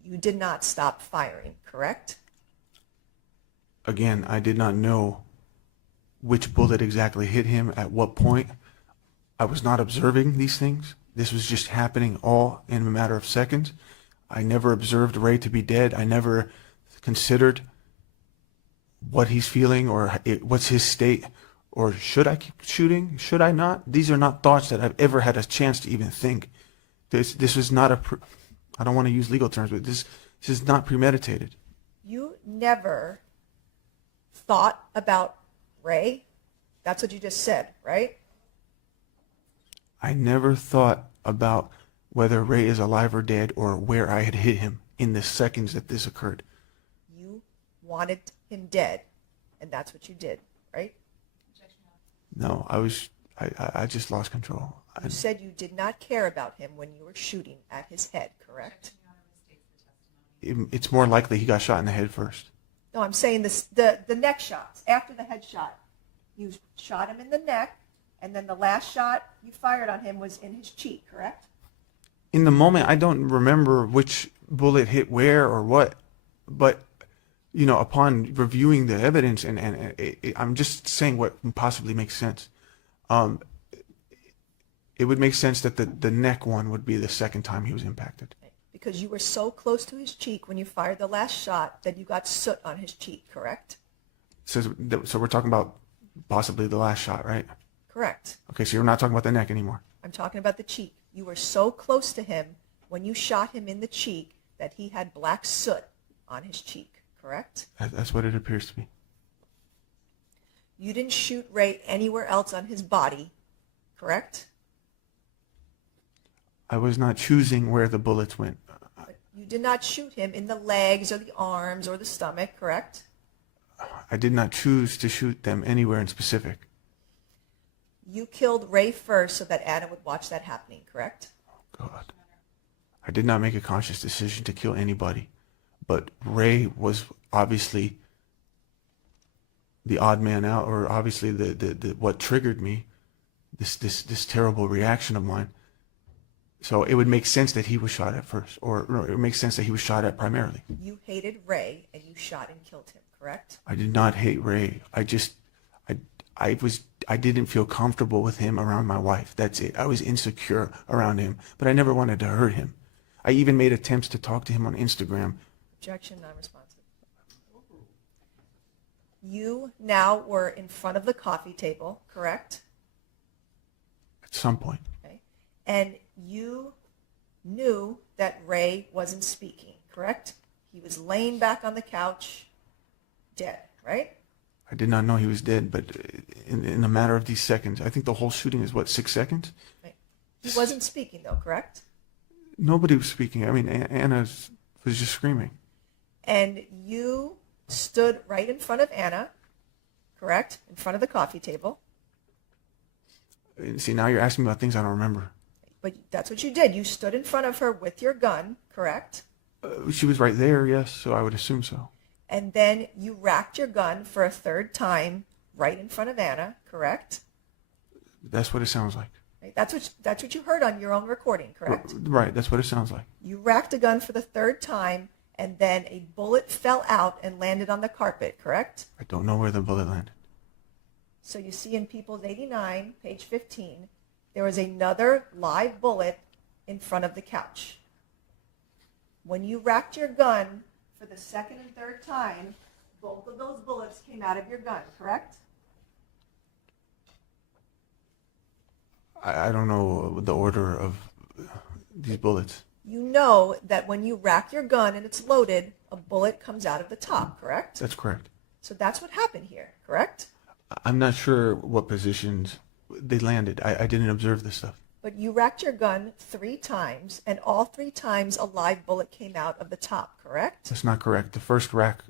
you did not stop firing, correct? Again, I did not know which bullet exactly hit him at what point. I was not observing these things. This was just happening all in a matter of seconds. I never observed Ray to be dead. I never considered what he's feeling or what's his state, or should I keep shooting? Should I not? These are not thoughts that I've ever had a chance to even think. This was not I don't want to use legal terms, but this is not premeditated. You never thought about Ray? That's what you just said, right? I never thought about whether Ray is alive or dead or where I had hit him in the seconds that this occurred. You wanted him dead, and that's what you did, right? No, I just lost control. You said you did not care about him when you were shooting at his head, correct? it's more likely he got shot in the head first. No, I'm saying this, the neck shots, after the head shot. You shot him in the neck, and then the last shot you fired on him was in his cheek, correct? In the moment, I don't remember which bullet hit where or what, but upon reviewing the evidence, I'm just saying what possibly makes sense. It would make sense that the neck one would be the second time he was impacted. Because you were so close to his cheek when you fired the last shot that you got soot on his cheek, correct? So we're talking about possibly the last shot, right? Correct. Okay, so you're not talking about the neck anymore. I'm talking about the cheek. You were so close to him when you shot him in the cheek that he had black soot on his cheek, correct? That's what it appears to be. You didn't shoot Ray anywhere else on his body, correct? I was not choosing where the bullets went. You did not shoot him in the legs or the arms or the stomach, correct? I did not choose to shoot them anywhere in specific. You killed Ray first so that Anna would watch that happening, correct? God. I did not make a conscious decision to kill anybody, but Ray was obviously the odd man out, or obviously the what triggered me, this terrible reaction of mine. So it would make sense that he was shot at first, or it would make sense that he was shot at primarily. You hated Ray and you shot and killed him, correct? I did not hate Ray. I didn't feel comfortable with him around my wife. That's it. I was insecure around him, but I never wanted to hurt him. I even made attempts to talk to him on Instagram. Objection, non-responsive. You now were in front of the coffee table, correct? At some point. Okay. And you knew that Ray wasn't speaking, correct? He was laying back on the couch, dead, right? I did not know he was dead, but in a matter of these seconds, I think the whole shooting is, 6 seconds? Right. He wasn't speaking, though, correct? Nobody was speaking. I mean, Anna was just screaming. And you stood right in front of Anna, correct? In front of the coffee table. See, now you're asking me about things I don't remember. But that's what you did. You stood in front of her with your gun, correct? She was right there, yes, so I would assume so. And then you racked your gun for a third time right in front of Anna, correct? That's what it sounds like. Right? That's what you heard on your own recording, correct? Right, that's what it sounds like. You racked a gun for the third time, and then a bullet fell out and landed on the carpet, correct? I don't know where the bullet landed. So you see in People's 89, page 15, there was another live bullet in front of the couch. When you racked your gun for the second and third time, both of those bullets came out of your gun, correct? I don't know the order of these bullets. You know that when you rack your gun and it's loaded, a bullet comes out of the top, correct? That's correct. So that's what happened here, correct? I'm not sure what positions they landed. I didn't observe this stuff. But you racked your gun 3 times, and all 3 times a live bullet came out of the top, correct? That's not correct. The first rack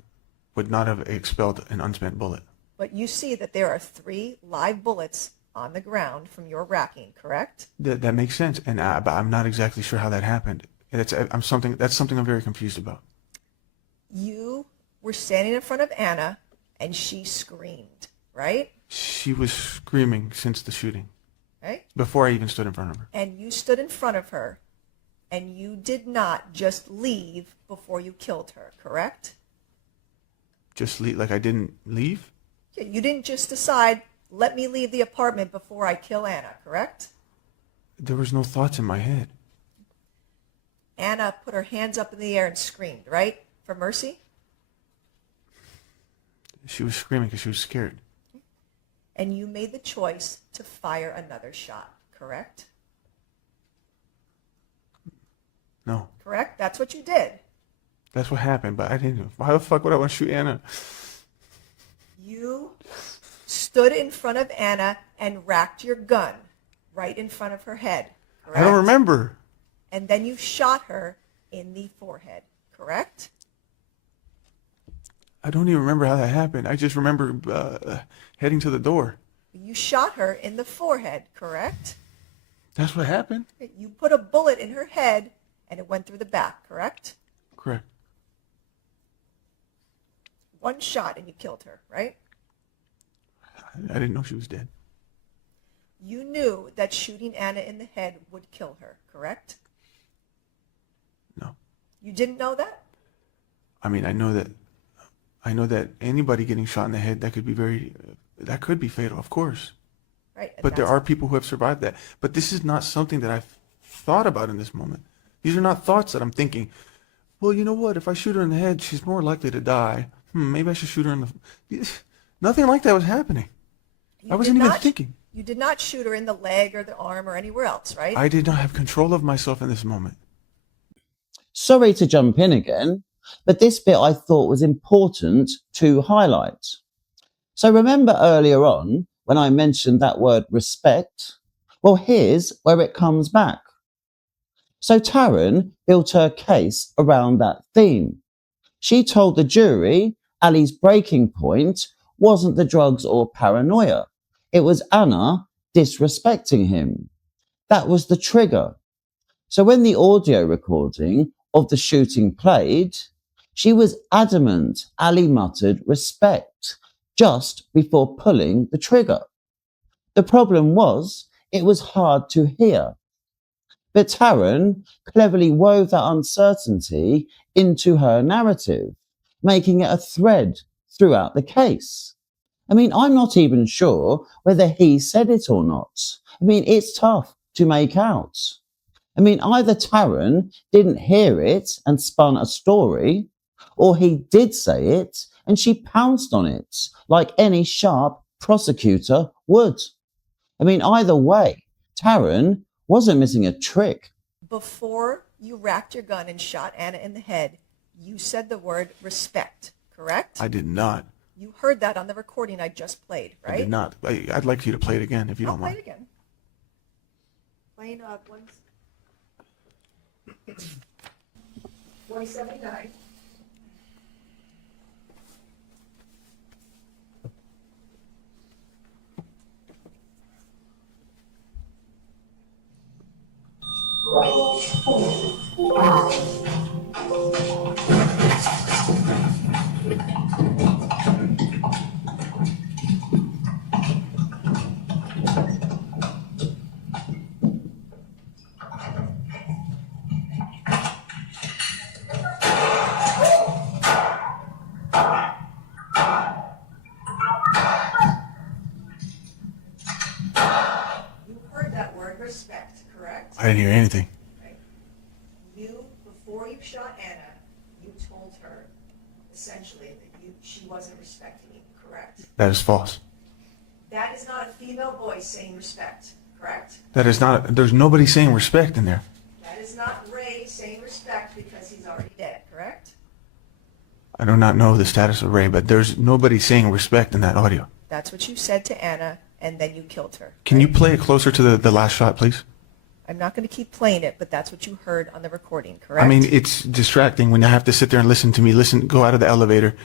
would not have expelled an unspent bullet. But you see that there are 3 live bullets on the ground from your racking, correct? That makes sense, and but I'm not exactly sure how that happened. That's something I'm very confused about. You were standing in front of Anna, and she screamed, right? She was screaming since the shooting. Right? Before I even stood in front of her. And you stood in front of her, and you did not just leave before you killed her, correct? Just leave? Like I didn't leave? Yeah, you didn't just decide, let me leave the apartment before I kill Anna, correct? There was no thoughts in my head. Anna put her hands up in the air and screamed, right? For mercy? She was screaming because she was scared. And you made the choice to fire another shot, correct? No. Correct? That's what you did. That's what happened, but I didn't. Why the fuck would I want to shoot Anna? You stood in front of Anna and racked your gun right in front of her head, correct? I don't remember. And then you shot her in the forehead, correct? I don't even remember how that happened. I just remember heading to the door. You shot her in the forehead, correct? That's what happened? You put a bullet in her head and it went through the back, correct? Correct. One shot and you killed her, right? I didn't know she was dead. You knew that shooting Anna in the head would kill her, correct? No. You didn't know that? I mean, I know that anybody getting shot in the head, that could be fatal, of course. Right. But there are people who have survived that. But this is not something that I've thought about in this moment. These are not thoughts that I'm thinking, well, you know what? If I shoot her in the head, she's more likely to die. Maybe I should shoot her in the... Nothing like that was happening. I wasn't even thinking. You did not shoot her in the leg or the arm or anywhere else, right? I did not have control of myself in this moment. Sorry to jump in again, but this bit I thought was important to highlight. So remember earlier on when I mentioned that word respect? Well, here's where it comes back. So Taryn built her case around that theme. She told the jury Ali's breaking point wasn't the drugs or paranoia. It was Anna disrespecting him. That was the trigger. So when the audio recording of the shooting played, she was adamant Ali muttered respect just before pulling the trigger. The problem was it was hard to hear. But Taryn cleverly wove that uncertainty into her narrative, making it a thread throughout the case. I mean, I'm not even sure whether he said it or not. I mean, it's tough to make out. I mean, either Taryn didn't hear it and spun a story, or he did say it and she pounced on it like any sharp prosecutor would. I mean, either way, Taryn wasn't missing a trick. Before you racked your gun and shot Anna in the head, you said the word respect, correct? I did not. You heard that on the recording I just played, right? I did not. I'd like you to play it again if you don't mind. Play it again. Playing 179. Respect, correct? I didn't hear anything. Right. Before you shot Anna, you told her essentially that she wasn't respecting you, correct? That is false. That is not a female voice saying respect, correct? That is not, there's nobody saying respect in there. That is not Ray saying respect because he's already dead, correct? I do not know the status of Ray, but there's nobody saying respect in that audio. That's what you said to Anna, and then you killed her. Can you play it closer to the last shot, please? I'm not going to keep playing it, but that's what you heard on the recording, correct? I mean, it's distracting when I have to sit there and listen to me, go out of the elevator.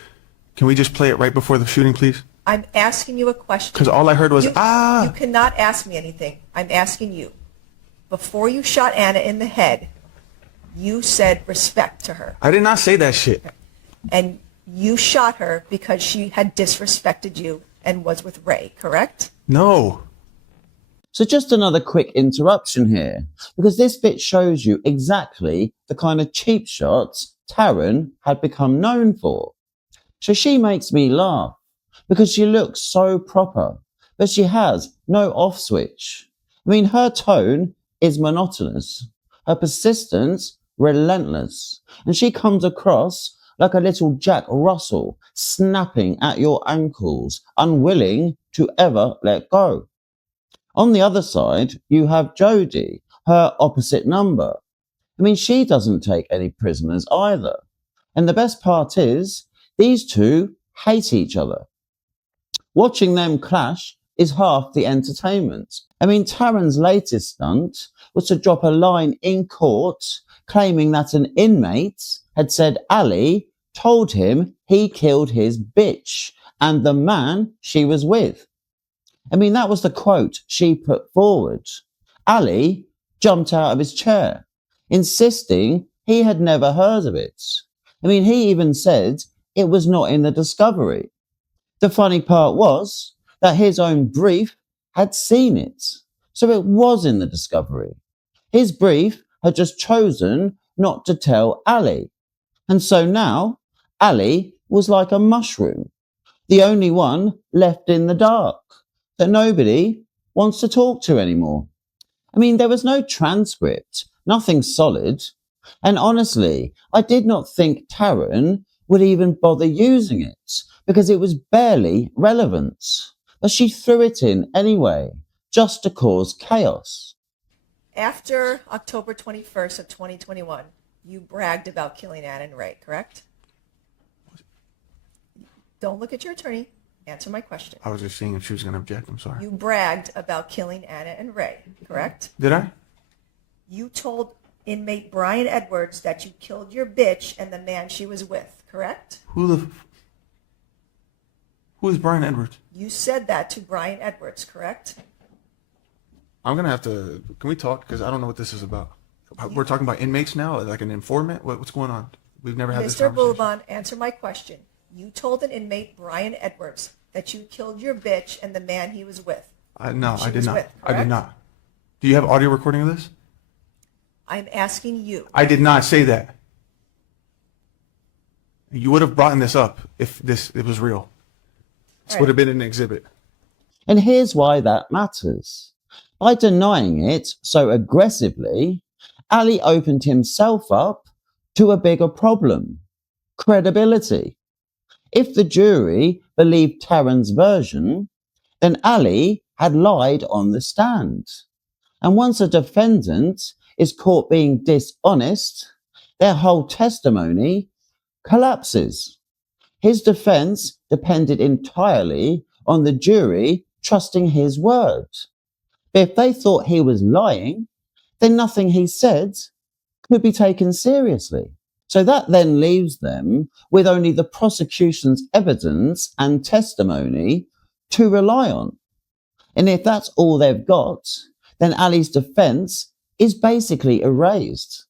Can we just play it right before the shooting, please? I'm asking you a question. Because all I heard was, You cannot ask me anything. I'm asking you. Before you shot Anna in the head, you said respect to her. I did not say that shit. And you shot her because she had disrespected you and was with Ray, correct? No. So just another quick interruption here, because this bit shows you exactly the kind of cheap shots Taryn had become known for. So she makes me laugh because she looks so proper, but she has no off switch. I mean, her tone is monotonous, her persistence relentless, and she comes across like a little Jack Russell snapping at your ankles, unwilling to ever let go. On the other side, you have Jodie, her opposite number. I mean, she doesn't take any prisoners either. And the best part is, these two hate each other. Watching them clash is half the entertainment. I mean, Taryn's latest stunt was to drop a line in court claiming that an inmate had said Ali told him he killed his bitch and the man she was with. I mean, that was the quote she put forward. Ali jumped out of his chair, insisting he had never heard of it. I mean, he even said it was not in the discovery. The funny part was that his own brief had seen it, so it was in the discovery. His brief had just chosen not to tell Ali, and so now Ali was like a mushroom, the only one left in the dark that nobody wants to talk to anymore. I mean, there was no transcript, nothing solid. And honestly, I did not think Taryn would even bother using it because it was barely relevant. But she threw it in anyway, just to cause chaos. After October 21st of 2021, you bragged about killing Ann and Ray, correct? Don't look at your attorney. Answer my question. I was just seeing if she was going to object. I'm sorry. You bragged about killing Anna and Ray, correct? Did I? You told inmate Brian Edwards that you killed your bitch and the man she was with, correct? Who is Brian Edwards? You said that to Brian Edwards, correct? I'm going to have to... Can we talk? Because I don't know what this is about. We're talking about inmates now? Like an informant? What's going on? We've never had this Mr. conversation. Abulaban, answer my question. You told an inmate, Brian Edwards, that you killed your bitch and the man he was with. No, I did not. With, I did not. Do you have audio recording of this? I'm asking you. I did not say that. You would have brought this up if it was real. This would have been an exhibit. And here's why that matters. By denying it so aggressively, Ali opened himself up to a bigger problem: credibility. If the jury believed Taryn's version, then Ali had lied on the stand. And once a defendant is caught being dishonest, their whole testimony collapses. His defense depended entirely on the jury trusting his word. But if they thought he was lying, then nothing he said could be taken seriously. So that then leaves them with only the prosecution's evidence and testimony to rely on. And if that's all they've got, then Ali's defense is basically erased.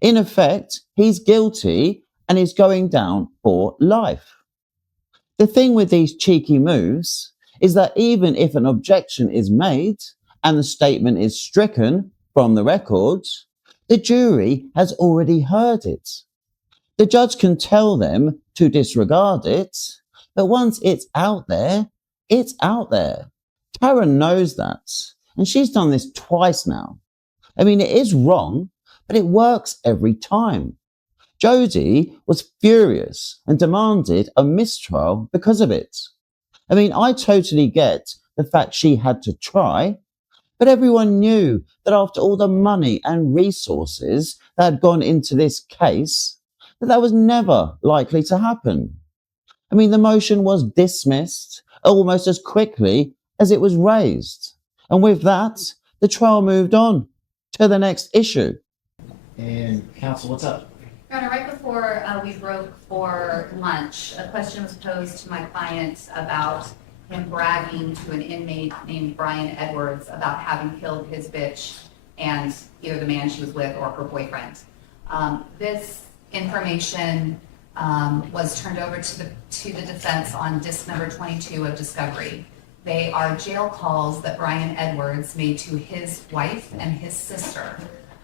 In effect, he's guilty and is going down for life. The thing with these cheeky moves is that even if an objection is made and the statement is stricken from the record, the jury has already heard it. The judge can tell them to disregard it, but once it's out there, it's out there. Taryn knows that, and she's done this twice now. I mean, it is wrong, but it works every time. Jodie was furious and demanded a mistrial because of it. I mean, I totally get the fact she had to try, but everyone knew that after all the money and resources that had gone into this case, that was never likely to happen. I mean, the motion was dismissed almost as quickly as it was raised. And with that, the trial moved on to the next issue. And counsel, what's up? Your Honor, right before we broke for lunch, a question was posed to my client about him bragging to an inmate named Brian Edwards about having killed his bitch and either the man she was with or her boyfriend. This information was turned over to the defense on disc number 22 of discovery. They are jail calls that Brian Edwards made to his wife and his sister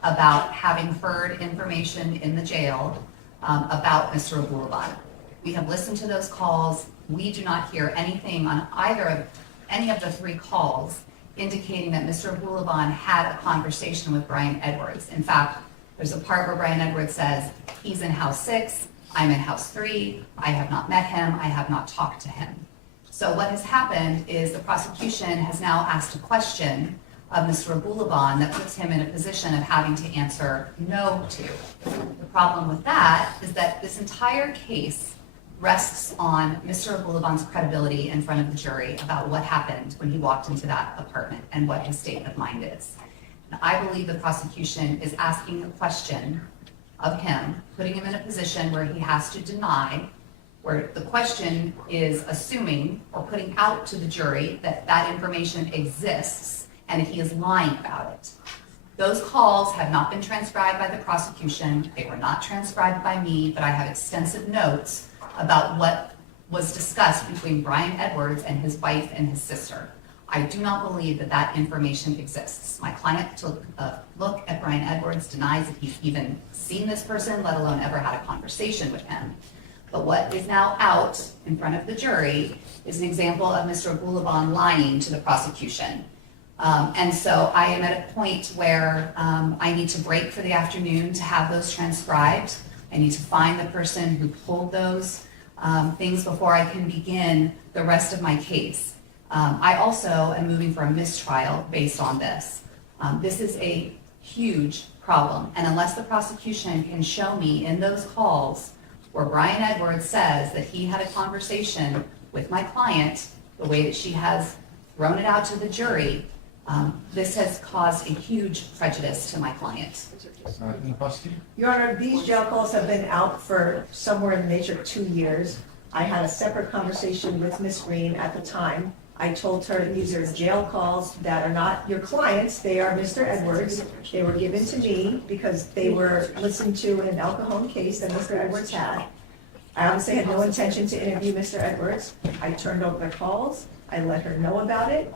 about having heard information in the jail about Mr. Abulaban. We have listened to those calls. We do not hear anything on any of the three calls indicating that Mr. Abulaban had a conversation with Brian Edwards. In fact, there's a part where Brian Edwards says, he's in house 6, I'm in house 3, I have not met him, I have not talked to him. So what has happened is the prosecution has now asked a question of Mr. Abulaban that puts him in a position of having to answer no to. The problem with that is that this entire case rests on Mr. Abulaban's credibility in front of the jury about what happened when he walked into that apartment and what his state of mind is. And I believe the prosecution is asking a question of him, putting him in a position where he has to deny, where the question is assuming or putting out to the jury that that information exists and that he is lying about it. Those calls have not been transcribed by the prosecution. They were not transcribed by me, but I have extensive notes about what was discussed between Brian Edwards and his wife and his sister. I do not believe that that information exists. My client took a look at Brian Edwards, denies that he's even seen this person, let alone ever had a conversation with him. But what is now out in front of the jury is an example of Mr. Abulaban lying to the prosecution. And so I am at a point where I need to break for the afternoon to have those transcribed. I need to find the person who pulled those things before I can begin the rest of my case. I also am moving for a mistrial based on this. This is a huge problem, and unless the prosecution can show me in those calls where Brian Edwards says that he had a conversation with my client, the way that she has thrown it out to the jury, this has caused a huge prejudice to my client. Your Honor, these jail calls have been out for somewhere in the nature of 2 years. I had a separate conversation with Ms. Green at the time. I told her these are jail calls that are not your clients, they are Mr. Edwards. They were given to me because they were listened to in an El Cajon case that Mr. Edwards had. I obviously had no intention to interview Mr. Edwards. I turned over the calls, I let her know about it.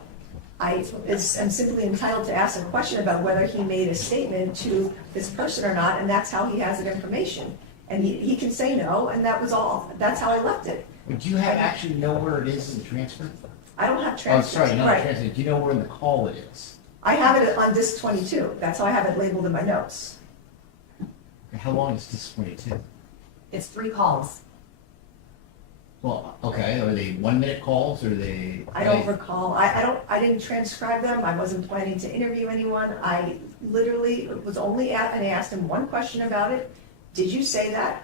I am simply entitled to ask a question about whether he made a statement to this person or not, and that's how he has that information. And he can say no, and that was all. That's how I left it. But do you have actually know where it is in the transcript? I don't have Oh, transcripts. sorry, not Right. transcript. Do you know where in the call it is? I have it on disc 22. That's how I have it labeled in my notes. How long is this 22? It's 3 calls. Well, okay, are they 1 minute calls or are they? I don't recall. I didn't transcribe them. I wasn't planning to interview anyone. I literally was only and I asked him one question about it. Did you say that?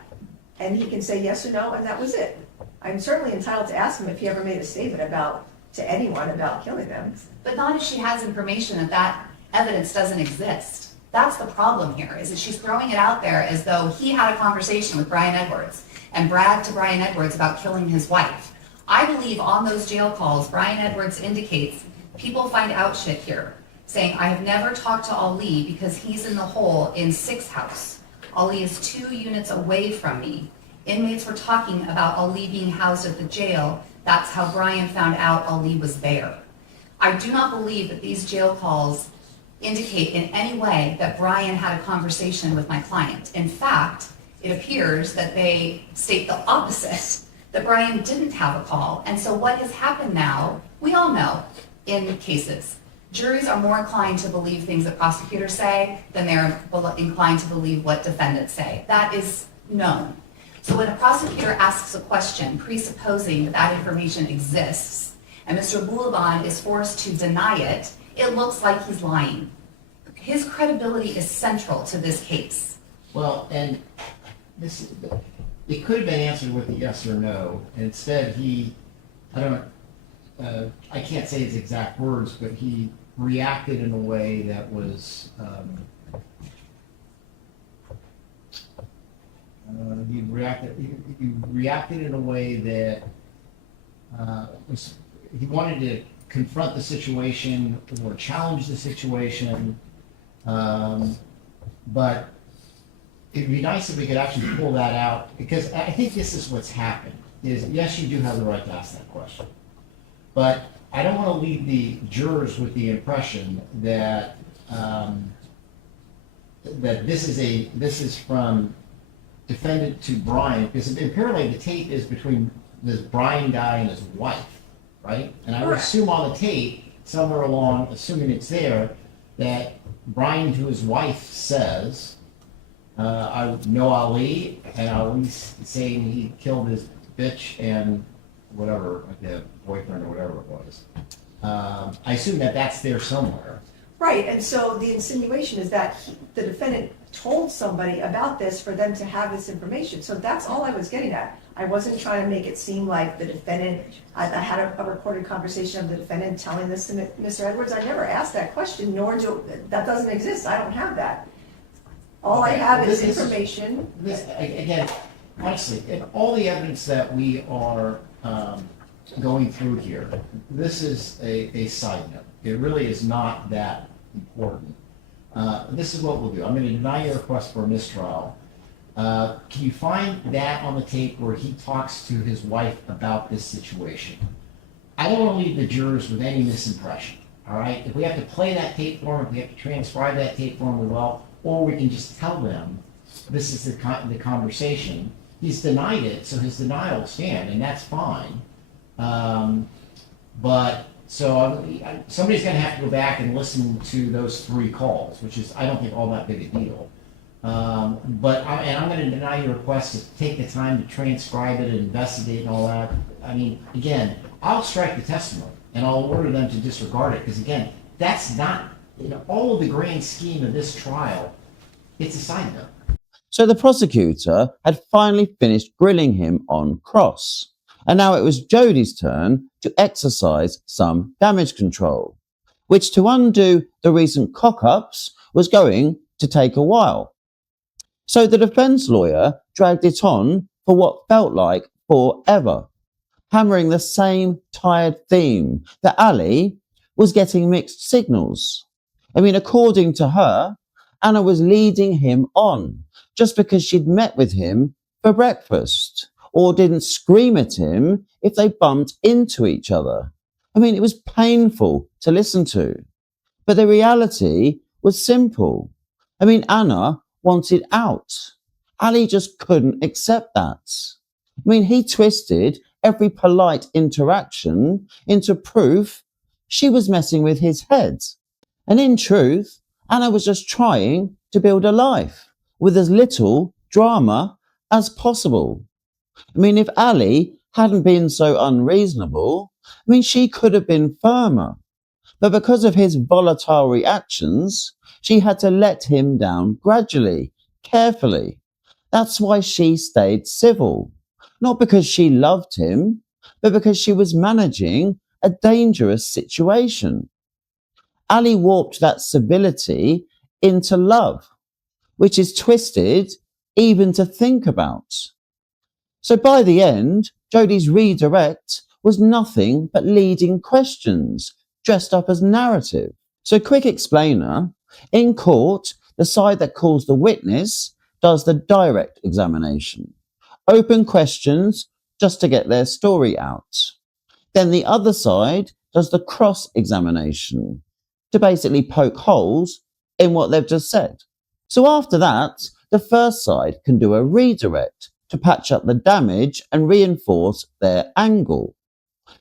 And he can say yes or no, and that was it. I'm certainly entitled to ask him if he ever made a statement to anyone about killing them. But not if she has information that that evidence doesn't exist. That's the problem here, is that she's throwing it out there as though he had a conversation with Brian Edwards and bragged to Brian Edwards about killing his wife. I believe on those jail calls, Brian Edwards indicates people find out shit here, saying, I have never talked to Ali because he's in the hole in 6 house. Ali is 2 units away from me. Inmates were talking about Ali being housed at the jail. That's how Brian found out Ali was there. I do not believe that these jail calls indicate in any way that Brian had a conversation with my client. In fact, it appears that they state the opposite, that Brian didn't have a call. And so what has happened now, we all know in cases, juries are more inclined to believe things that prosecutors say than they're inclined to believe what defendants say. That is known. So when a prosecutor asks a question presupposing that that information exists, and Mr. Abulaban is forced to deny it, it looks like he's lying. His credibility is central to this case. Well, and this, it could have been answered with a yes or no. And instead, I can't say his exact words, but he reacted in a way that was, he reacted in a way that he wanted to confront the situation or challenge the situation, but it'd be nice if we could actually pull that out, because I think this is what's happened, is yes, you do have the right to ask that question, but I don't want to leave the jurors with the impression that that this is from defendant to Brian, because apparently the tape is between this Brian guy and his wife, right? And I would assume on the tape, somewhere along, assuming it's there, that Brian to his wife says, I know Ali, and Ali's saying he killed his bitch and whatever, the boyfriend or whatever it was. I assume that that's there somewhere. Right, and so the insinuation is that the defendant told somebody about this for them to have this information. So that's all I was getting at. I wasn't trying to make it seem like the defendant, I had a recorded conversation of the defendant telling this to Mr. Edwards. I never asked that question, that doesn't exist. I don't have that. All I have is information. Again, honestly, all the evidence that we are going through here, this is a side note. It really is not that important. This is what we'll do. I'm going to deny your request for a mistrial. Can you find that on the tape where he talks to his wife about this situation? I don't want to leave the jurors with any misimpression, all right? If we have to play that tape for them, if we have to transcribe that tape for them, we will, or we can just tell them this is the conversation. He's denied it, so his denial will stand, and that's fine. Somebody's going to have to go back and listen to those 3 calls, which is, I don't think, all that big a deal. I'm going to deny your request to take the time to transcribe it and investigate and all that. I mean, again, I'll strike the testimony and I'll order them to disregard it because, again, that's not, all of the grand scheme of this trial, it's a side note. So the prosecutor had finally finished grilling him on cross. And now it was Jodi's turn to exercise some damage control, which to undo the recent cock-ups was going to take a while. So the defense lawyer dragged it on for what felt like forever, hammering the same tired theme that Ali was getting mixed signals. I mean, according to her, Anna was leading him on just because she'd met with him for breakfast or didn't scream at him if they bumped into each other. I mean, it was painful to listen to. But the reality was simple. I mean, Anna wanted out. Ali just couldn't accept that. I mean, he twisted every polite interaction into proof she was messing with his head. And in truth, Anna was just trying to build a life with as little drama as possible. I mean, if Ali hadn't been so unreasonable, I mean, she could have been firmer. But because of his volatile reactions, she had to let him down gradually, carefully. That's why she stayed civil. Not because she loved him, but because she was managing a dangerous situation. Ali warped that civility into love, which is twisted even to think about. So by the end, Jodi's redirect was nothing but leading questions dressed up as narrative. So quick explainer, in court, the side that calls the witness does the direct examination. Open questions just to get their story out. Then the other side does the cross-examination to basically poke holes in what they've just said. So after that, the first side can do a redirect to patch up the damage and reinforce their angle.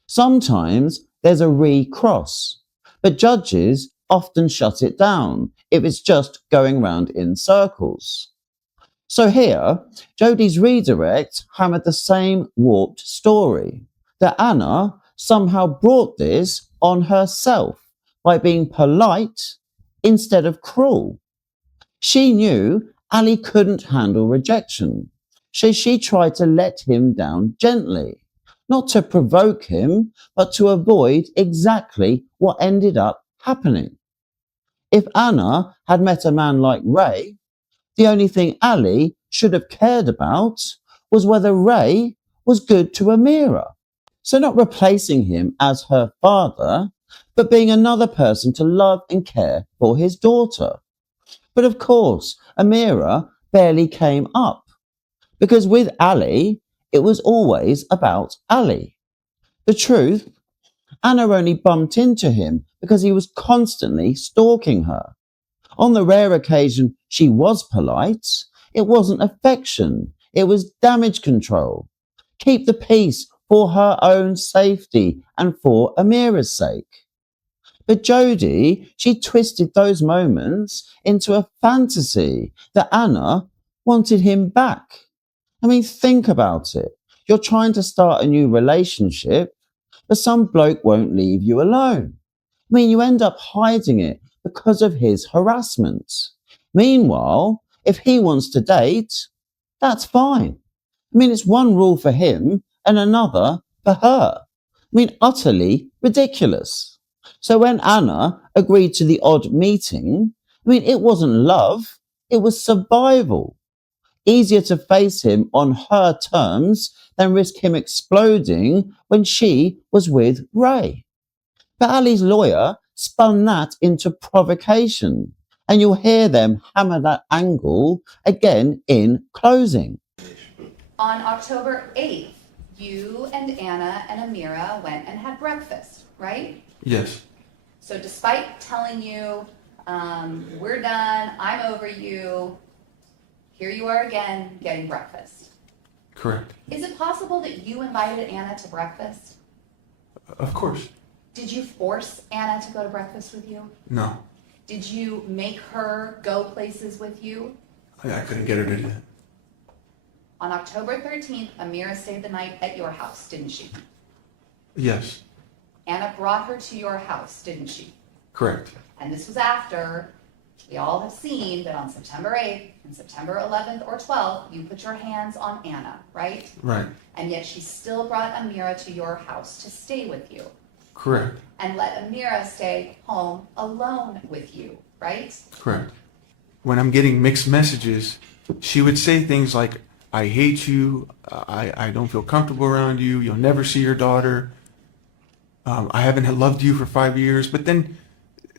Sometimes there's a recross, but judges often shut it down if it's just going round in circles. So here, Jodi's redirect hammered the same warped story, that Anna somehow brought this on herself by being polite instead of cruel. She knew Ali couldn't handle rejection, so she tried to let him down gently, not to provoke him, but to avoid exactly what ended up happening. If Anna had met a man like Ray, the only thing Ali should have cared about was whether Ray was good to Amira. So not replacing him as her father, but being another person to love and care for his daughter. But of course, Amira barely came up, because with Ali, it was always about Ali. The truth, Anna only bumped into him because he was constantly stalking her. On the rare occasion she was polite, it wasn't affection, it was damage control. Keep the peace for her own safety and for Amira's sake. But Jodi, she twisted those moments into a fantasy that Anna wanted him back. I mean, think about it. You're trying to start a new relationship, but some bloke won't leave you alone. I mean, you end up hiding it because of his harassment. Meanwhile, if he wants to date, that's fine. I mean, it's one rule for him and another for her. I mean, utterly ridiculous. So when Anna agreed to the odd meeting, I mean, it wasn't love, it was survival. Easier to face him on her terms than risk him exploding when she was with Ray. But Ali's lawyer spun that into provocation And you'll hear them hammer that angle again in closing. On October 8th, you and Anna and Amira went and had breakfast, right? Yes. So despite telling you, we're done, I'm over you, here you are again getting breakfast. Correct. Is it possible that you invited Anna to breakfast? Of course. Did you force Anna to go to breakfast with you? No. Did you make her go places with you? I couldn't get her to do that. On October 13th, Amira stayed the night at your house, didn't she? Yes. Anna brought her to your house, didn't she? Correct. And this was after we all have seen that on September 8th and September 11th or 12th, you put your hands on Anna, right? Right. And yet she still brought Amira to your house to stay with you. Correct. And let Amira stay home alone with you, right? Correct. When I'm getting mixed messages, she would say things like, I hate you, I don't feel comfortable around you, you'll never see your daughter, I haven't loved you for 5 years. But then,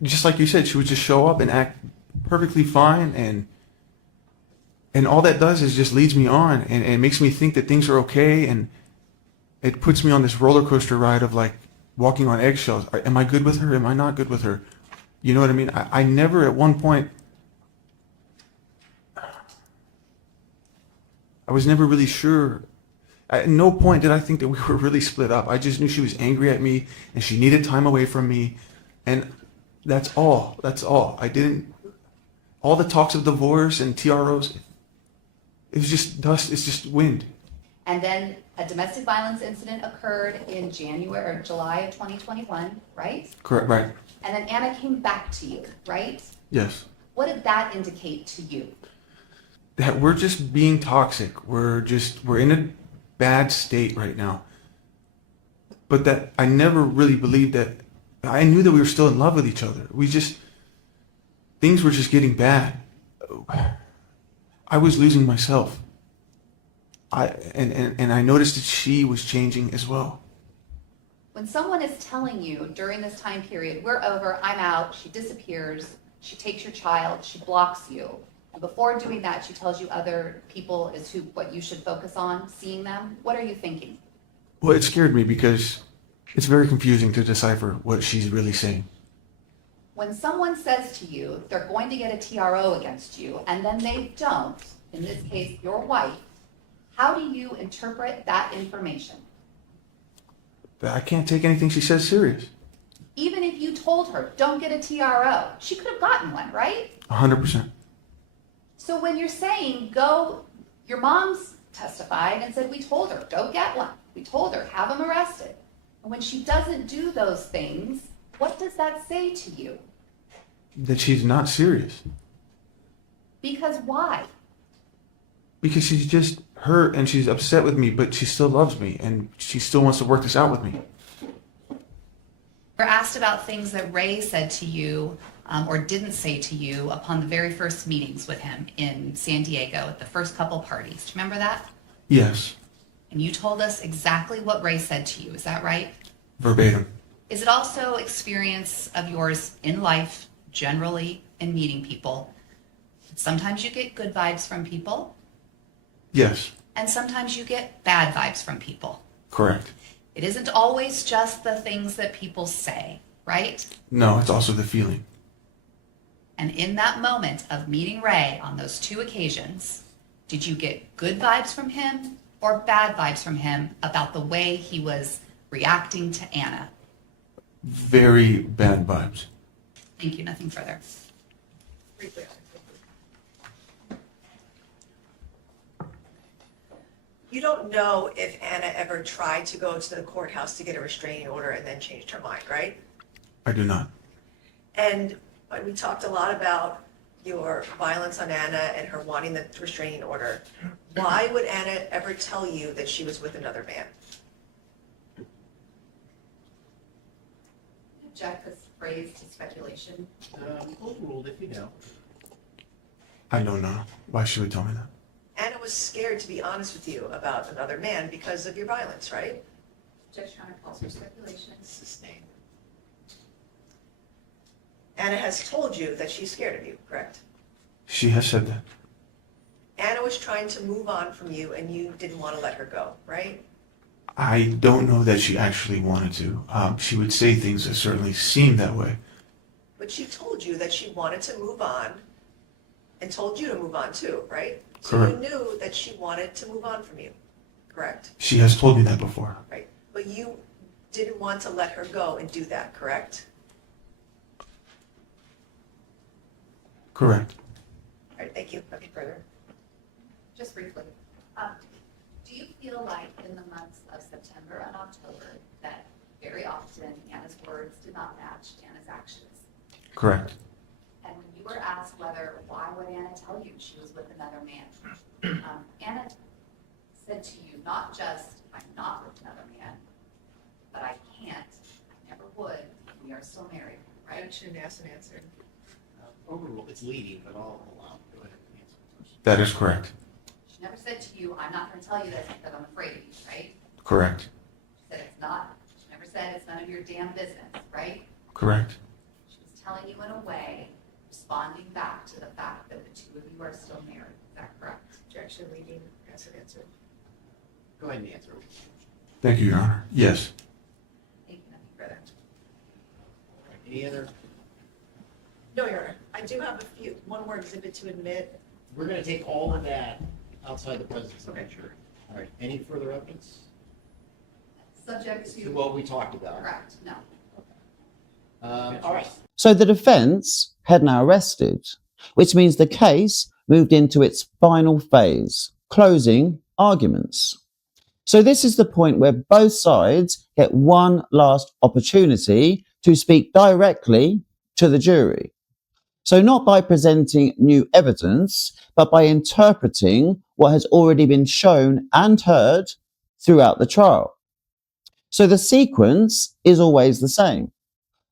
just like you said, she would just show up and act perfectly fine, and all that does is just leads me on, and it makes me think that things are okay, and it puts me on this roller coaster ride of like walking on eggshells. Am I good with her? Am I not good with her? You know what I mean? I never at one point, I was never really sure. At no point did I think that we were really split up. I just knew she was angry at me and she needed time away from me. And that's all. That's all. All the talks of divorce and TROs, it was just dust. It's just wind. And then a domestic violence incident occurred in January or July of 2021, right? Correct, right. And then Anna came back to you, right? Yes. What did that indicate to you? That we're just being toxic. We're in a bad state right now. But that I never really believed that. I knew that we were still in love with each other. Things were just getting bad. I was losing myself. And I noticed that she was changing as well. When someone is telling you during this time period, we're over, I'm out, she disappears, she takes your child, she blocks you, and before doing that, she tells you other people is what you should focus on, seeing them, what are you thinking? Well, it scared me because it's very confusing to decipher what she's really saying. When someone says to you, they're going to get a TRO against you, and then they don't, in this case, your wife, how do you interpret that information? I can't take anything she says serious. Even if you told her, don't get a TRO, she could have gotten one, right? 100%. So when you're saying, go, your mom's testified and said, we told her, go get one. We told her, have him arrested. And when she doesn't do those things, what does that say to you? That she's not serious. Because why? Because she's just hurt and she's upset with me, but she still loves me and she still wants to work this out with me. We're asked about things that Ray said to you or didn't say to you upon the very first meetings with him in San Diego at the first couple parties. Do you remember that? Yes. And you told us exactly what Ray said to you. Is that right? Verbatim. Is it also experience of yours in life, generally, in meeting people? Sometimes you get good vibes from people. Yes. And sometimes you get bad vibes from people. Correct. It isn't always just the things that people say, right? No, it's also the feeling. And in that moment of meeting Ray on those two occasions, did you get good vibes from him or bad vibes from him about the way he was reacting to Anna? Very bad vibes. Thank you. Nothing further. You don't know if Anna ever tried to go to the courthouse to get a restraining order and then changed her mind, right? I do not. And we talked a lot about your violence on Anna and her wanting the restraining order. Why would Anna ever tell you that she was with another man? Object this phrase to speculation. Overruled if you know. I don't know. Why should we tell me that? Anna was scared to be honest with you about another man because of your violence, right? Judge Connor calls for speculation. Sustained. Anna has told you that she's scared of you, correct? She has said that. Anna was trying to move on from you and you didn't want to let her go, right? I don't know that she actually wanted to. She would say things that certainly seemed that way. But she told you that she wanted to move on and told you to move on too, right? Correct. So you knew that she wanted to move on from you, correct? She has told me that before. Right. But you didn't want to let her go and do that, correct? Correct. All right, thank you. Nothing further. Just briefly, do you feel like in the months of September and October that very often Anna's words did not match Anna's actions? Correct. And when you were asked why would Anna tell you she was with another man, Anna said to you, not just, I'm not with another man, but I can't, I never would, we are still married, right? I shouldn't ask and answer. Overruled, it's leading, but I'll allow. Go ahead and answer the question. That is correct. She never said to you, I'm not going to tell you this because I'm afraid of you, right? Correct. She said it's not. She never said it's none of your damn business, right? Correct. She was telling you in a way, responding back to the fact that the two of you are still married. Is that correct? Objection, leading, ask and answer. Go ahead and answer. Thank you, Your Honor. Yes. Thank you, nothing further. Any other? No, Your Honor. I do have one more exhibit to admit. We're going to take all of that outside the presence of the jury. All right. Any further evidence? Subject to what we talked about. Correct. No. All right. So the defense had now rested, which means the case moved into its final phase, closing arguments. So this is the point where both sides get one last opportunity to speak directly to the jury. So not by presenting new evidence, but by interpreting what has already been shown and heard throughout the trial. So the sequence is always the same.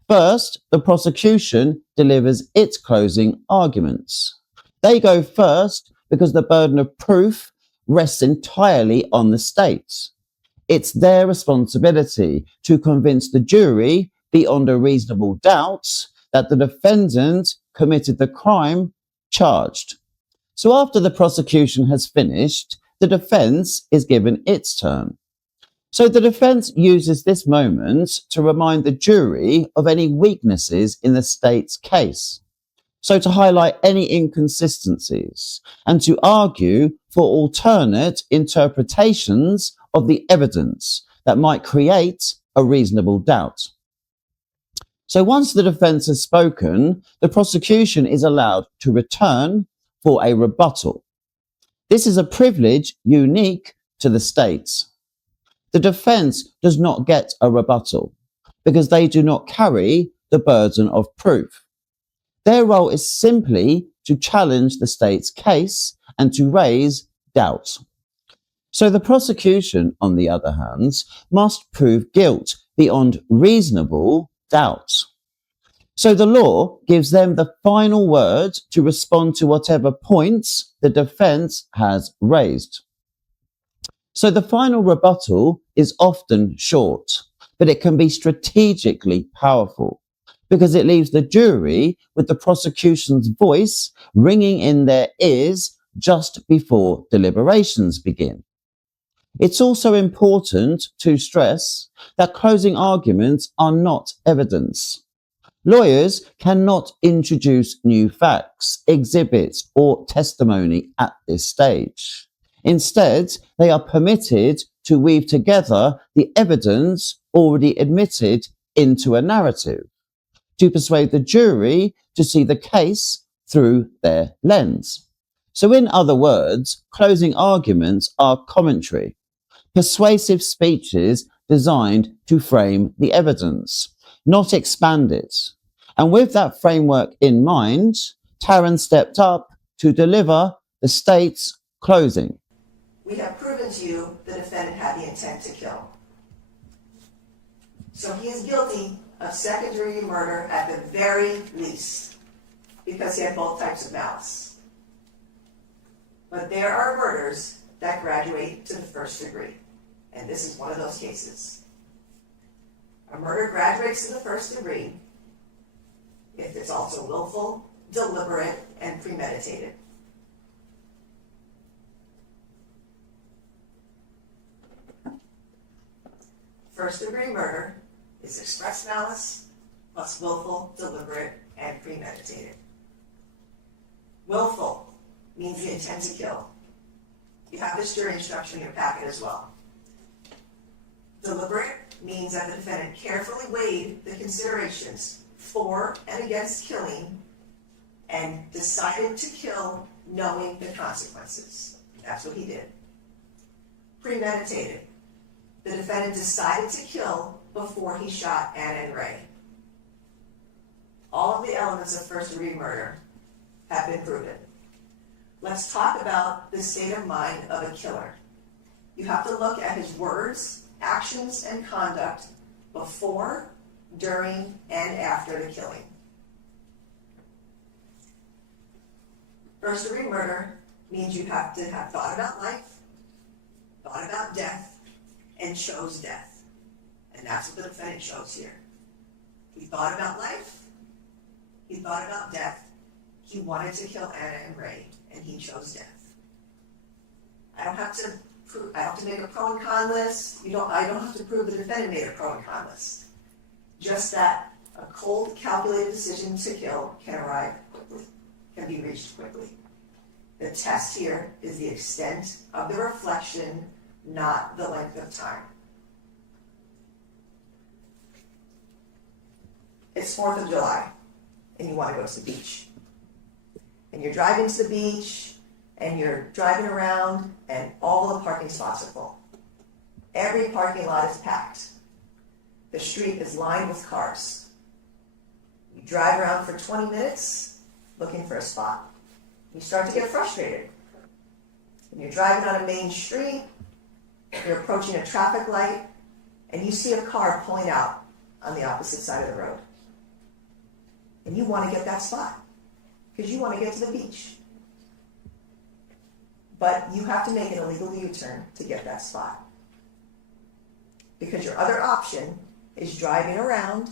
First, the prosecution delivers its closing arguments. They go first because the burden of proof rests entirely on the state. It's their responsibility to convince the jury beyond a reasonable doubt that the defendant committed the crime charged. So after the prosecution has finished, the defense is given its turn. So the defense uses this moment to remind the jury of any weaknesses in the state's case. So to highlight any inconsistencies and to argue for alternate interpretations of the evidence that might create a reasonable doubt. So once the defense has spoken, the prosecution is allowed to return for a rebuttal. This is a privilege unique to the states. The defense does not get a rebuttal because they do not carry the burden of proof. Their role is simply to challenge the state's case and to raise doubts. So the prosecution, on the other hand, must prove guilt beyond reasonable doubt. So the law gives them the final word to respond to whatever points the defense has raised. So the final rebuttal is often short, but it can be strategically powerful because it leaves the jury with the prosecution's voice ringing in their ears just before deliberations begin. It's also important to stress that closing arguments are not evidence. Lawyers cannot introduce new facts, exhibits, or testimony at this stage. Instead, they are permitted to weave together the evidence already admitted into a narrative, to persuade the jury to see the case through their lens. So in other words, closing arguments are commentary, persuasive speeches designed to frame the evidence, not expand it. And with that framework in mind, Taryn stepped up to deliver the state's closing. We have proven to you the defendant had the intent to kill. So he is guilty of second-degree murder at the very least, because he had both types of malice. But there are murders that graduate to the first degree, and this is one of those cases. A murder graduates to the first degree if it's also willful, deliberate, and premeditated. First-degree murder is express malice plus willful, deliberate, and premeditated. Willful means the intent to kill. You have this jury instruction in your packet as well. Deliberate means that the defendant carefully weighed the considerations for and against killing and decided to kill knowing the consequences. That's what he did. Premeditated. The defendant decided to kill before he shot Anna and Ray. All of the elements of first-degree murder have been proven. Let's talk about the state of mind of a killer. You have to look at his words, actions, and conduct before, during, and after the killing. First-degree murder means you have to have thought about life, thought about death, and chose death. And that's what the defendant chose here. He thought about life, he thought about death, he wanted to kill Anna and Ray, and he chose death. I don't have to make a pro and con list. I don't have to prove the defendant made a pro and con list. Just that a cold, calculated decision to kill can arrive quickly, can be reached quickly. The test here is the extent of the reflection, not the length of time. It's 4th of July, and you want to go to the beach. And you're driving to the beach, and you're driving around, and all the parking spots are full. Every parking lot is packed. The street is lined with cars. You drive around for 20 minutes looking for a spot. You start to get frustrated. And you're driving on a main street, you're approaching a traffic light, and you see a car pulling out on the opposite side of the road. And you want to get that spot because you want to get to the beach. But you have to make an illegal U-turn to get that spot. Because your other option is driving around,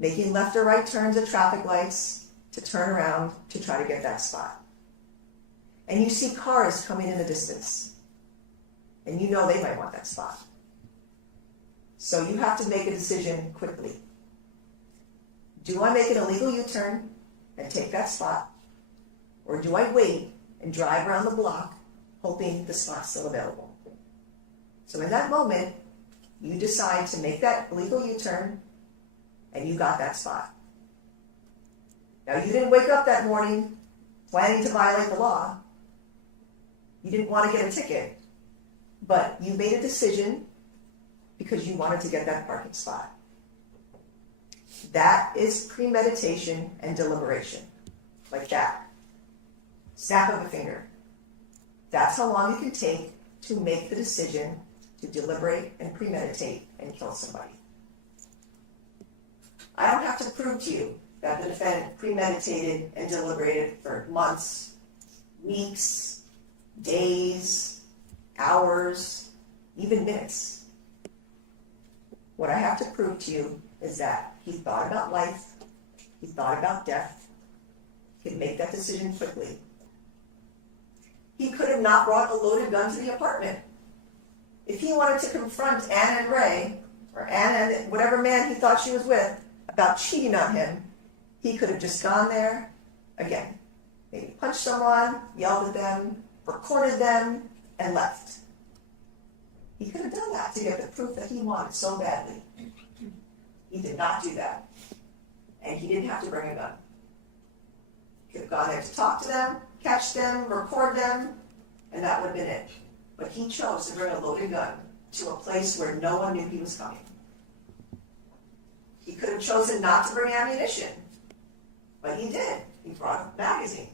making left or right turns at traffic lights to turn around to try to get that spot. And you see cars coming in the distance. And you know they might want that spot. So you have to make a decision quickly. Do I make an illegal U-turn and take that spot? Or do I wait and drive around the block hoping the spot's still available? So in that moment, you decide to make that illegal U-turn and you got that spot. Now you didn't wake up that morning planning to violate the law. You didn't want to get a ticket, but you made a decision because you wanted to get that parking spot. That is premeditation and deliberation, like that. Snap of a finger. That's how long it can take to make the decision to deliberate and premeditate and kill somebody. I don't have to prove to you that the defendant premeditated and deliberated for months, weeks, days, hours, even minutes. What I have to prove to you is that he thought about life, he thought about death, he could make that decision quickly. He could have not brought a loaded gun to the apartment. If he wanted to confront Anna and Ray, or Anna and whatever man he thought she was with, about cheating on him, he could have just gone there, again, maybe punched someone, yelled at them, recorded them, and left. He could have done that to get the proof that he wanted so badly. He did not do that. And he didn't have to bring a gun. He could have gone there to talk to them, catch them, record them, and that would have been it. But he chose to bring a loaded gun to a place where no one knew he was coming. He could have chosen not to bring ammunition, but he did. He brought a magazine.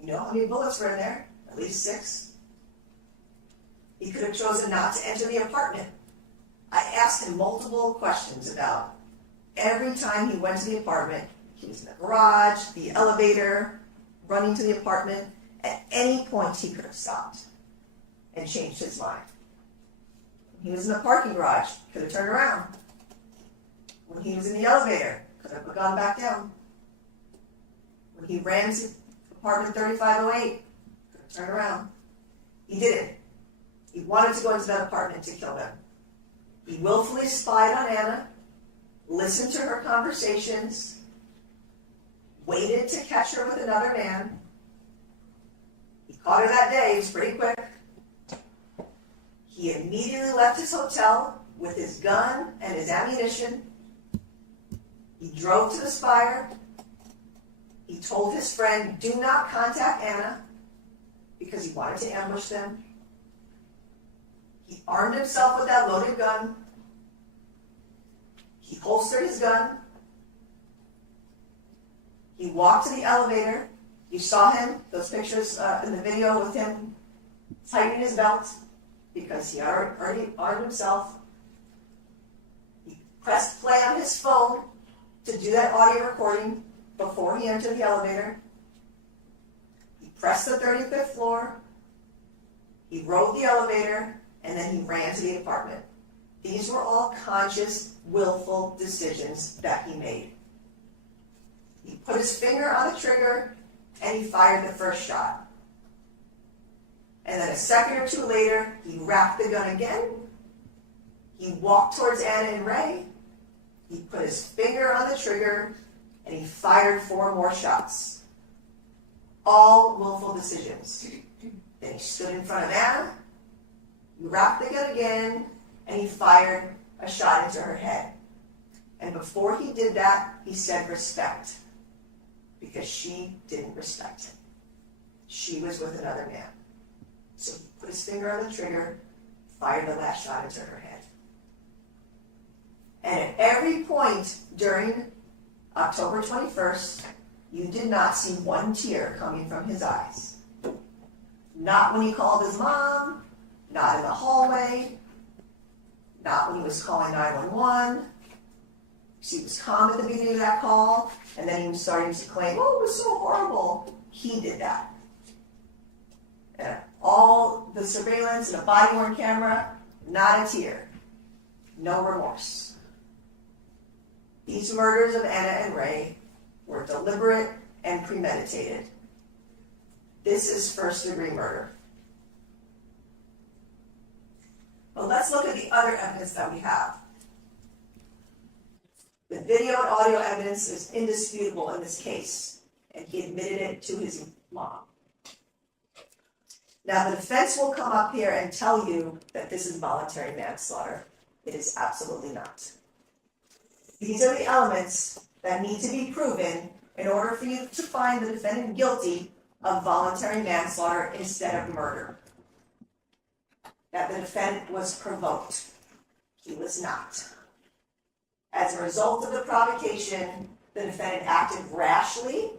You know how many bullets were in there? At least 6. He could have chosen not to enter the apartment. I asked him multiple questions about every time he went to the apartment. He was in the garage, the elevator, running to the apartment. At any point, he could have stopped and changed his mind. When he was in the parking garage, could have turned around. When he was in the elevator, could have the gun back down. When he ran to apartment 3508, turn around. He didn't. He wanted to go into that apartment to kill them. He willfully spied on Anna, listened to her conversations, waited to catch her with another man. He caught her that day. It was pretty quick. He immediately left his hotel with his gun and his ammunition. He drove to the Spire. He told his friend, do not contact Anna, because he wanted to ambush them. He armed himself with that loaded gun. He holstered his gun. He walked to the elevator. You saw him, those pictures in the video with him tightening his belt because he already armed himself. He pressed play on his phone to do that audio recording before he entered the elevator. He pressed the 35th floor. He rode the elevator, and then he ran to the apartment. These were all conscious, willful decisions that he made. He put his finger on the trigger, and he fired the first shot. And then a second or two later, he racked the gun again. He walked towards Anna and Ray. He put his finger on the trigger, and he fired 4 more shots. All willful decisions. Then he stood in front of Anna. He racked the gun again, and he fired a shot into her head. And before he did that, he said respect, because she didn't respect him. She was with another man. So he put his finger on the trigger, fired the last shot into her head. And at every point during October 21st, you did not see one tear coming from his eyes. Not when he called his mom, not in the hallway, not when he was calling 911. He was calm at the beginning of that call, and then he was starting to claim, oh, it was so horrible. He did that. And all the surveillance and the body-worn camera, not a tear. No remorse. These murders of Anna and Ray were deliberate and premeditated. This is first-degree murder. But let's look at the other evidence that we have. The video and audio evidence is indisputable in this case, and he admitted it to his mom. Now, the defense will come up here and tell you that this is voluntary manslaughter. It is absolutely not. These are the elements that need to be proven in order for you to find the defendant guilty of voluntary manslaughter instead of murder. That the defendant was provoked. He was not. As a result of the provocation, the defendant acted rashly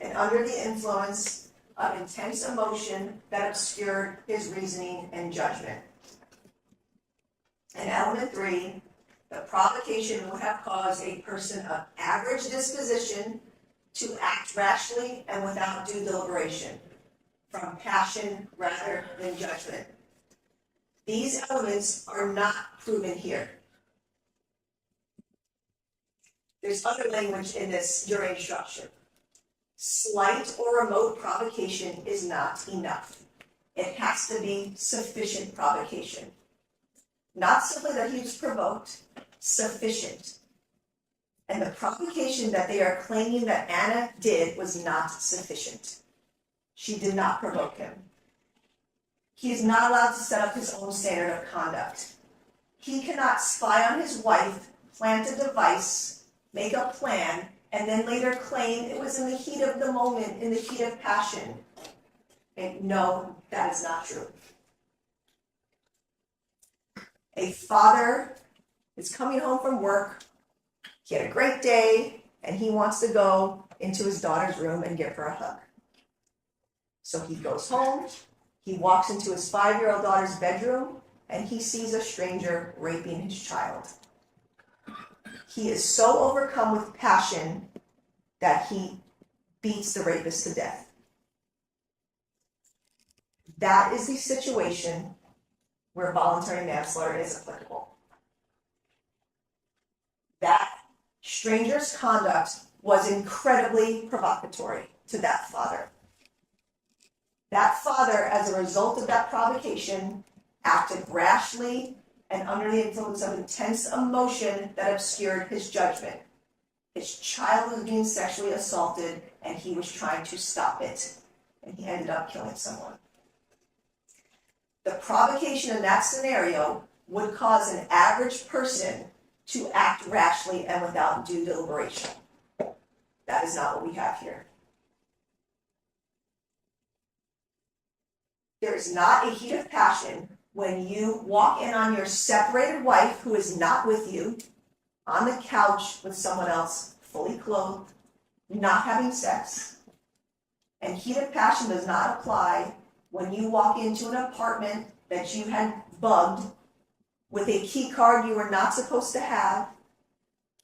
and under the influence of intense emotion that obscured his reasoning and judgment. And element 3, the provocation would have caused a person of average disposition to act rashly and without due deliberation, from passion rather than judgment. These elements are not proven here. There's other language in this jury instruction. Slight or remote provocation is not enough. It has to be sufficient provocation. Not simply that he was provoked, sufficient. And the provocation that they are claiming that Anna did was not sufficient. She did not provoke him. He is not allowed to set up his own standard of conduct. He cannot spy on his wife, plant a device, make a plan, and then later claim it was in the heat of the moment, in the heat of passion. And no, that is not true. A father is coming home from work. He had a great day, and he wants to go into his daughter's room and give her a hug. So he goes home, he walks into his 5-year-old daughter's bedroom, and he sees a stranger raping his child. He is so overcome with passion that he beats the rapist to death. That is the situation where voluntary manslaughter is applicable. That Stranger's conduct was incredibly provocatory to that father. That father, as a result of that provocation, acted rashly and under the influence of intense emotion that obscured his judgment. His child was being sexually assaulted, and he was trying to stop it, and he ended up killing someone. The provocation in that scenario would cause an average person to act rashly and without due deliberation. That is not what we have here. There is not a heat of passion when you walk in on your separated wife who is not with you, on the couch with someone else, fully clothed, not having sex. And heat of passion does not apply when you walk into an apartment that you had bugged with a key card you were not supposed to have,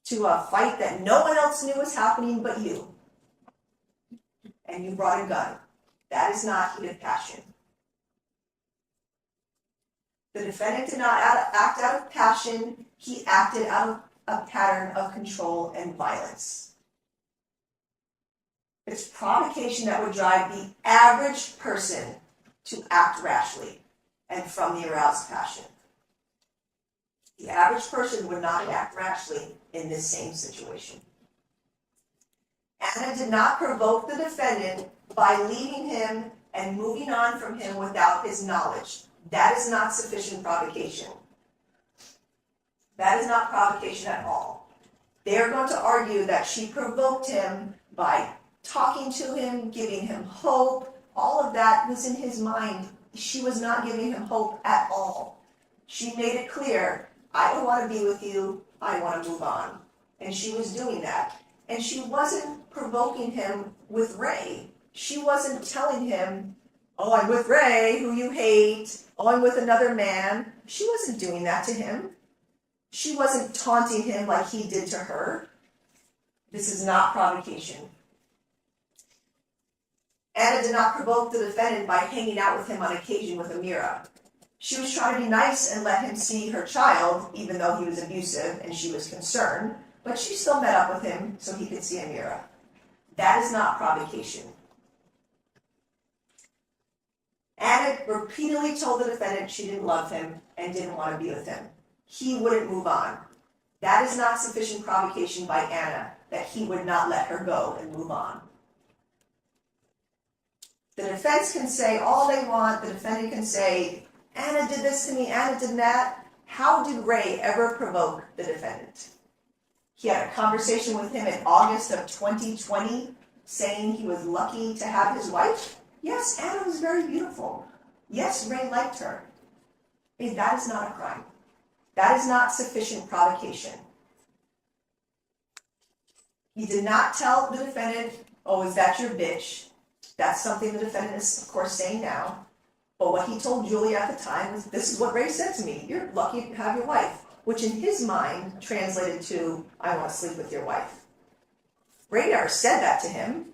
to a fight that no one else knew was happening but you. And you brought a gun. That is not heat of passion. The defendant did not act out of passion. He acted out of a pattern of control and violence. It's provocation that would drive the average person to act rashly and from the aroused passion. The average person would not act rashly in this same situation. Anna did not provoke the defendant by leaving him and moving on from him without his knowledge. That is not sufficient provocation. That is not provocation at all. They are going to argue that she provoked him by talking to him, giving him hope. All of that was in his mind. She was not giving him hope at all. She made it clear, I don't want to be with you, I want to move on. And she was doing that. And she wasn't provoking him with Ray. She wasn't telling him, oh, I'm with Ray, who you hate. Oh, I'm with another man. She wasn't doing that to him. She wasn't taunting him like he did to her. This is not provocation. Anna did not provoke the defendant by hanging out with him on occasion with Amira. She was trying to be nice and let him see her child, even though he was abusive and she was concerned, but she still met up with him so he could see Amira. That is not provocation. Anna repeatedly told the defendant she didn't love him and didn't want to be with him. He wouldn't move on. That is not sufficient provocation by Anna that he would not let her go and move on. The defense can say all they want. The defendant can say, Anna did this to me, Anna did that. How did Ray ever provoke the defendant? He had a conversation with him in August of 2020 saying he was lucky to have his wife. Yes, Anna was very beautiful. Yes, Ray liked her. Hey, that is not a crime. That is not sufficient provocation. He did not tell the defendant, oh, is that your bitch? That's something the defendant is, of course, saying now. But what he told Julia at the time was, this is what Ray said to me. You're lucky to have your wife. Which in his mind translated to, I want to sleep with your wife. Ray never said that to him.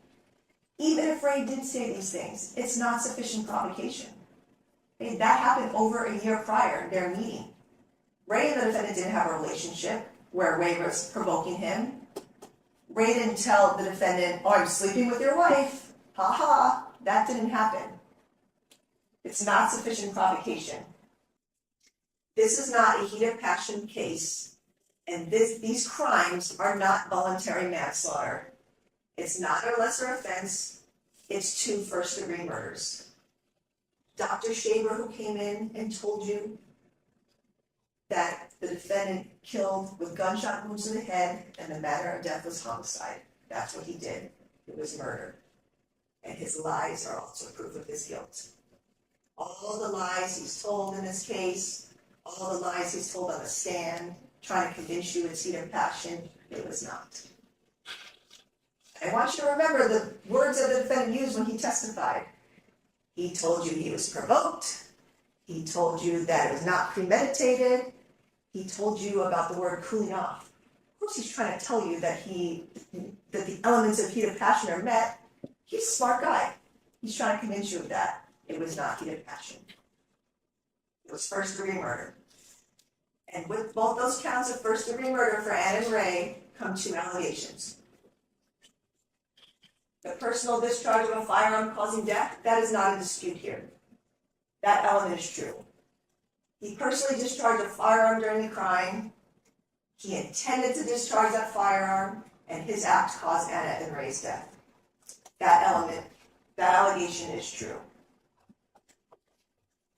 Even if Ray did say these things, it's not sufficient provocation. Okay, that happened over a year prior, their meeting. Ray and the defendant didn't have a relationship where Ray was provoking him. Ray didn't tell the defendant, oh, I'm sleeping with your wife. Ha ha. That didn't happen. It's not sufficient provocation. This is not a heat of passion case, and these crimes are not voluntary manslaughter. It's not a lesser offense. It's 2 first-degree murders. Dr. Shaver, who came in and told you that the defendant killed with gunshot wounds to the head and the manner of death was homicide. That's what he did. It was murder. And his lies are also proof of his guilt. All the lies he's told in this case, all the lies he's told on the stand, trying to convince you it's heat of passion, it was not. I want you to remember the words that the defendant used when he testified. He told you he was provoked. He told you that it was not premeditated. He told you about the word cooling off. Of course, he's trying to tell you that the elements of heat of passion are met. He's a smart guy. He's trying to convince you of that. It was not heat of passion. It was first-degree murder. And with both those counts of first-degree murder for Anna and Ray, come two allegations. The personal discharge of a firearm causing death, that is not a dispute here. That element is true. He personally discharged a firearm during the crime. He intended to discharge that firearm, and his act caused Anna and Ray's death. That element, that allegation is true.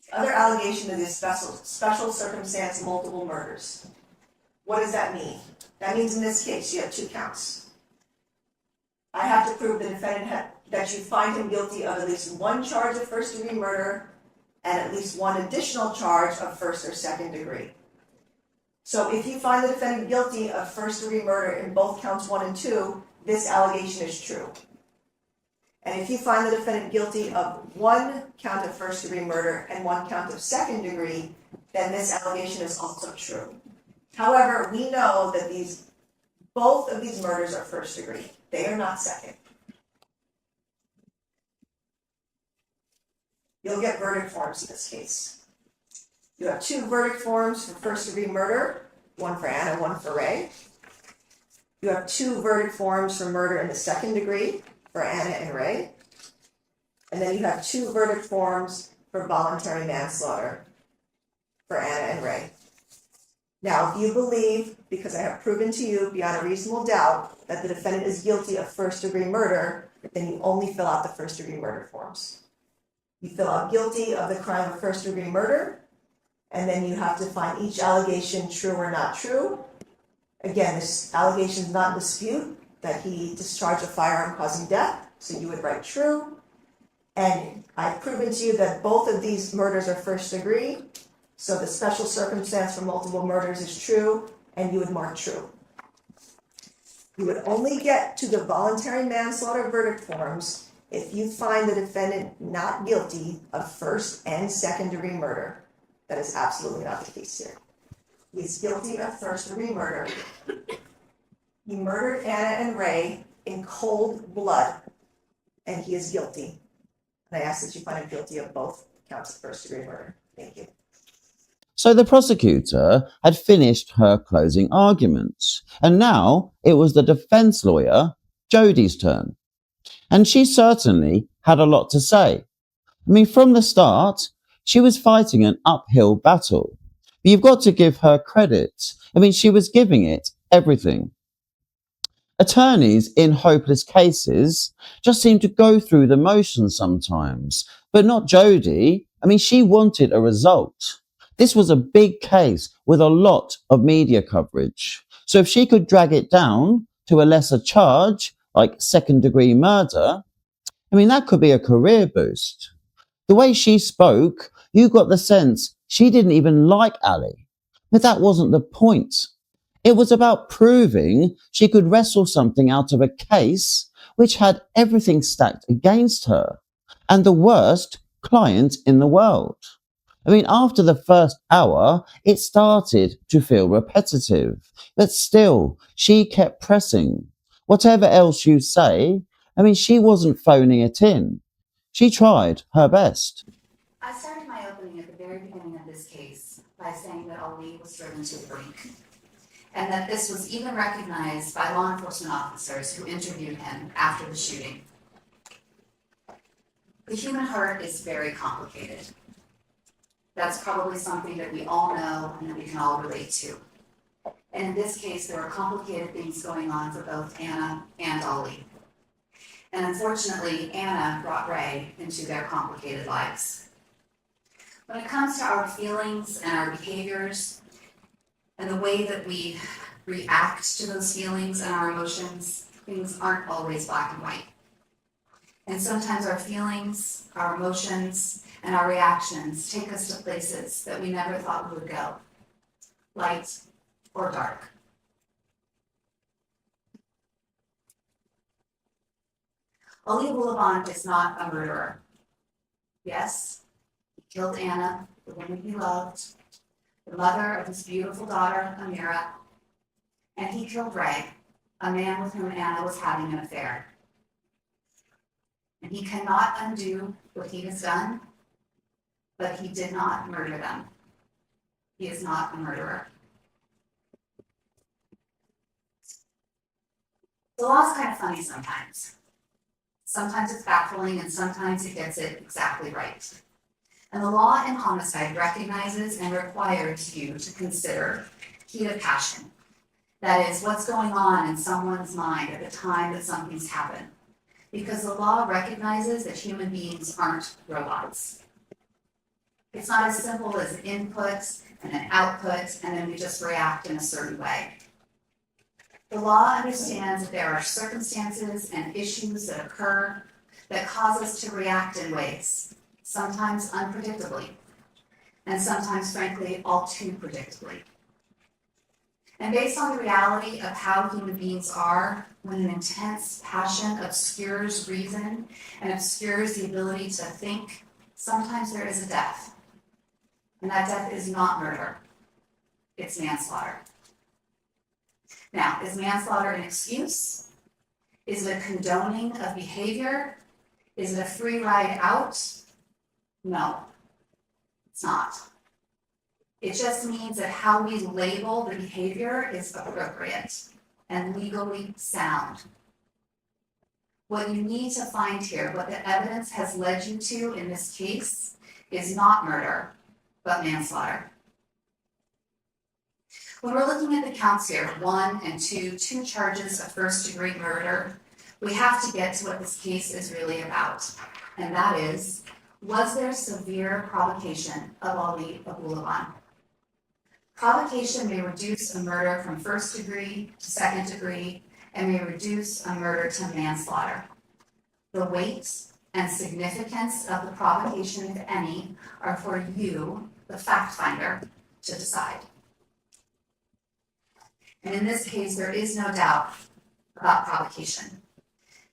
The other allegation is special circumstance multiple murders. What does that mean? That means in this case you have two counts. I have to prove the defendant that you find him guilty of at least one charge of first-degree murder and at least one additional charge of first or second degree. So if you find the defendant guilty of first-degree murder in both counts 1 and 2, this allegation is true. And if you find the defendant guilty of one count of first-degree murder and one count of second degree, then this allegation is also true. However, we know that both of these murders are first degree. They are not second. You'll get verdict forms in this case. You have two verdict forms for first-degree murder, one for Anna, one for Ray. You have two verdict forms for murder in the second degree for Anna and Ray. And then you have two verdict forms for voluntary manslaughter for Anna and Ray. Now, if you believe, because I have proven to you beyond a reasonable doubt that the defendant is guilty of first-degree murder, then you only fill out the first-degree murder forms. You fill out guilty of the crime of first-degree murder, and then you have to find each allegation true or not true. Again, this allegation is not in dispute that he discharged a firearm causing death, so you would write true. And I've proven to you that both of these murders are first degree, so the special circumstance for multiple murders is true, and you would mark true. You would only get to the voluntary manslaughter verdict forms if you find the defendant not guilty of first and second degree murder. That is absolutely not the case here. He is guilty of first degree murder. He murdered Anna and Ray in cold blood, and he is guilty. And I ask that you find him guilty of both counts of first degree murder. Thank you. So the prosecutor had finished her closing arguments, and now it was the defense lawyer, Jodi's turn. And she certainly had a lot to say. I mean, from the start, she was fighting an uphill battle. But you've got to give her credit. I mean, she was giving it everything. Attorneys in hopeless cases just seem to go through the motions sometimes, but not Jodi. I mean, she wanted a result. This was a big case with a lot of media coverage. So if she could drag it down to a lesser charge, like second-degree murder, I mean, that could be a career boost. The way she spoke, you got the sense she didn't even like Ali. But that wasn't the point. It was about proving she could wrestle something out of a case which had everything stacked against her, and the worst client in the world. I mean, after the first hour, it started to feel repetitive, but still, she kept pressing. Whatever else you say, I mean, she wasn't phoning it in. She tried her best. I started my opening at the very beginning of this case by saying that Ali was driven to the brink, and that this was even recognized by law enforcement officers who interviewed him after the shooting. The human heart is very complicated. That's probably something that we all know and that we can all relate to. And in this case, there are complicated things going on for both Anna and Ali. And unfortunately, Anna brought Ray into their complicated lives. When it comes to our feelings and our behaviors, and the way that we react to those feelings and our emotions, things aren't always black and white. And sometimes our feelings, our emotions, and our reactions take us to places that we never thought we would go, light or dark. Ali Abulaban is not a murderer. Yes, he killed Anna, the woman he loved, the mother of his beautiful daughter, Amira, and he killed Ray, a man with whom Anna was having an affair. And he cannot undo what he has done, but he did not murder them. He is not a murderer. The law's kind of funny sometimes. Sometimes it's baffling and sometimes it gets it exactly right. And the law in homicide recognizes and requires you to consider heat of passion. That is, what's going on in someone's mind at the time that something's happened. Because the law recognizes that human beings aren't robots. It's not as simple as an input and an output, and then we just react in a certain way. The law understands that there are circumstances and issues that occur that cause us to react in ways, sometimes unpredictably, and sometimes, frankly, all too predictably. And based on the reality of how human beings are, when an intense passion obscures reason and obscures the ability to think, sometimes there is a death. And that death is not murder, it's manslaughter. Now, is manslaughter an excuse? Is it a condoning of behavior? Is it a free ride out? No, it's not. It just means that how we label the behavior is appropriate and legally sound. What you need to find here, what the evidence has led you to in this case, is not murder, but manslaughter. When we're looking at the counts here, 1 and 2 charges of first-degree murder, we have to get to what this case is really about, and that is, was there severe provocation of Ali Abulaban? Provocation may reduce a murder from first degree to second degree, and may reduce a murder to manslaughter. The weight and significance of the provocation, if any, are for you, the fact finder, to decide. And in this case, there is no doubt about provocation.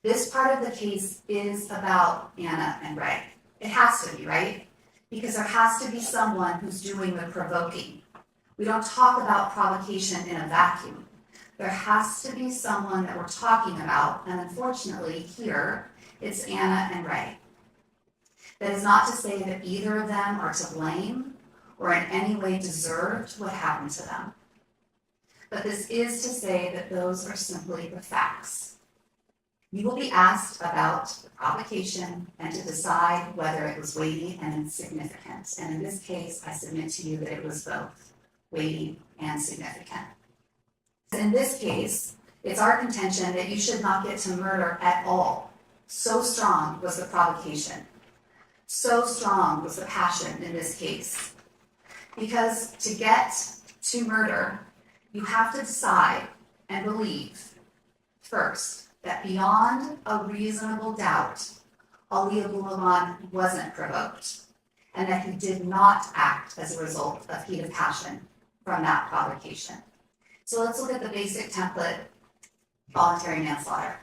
This part of the case is about Anna and Ray. It has to be, right? Because there has to be someone who's doing the provoking. We don't talk about provocation in a vacuum. There has to be someone that we're talking about, and unfortunately here, it's Anna and Ray. That is not to say that either of them are to blame or in any way deserved what happened to them. But this is to say that those are simply the facts. You will be asked about the provocation and to decide whether it was weighty and insignificant. And in this case, I submit to you that it was both weighty and significant. In this case, it's our contention that you should not get to murder at all. So strong was the provocation. So strong was the passion in this case. Because to get to murder, you have to decide and believe, first, that beyond a reasonable doubt, Ali Abulaban wasn't provoked, and that he did not act as a result of heat of passion from that provocation. So let's look at the basic template, voluntary manslaughter.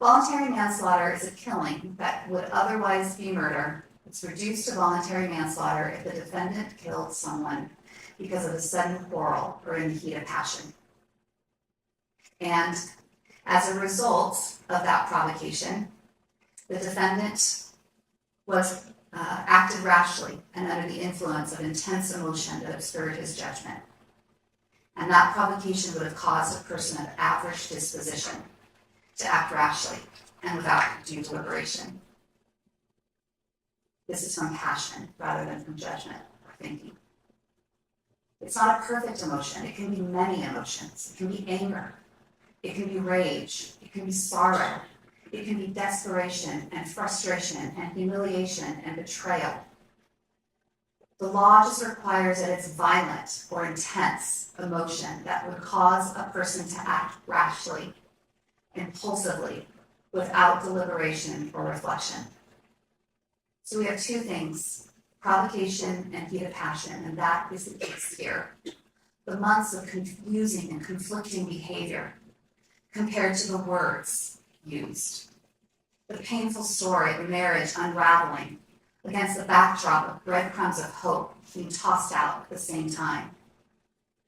Voluntary manslaughter is a killing that would otherwise be murder. It's reduced to voluntary manslaughter if the defendant killed someone because of a sudden quarrel or in the heat of passion. And as a result of that provocation, the defendant was acted rashly and under the influence of intense emotion that obscured his judgment. And that provocation would have caused a person of average disposition to act rashly and without due deliberation. This is from passion rather than from judgment or thinking. It's not a perfect emotion. It can be many emotions. It can be anger. It can be rage. It can be sorrow. It can be desperation and frustration and humiliation and betrayal. The law just requires that it's violent or intense emotion that would cause a person to act rashly, impulsively, without deliberation or reflection. So we have two things, provocation and heat of passion, and that is the case here. The months of confusing and conflicting behavior compared to the words used. The painful story of marriage unraveling against the backdrop of breadcrumbs of hope being tossed out at the same time.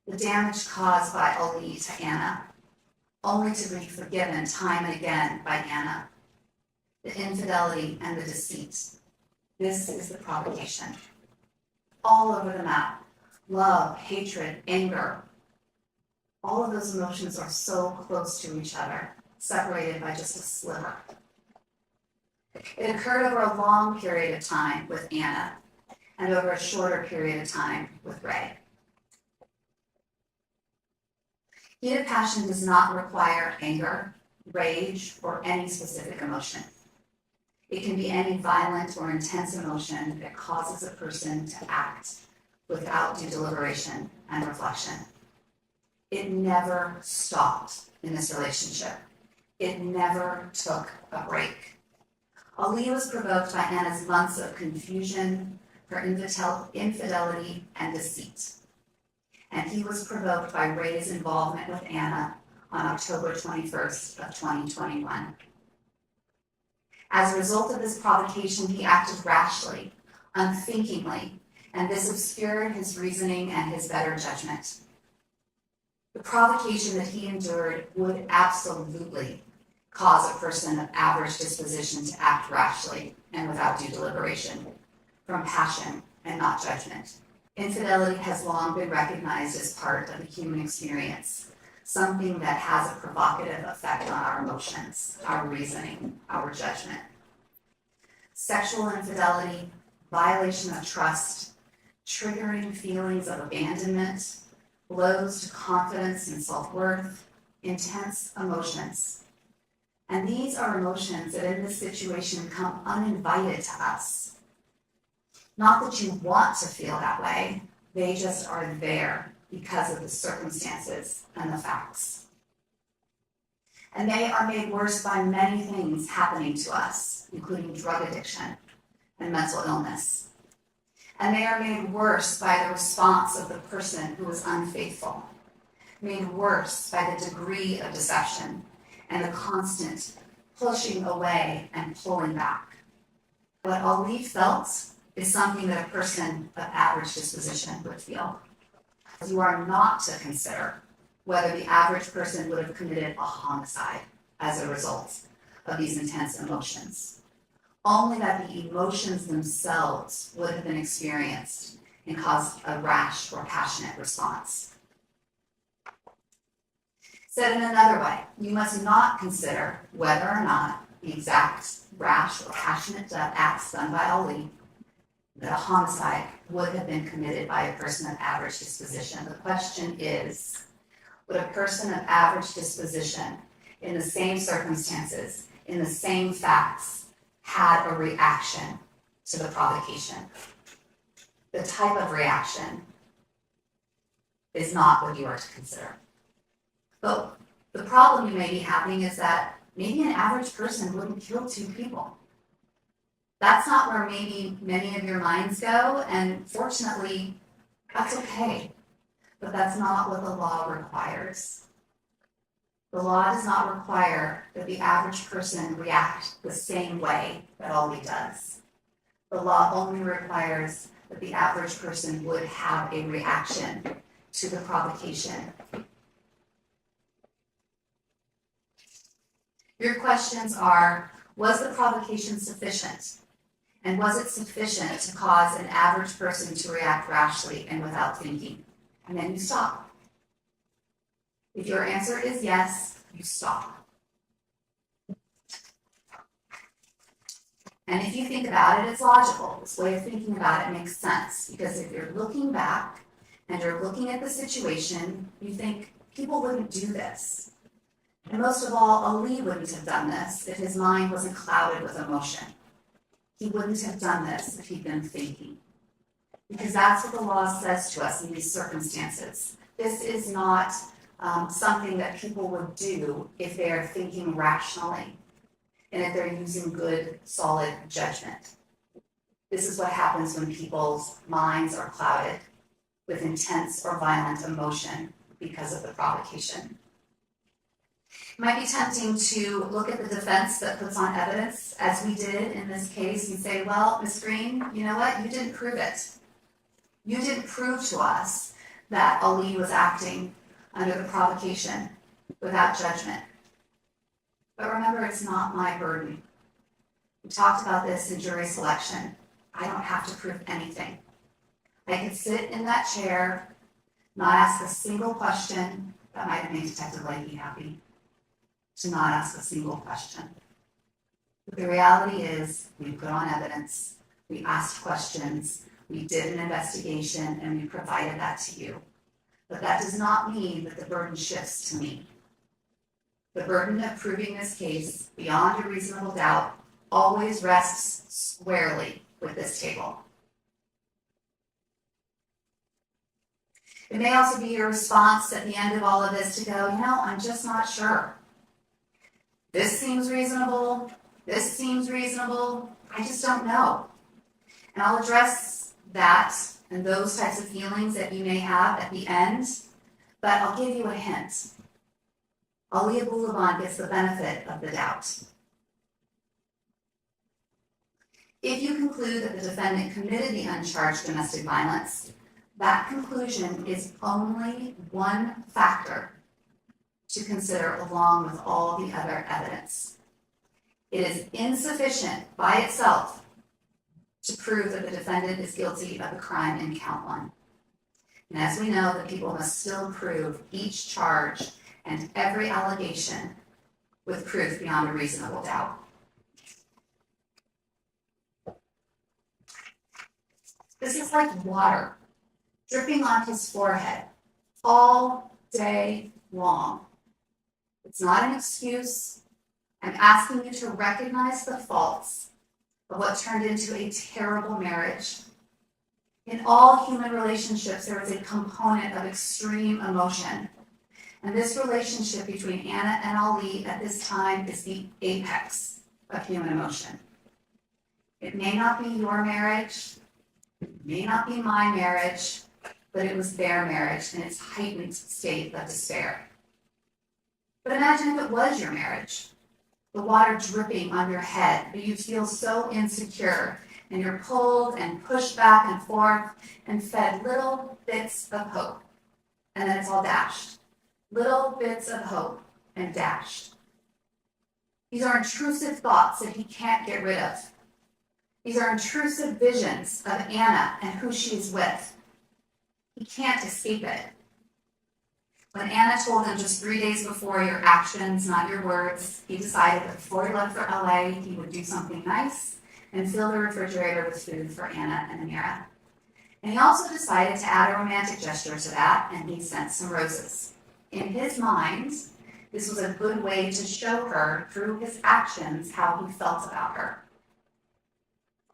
The damage caused by Ali to Anna, only to be forgiven time and again by Anna. The infidelity and the deceit. This is the provocation. All over the map, love, hatred, anger, All of those emotions are so close to each other, separated by just a sliver. It occurred over a long period of time with Anna and over a shorter period of time with Ray. Heated passion does not require anger, rage, or any specific emotion. It can be any violent or intense emotion that causes a person to act without due deliberation and reflection. It never stopped in this relationship. It never took a break. Ali was provoked by Anna's months of confusion, her infidelity, and deceit. And he was provoked by Ray's involvement with Anna on October 21st of 2021. As a result of this provocation, he acted rashly, unthinkingly, and this obscured his reasoning and his better judgment. The provocation that he endured would absolutely cause a person of average disposition to act rashly and without due deliberation, from passion and not judgment. Infidelity has long been recognized as part of the human experience, something that has a provocative effect on our emotions, our reasoning, our judgment. Sexual infidelity, violation of trust, triggering feelings of abandonment, blows to confidence and self-worth, intense emotions. And these are emotions that in this situation come uninvited to us. Not that you want to feel that way, they just are there because of the circumstances and the facts. And they are made worse by many things happening to us, including drug addiction and mental illness. And they are made worse by the response of the person who is unfaithful, made worse by the degree of deception and the constant pushing away and pulling back. What Ali felt is something that a person of average disposition would feel. You are not to consider whether the average person would have committed a homicide as a result of these intense emotions. Only that the emotions themselves would have been experienced and caused a rash or passionate response. Said in another way, you must not consider whether or not the exact rash or passionate acts done by Ali, that a homicide would have been committed by a person of average disposition. The question is, would a person of average disposition, in the same circumstances, in the same facts, had a reaction to the provocation? The type of reaction is not what you are to consider. But the problem you may be having is that maybe an average person wouldn't kill two people. That's not where maybe many of your minds go, and fortunately, that's okay. But that's not what the law requires. The law does not require that the average person react the same way that Ali does. The law only requires that the average person would have a reaction to the provocation. Your questions are, was the provocation sufficient? And was it sufficient to cause an average person to react rashly and without thinking? And then you stop. If your answer is yes, you stop. And if you think about it, it's logical. This way of thinking about it makes sense. Because if you're looking back and you're looking at the situation, you think people wouldn't do this. And most of all, Ali wouldn't have done this if his mind wasn't clouded with emotion. He wouldn't have done this if he'd been thinking. Because that's what the law says to us in these circumstances. This is not something that people would do if they are thinking rationally and if they're using good, solid judgment. This is what happens when people's minds are clouded with intense or violent emotion because of the provocation. It might be tempting to look at the defense that puts on evidence, as we did in this case, and say, well, Ms. Green, you know what? You didn't prove it. You didn't prove to us that Ali was acting under the provocation without judgment. But remember, it's not my burden. We talked about this in jury selection. I don't have to prove anything. I could sit in that chair, not ask a single question, That might have made Detective Leahy happy to not ask a single question. But the reality is, we put on evidence, we asked questions, we did an investigation, and we provided that to you. But that does not mean that the burden shifts to me. The burden of proving this case beyond a reasonable doubt always rests squarely with this table. It may also be your response at the end of all of this to go, I'm just not sure. This seems reasonable. This seems reasonable. I just don't know. And I'll address that and those types of feelings that you may have at the end, but I'll give you a hint. Ali Abulaban gets the benefit of the doubt. If you conclude that the defendant committed the uncharged domestic violence, that conclusion is only one factor to consider along with all the other evidence. It is insufficient by itself to prove that the defendant is guilty of a crime in count 1. And as we know, the people must still prove each charge and every allegation with proof beyond a reasonable doubt. This is like water dripping on his forehead all day long. It's not an excuse. I'm asking you to recognize the faults of what turned into a terrible marriage. In all human relationships, there is a component of extreme emotion. And this relationship between Anna and Ali at this time is the apex of human emotion. It may not be your marriage, it may not be my marriage, but it was their marriage in its heightened state of despair. But imagine if it was your marriage, the water dripping on your head, but you feel so insecure, and you're pulled and pushed back and forth and fed little bits of hope, and then it's all dashed. Little bits of hope and dashed. These are intrusive thoughts that he can't get rid of. These are intrusive visions of Anna and who she is with. He can't escape it. When Anna told him just 3 days before, your actions, not your words, he decided that before he left for LA, he would do something nice and fill the refrigerator with food for Anna and Amira. And he also decided to add a romantic gesture to that, and he sent some roses. In his mind, this was a good way to show her through his actions how he felt about her.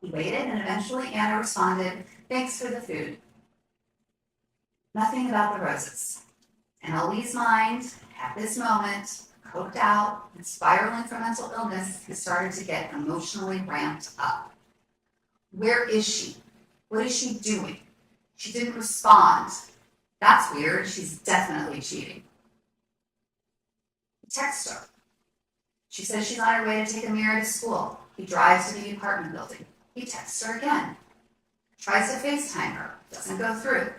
He waited, and eventually Anna responded, "Thanks for the food." Nothing about the roses. And Ali's mind, at this moment, coked out and spiraling from mental illness, he started to get emotionally ramped up. Where is she? What is she doing? She didn't respond. That's weird. She's definitely cheating. He texts her. She says she's on her way to take Amira to school. He drives to the apartment building. He texts her again. Tries to FaceTime her. Doesn't go through.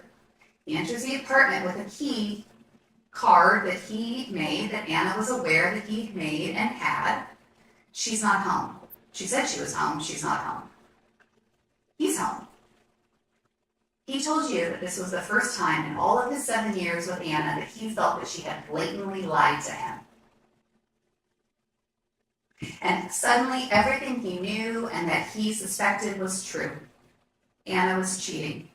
He enters the apartment with a key card that he made, that Anna was aware that he made and had. She's not home. She said she was home. She's not home. He's home. He told you that this was the first time in all of his 7 years with Anna that he felt that she had blatantly lied to him. And suddenly everything he knew and that he suspected was true. Anna was cheating.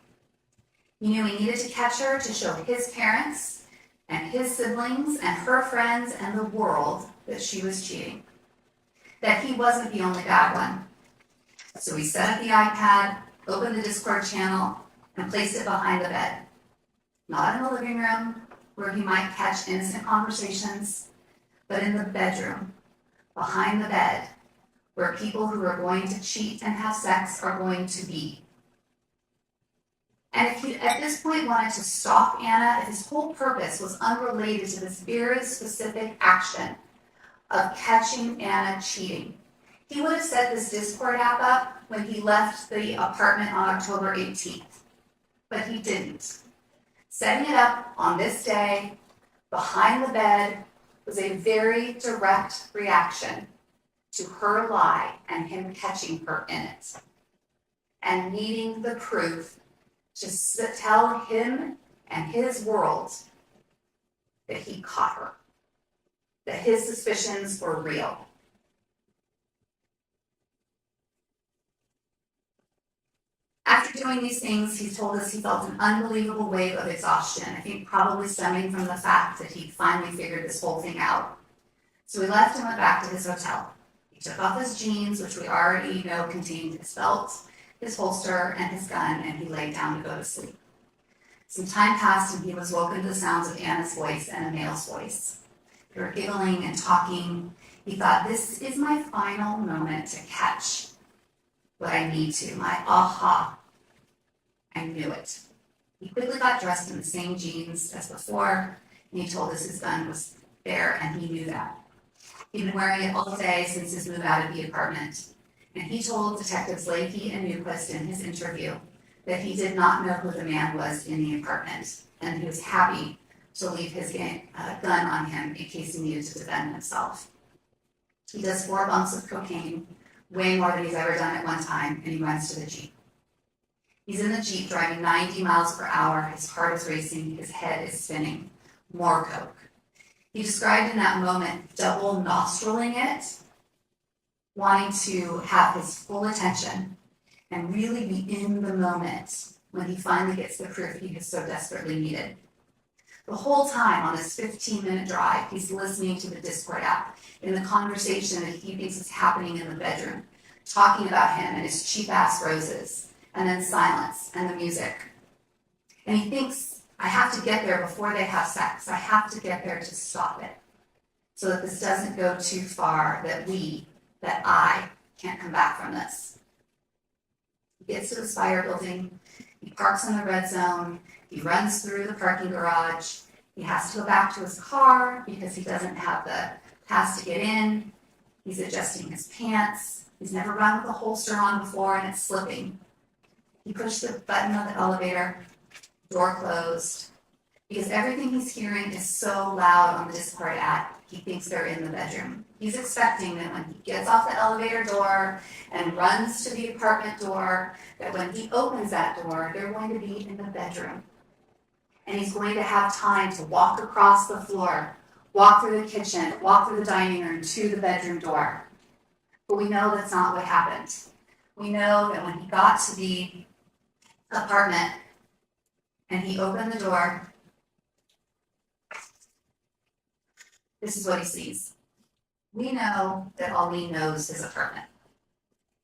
He knew he needed to catch her to show his parents and his siblings and her friends and the world that she was cheating. That he wasn't the only bad one. So he set up the iPad, opened the Discord channel, and placed it behind the bed. Not in the living room, where he might catch innocent conversations, but in the bedroom, behind the bed, where people who are going to cheat and have sex are going to be. And if he at this point wanted to stalk Anna, if his whole purpose was unrelated to this very specific action of catching Anna cheating, he would have set this Discord app up when he left the apartment on October 18th. But he didn't. Setting it up on this day, behind the bed, was a very direct reaction to her lie and him catching her in it. And needing the proof to tell him and his world that he caught her, that his suspicions were real. After doing these things, he told us he felt an unbelievable wave of exhaustion, I think probably stemming from the fact that he finally figured this whole thing out. So we left and went back to his hotel. He took off his jeans, which we already know contained his belt, his holster, and his gun, and he laid down to go to sleep. Some time passed and he was woken to the sounds of Anna's voice and a male's voice. They were giggling and talking. He thought, this is my final moment to catch what I need to, my aha. I knew it. He quickly got dressed in the same jeans as before, and he told us his gun was there, and he knew that. He'd been wearing it all day since his move out of the apartment, and he told Detectives Leahy and Newquist in his interview that he did not know who the man was in the apartment, and he was happy to leave his gun on him in case he needed to defend himself. He does 4 bumps of cocaine, way more than he's ever done at one time, and he runs to the Jeep. He's in the Jeep driving 90 miles per hour, his heart is racing, his head is spinning. More coke. He described in that moment double nostriling it, wanting to have his full attention and really be in the moment when he finally gets the proof he has so desperately needed. The whole time on this 15-minute drive, he's listening to the Discord app in the conversation that he thinks is happening in the bedroom, talking about him and his cheap-ass roses, and then silence and the music. And he thinks, I have to get there before they have sex. I have to get there to stop it so that this doesn't go too far, that I can't come back from this. He gets to the Spire building, he parks in the red zone, he runs through the parking garage, he has to go back to his car because he doesn't have the pass to get in, he's adjusting his pants, he's never run with a holster on before and it's slipping. He pushed the button on the elevator, door closed, because everything he's hearing is so loud on the Discord app, he thinks they're in the bedroom. He's expecting that when he gets off the elevator door and runs to the apartment door, that when he opens that door, they're going to be in the bedroom. And he's going to have time to walk across the floor, walk through the kitchen, walk through the dining room to the bedroom door. But we know that's not what happened. We know that when he got to the apartment and he opened the door, this is what he sees. We know that Ali knows his apartment.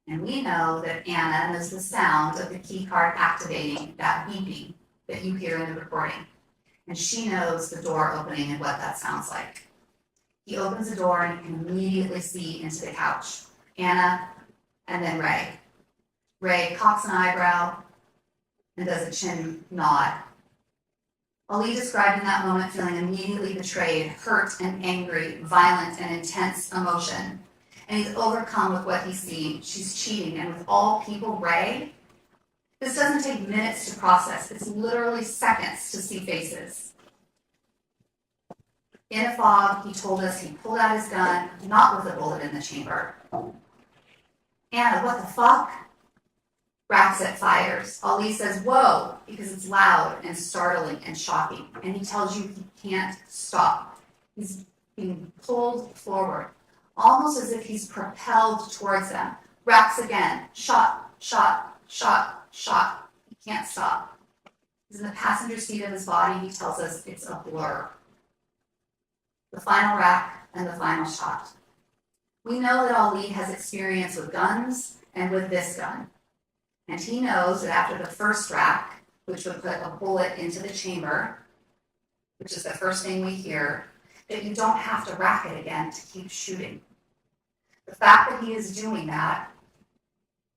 And we know that Anna knows the sound of the key card activating, that beeping that you hear in the recording. And she knows the door opening and what that sounds like. He opens the door and you can immediately see into the couch. Anna and then Ray. Ray cocks an eyebrow and does a chin nod. Ali described in that moment feeling immediately betrayed, hurt and angry, violent and intense emotion. And he's overcome with what he's seeing. She's cheating, and with all people, Ray, this doesn't take minutes to process. It's literally seconds to see faces. In a fog, he told us he pulled out his gun, not with a bullet in the chamber. Anna, what the fuck? Raxet fires. Ali says, whoa, because it's loud and startling and shocking. And he tells you he can't stop. He's being pulled forward, almost as if he's propelled towards them. Rax again. Shot, shot, shot, shot. He can't stop. He's in the passenger seat of his body. He tells us it's a blur. The final rack and the final shot. We know that Ali has experience with guns and with this gun. And he knows that after the first rack, which would put a bullet into the chamber, which is the first thing we hear, that you don't have to rack it again to keep shooting. The fact that he is doing that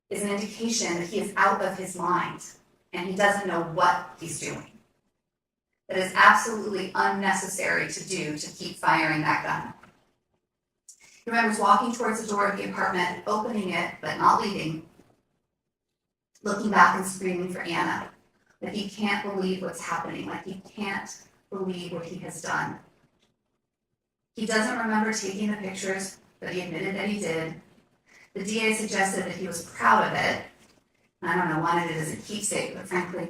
is an indication that he is out of his mind and he doesn't know what he's doing. That is absolutely unnecessary to do to keep firing that gun. He remembers walking towards the door of the apartment, opening it, but not leaving, looking back and screaming for Anna, that he can't believe what's happening, like he can't believe what he has done. He doesn't remember taking the pictures, but he admitted that he did. The DA suggested that he was proud of it. I don't know, wanted it as a keepsake, but frankly,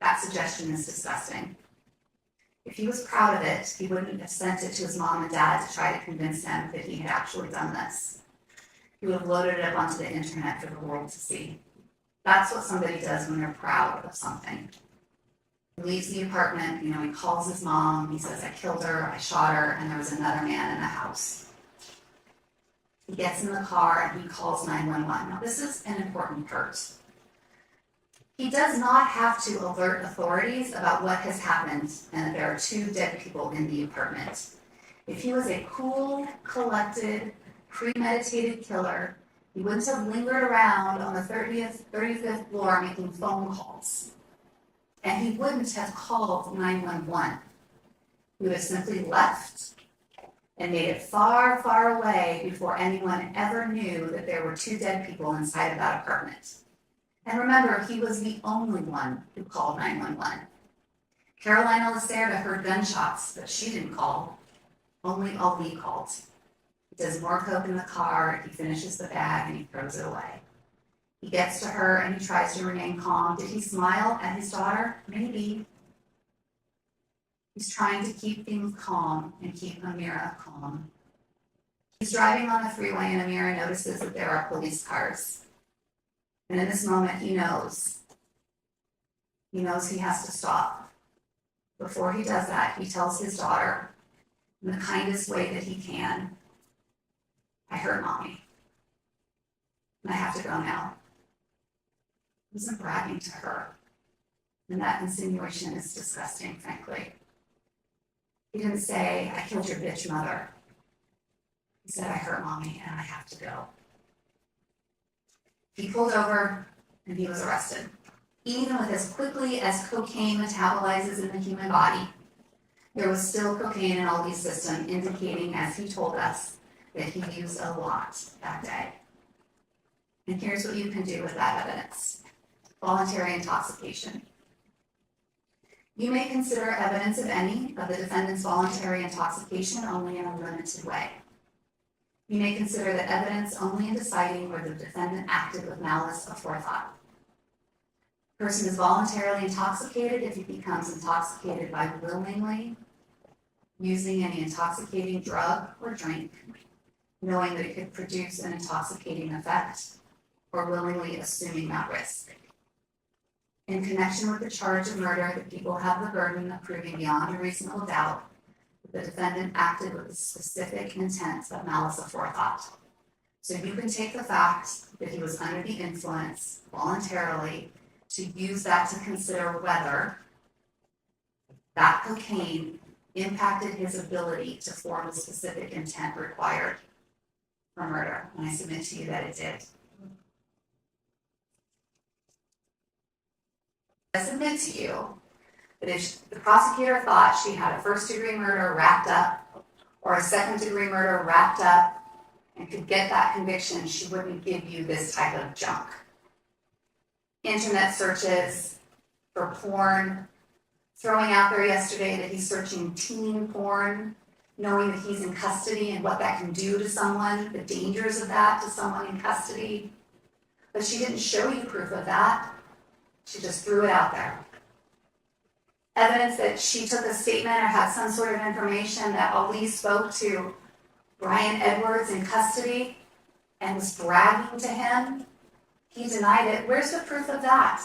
that suggestion is disgusting. If he was proud of it, he wouldn't have sent it to his mom and dad to try to convince them that he had actually done this. He would have loaded it up onto the internet for the world to see. That's what somebody does when they're proud of something. He leaves the apartment, he calls his mom, he says, I killed her, I shot her, and there was another man in the house. He gets in the car and he calls 911. Now, this is an important part. He does not have to alert authorities about what has happened and that there are 2 dead people in the apartment. If he was a cool, collected, premeditated killer, he wouldn't have lingered around on the 35th floor making phone calls. And he wouldn't have called 911. He would have simply left and made it far, far away before anyone ever knew that there were 2 dead people inside of that apartment. And remember, he was the only one who called 911. Carolina Lacerda heard gunshots, but she didn't call. Only Ali called. He does more coke in the car, he finishes the bag, and he throws it away. He gets to her and he tries to remain calm. Did he smile at his daughter? Maybe. He's trying to keep things calm and keep Amira calm. He's driving on the freeway and Amira notices that there are police cars. And in this moment, he knows he has to stop. Before he does that, he tells his daughter, in the kindest way that he can, I hurt Mommy, and I have to go now. He wasn't bragging to her, and that insinuation is disgusting, frankly. He didn't say, I killed your bitch mother. He said, I hurt Mommy, and I have to go. He pulled over, and he was arrested. Even with as quickly as cocaine metabolizes in the human body, there was still cocaine in Ali's system, indicating, as he told us, that he used a lot that day. And here's what you can do with that evidence. Voluntary intoxication. You may consider evidence, if any, of the defendant's voluntary intoxication only in a limited way. You may consider the evidence only in deciding whether the defendant acted with malice aforethought. A person is voluntarily intoxicated if he becomes intoxicated by willingly using any intoxicating drug or drink, knowing that it could produce an intoxicating effect, or willingly assuming that risk. In connection with the charge of murder, the people have the burden of proving beyond a reasonable doubt that the defendant acted with the specific intent of malice aforethought. So you can take the fact that he was under the influence voluntarily to use that to consider whether that cocaine impacted his ability to form the specific intent required for murder. And I submit to you that it did. I submit to you that if the prosecutor thought she had a first-degree murder wrapped up or a second-degree murder wrapped up and could get that conviction, she wouldn't give you this type of junk. Internet searches for porn, throwing out there yesterday that he's searching teen porn, knowing that he's in custody and what that can do to someone, the dangers of that to someone in custody. But she didn't show you proof of that. She just threw it out there. Evidence that she took a statement or had some sort of information that Ali spoke to Brian Edwards in custody and was bragging to him. He denied it. Where's the proof of that?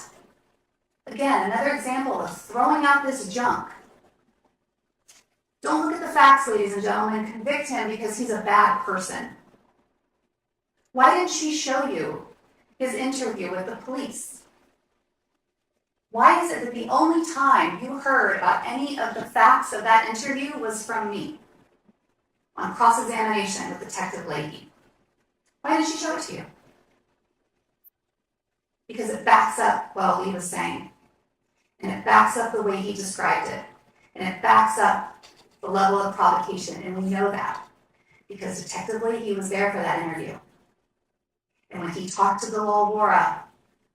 Again, another example of throwing out this junk. Don't look at the facts, ladies and gentlemen. Convict him because he's a bad person. Why didn't she show you his interview with the police? Why is it that the only time you heard about any of the facts of that interview was from me on cross-examination with Detective Leahy? Why didn't she show it to you? Because it backs up what he was saying. And it backs up the way he described it. And it backs up the level of provocation. And we know that because Detective Leahy was there for that interview. And when he talked to Dalal Wara,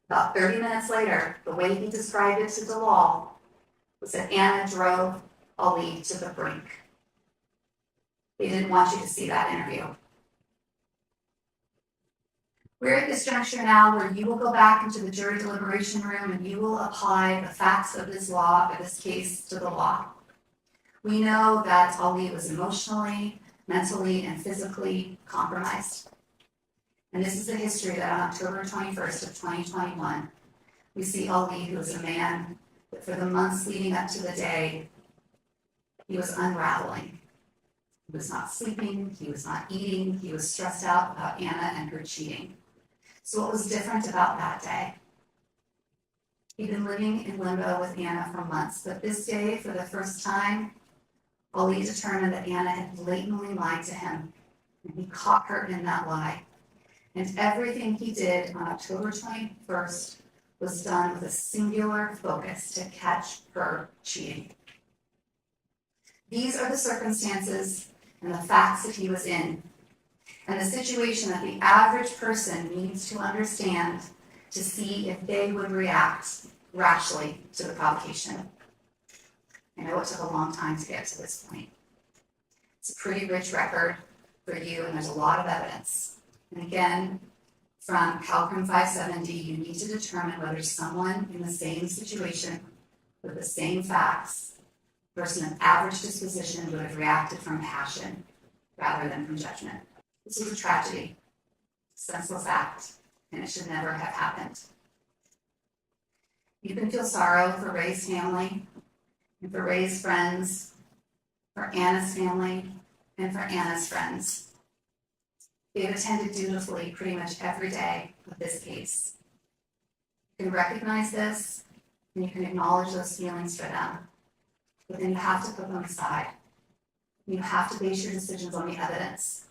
about 30 minutes later, the way he described it to Dalal was that Anna drove Ali to the brink. They didn't want you to see that interview. We're at this juncture now where you will go back into the jury deliberation room and you will apply the facts of this law, or this case, to the law. We know that Ali was emotionally, mentally, and physically compromised. And this is the history that on October 21st of 2021, we see Ali, who is a man that for the months leading up to the day, he was unraveling. He was not sleeping, he was not eating, he was stressed out about Anna and her cheating. So what was different about that day? He'd been living in limbo with Anna for months, but this day, for the first time, Ali determined that Anna had blatantly lied to him, and he caught her in that lie. And everything he did on October 21st was done with a singular focus to catch her cheating. These are the circumstances and the facts that he was in, and the situation that the average person needs to understand to see if they would react rashly to the provocation. I know it took a long time to get to this point. It's a pretty rich record for you, and there's a lot of evidence. And again, from Calcrim 570, you need to determine whether someone in the same situation with the same facts, person of average disposition, would have reacted from passion rather than from judgment. This is a tragedy, senseless act, and it should never have happened. You can feel sorrow for Ray's family, and for Ray's friends, for Anna's family, and for Anna's friends. They've attended dutifully pretty much every day with this case. You can recognize this, and you can acknowledge those feelings for them, but then you have to put them aside. You have to base your decisions on the evidence,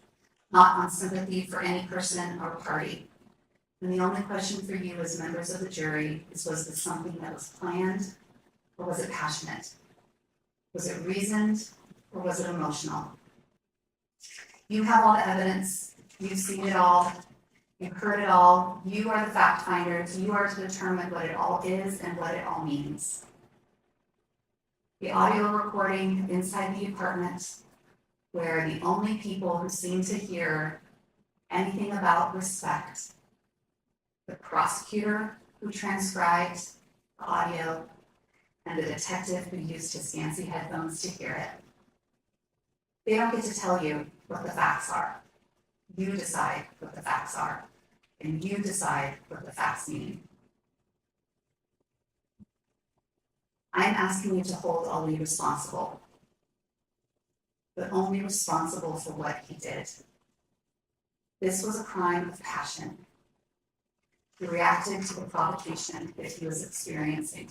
not on sympathy for any person or party. And the only question for you as members of the jury is, was this something that was planned, or was it passionate? Was it reasoned, or was it emotional? You have all the evidence. You've seen it all. You've heard it all. You are the fact finders. You are to determine what it all is and what it all means. The audio recording inside the apartment, where the only people who seem to hear anything about respect, the prosecutor who transcribed the audio, and the detective who used his fancy headphones to hear it. They don't get to tell you what the facts are. You decide what the facts are, and you decide what the facts mean. I am asking you to hold Ali responsible, but only responsible for what he did. This was a crime of passion. He reacted to the provocation that he was experiencing.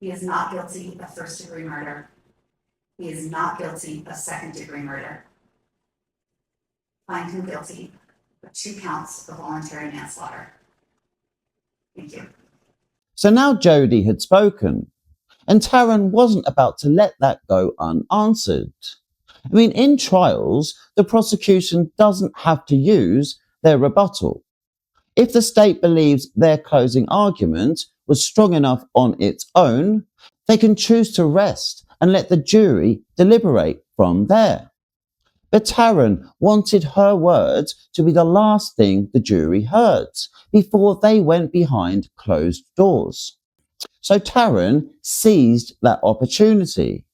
He is not guilty of first-degree murder. He is not guilty of second-degree murder. Find him guilty of 2 counts of voluntary manslaughter. Thank you. So now Jody had spoken, and Taryn wasn't about to let that go unanswered. I mean, in trials, the prosecution doesn't have to use their rebuttal. If the state believes their closing argument was strong enough on its own, they can choose to rest and let the jury deliberate from there. But Taryn wanted her words to be the last thing the jury heard before they went behind closed doors. So Taryn seized that opportunity.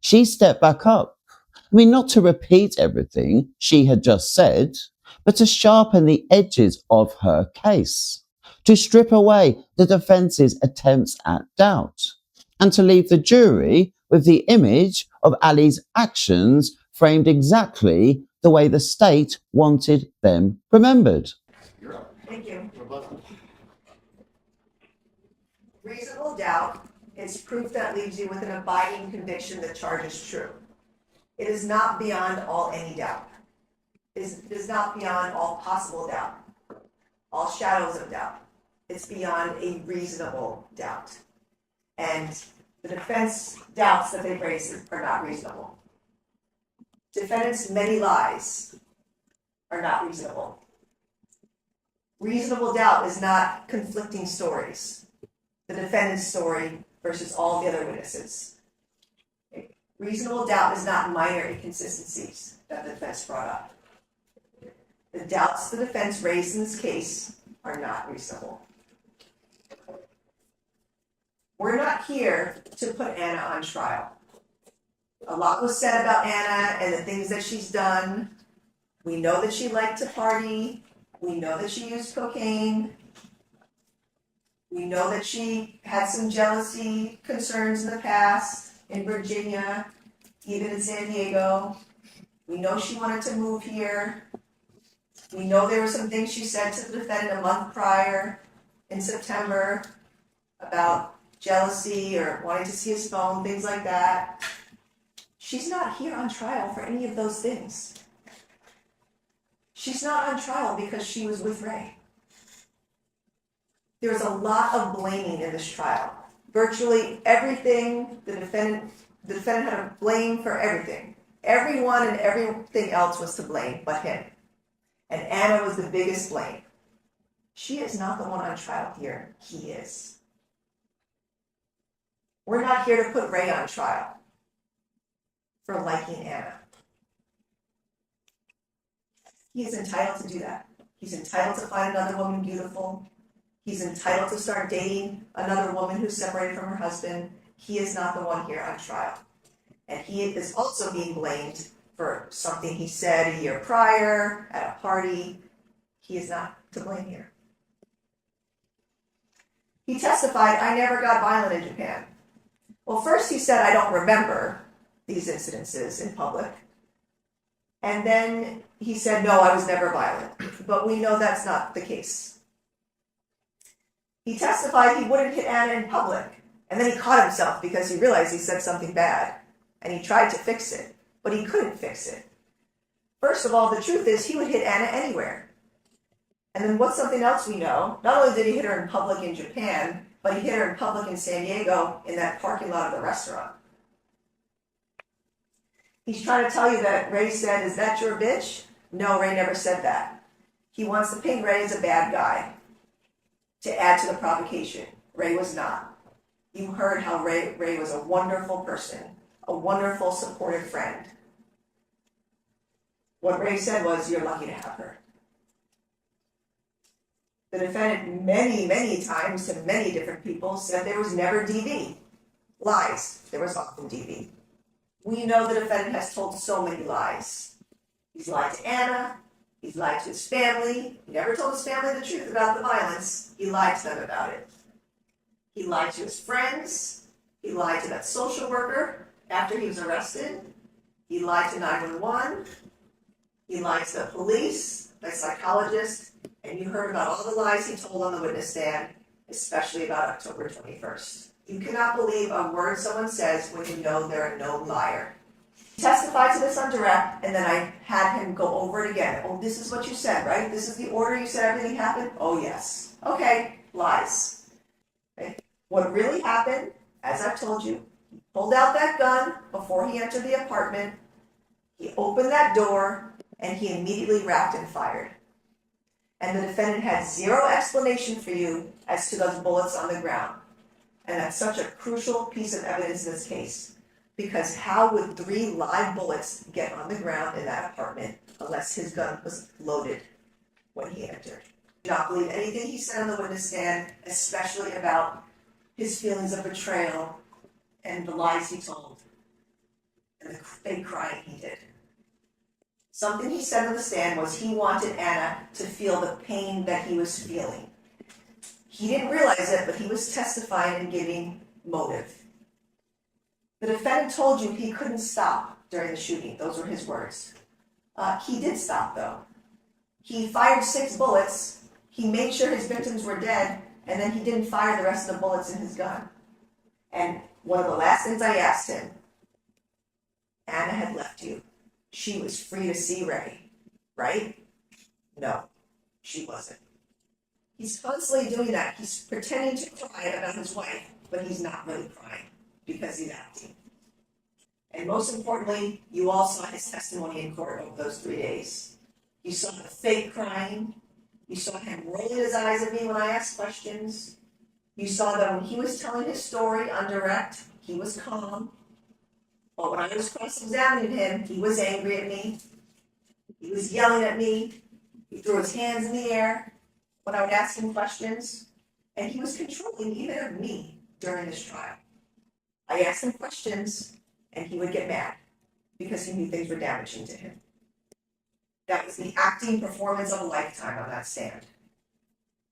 She stepped back up. I mean, not to repeat everything she had just said, but to sharpen the edges of her case, to strip away the defence's attempts at doubt, and to leave the jury with the image of Ali's actions framed exactly the way the state wanted them remembered. Thank you. Reasonable doubt is proof that leaves you with an abiding conviction the charge is true. It is not beyond all any doubt. It is not beyond all possible doubt, all shadows of doubt. It's beyond a reasonable doubt. And the defense doubts that they raise are not reasonable. Defendants' many lies are not reasonable. Reasonable doubt is not conflicting stories. The defendant's story versus all the other witnesses. Reasonable doubt is not minor inconsistencies that the defense brought up. The doubts the defense raised in this case are not reasonable. We're not here to put Anna on trial. A lot was said about Anna and the things that she's done. We know that she liked to party. We know that she used cocaine. We know that she had some jealousy concerns in the past in Virginia, even in San Diego. We know she wanted to move here. We know there were some things she said to the defendant a month prior in September about jealousy or wanting to see his phone, things like that. She's not here on trial for any of those things. She's not on trial because she was with Ray. There's a lot of blaming in this trial. Virtually everything, the defendant had a blame for everything. Everyone and everything else was to blame but him. And Anna was the biggest blame. She is not the one on trial here. He is. We're not here to put Ray on trial for liking Anna. He is entitled to do that. He's entitled to find another woman beautiful. He's entitled to start dating another woman who's separated from her husband. He is not the one here on trial. And he is also being blamed for something he said a year prior at a party. He is not to blame here. He testified, I never got violent in Japan. Well, first he said, I don't remember these incidences in public. And then he said, no, I was never violent. But we know that's not the case. He testified he wouldn't hit Anna in public. And then he caught himself because he realized he said something bad. And he tried to fix it, but he couldn't fix it. First of all, the truth is he would hit Anna anywhere. And then what's something else we know? Not only did he hit her in public in Japan, but he hit her in public in San Diego in that parking lot of the restaurant. He's trying to tell you that Ray said, is that your bitch? No, Ray never said that. He wants to paint Ray as a bad guy to add to the provocation. Ray was not. You heard how Ray was a wonderful person, a wonderful supportive friend. What Ray said was, you're lucky to have her. The defendant many, many times to many different people said there was never DV. Lies. There was often DV. We know the defendant has told so many lies. He's lied to Anna. He's lied to his family. He never told his family the truth about the violence. He lied to them about it. He lied to his friends. He lied to that social worker after he was arrested. He lied to 911. He lied to the police, the psychologist, and you heard about all the lies he told on the witness stand, especially about October 21st. You cannot believe a word someone says when you know they're a known liar. He testified to this on direct, and then I had him go over it again. Oh, this is what you said, right? This is the order you said everything happened? Oh, yes. Okay, lies. Okay. What really happened, as I've told you, he pulled out that gun before he entered the apartment. He opened that door, and he immediately racked and fired. And the defendant had zero explanation for you as to those bullets on the ground. And that's such a crucial piece of evidence in this case. Because how would 3 live bullets get on the ground in that apartment unless his gun was loaded when he entered? Do not believe anything he said on the witness stand, especially about his feelings of betrayal and the lies he told and the fake crying he did. Something he said on the stand was he wanted Anna to feel the pain that he was feeling. He didn't realize it, but he was testifying and giving motive. The defendant told you he couldn't stop during the shooting. Those were his words. He did stop, though. He fired 6 bullets. He made sure his victims were dead, and then he didn't fire the rest of the bullets in his gun. And one of the last things I asked him, Anna had left you. She was free to see Ray, right? No, she wasn't. He's constantly doing that. He's pretending to cry about his wife, but he's not really crying because he's acting. And most importantly, you all saw his testimony in court over those 3 days. You saw the fake crying. You saw him rolling his eyes at me when I asked questions. You saw that when he was telling his story on direct, he was calm. But when I was cross-examining him, he was angry at me. He was yelling at me. He threw his hands in the air when I would ask him questions. And he was controlling even of me during this trial. I asked him questions, and he would get mad because he knew things were damaging to him. That was the acting performance of a lifetime on that stand.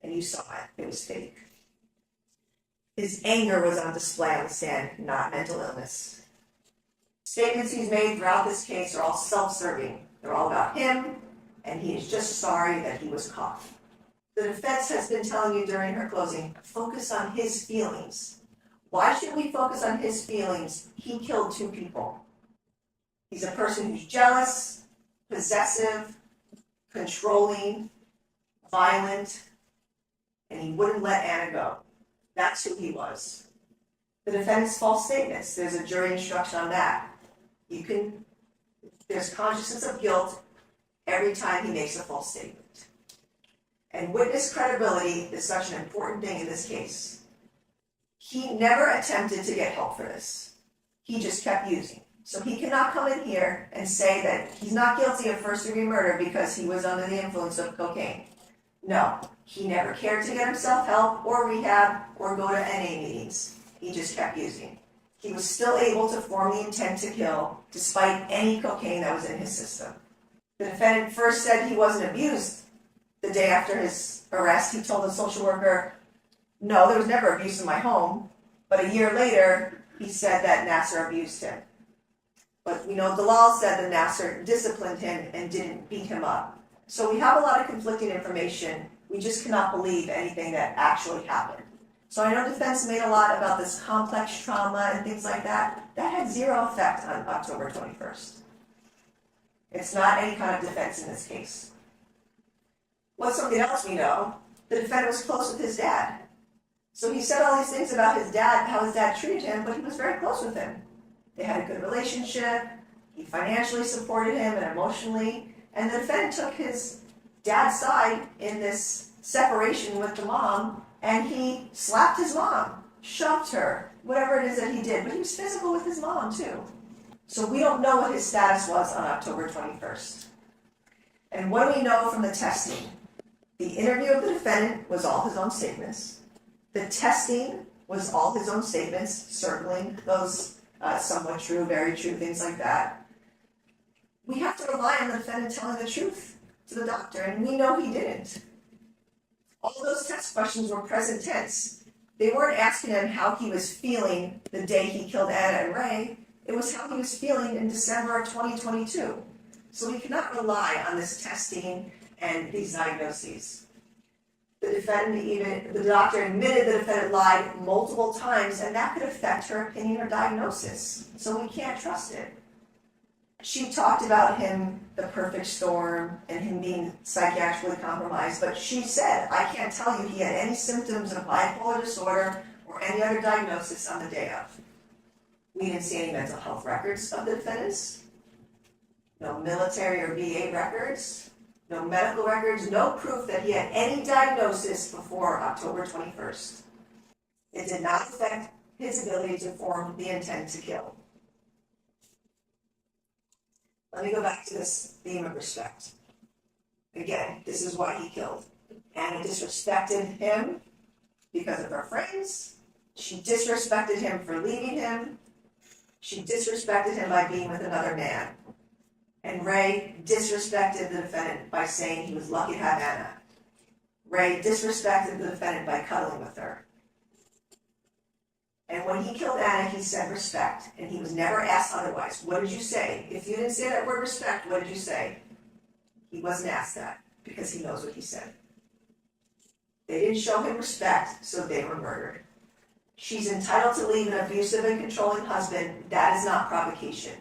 And you saw it. It was fake. His anger was on display on the stand, not mental illness. Statements he's made throughout this case are all self-serving. They're all about him, and he is just sorry that he was caught. The defense has been telling you during her closing, focus on his feelings. Why should we focus on his feelings? He killed 2 people. He's a person who's jealous, possessive, controlling, violent, and he wouldn't let Anna go. That's who he was. The defendant's false statements, there's a jury instruction on that. There's consciousness of guilt every time he makes a false statement. And witness credibility is such an important thing in this case. He never attempted to get help for this. He just kept using. So he cannot come in here and say that he's not guilty of first-degree murder because he was under the influence of cocaine. No, he never cared to get himself help or rehab or go to NA meetings. He just kept using. He was still able to form the intent to kill despite any cocaine that was in his system. The defendant first said he wasn't abused the day after his arrest. He told the social worker, no, there was never abuse in my home. But a year later, he said that Nasser abused him. But we know Dalal said that Nasser disciplined him and didn't beat him up. So we have a lot of conflicting information. We just cannot believe anything that actually happened. So I know defense made a lot about this complex trauma and things like that. That had zero effect on October 21st. It's not any kind of defense in this case. What's something else we know? The defendant was close with his dad. So he said all these things about his dad, how his dad treated him, but he was very close with him. They had a good relationship. He financially supported him and emotionally. And the defendant took his dad's side in this separation with the mom, and he slapped his mom, shoved her, whatever it is that he did. But he was physical with his mom, too. So we don't know what his status was on October 21st. And what do we know from the testing? The interview of the defendant was all his own statements. The testing was all his own statements, circling those somewhat true, very true, things like that. We have to rely on the defendant telling the truth to the doctor, and we know he didn't. All those test questions were present tense. They weren't asking him how he was feeling the day he killed Anna and Ray. It was how he was feeling in December of 2022. So we cannot rely on this testing and these diagnoses. The doctor admitted the defendant lied multiple times, and that could affect her opinion or diagnosis. So we can't trust it. She talked about him, the perfect storm, and him being psychiatrically compromised, but she said, I can't tell you he had any symptoms of bipolar disorder or any other diagnosis on the day of. We didn't see any mental health records of the defendants, no military or VA records, no medical records, no proof that he had any diagnosis before October 21st. It did not affect his ability to form the intent to kill. Let me go back to this theme of respect. Again, this is why he killed. Anna disrespected him because of her friends. She disrespected him for leaving him. She disrespected him by being with another man. And Ray disrespected the defendant by saying he was lucky to have Anna. Ray disrespected the defendant by cuddling with her. And when he killed Anna, he said respect, and he was never asked otherwise. What did you say? If you didn't say that word respect, what did you say? He wasn't asked that because he knows what he said. They didn't show him respect, so they were murdered. She's entitled to leave an abusive and controlling husband. That is not provocation.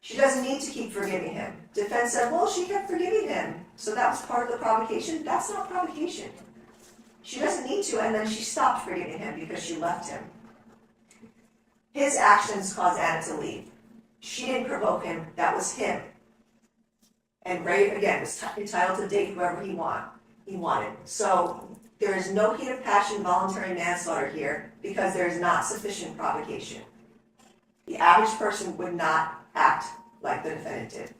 She doesn't need to keep forgiving him. Defense said, well, she kept forgiving him, so that was part of the provocation. That's not provocation. She doesn't need to, and then she stopped forgiving him because she left him. His actions caused Anna to leave. She didn't provoke him. That was him. And Ray, again, was entitled to date whoever he wanted. So there is no heat of passion voluntary manslaughter here because there is not sufficient provocation. The average person would not act like the defendant did.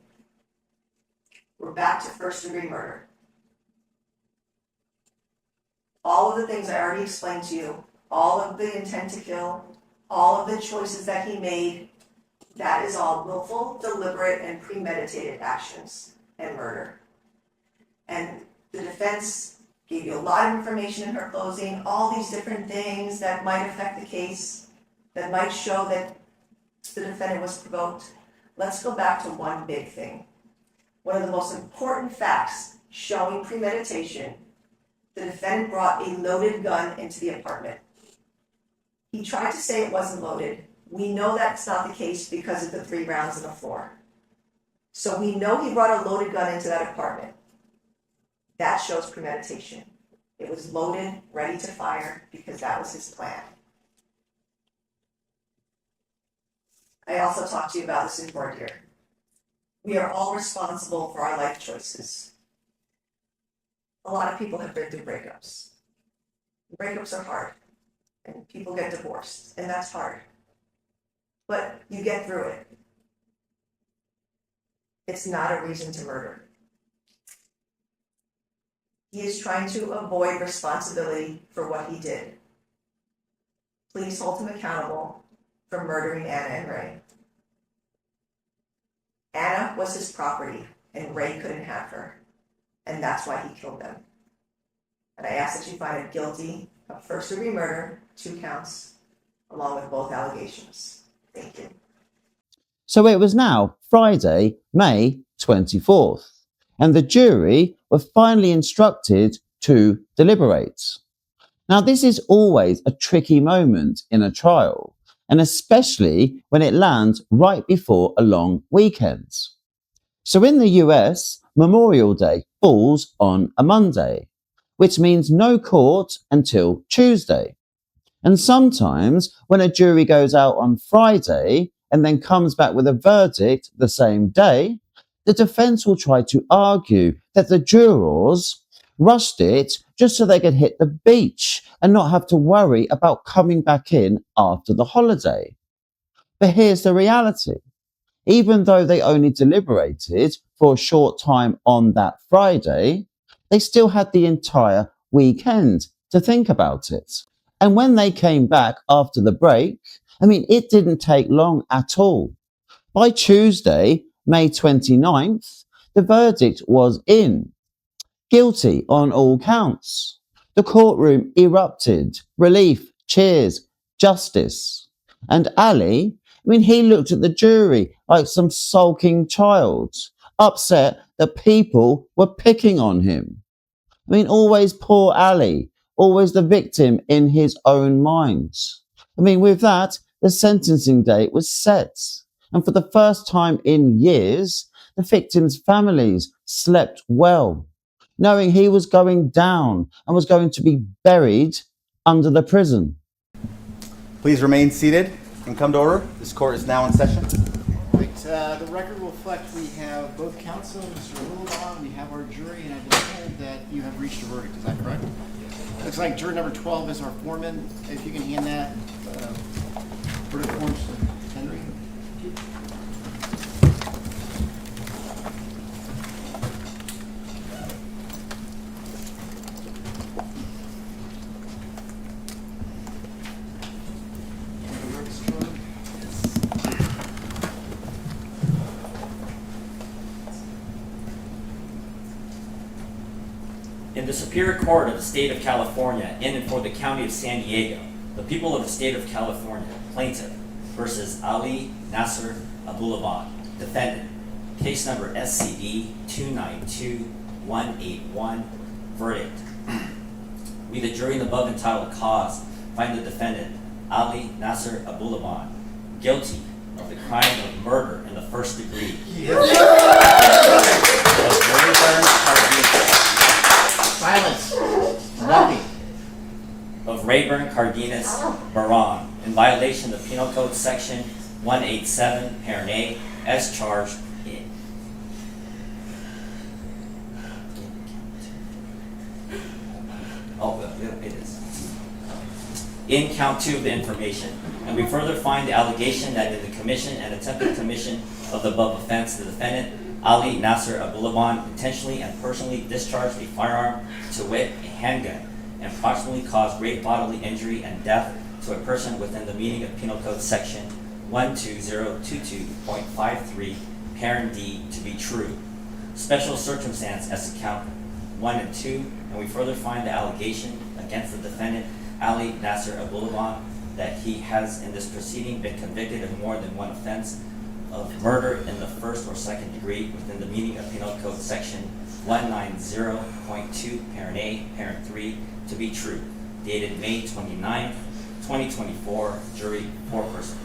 We're back to first-degree murder. All of the things I already explained to you, all of the intent to kill, all of the choices that he made, That is all willful, deliberate, and premeditated actions and murder. And the defense gave you a lot of information in her closing, all these different things that might affect the case, that might show that the defendant was provoked. Let's go back to one big thing. One of the most important facts showing premeditation, the defendant brought a loaded gun into the apartment. He tried to say it wasn't loaded. We know that's not the case because of the 3 rounds on the floor. So we know he brought a loaded gun into that apartment. That shows premeditation. It was loaded, ready to fire, because that was his plan. I also talked to you about this in court here. We are all responsible for our life choices. A lot of people have been through breakups. Breakups are hard, and people get divorced, and that's hard. But you get through it. It's not a reason to murder. He is trying to avoid responsibility for what he did. Please hold him accountable for murdering Anna and Ray. Anna was his property, and Ray couldn't have her, and that's why he killed them. And I ask that you find him guilty of first-degree murder, 2 counts, along with both allegations. Thank you. So it was now Friday, May 24th, and the jury were finally instructed to deliberate. Now, this is always a tricky moment in a trial, and especially when it lands right before a long weekend. So in the US, Memorial Day falls on a Monday, which means no court until Tuesday. And sometimes when a jury goes out on Friday and then comes back with a verdict the same day, the defense will try to argue that the jurors rushed it just so they could hit the beach and not have to worry about coming back in after the holiday. But here's the reality. Even though they only deliberated for a short time on that Friday, they still had the entire weekend to think about it. And when they came back after the break, it didn't take long at all. By Tuesday, May 29th, the verdict was in. Guilty on all counts. The courtroom erupted. Relief, cheers, justice. And Ali, he looked at the jury like some sulking child, upset that people were picking on him. Always poor Ali, always the victim in his own mind. With that, the sentencing date was set. And for the first time in years, the victims' families slept well, knowing he was going down and was going to be buried under the prison. Please remain seated and come to order. This court is now in session. The record will reflect we have both counsel, Mr. Abulaban, we have our jury, and I've been told that you have reached a verdict. Is that correct? Looks like juror number 12 is our foreman. If you can hand that verdict form to Henry. In the Superior Court of the State of California, in and for the County of San Diego, the people of the State of California, plaintiff versus Ali Nasser Abulaban, defendant, case number SCD 292181, verdict. We, the jury in the above entitled cause, find the defendant, Ali Nasser Abulaban, guilty of the crime of murder in the first degree. Silence. Nothing. Of Rayburn Cardenas Baran in violation of Penal Code Section 187, Parent A, as charged in. It is. In count 2 of the information. And we further find the allegation that in the commission and attempted commission of the above offense, the defendant, Ali Nasser Abulaban, intentionally and personally discharged a firearm, to wit, a handgun, and approximately caused great bodily injury and death to a person within the meaning of Penal Code Section 12022.53, parent D, to be true. Special circumstance as to count 1 and 2, and we further find the allegation against the defendant, Ali Nasser Abulaban, that he has in this proceeding been convicted of more than one offense of murder in the first or second degree within the meaning of Penal Code Section 190.2, parent A, parent 3, to be true. Dated May 29, 2024, jury 4-person.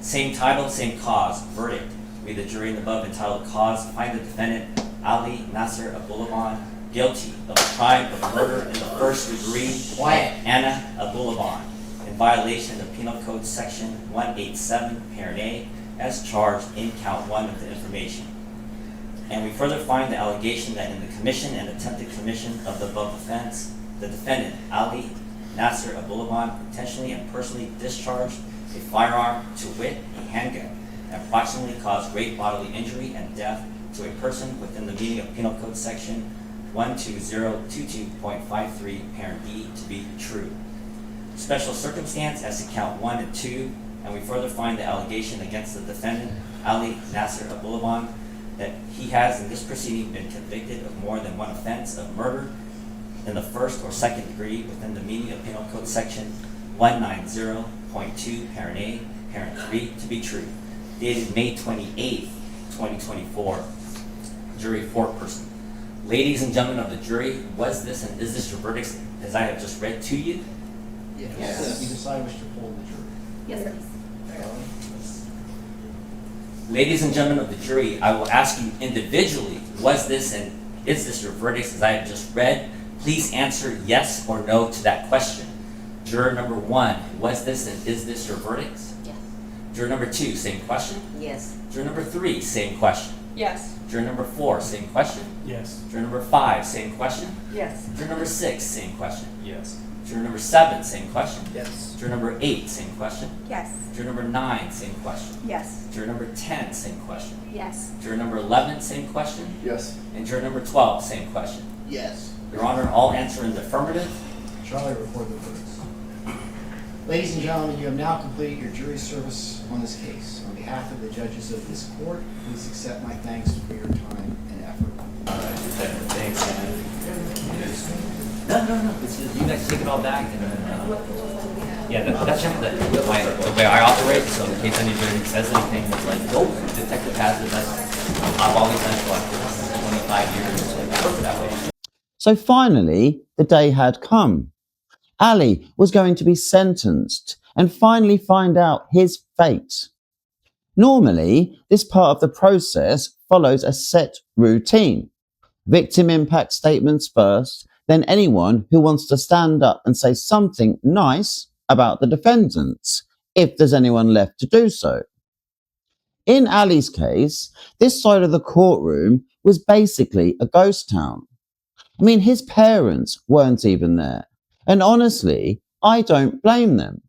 Same title, same cause, verdict. We, the jury in the above entitled cause, find the defendant, Ali Nasser Abulaban, guilty of a crime of murder in the first degree of Anna Abulaban in violation of Penal Code Section 187, parent A, as charged in count 1 of the information. And we further find the allegation that in the commission and attempted commission of the above offense, the defendant, Ali Nasser Abulaban, intentionally and personally discharged a firearm, to wit, a handgun, and approximately caused great bodily injury and death to a person within the meaning of Penal Code Section 12022.53, parent B, to be true. Special circumstance as to count 1 and 2, and we further find the allegation against the defendant, Ali Nasser Abulaban, that he has in this proceeding been convicted of more than one offense of murder in the first or second degree within the meaning of Penal Code Section 190.2, parent A, parent 3, to be true. Dated May 28, 2024, jury 4-person. Ladies and gentlemen of the jury, was this and is this your verdict as I have just read to you? Yes. You decide which to poll the jury. Yes, sir. Ladies and gentlemen of the jury, I will ask you individually, was this and is this your verdict as I have just read? Please answer yes or no to that question. Juror number 1, was this and is this your verdict? Yes. Juror number 2, same question. Yes. Juror number 3, same question. Yes. Juror number 4, same question. Yes. Juror number 5, same question. Yes. Juror number 6, same question. Yes. Juror number 7, same question. Yes. Juror number 8, same question. Yes. Juror number 9, same question. Yes. Juror number 10, same question. Yes. Juror number 11, same question. Yes. And juror number 12, same question. Yes. Your Honor, all answer in the affirmative. Charlie, record the verdicts. Ladies and gentlemen, you have now completed your jury service on this case. On behalf of the judges of this court, please accept my thanks for your time and effort. Thanks, man. No. It's just, you guys take it all back. And, yeah, that's just the way I operate. So in case anybody says anything, it's like, oh, detective has it. I've always done it for like 25 years. Like, I work that way. So finally, the day had come. Ali was going to be sentenced and finally find out his fate. Normally, this part of the process follows a set routine. Victim impact statements first, then anyone who wants to stand up and say something nice about the defendants, if there's anyone left to do so. In Ali's case, this side of the courtroom was basically a ghost town. I mean, his parents weren't even there. And honestly, I don't blame them.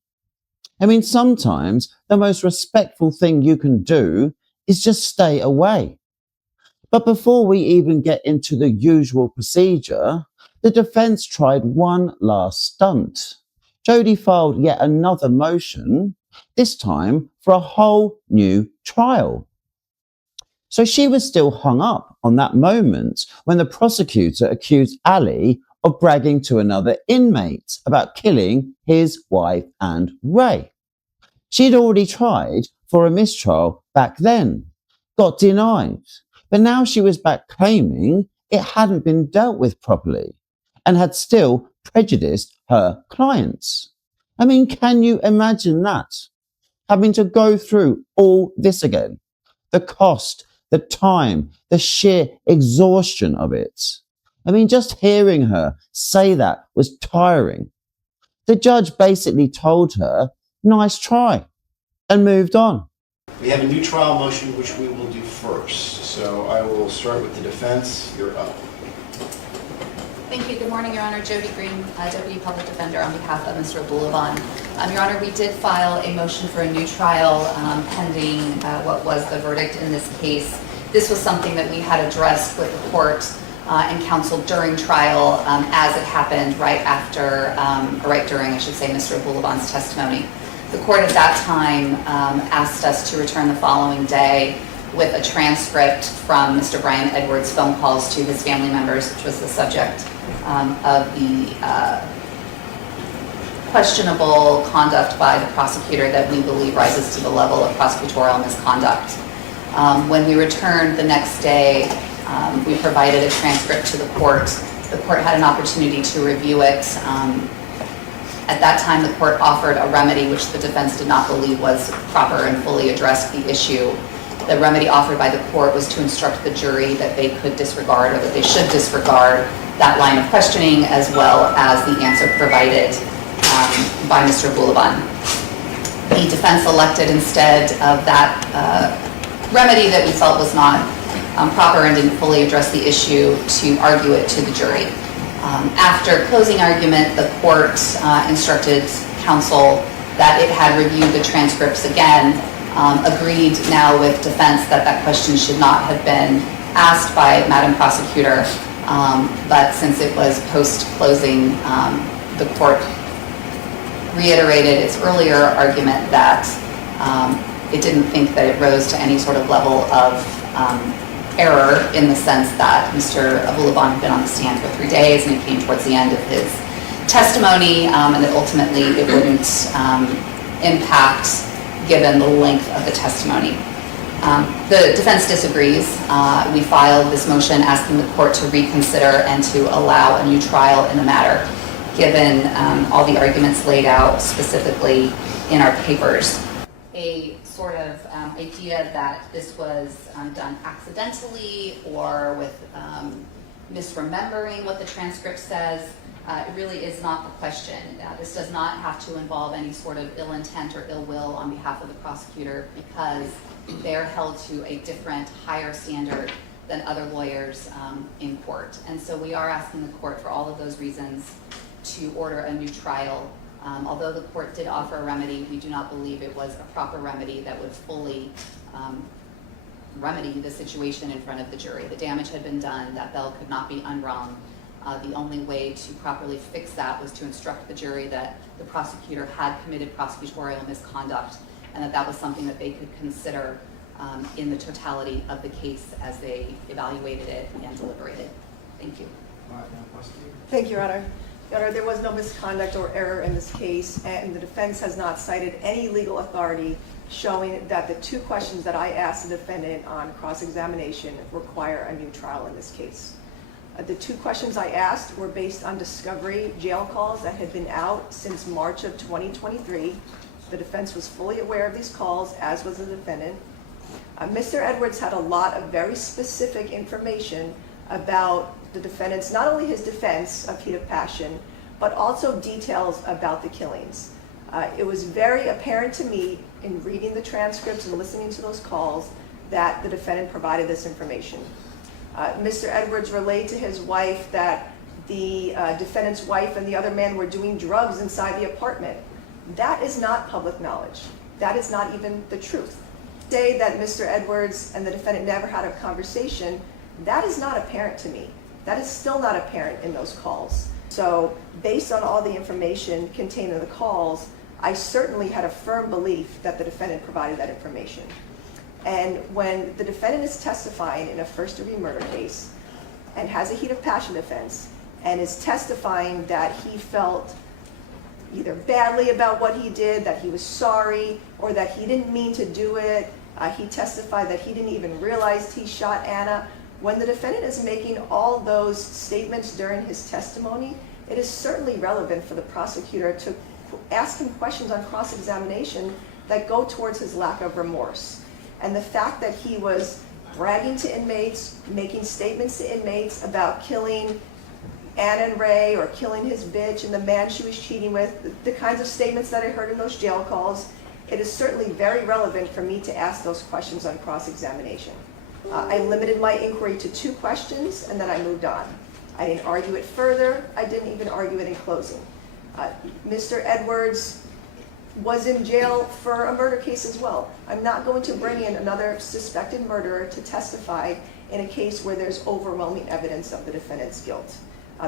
I mean, sometimes the most respectful thing you can do is just stay away. But before we even get into the usual procedure, the defense tried one last stunt. Jody filed yet another motion, this time for a whole new trial. So she was still hung up on that moment when the prosecutor accused Ali of bragging to another inmate about killing his wife and Ray. She'd already tried for a mistrial back then, got denied, but now she was back claiming it hadn't been dealt with properly and had still prejudiced her clients. I mean, can you imagine that? Having to go through all this again, the cost, the time, the sheer exhaustion of it. I mean, just hearing her say that was tiring. The judge basically told her, nice try, and moved on. We have a new trial motion which we will do first. So I will start with the defense. You're up. Thank you. Good morning, Your Honor. Jody Green, Deputy Public Defender on behalf of Mr. Abulaban. Your Honor, we did file a motion for a new trial pending what was the verdict in this case. This was something that we had addressed with the court and counsel during trial as it happened right after, or right during, I should say, Mr. Abulaban's testimony. The court at that time asked us to return the following day with a transcript from Mr. Brian Edwards' phone calls to his family members, which was the subject of the questionable conduct by the prosecutor that we believe rises to the level of prosecutorial misconduct. When we returned the next day, we provided a transcript to the court. The court had an opportunity to review it. At that time, the court offered a remedy which the defense did not believe was proper and fully addressed the issue. The remedy offered by the court was to instruct the jury that they could disregard, or that they should disregard, that line of questioning, as well as the answer provided by Mr. Abulaban. The defense elected, instead of that remedy that we felt was not proper and didn't fully address the issue, to argue it to the jury. After closing argument, the court instructed counsel that it had reviewed the transcripts again, agreed now with defense that that question should not have been asked by Madam Prosecutor, but since it was post-closing, the court reiterated its earlier argument that it didn't think that it rose to any sort of level of error, in the sense that Mr. Abulaban had been on the stand for 3 days and it came towards the end of his testimony, and that ultimately it wouldn't impact given the length of the testimony. The defense disagrees. We filed this motion asking the court to reconsider and to allow a new trial in the matter, given all the arguments laid out specifically in our papers. A sort of idea that this was done accidentally or with misremembering what the transcript says, it really is not the question. This does not have to involve any sort of ill intent or ill will on behalf of the prosecutor, because they're held to a different, higher standard than other lawyers in court. And so we are asking the court, for all of those reasons, to order a new trial. Although the court did offer a remedy, we do not believe it was a proper remedy that would fully remedy the situation in front of the jury. The damage had been done. That bell could not be unrung. The only way to properly fix that was to instruct the jury that the prosecutor had committed prosecutorial misconduct, and that that was something that they could consider in the totality of the case as they evaluated it and deliberated. Thank you. Thank you, Your Honor. Your Honor, there was no misconduct or error in this case, and the defense has not cited any legal authority showing that the two questions that I asked the defendant on cross-examination require a new trial in this case. The two questions I asked were based on discovery jail calls that had been out since March of 2023. The defense was fully aware of these calls, as was the defendant. Mr. Edwards had a lot of very specific information about the defendant's, not only his defense of heat of passion, but also details about the killings. It was very apparent to me in reading the transcripts and listening to those calls that the defendant provided this information. Mr. Edwards relayed to his wife that the defendant's wife and the other man were doing drugs inside the apartment. That is not public knowledge. That is not even the truth. Say that Mr. Edwards and the defendant never had a conversation, that is not apparent to me. That is still not apparent in those calls. So based on all the information contained in the calls, I certainly had a firm belief that the defendant provided that information. And when the defendant is testifying in a first-degree murder case and has a heat of passion defense and is testifying that he felt either badly about what he did, that he was sorry, or that he didn't mean to do it, he testified that he didn't even realize he shot Anna. When the defendant is making all those statements during his testimony, it is certainly relevant for the prosecutor to ask him questions on cross-examination that go towards his lack of remorse. And the fact that he was bragging to inmates, making statements to inmates about killing Anna and Ray or killing his bitch and the man she was cheating with, the kinds of statements that I heard in those jail calls, it is certainly very relevant for me to ask those questions on cross-examination. I limited my inquiry to 2 questions and then I moved on. I didn't argue it further. I didn't even argue it in closing. Mr. Edwards was in jail for a murder case as well. I'm not going to bring in another suspected murderer to testify in a case where there's overwhelming evidence of the defendant's guilt.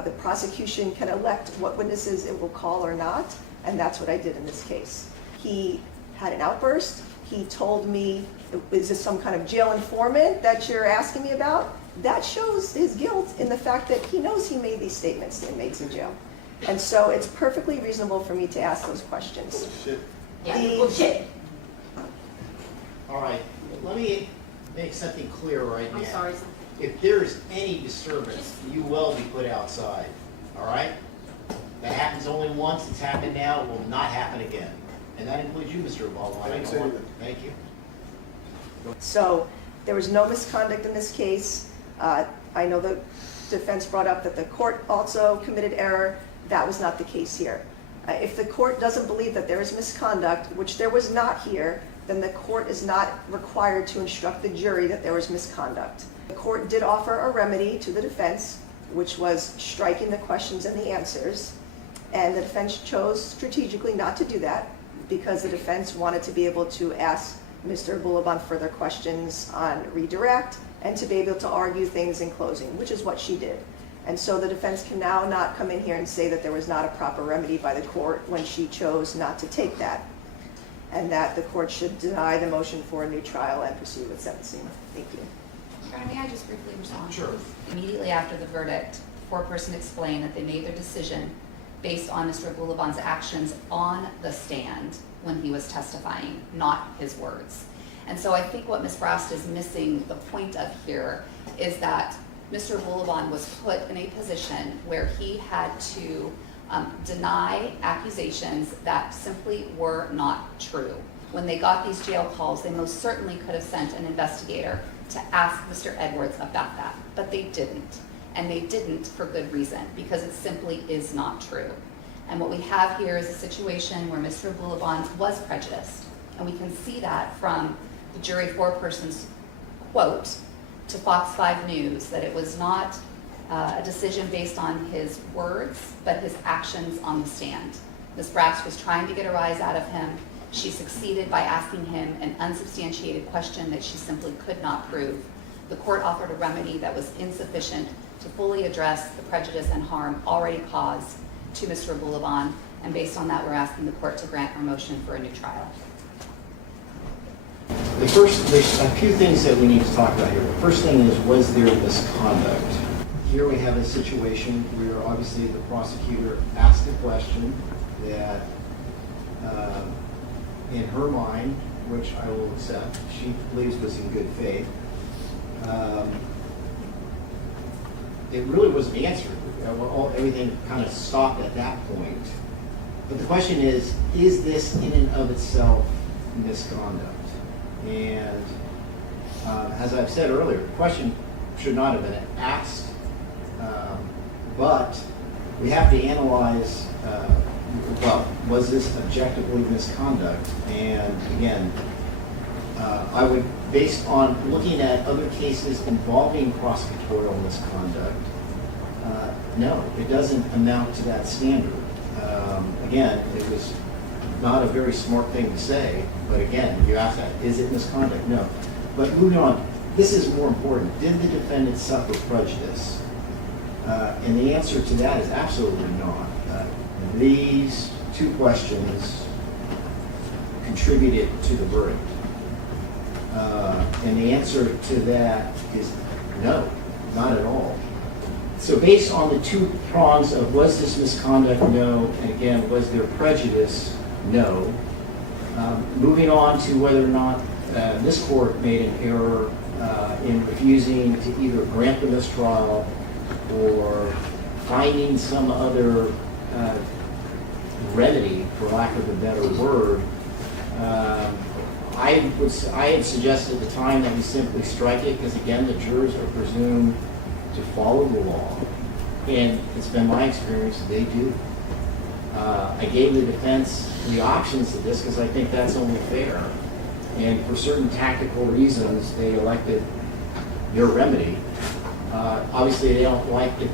The prosecution can elect what witnesses it will call or not, and that's what I did in this case. He had an outburst. He told me, is this some kind of jail informant that you're asking me about? That shows his guilt in the fact that he knows he made these statements to inmates in jail. And so it's perfectly reasonable for me to ask those questions. Bullshit. Yeah, bullshit. All right, let me make something clear right now. I'm sorry. If there is any disturbance, you will be put outside, all right? That happens only once, it's happened now, it will not happen again. And that includes you, Mr. Abulaban. Thank you. So there was no misconduct in this case. I know the defense brought up that the court also committed error. That was not the case here. If the court doesn't believe that there is misconduct, which there was not here, then the court is not required to instruct the jury that there was misconduct. The court did offer a remedy to the defense, which was striking the questions and the answers. And the defense chose strategically not to do that because the defense wanted to be able to ask Mr. Abulaban further questions on redirect and to be able to argue things in closing, which is what she did. And so the defense can now not come in here and say that there was not a proper remedy by the court when she chose not to take that, and that the court should deny the motion for a new trial and proceed with sentencing. Thank you. Sharon, may I just briefly respond? Sure. Immediately after the verdict, foreperson explained that they made their decision based on Mr. Abulaban's actions on the stand when he was testifying, not his words. And so I think what Ms. Frost is missing the point of here is that Mr. Abulaban was put in a position where he had to deny accusations that simply were not true. When they got these jail calls, they most certainly could have sent an investigator to ask Mr. Edwards about that, but they didn't. And they didn't for good reason, because it simply is not true. And what we have here is a situation where Mr. Abulaban was prejudiced. And we can see that from the jury foreperson's quote to Fox 5 News, that it was not a decision based on his words, but his actions on the stand. Ms. Brax was trying to get a rise out of him. She succeeded by asking him an unsubstantiated question that she simply could not prove. The court offered a remedy that was insufficient to fully address the prejudice and harm already caused to Mr. Abulaban, and based on that, we're asking the court to grant our motion for a new trial. There's a few things that we need to talk about here. The first thing is, was there misconduct? Here we have a situation where obviously the prosecutor asked a question that, in her mind, which I will accept, she believes was in good faith. It really wasn't answered. Everything kind of stopped at that point. But the question is this in and of itself misconduct? And as I've said earlier, the question should not have been asked, but we have to analyze, well, was this objectively misconduct? And again, I would, based on looking at other cases involving prosecutorial misconduct, no, it doesn't amount to that standard. Again, it was not a very smart thing to say, but again, you ask that, is it misconduct? No. But moving on, this is more important. Did the defendant suffer prejudice? And the answer to that is absolutely not. These two questions contributed to the verdict. And the answer to that is no, not at all. So based on the two prongs of was this misconduct? No. And again, was there prejudice? No. Moving on to whether or not this court made an error in refusing to either grant the mistrial or finding some other remedy, for lack of a better word, I had suggested at the time that we simply strike it, because again, the jurors are presumed to follow the law, and it's been my experience that they do. I gave the defense the options to this because I think that's only fair, and for certain tactical reasons, they elected their remedy. Obviously, they don't like the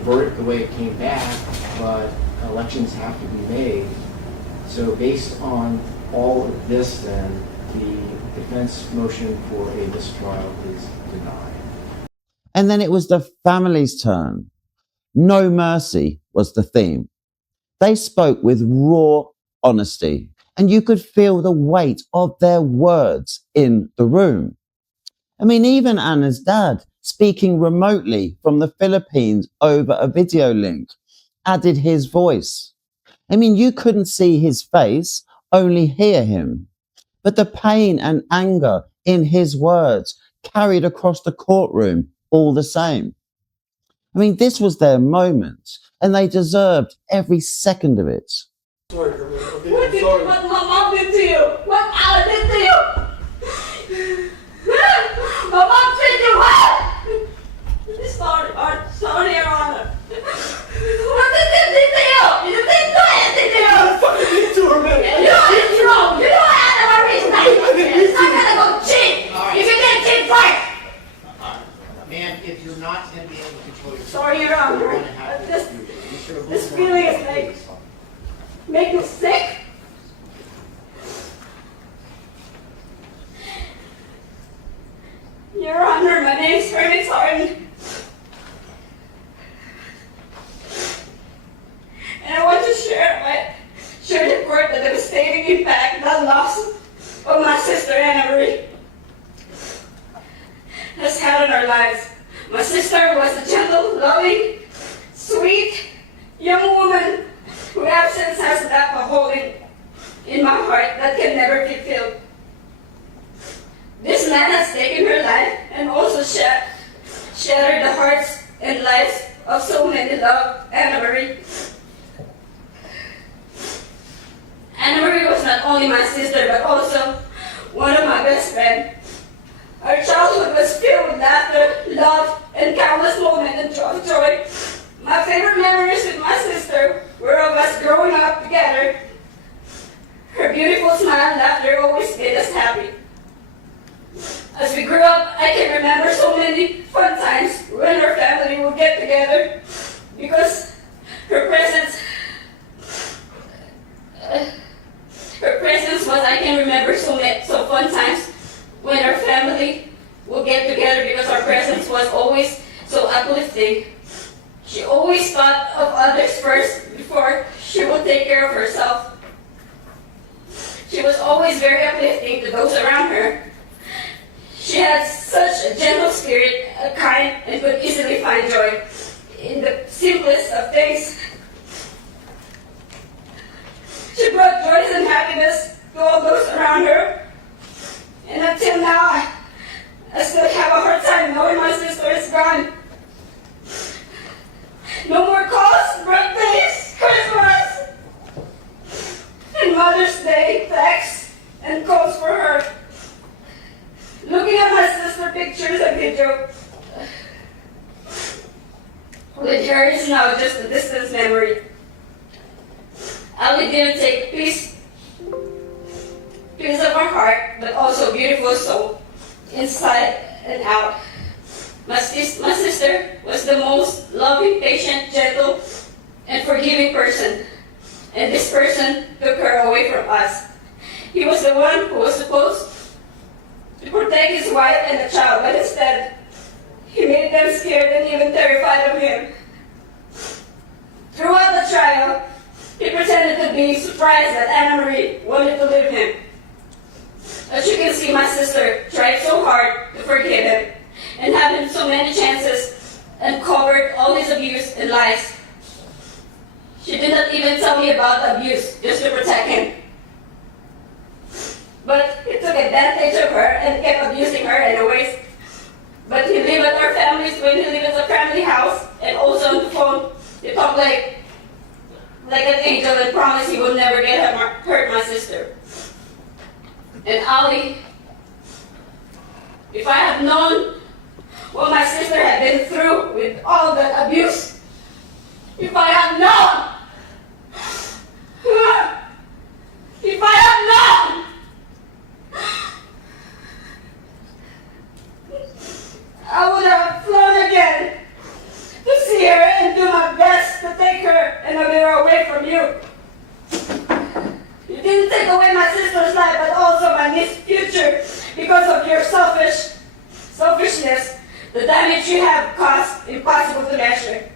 verdict the way it came back, but elections have to be made. So based on all of this, then, the defense motion for a mistrial is denied. And then it was the family's turn. No mercy was the theme. They spoke with raw honesty, and you could feel the weight of their words in the room. I mean, even Anna's dad, speaking remotely from the Philippines over a video link, added his voice. I mean, you couldn't see his face, only hear him. But the pain and anger in his words carried across the courtroom all the same. I mean, this was their moment, and they deserved every second of it. What my mom did to you? What Alan did to you? My mom did you what? Sorry, Your Honor. What did they do to you? You didn't do anything to you. What the fuck did you do to her, man? You're wrong. You know Anna Marie's nice. It's not gonna go cheap. If you get cheap first. Ma'am, if you're not going to be able to control yourself, Sorry, Your Honor. This feeling is make me sick. Your Honor, my name's Hermit Harden. And I want to share the court the devastating impact that loss of my sister Anna Marie has had on our lives. My sister was a gentle, loving, sweet, young woman whose absence has left a hole in my heart that can never be filled. This man has taken her life and also shattered the hearts and lives of so many loved Anna Marie. Anna Marie was not only my sister, but also one of my best friends. Our childhood was filled with laughter, love, and countless moments of joy. My favorite memories with my sister were of us growing up together. Her beautiful smile and laughter always made us happy. As we grew up, I can remember so many fun times when our family would get together because her presence was, I can remember so fun times when our family would get together because our presence was always so uplifting. She always thought of others first before she would take care of herself. She was always very uplifting to those around her. She had such a gentle spirit, kind, and could easily find joy in the simplest of things. She brought joy and happiness to all those around her. And until now, I still have a hard time knowing my sister is gone. No more calls, birthdays, Christmas, and Mother's Day texts and calls for her. Looking at my sister pictures and video with her is now just a distant memory. Ali didn't take peace of our heart, but also beautiful soul, inside and out. My sister was the most loving, patient, gentle, and forgiving person, and this person took her away from us. He was the one who was supposed to protect his wife and the child, but instead, he made them scared and even terrified of him. Throughout the trial, he pretended to be surprised that Anna Marie wanted to leave him. As you can see, my sister tried so hard to forgive him and had him so many chances and covered all his abuse and lies. She did not even tell me about the abuse just to protect him. But he took advantage of her and kept abusing her anyways. But he lived at our family's when he lived at the family house and also on the phone. He talked like an angel and promised he would never hurt my sister. And Ali, if I had known what my sister had been through with all the abuse, if I had known, I would have flown again to see her and do my best to take her and her away from you. You didn't take away my sister's life, but also my niece's future because of your selfishness. The damage you have caused impossible to measure.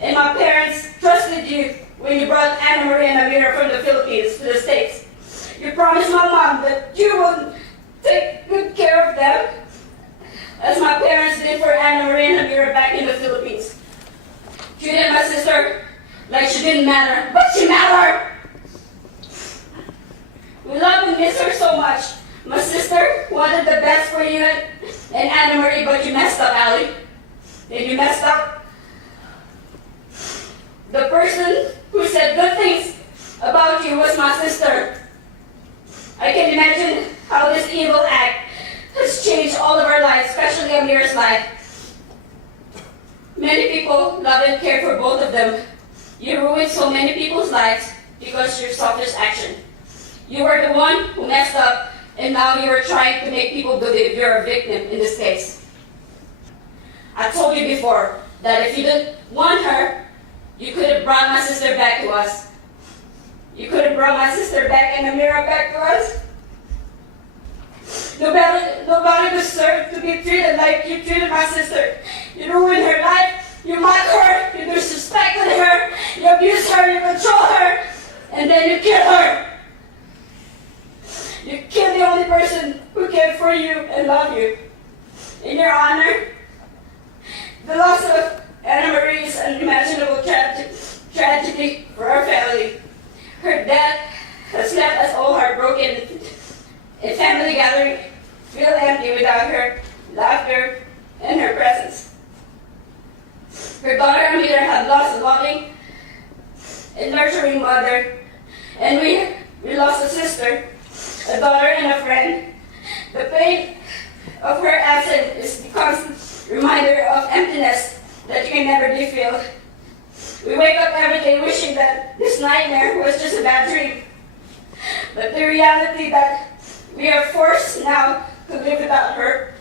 And my parents trusted you when you brought Anna Marie and Amira from the Philippines to the States. You promised my mom that you would take good care of them, as my parents did for Anna Marie and Amira back in the Philippines. Treated my sister like she didn't matter, but she mattered. We love and miss her so much. My sister wanted the best for you and Anna Marie, but you messed up, Ali. And you messed up. The person who said good things about you was my sister. I can imagine how this evil act has changed all of our lives, especially Amira's life. Many people love and care for both of them. You ruined so many people's lives because of your selfish action. You were the one who messed up, and now you are trying to make people believe you're a victim in this case. I told you before that if you didn't want her, you could have brought my sister back to us. You could have brought my sister back and Amira back to us. Nobody deserved to be treated like you treated my sister. You ruined her life, you mocked her, you disrespected her, you abused her, you controlled her, and then you killed her. You killed the only person who cared for you and loved you. In your honor, the loss of Anna Marie is an unimaginable tragedy for our family. Her death has left us all heartbroken, and family gathering feel empty without her laughter and her presence. Her daughter Amira had lost a loving and nurturing mother, and we lost a sister, a daughter, and a friend. The pain of her absence is the constant reminder of emptiness that you can never be filled. We wake up every day wishing that this nightmare was just a bad dream. But the reality that we are forced now to live without her.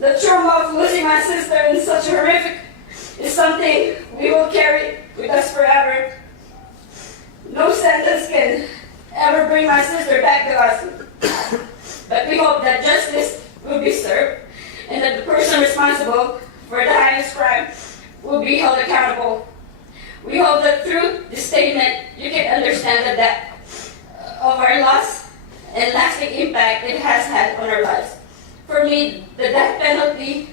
The trauma of losing my sister in such horrific is something we will carry with us forever. No sentence can ever bring my sister back to us. But we hope that justice will be served and that the person responsible for the highest crime will be held accountable. We hope that through this statement you can understand the depth of our loss and lasting impact it has had on our lives. For me, the death penalty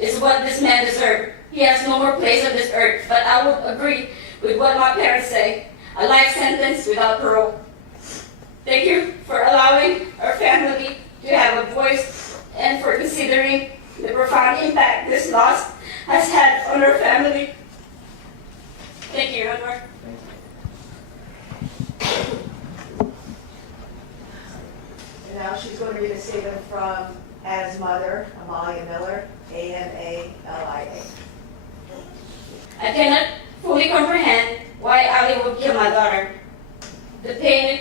is what this man deserved. He has no more place on this earth, but I would agree with what my parents say, a life sentence without parole. Thank you for allowing our family to have a voice and for considering the profound impact this loss has had on our family. Thank you, Anwar. And now she's going to read a statement from Anna's mother, Amalia Miller, A-M-A-L-I-A. I cannot fully comprehend why Ali would kill my daughter. The pain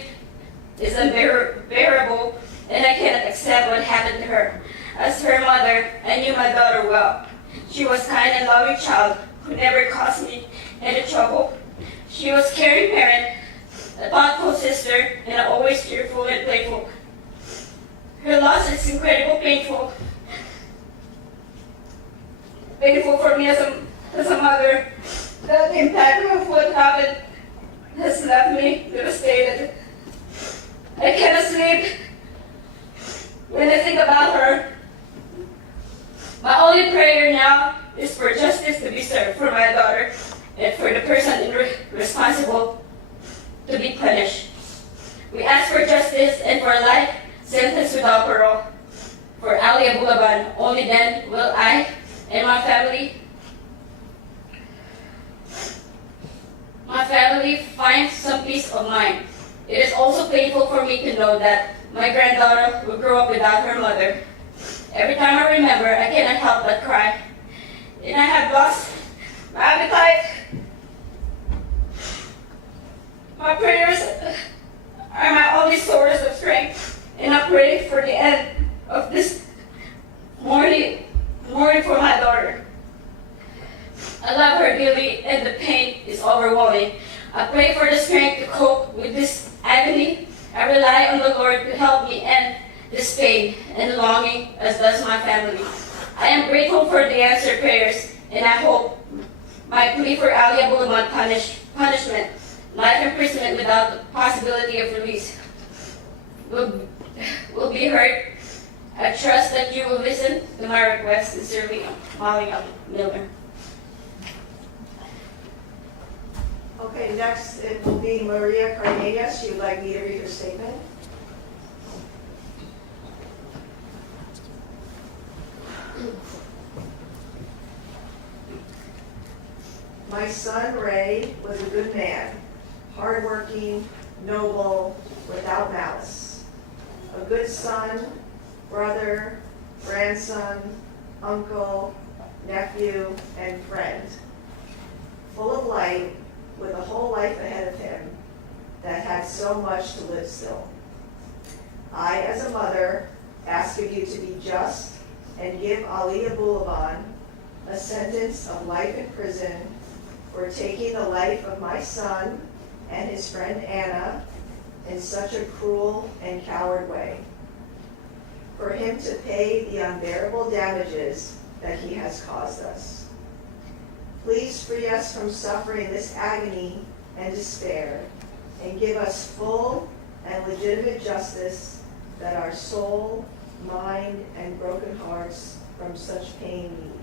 is unbearable, and I cannot accept what happened to her. As her mother, I knew my daughter well. She was a kind and loving child who never caused me any trouble. She was a caring parent, a thoughtful sister, and always cheerful and playful. Her loss is incredibly painful. Painful for me as a mother. The impact of what happened has left me devastated. I cannot sleep when I think about her. My only prayer now is for justice to be served for my daughter and for the person responsible to be punished. We ask for justice and for a life sentence without parole. For Ali Abulaban, only then will I and my family find some peace of mind. It is also painful for me to know that my granddaughter will grow up without her mother. Every time I remember, I cannot help but cry. And I have lost my appetite. My prayers are my only source of strength, and I pray for the end of this mourning for my daughter. I love her dearly, and the pain is overwhelming. I pray for the strength to cope with this agony. I rely on the Lord to help me end this pain and longing, as does my family. I am grateful for the answered prayers, and I hope my plea for Ali Abulaban punishment, life imprisonment without the possibility of release, will be heard. I trust that you will listen to my request. Sincerely, Molly Miller. Okay, next it will be Maria Cardenas. She would like me to read her statement. My son Ray was a good man, hardworking, noble, without malice. A good son, brother, grandson, uncle, nephew, and friend. Full of light, with a whole life ahead of him that had so much to live still. I, as a mother, ask of you to be just and give Ali Abulaban a sentence of life in prison for taking the life of my son and his friend Anna in such a cruel and coward way. For him to pay the unbearable damages that he has caused us. Please free us from suffering this agony and despair, and give us full and legitimate justice that our soul, mind, and broken hearts from such pain need.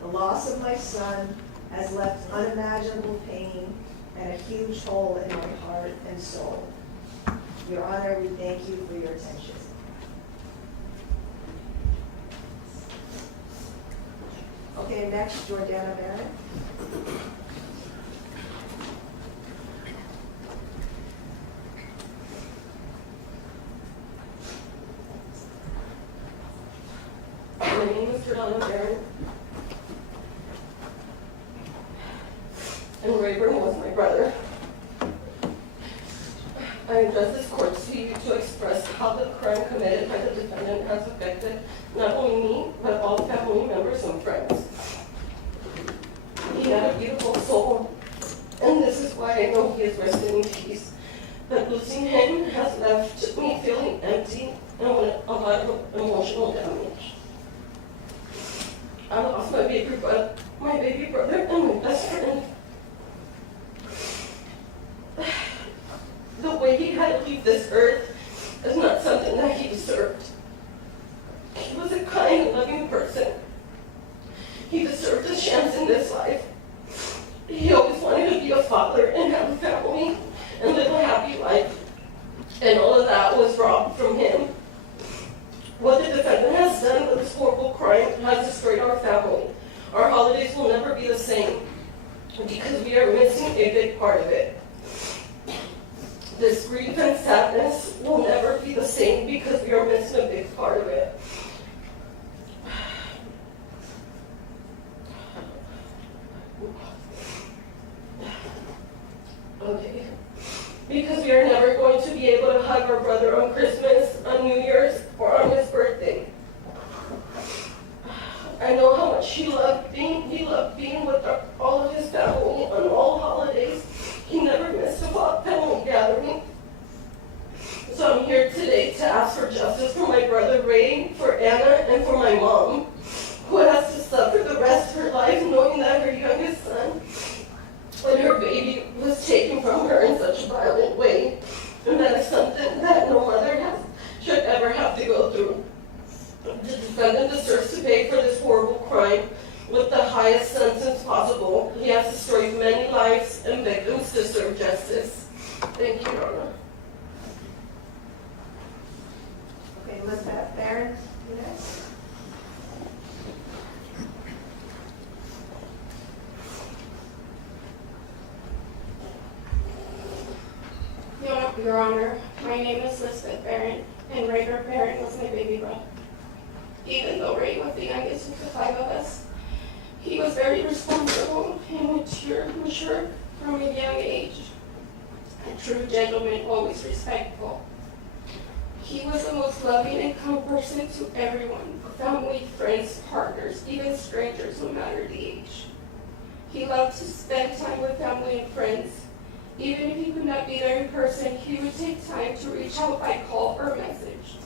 The loss of my son has left unimaginable pain and a huge hole in my heart and soul. Your Honor, we thank you for your attention. Okay, next, Jordana Barrett. My name is Jordana Barrett, and Rayburn was my brother. I address this court to you to express how the crime committed by the defendant has affected not only me, but all family members and friends. He had a beautiful soul, and this is why I know he is resting in peace. But losing him has left me feeling empty and with a lot of emotional damage. I lost my baby brother and my best friend. The way he had to leave this earth is not something that he deserved. He was a kind and loving person. He deserved a chance in this life. He always wanted to be a father and have a family and live a happy life. And all of that was robbed from him. What the defendant has done with this horrible crime has destroyed our family. Our holidays will never be the same because we are missing a big part of it. This grief and sadness will never be the same because we are missing a big part of it. Okay. Because we are never going to be able to hug our brother on Christmas, on New Year's, or on his birthday. I know how much he loved being with all of his family on all holidays. He never missed a family gathering. So I'm here today to ask for justice for my brother Ray, for Anna, and for my mom, who has to suffer the rest of her life knowing that her youngest son and her baby was taken from her in such a violent way. And that is something that no mother should ever have to go through. The defendant deserves to pay for this horrible crime with the highest sentence possible. He has destroyed many lives, and victims deserve justice. Thank you, Your Honor. Okay, Elizabeth Barrett, next. Your Honor, my name is Elizabeth Barrett, and Rayburn Barrett was my baby brother. Even though Ray was the youngest of the 5 of us, he was very responsible and mature from a young age. A true gentleman, always respectful. He was the most loving and kind person to everyone, family, friends, partners, even strangers, no matter the age. He loved to spend time with family and friends. Even if he could not be there in person, he would take time to reach out by call or message.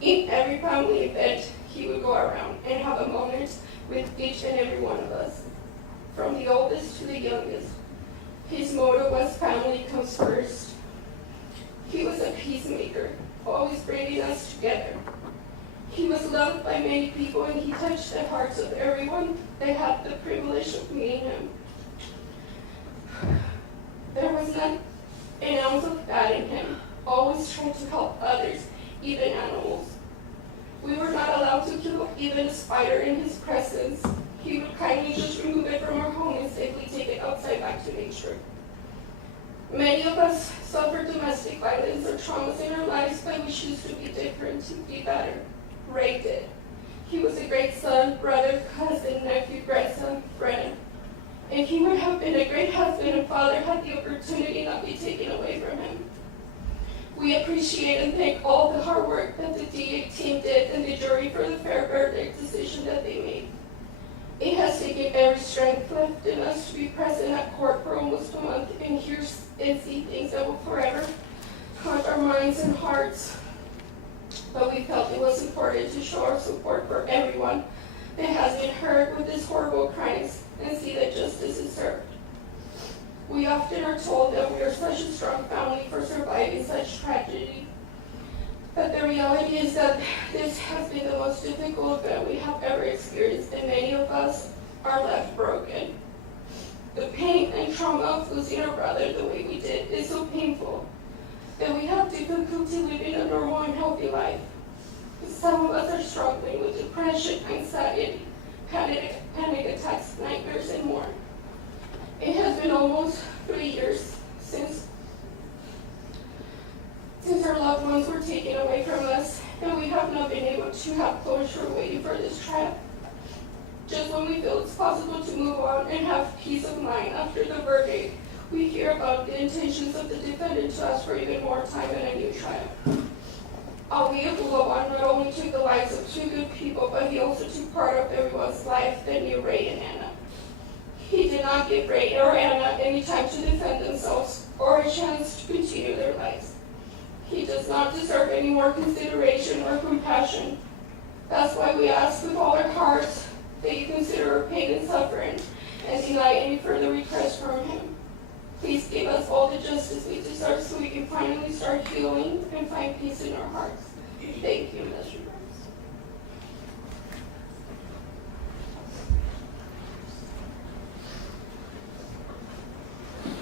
In every family event, he would go around and have a moment with each and every one of us, from the oldest to the youngest. His motto was family comes first. He was a peacemaker, always bringing us together. He was loved by many people, and he touched the hearts of everyone that had the privilege of meeting him. There was not an ounce of bad in him, always trying to help others, even animals. We were not allowed to kill even a spider in his presence. He would kindly just remove it from our home and safely take it outside back to nature. Many of us suffer domestic violence or traumas in our lives, but we choose to be different, to be better. Ray did. He was a great son, brother, cousin, nephew, grandson, friend. And he would have been a great husband and father had the opportunity not be taken away from him. We appreciate and thank all the hard work that the DA team did and the jury for the fair verdict decision that they made. It has taken every strength left in us to be present at court for almost a month and hear and see things that will forever haunt our minds and hearts. But we felt it was important to show our support for everyone that has been hurt with these horrible crimes and see that justice is served. We often are told that we are such a strong family for surviving such tragedy. But the reality is that this has been the most difficult event we have ever experienced, and many of us are left broken. The pain and trauma of losing our brother the way we did is so painful that we have difficulty living a normal and healthy life. Some of us are struggling with depression, anxiety, panic attacks, nightmares, and more. It has been almost 3 years since our loved ones were taken away from us, and we have not been able to have closure waiting for this trial. Just when we feel it's possible to move on and have peace of mind after the verdict, we hear about the intentions of the defendant to ask for even more time and a new trial. Ali Abulaban not only took the lives of 2 good people, but he also took part of everyone's life that knew Ray and Anna. He did not give Ray or Anna any time to defend themselves or a chance to continue their lives. He does not deserve any more consideration or compassion. That's why we ask with all our hearts that you consider our pain and suffering and deny any further requests from him. Please give us all the justice we deserve so we can finally start healing and find peace in our hearts. Thank you, Mr. Burns.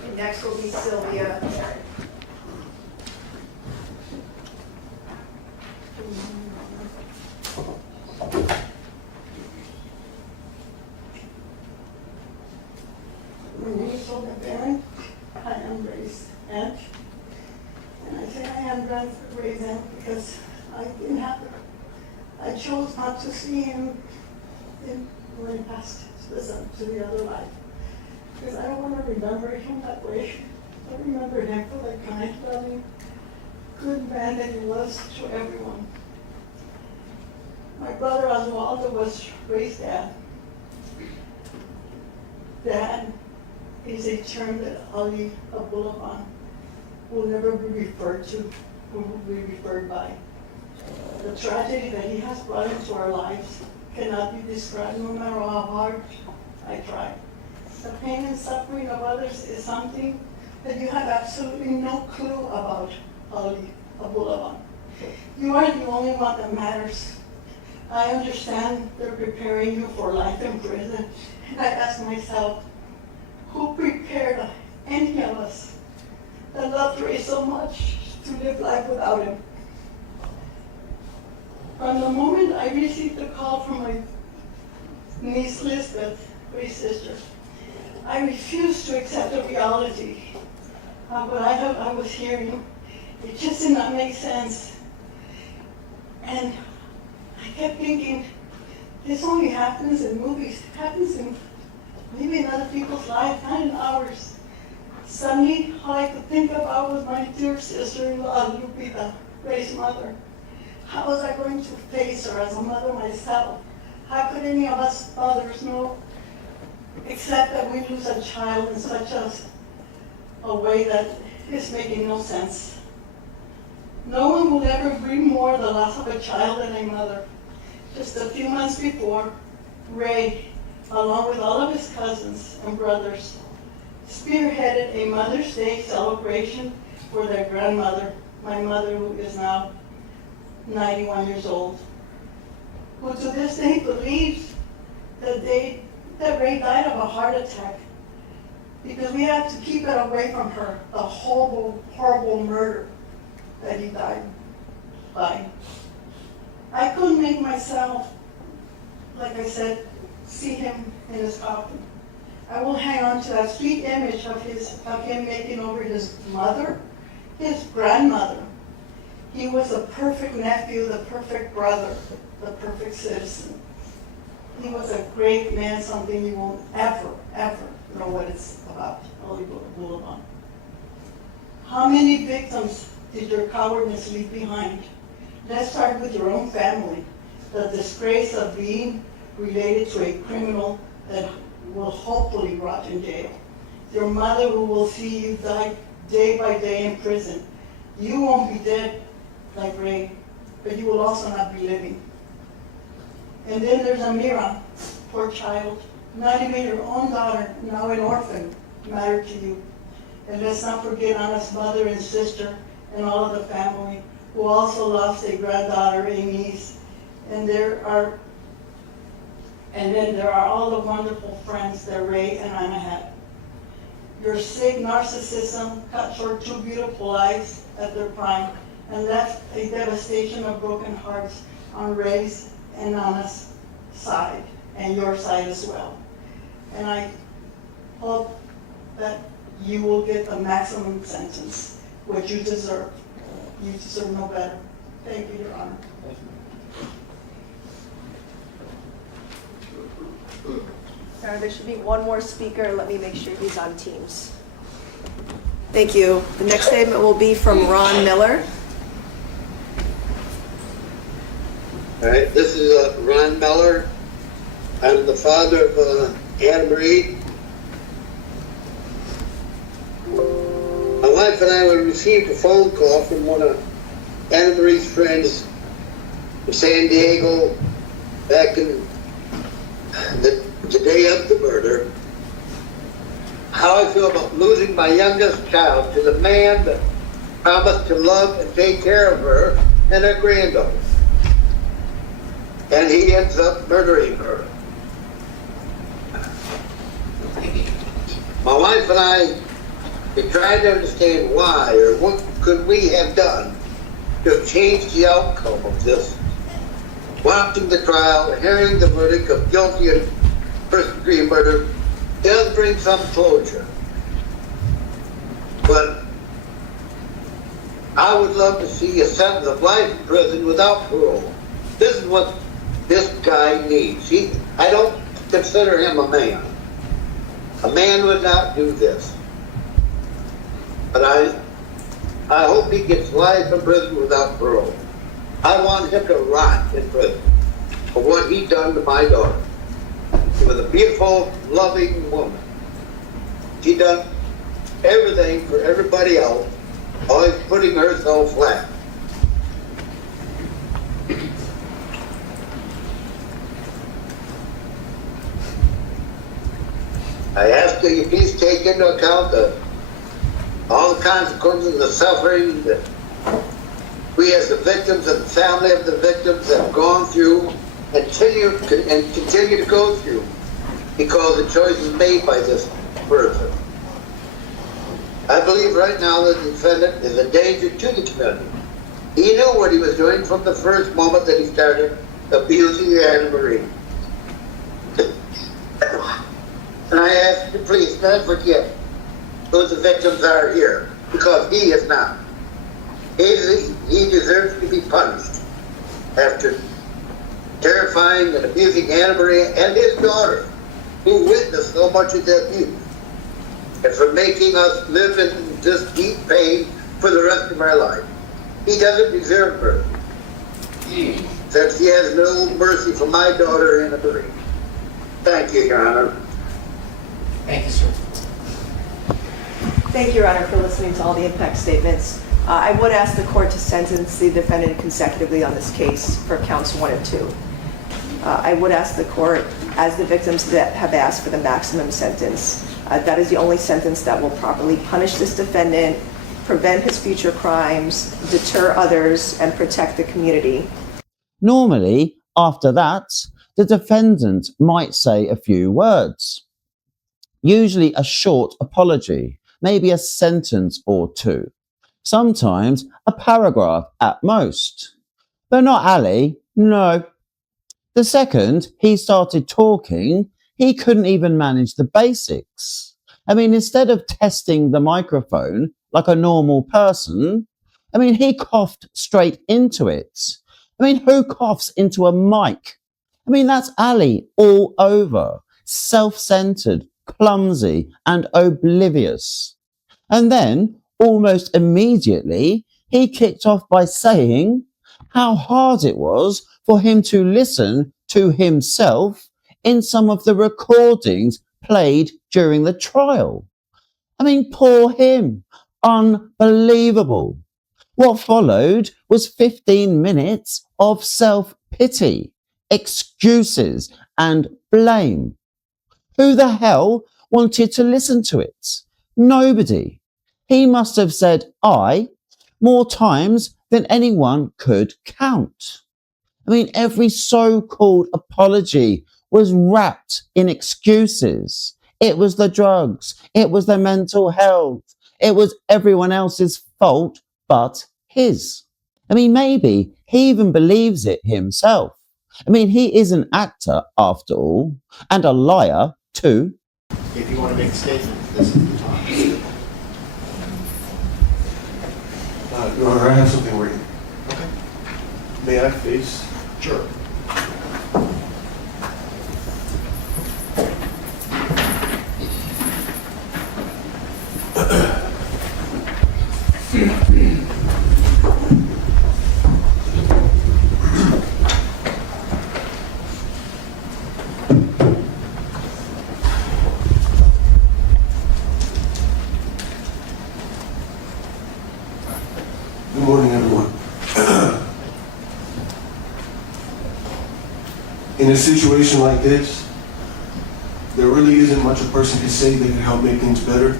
And next will be Sylvia. My name is Sylvia Barron. I am Ray's aunt. And I say I am Ray's aunt because I didn't have to. I chose not to see him when he passed to the other life. Because I don't want to remember him that way. I remember him for the kind, loving, good man that he was to everyone. My brother Oswaldo was Ray's dad. Dad is a term that Ali Abulaban will never be referred to, will be referred by. The tragedy that he has brought into our lives cannot be described no matter how hard I try. The pain and suffering of others is something that you have absolutely no clue about, Ali Abulaban. You are the only one that matters. I understand they're preparing you for life in prison, and I ask myself, who prepared any of us that loved Ray so much to live life without him? From the moment I received the call from my niece Lisbeth, Ray's sister, I refused to accept the reality of what I was hearing. It just did not make sense. And I kept thinking, this only happens in movies. It happens in maybe in other people's lives, not in ours. Suddenly, all I could think about was my dear sister-in-law, Lupita, Ray's mother. How was I going to face her as a mother myself? How could any of us fathers know, except that we lose a child in such a way that is making no sense? No one will ever grieve more the loss of a child than a mother. Just a few months before, Ray, along with all of his cousins and brothers, spearheaded a Mother's Day celebration for their grandmother, my mother, who is now 91 years old, who to this day believes that Ray died of a heart attack because we had to keep it away from her, the horrible, horrible murder that he died by. I couldn't make myself, like I said, see him in his coffin. I will hang on to that sweet image of him making over his mother, his grandmother. He was the perfect nephew, the perfect brother, the perfect citizen. He was a great man, something you won't ever, ever know what it's about. Abulaban. How many victims did your cowardness leave behind? Let's start with your own family. The disgrace of being related to a criminal that will hopefully rot in jail. Your mother who will see you die day by day in prison. You won't be dead like Ray, but you will also not be living. And then there's Amira, poor child, not even your own daughter, now an orphan, married to you. And let's not forget Anna's mother and sister and all of the family who also lost a granddaughter, a niece. And then there are all the wonderful friends that Ray and Anna had. Your sick narcissism cut short two beautiful lives at their prime and left a devastation of broken hearts on Ray's and Anna's side, and your side as well. And I hope that you will get the maximum sentence, which you deserve. You deserve no better. Thank you, Your Honor. There should be one more speaker. Let me make sure he's on Teams. Thank you. The next statement will be from Ron Miller. All right, this is Ron Miller. I'm the father of Anna Marie. My wife and I received a phone call from one of Anna Marie's friends from San Diego back in the day of the murder. How I feel about losing my youngest child to the man that promised to love and take care of her and her granddaughter. And he ends up murdering her. My wife and I, we tried to understand why or what could we have done to change the outcome of this. Watching the trial, hearing the verdict of guilty and first-degree murder does bring some closure. But I would love to see a sentence of life in prison without parole. This is what this guy needs. I don't consider him a man. A man would not do this. But I hope he gets life in prison without parole. I want him to rot in prison for what he done to my daughter. She was a beautiful, loving woman. She done everything for everybody else, always putting herself flat. I ask that you please take into account all the consequences and the suffering that we as the victims and the family of the victims have gone through and continue to go through because the choices made by this person. I believe right now that the defendant is a danger to the community. He knew what he was doing from the first moment that he started abusing Anna Marie. And I ask you please not forget who the victims are here, because he is not. He deserves to be punished after terrifying and abusing Anna Marie and his daughter, who witnessed so much of the abuse, and for making us live in this deep pain for the rest of our life. He doesn't deserve mercy, since he has no mercy for my daughter, Anna Marie. Thank you, Your Honor. Thank you, sir. Thank you, Your Honor, for listening to all the impact statements. I would ask the court to sentence the defendant consecutively on this case for counts 1 and 2. I would ask the court, as the victims that have asked for the maximum sentence, that is the only sentence that will properly punish this defendant prevent his future crimes, deter others, and protect the community. Normally, after that, the defendant might say a few words. Usually a short apology, maybe a sentence or two. Sometimes a paragraph at most. But not Ali, no. The second he started talking, he couldn't even manage the basics. I mean, instead of testing the microphone like a normal person, he coughed straight into it. Who coughs into a mic? That's Ali all over. Self-centered, clumsy, and oblivious. And then, almost immediately, he kicked off by saying how hard it was for him to listen to himself in some of the recordings played during the trial. Poor him. Unbelievable. What followed was 15 minutes of self-pity, excuses, and blame. Who the hell wanted to listen to it? Nobody. He must have said I more times than anyone could count. Every so-called apology was wrapped in excuses. It was the drugs. It was the mental health. It was everyone else's fault but his. Maybe he even believes it himself. He is an actor after all, and a liar too. If you want to make a statement, this is the time. Your Honor, I have something written. Okay. May I face? Sure. Good morning, everyone. In a situation like this, there really isn't much a person can say that can help make things better.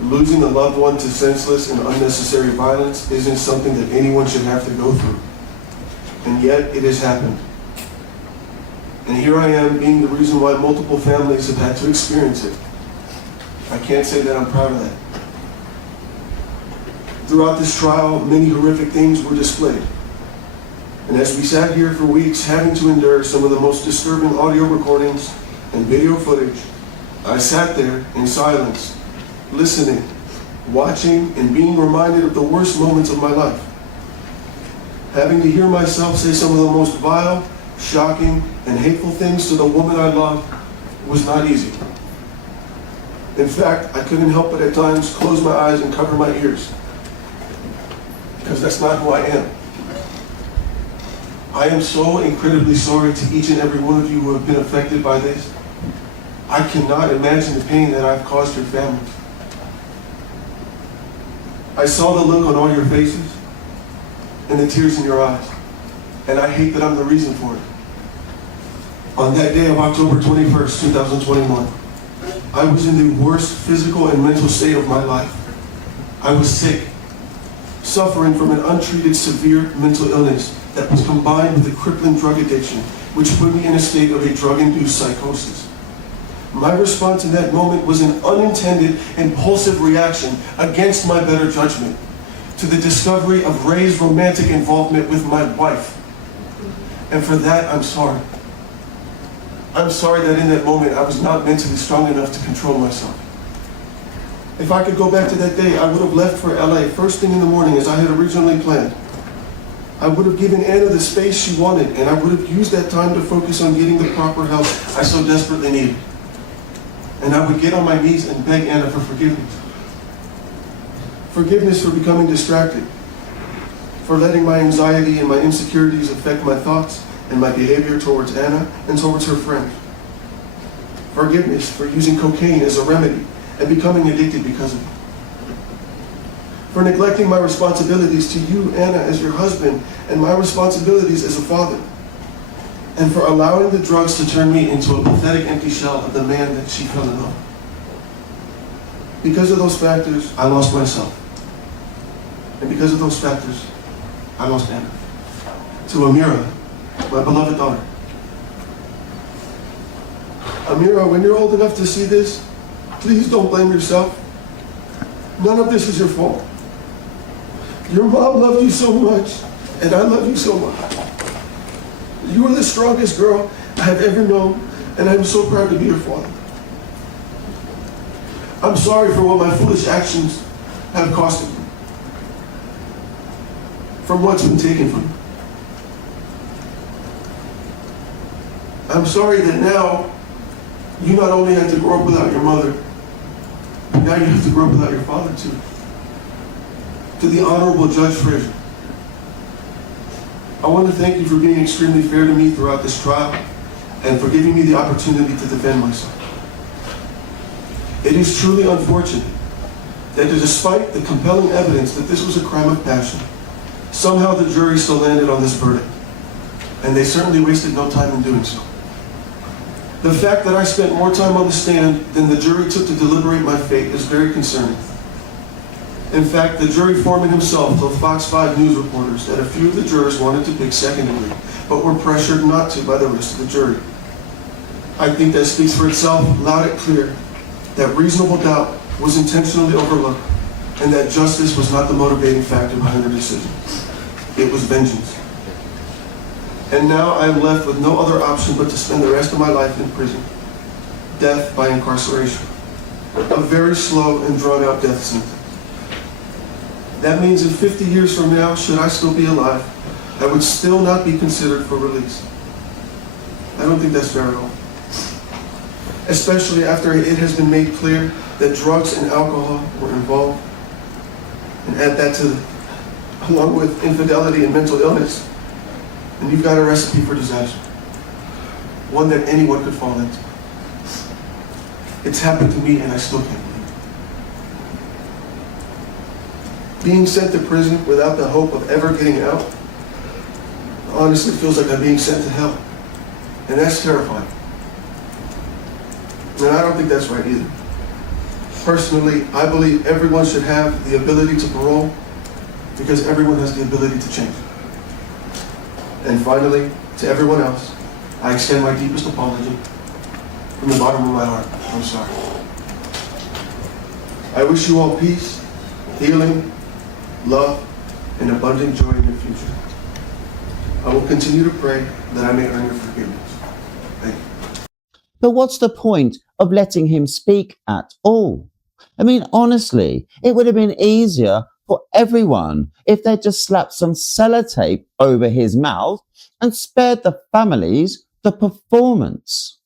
Losing a loved one to senseless and unnecessary violence isn't something that anyone should have to go through. And yet, it has happened. And here I am being the reason why multiple families have had to experience it. I can't say that I'm proud of that. Throughout this trial, many horrific things were displayed. And as we sat here for weeks having to endure some of the most disturbing audio recordings and video footage, I sat there in silence, listening, watching, and being reminded of the worst moments of my life. Having to hear myself say some of the most vile, shocking, and hateful things to the woman I loved was not easy. In fact, I couldn't help but at times close my eyes and cover my ears, because that's not who I am. I am so incredibly sorry to each and every one of you who have been affected by this. I cannot imagine the pain that I've caused your families. I saw the look on all your faces and the tears in your eyes, and I hate that I'm the reason for it. On that day of October 21st, 2021, I was in the worst physical and mental state of my life. I was sick, suffering from an untreated severe mental illness that was combined with a crippling drug addiction, which put me in a state of a drug-induced psychosis. My response in that moment was an unintended, impulsive reaction against my better judgment to the discovery of Ray's romantic involvement with my wife. And for that, I'm sorry. I'm sorry that in that moment I was not mentally strong enough to control myself. If I could go back to that day, I would have left for LA first thing in the morning as I had originally planned. I would have given Anna the space she wanted, and I would have used that time to focus on getting the proper help I so desperately needed. And I would get on my knees and beg Anna for forgiveness. Forgiveness for becoming distracted, for letting my anxiety and my insecurities affect my thoughts and my behavior towards Anna and towards her friends. Forgiveness for using cocaine as a remedy and becoming addicted because of it. For neglecting my responsibilities to you, Anna, as your husband, and my responsibilities as a father. And for allowing the drugs to turn me into a pathetic empty shell of the man that she fell in love. Because of those factors, I lost myself. And because of those factors, I lost Anna. To Amira, my beloved daughter. Amira, when you're old enough to see this, please don't blame yourself. None of this is your fault. Your mom loved you so much, and I love you so much. You are the strongest girl I have ever known, and I'm so proud to be your father. I'm sorry for what my foolish actions have costed you, from what's been taken from you. I'm sorry that now you not only have to grow up without your mother, but now you have to grow up without your father too. To the Honorable Judge Frazier, I want to thank you for being extremely fair to me throughout this trial and for giving me the opportunity to defend myself. It is truly unfortunate that despite the compelling evidence that this was a crime of passion, somehow the jury still landed on this verdict, and they certainly wasted no time in doing so. The fact that I spent more time on the stand than the jury took to deliberate my fate is very concerning. In fact, the jury foreman himself told Fox 5 news reporters that a few of the jurors wanted to pick second degree, but were pressured not to by the rest of the jury. I think that speaks for itself, loud and clear, that reasonable doubt was intentionally overlooked, and that justice was not the motivating factor behind the decision. It was vengeance. And now I am left with no other option but to spend the rest of my life in prison. Death by incarceration. A very slow and drawn-out death sentence. That means in 50 years from now, should I still be alive, I would still not be considered for release. I don't think that's fair at all. Especially after it has been made clear that drugs and alcohol were involved. And add that to, along with infidelity and mental illness, and you've got a recipe for disaster. One that anyone could fall into. It's happened to me and I still can't believe it. Being sent to prison without the hope of ever getting out honestly feels like I'm being sent to hell. And that's terrifying. And I don't think that's right either. Personally, I believe everyone should have the ability to parole because everyone has the ability to change. And finally, to everyone else, I extend my deepest apology from the bottom of my heart. I'm sorry. I wish you all peace, healing, love, and abundant joy in your future. I will continue to pray that I may earn your forgiveness. Thank you. But what's the point of letting him speak at all? I mean, honestly, it would have been easier for everyone if they just slapped some sellotape over his mouth and spared the families the performance.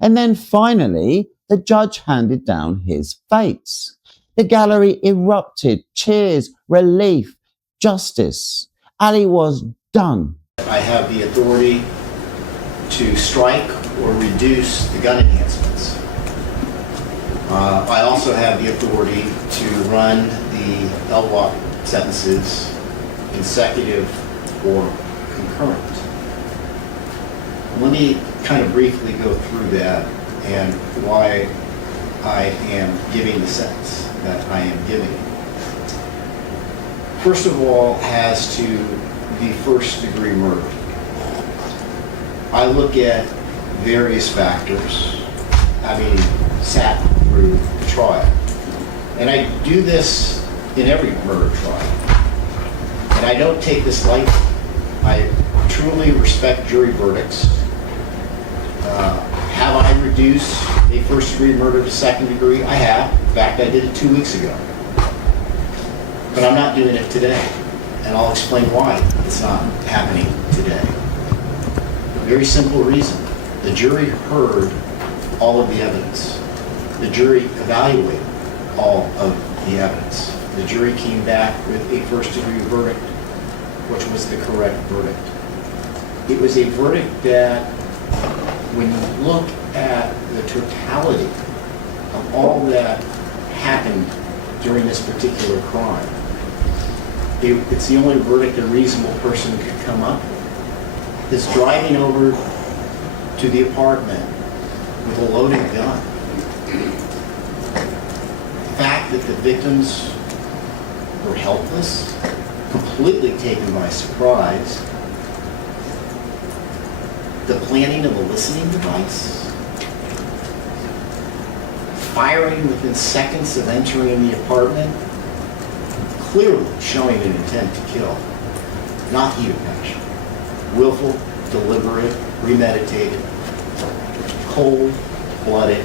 And then finally, the judge handed down his fates. The gallery erupted, cheers, relief, justice. Ali was done. I have the authority to strike or reduce the gun enhancements. I also have the authority to run the LWOP sentences consecutive or concurrent. Let me kind of briefly go through that and why I am giving the sentence that I am giving. First of all, as to the first-degree murder, I look at various factors, having sat through the trial. And I do this in every murder trial. And I don't take this lightly. I truly respect jury verdicts. Have I reduced a first-degree murder to second degree? I have. In fact, I did it 2 weeks ago. But I'm not doing it today. And I'll explain why it's not happening today. Very simple reason. The jury heard all of the evidence. The jury evaluated all of the evidence. The jury came back with a first-degree verdict, which was the correct verdict. It was a verdict that, when you look at the totality of all that happened during this particular crime, it's the only verdict a reasonable person could come up with. This driving over to the apartment with a loaded gun, that the victims were helpless, completely taken by surprise, the planning of a listening device, firing within seconds of entering the apartment, clearly showing an intent to kill, not heat of passion. Willful, deliberate, premeditated, cold-blooded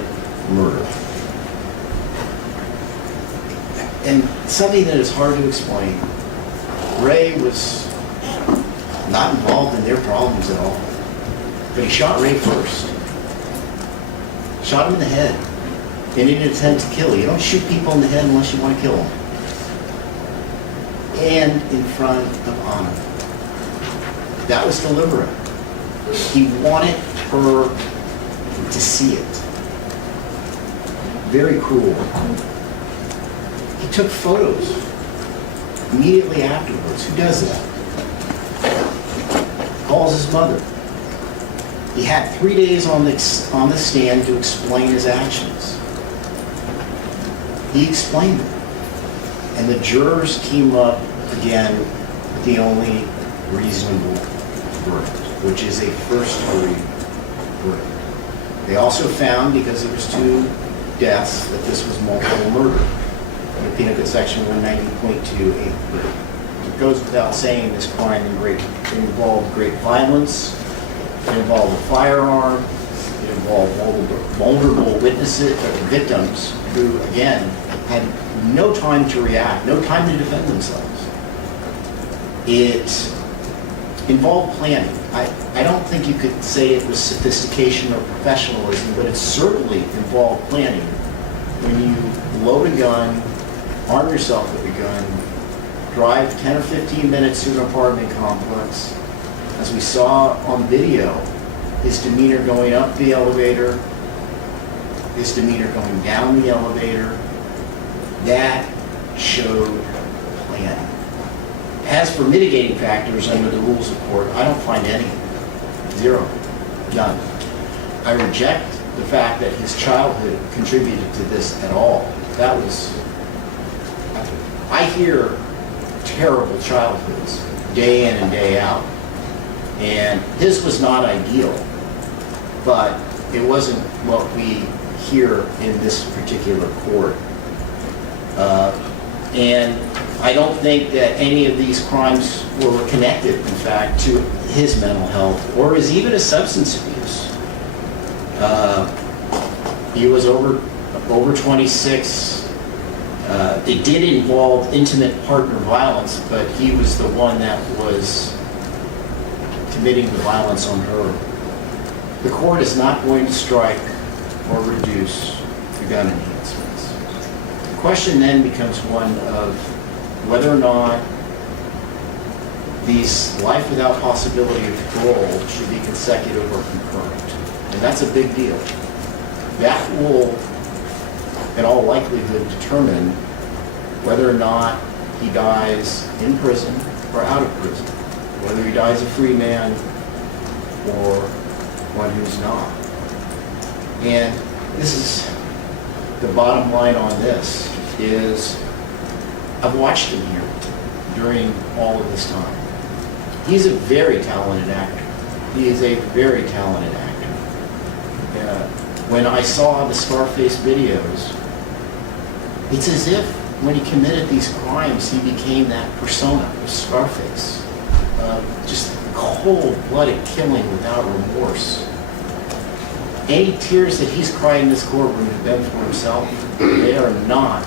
murder. And something that is hard to explain, Ray was not involved in their problems at all. But he shot Ray first. Shot him in the head in an attempt to kill. You don't shoot people in the head unless you want to kill them. And in front of Anna. That was deliberate. He wanted her to see it. Very cruel. He took photos immediately afterwards. Who does that? Calls his mother. He had 3 days on the stand to explain his actions. He explained it. And the jurors came up again with the only reasonable verdict, which is a first-degree verdict. They also found, because there was 2 deaths, that this was multiple murder. Under Penal Code Section 190.2A. It goes without saying this crime involved great violence. It involved a firearm. It involved vulnerable witnesses, victims, who, again, had no time to react, no time to defend themselves. It involved planning. I don't think you could say it was sophistication or professionalism, but it certainly involved planning. When you load a gun, arm yourself with a gun, drive 10 or 15 minutes to an apartment complex. As we saw on video, his demeanor going up the elevator, his demeanor going down the elevator, that showed planning. As for mitigating factors under the rules of court, I don't find any. 0. None. I reject the fact that his childhood contributed to this at all. That was, I hear terrible childhoods day in and day out. And his was not ideal, but it wasn't what we hear in this particular court. And I don't think that any of these crimes were connected, in fact, to his mental health or even his substance abuse. He was over 26. It did involve intimate partner violence, but he was the one that was committing the violence on her. The court is not going to strike or reduce the gun enhancements. The question then becomes one of whether or not these life without possibility of parole should be consecutive or concurrent. And that's a big deal. That will, in all likelihood, determine whether or not he dies in prison or out of prison, whether he dies a free man or one who's not. And this is the bottom line on this, is I've watched him here during all of this time. He's a very talented actor. He is a very talented actor. When I saw the Scarface videos, it's as if when he committed these crimes, he became that persona of Scarface. Just cold-blooded killing without remorse. Any tears that he's cried in this courtroom have been for himself. They are not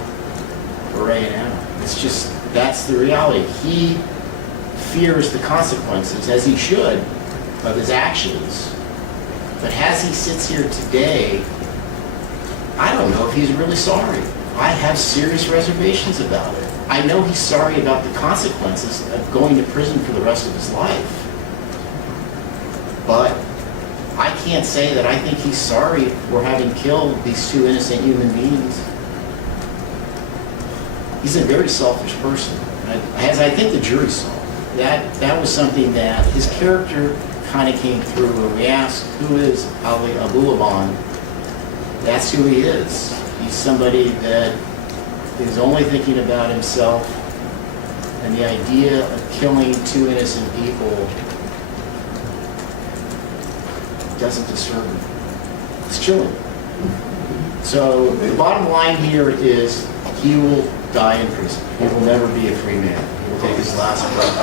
for Ray and Anna. It's just, that's the reality. He fears the consequences, as he should, of his actions. But as he sits here today, I don't know if he's really sorry. I have serious reservations about it. I know he's sorry about the consequences of going to prison for the rest of his life. But I can't say that I think he's sorry for having killed these 2 innocent human beings. He's a very selfish person, as I think the jury saw. That was something that his character kind of came through when we asked, who is Ali Abulaban? That's who he is. He's somebody that is only thinking about himself, and the idea of killing two innocent people doesn't disturb me. It's chilling. So the bottom line here is he will die in prison. He will never be a free man. He will take his last breath.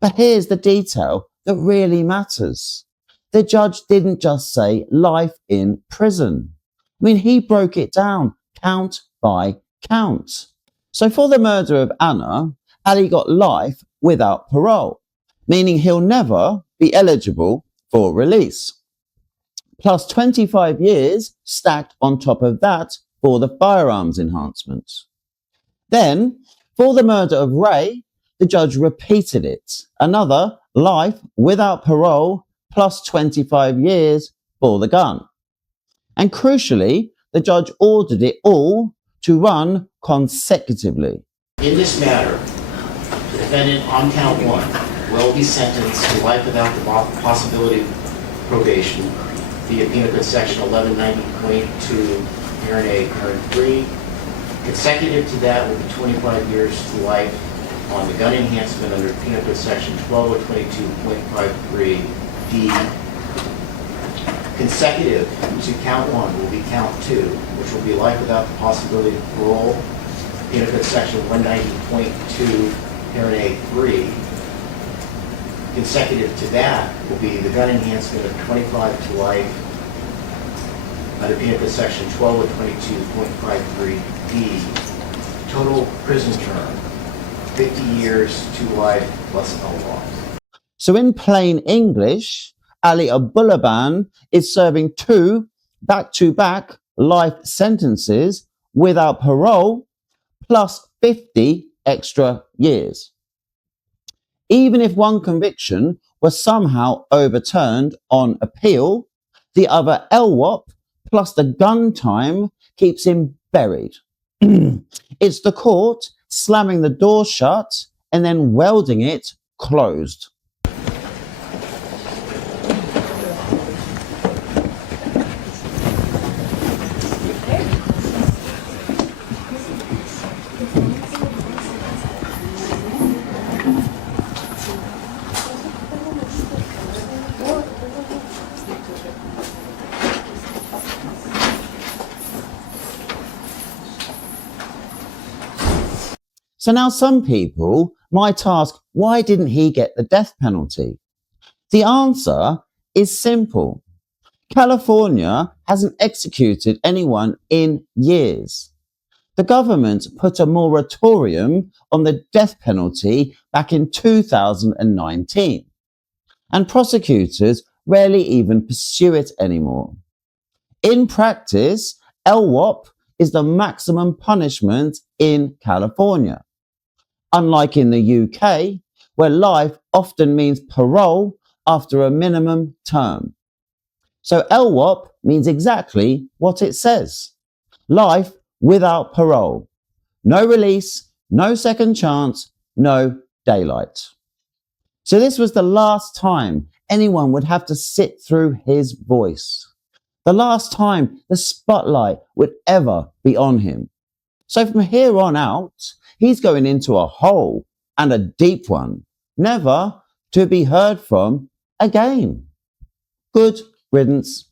But here's the detail that really matters. The judge didn't just say life in prison. I mean, he broke it down count by count. So for the murder of Anna, Ali got life without parole, meaning he'll never be eligible for release. Plus 25 years stacked on top of that for the firearms enhancement. Then, for the murder of Ray, the judge repeated it. Another life without parole plus 25 years for the gun. And crucially, the judge ordered it all to run consecutively. In this matter, the defendant on count 1 will be sentenced to life without the possibility of probation via Penal Code Section 1190.2, Parent A, Parent 3. Consecutive to that will be 25 years to life on the gun enhancement under Penal Code Section 1222.53D. Consecutive to count 1 will be count 2, which will be life without the possibility of parole, Penal Code Section 190.2, Parent A 3. Consecutive to that will be the gun enhancement of 25 to life under Penal Code Section 1222.53D. Total prison term, 50 years to life plus LWOP. So in plain English, Ali Abulaban is serving 2 back-to-back life sentences without parole plus 50 extra years. Even if one conviction was somehow overturned on appeal, the other LWOP plus the gun time keeps him buried. It's the court slamming the door shut and then welding it closed. So now some people might ask, why didn't he get the death penalty? The answer is simple. California hasn't executed anyone in years. The government put a moratorium on the death penalty back in 2019, and prosecutors rarely even pursue it anymore. In practice, LWOP is the maximum punishment in California. Unlike in the UK, where life often means parole after a minimum term. So LWOP means exactly what it says. Life without parole. No release, no second chance, no daylight. So this was the last time anyone would have to sit through his voice. The last time the spotlight would ever be on him. So from here on out, he's going into a hole, and a deep one, never to be heard from again. Good riddance.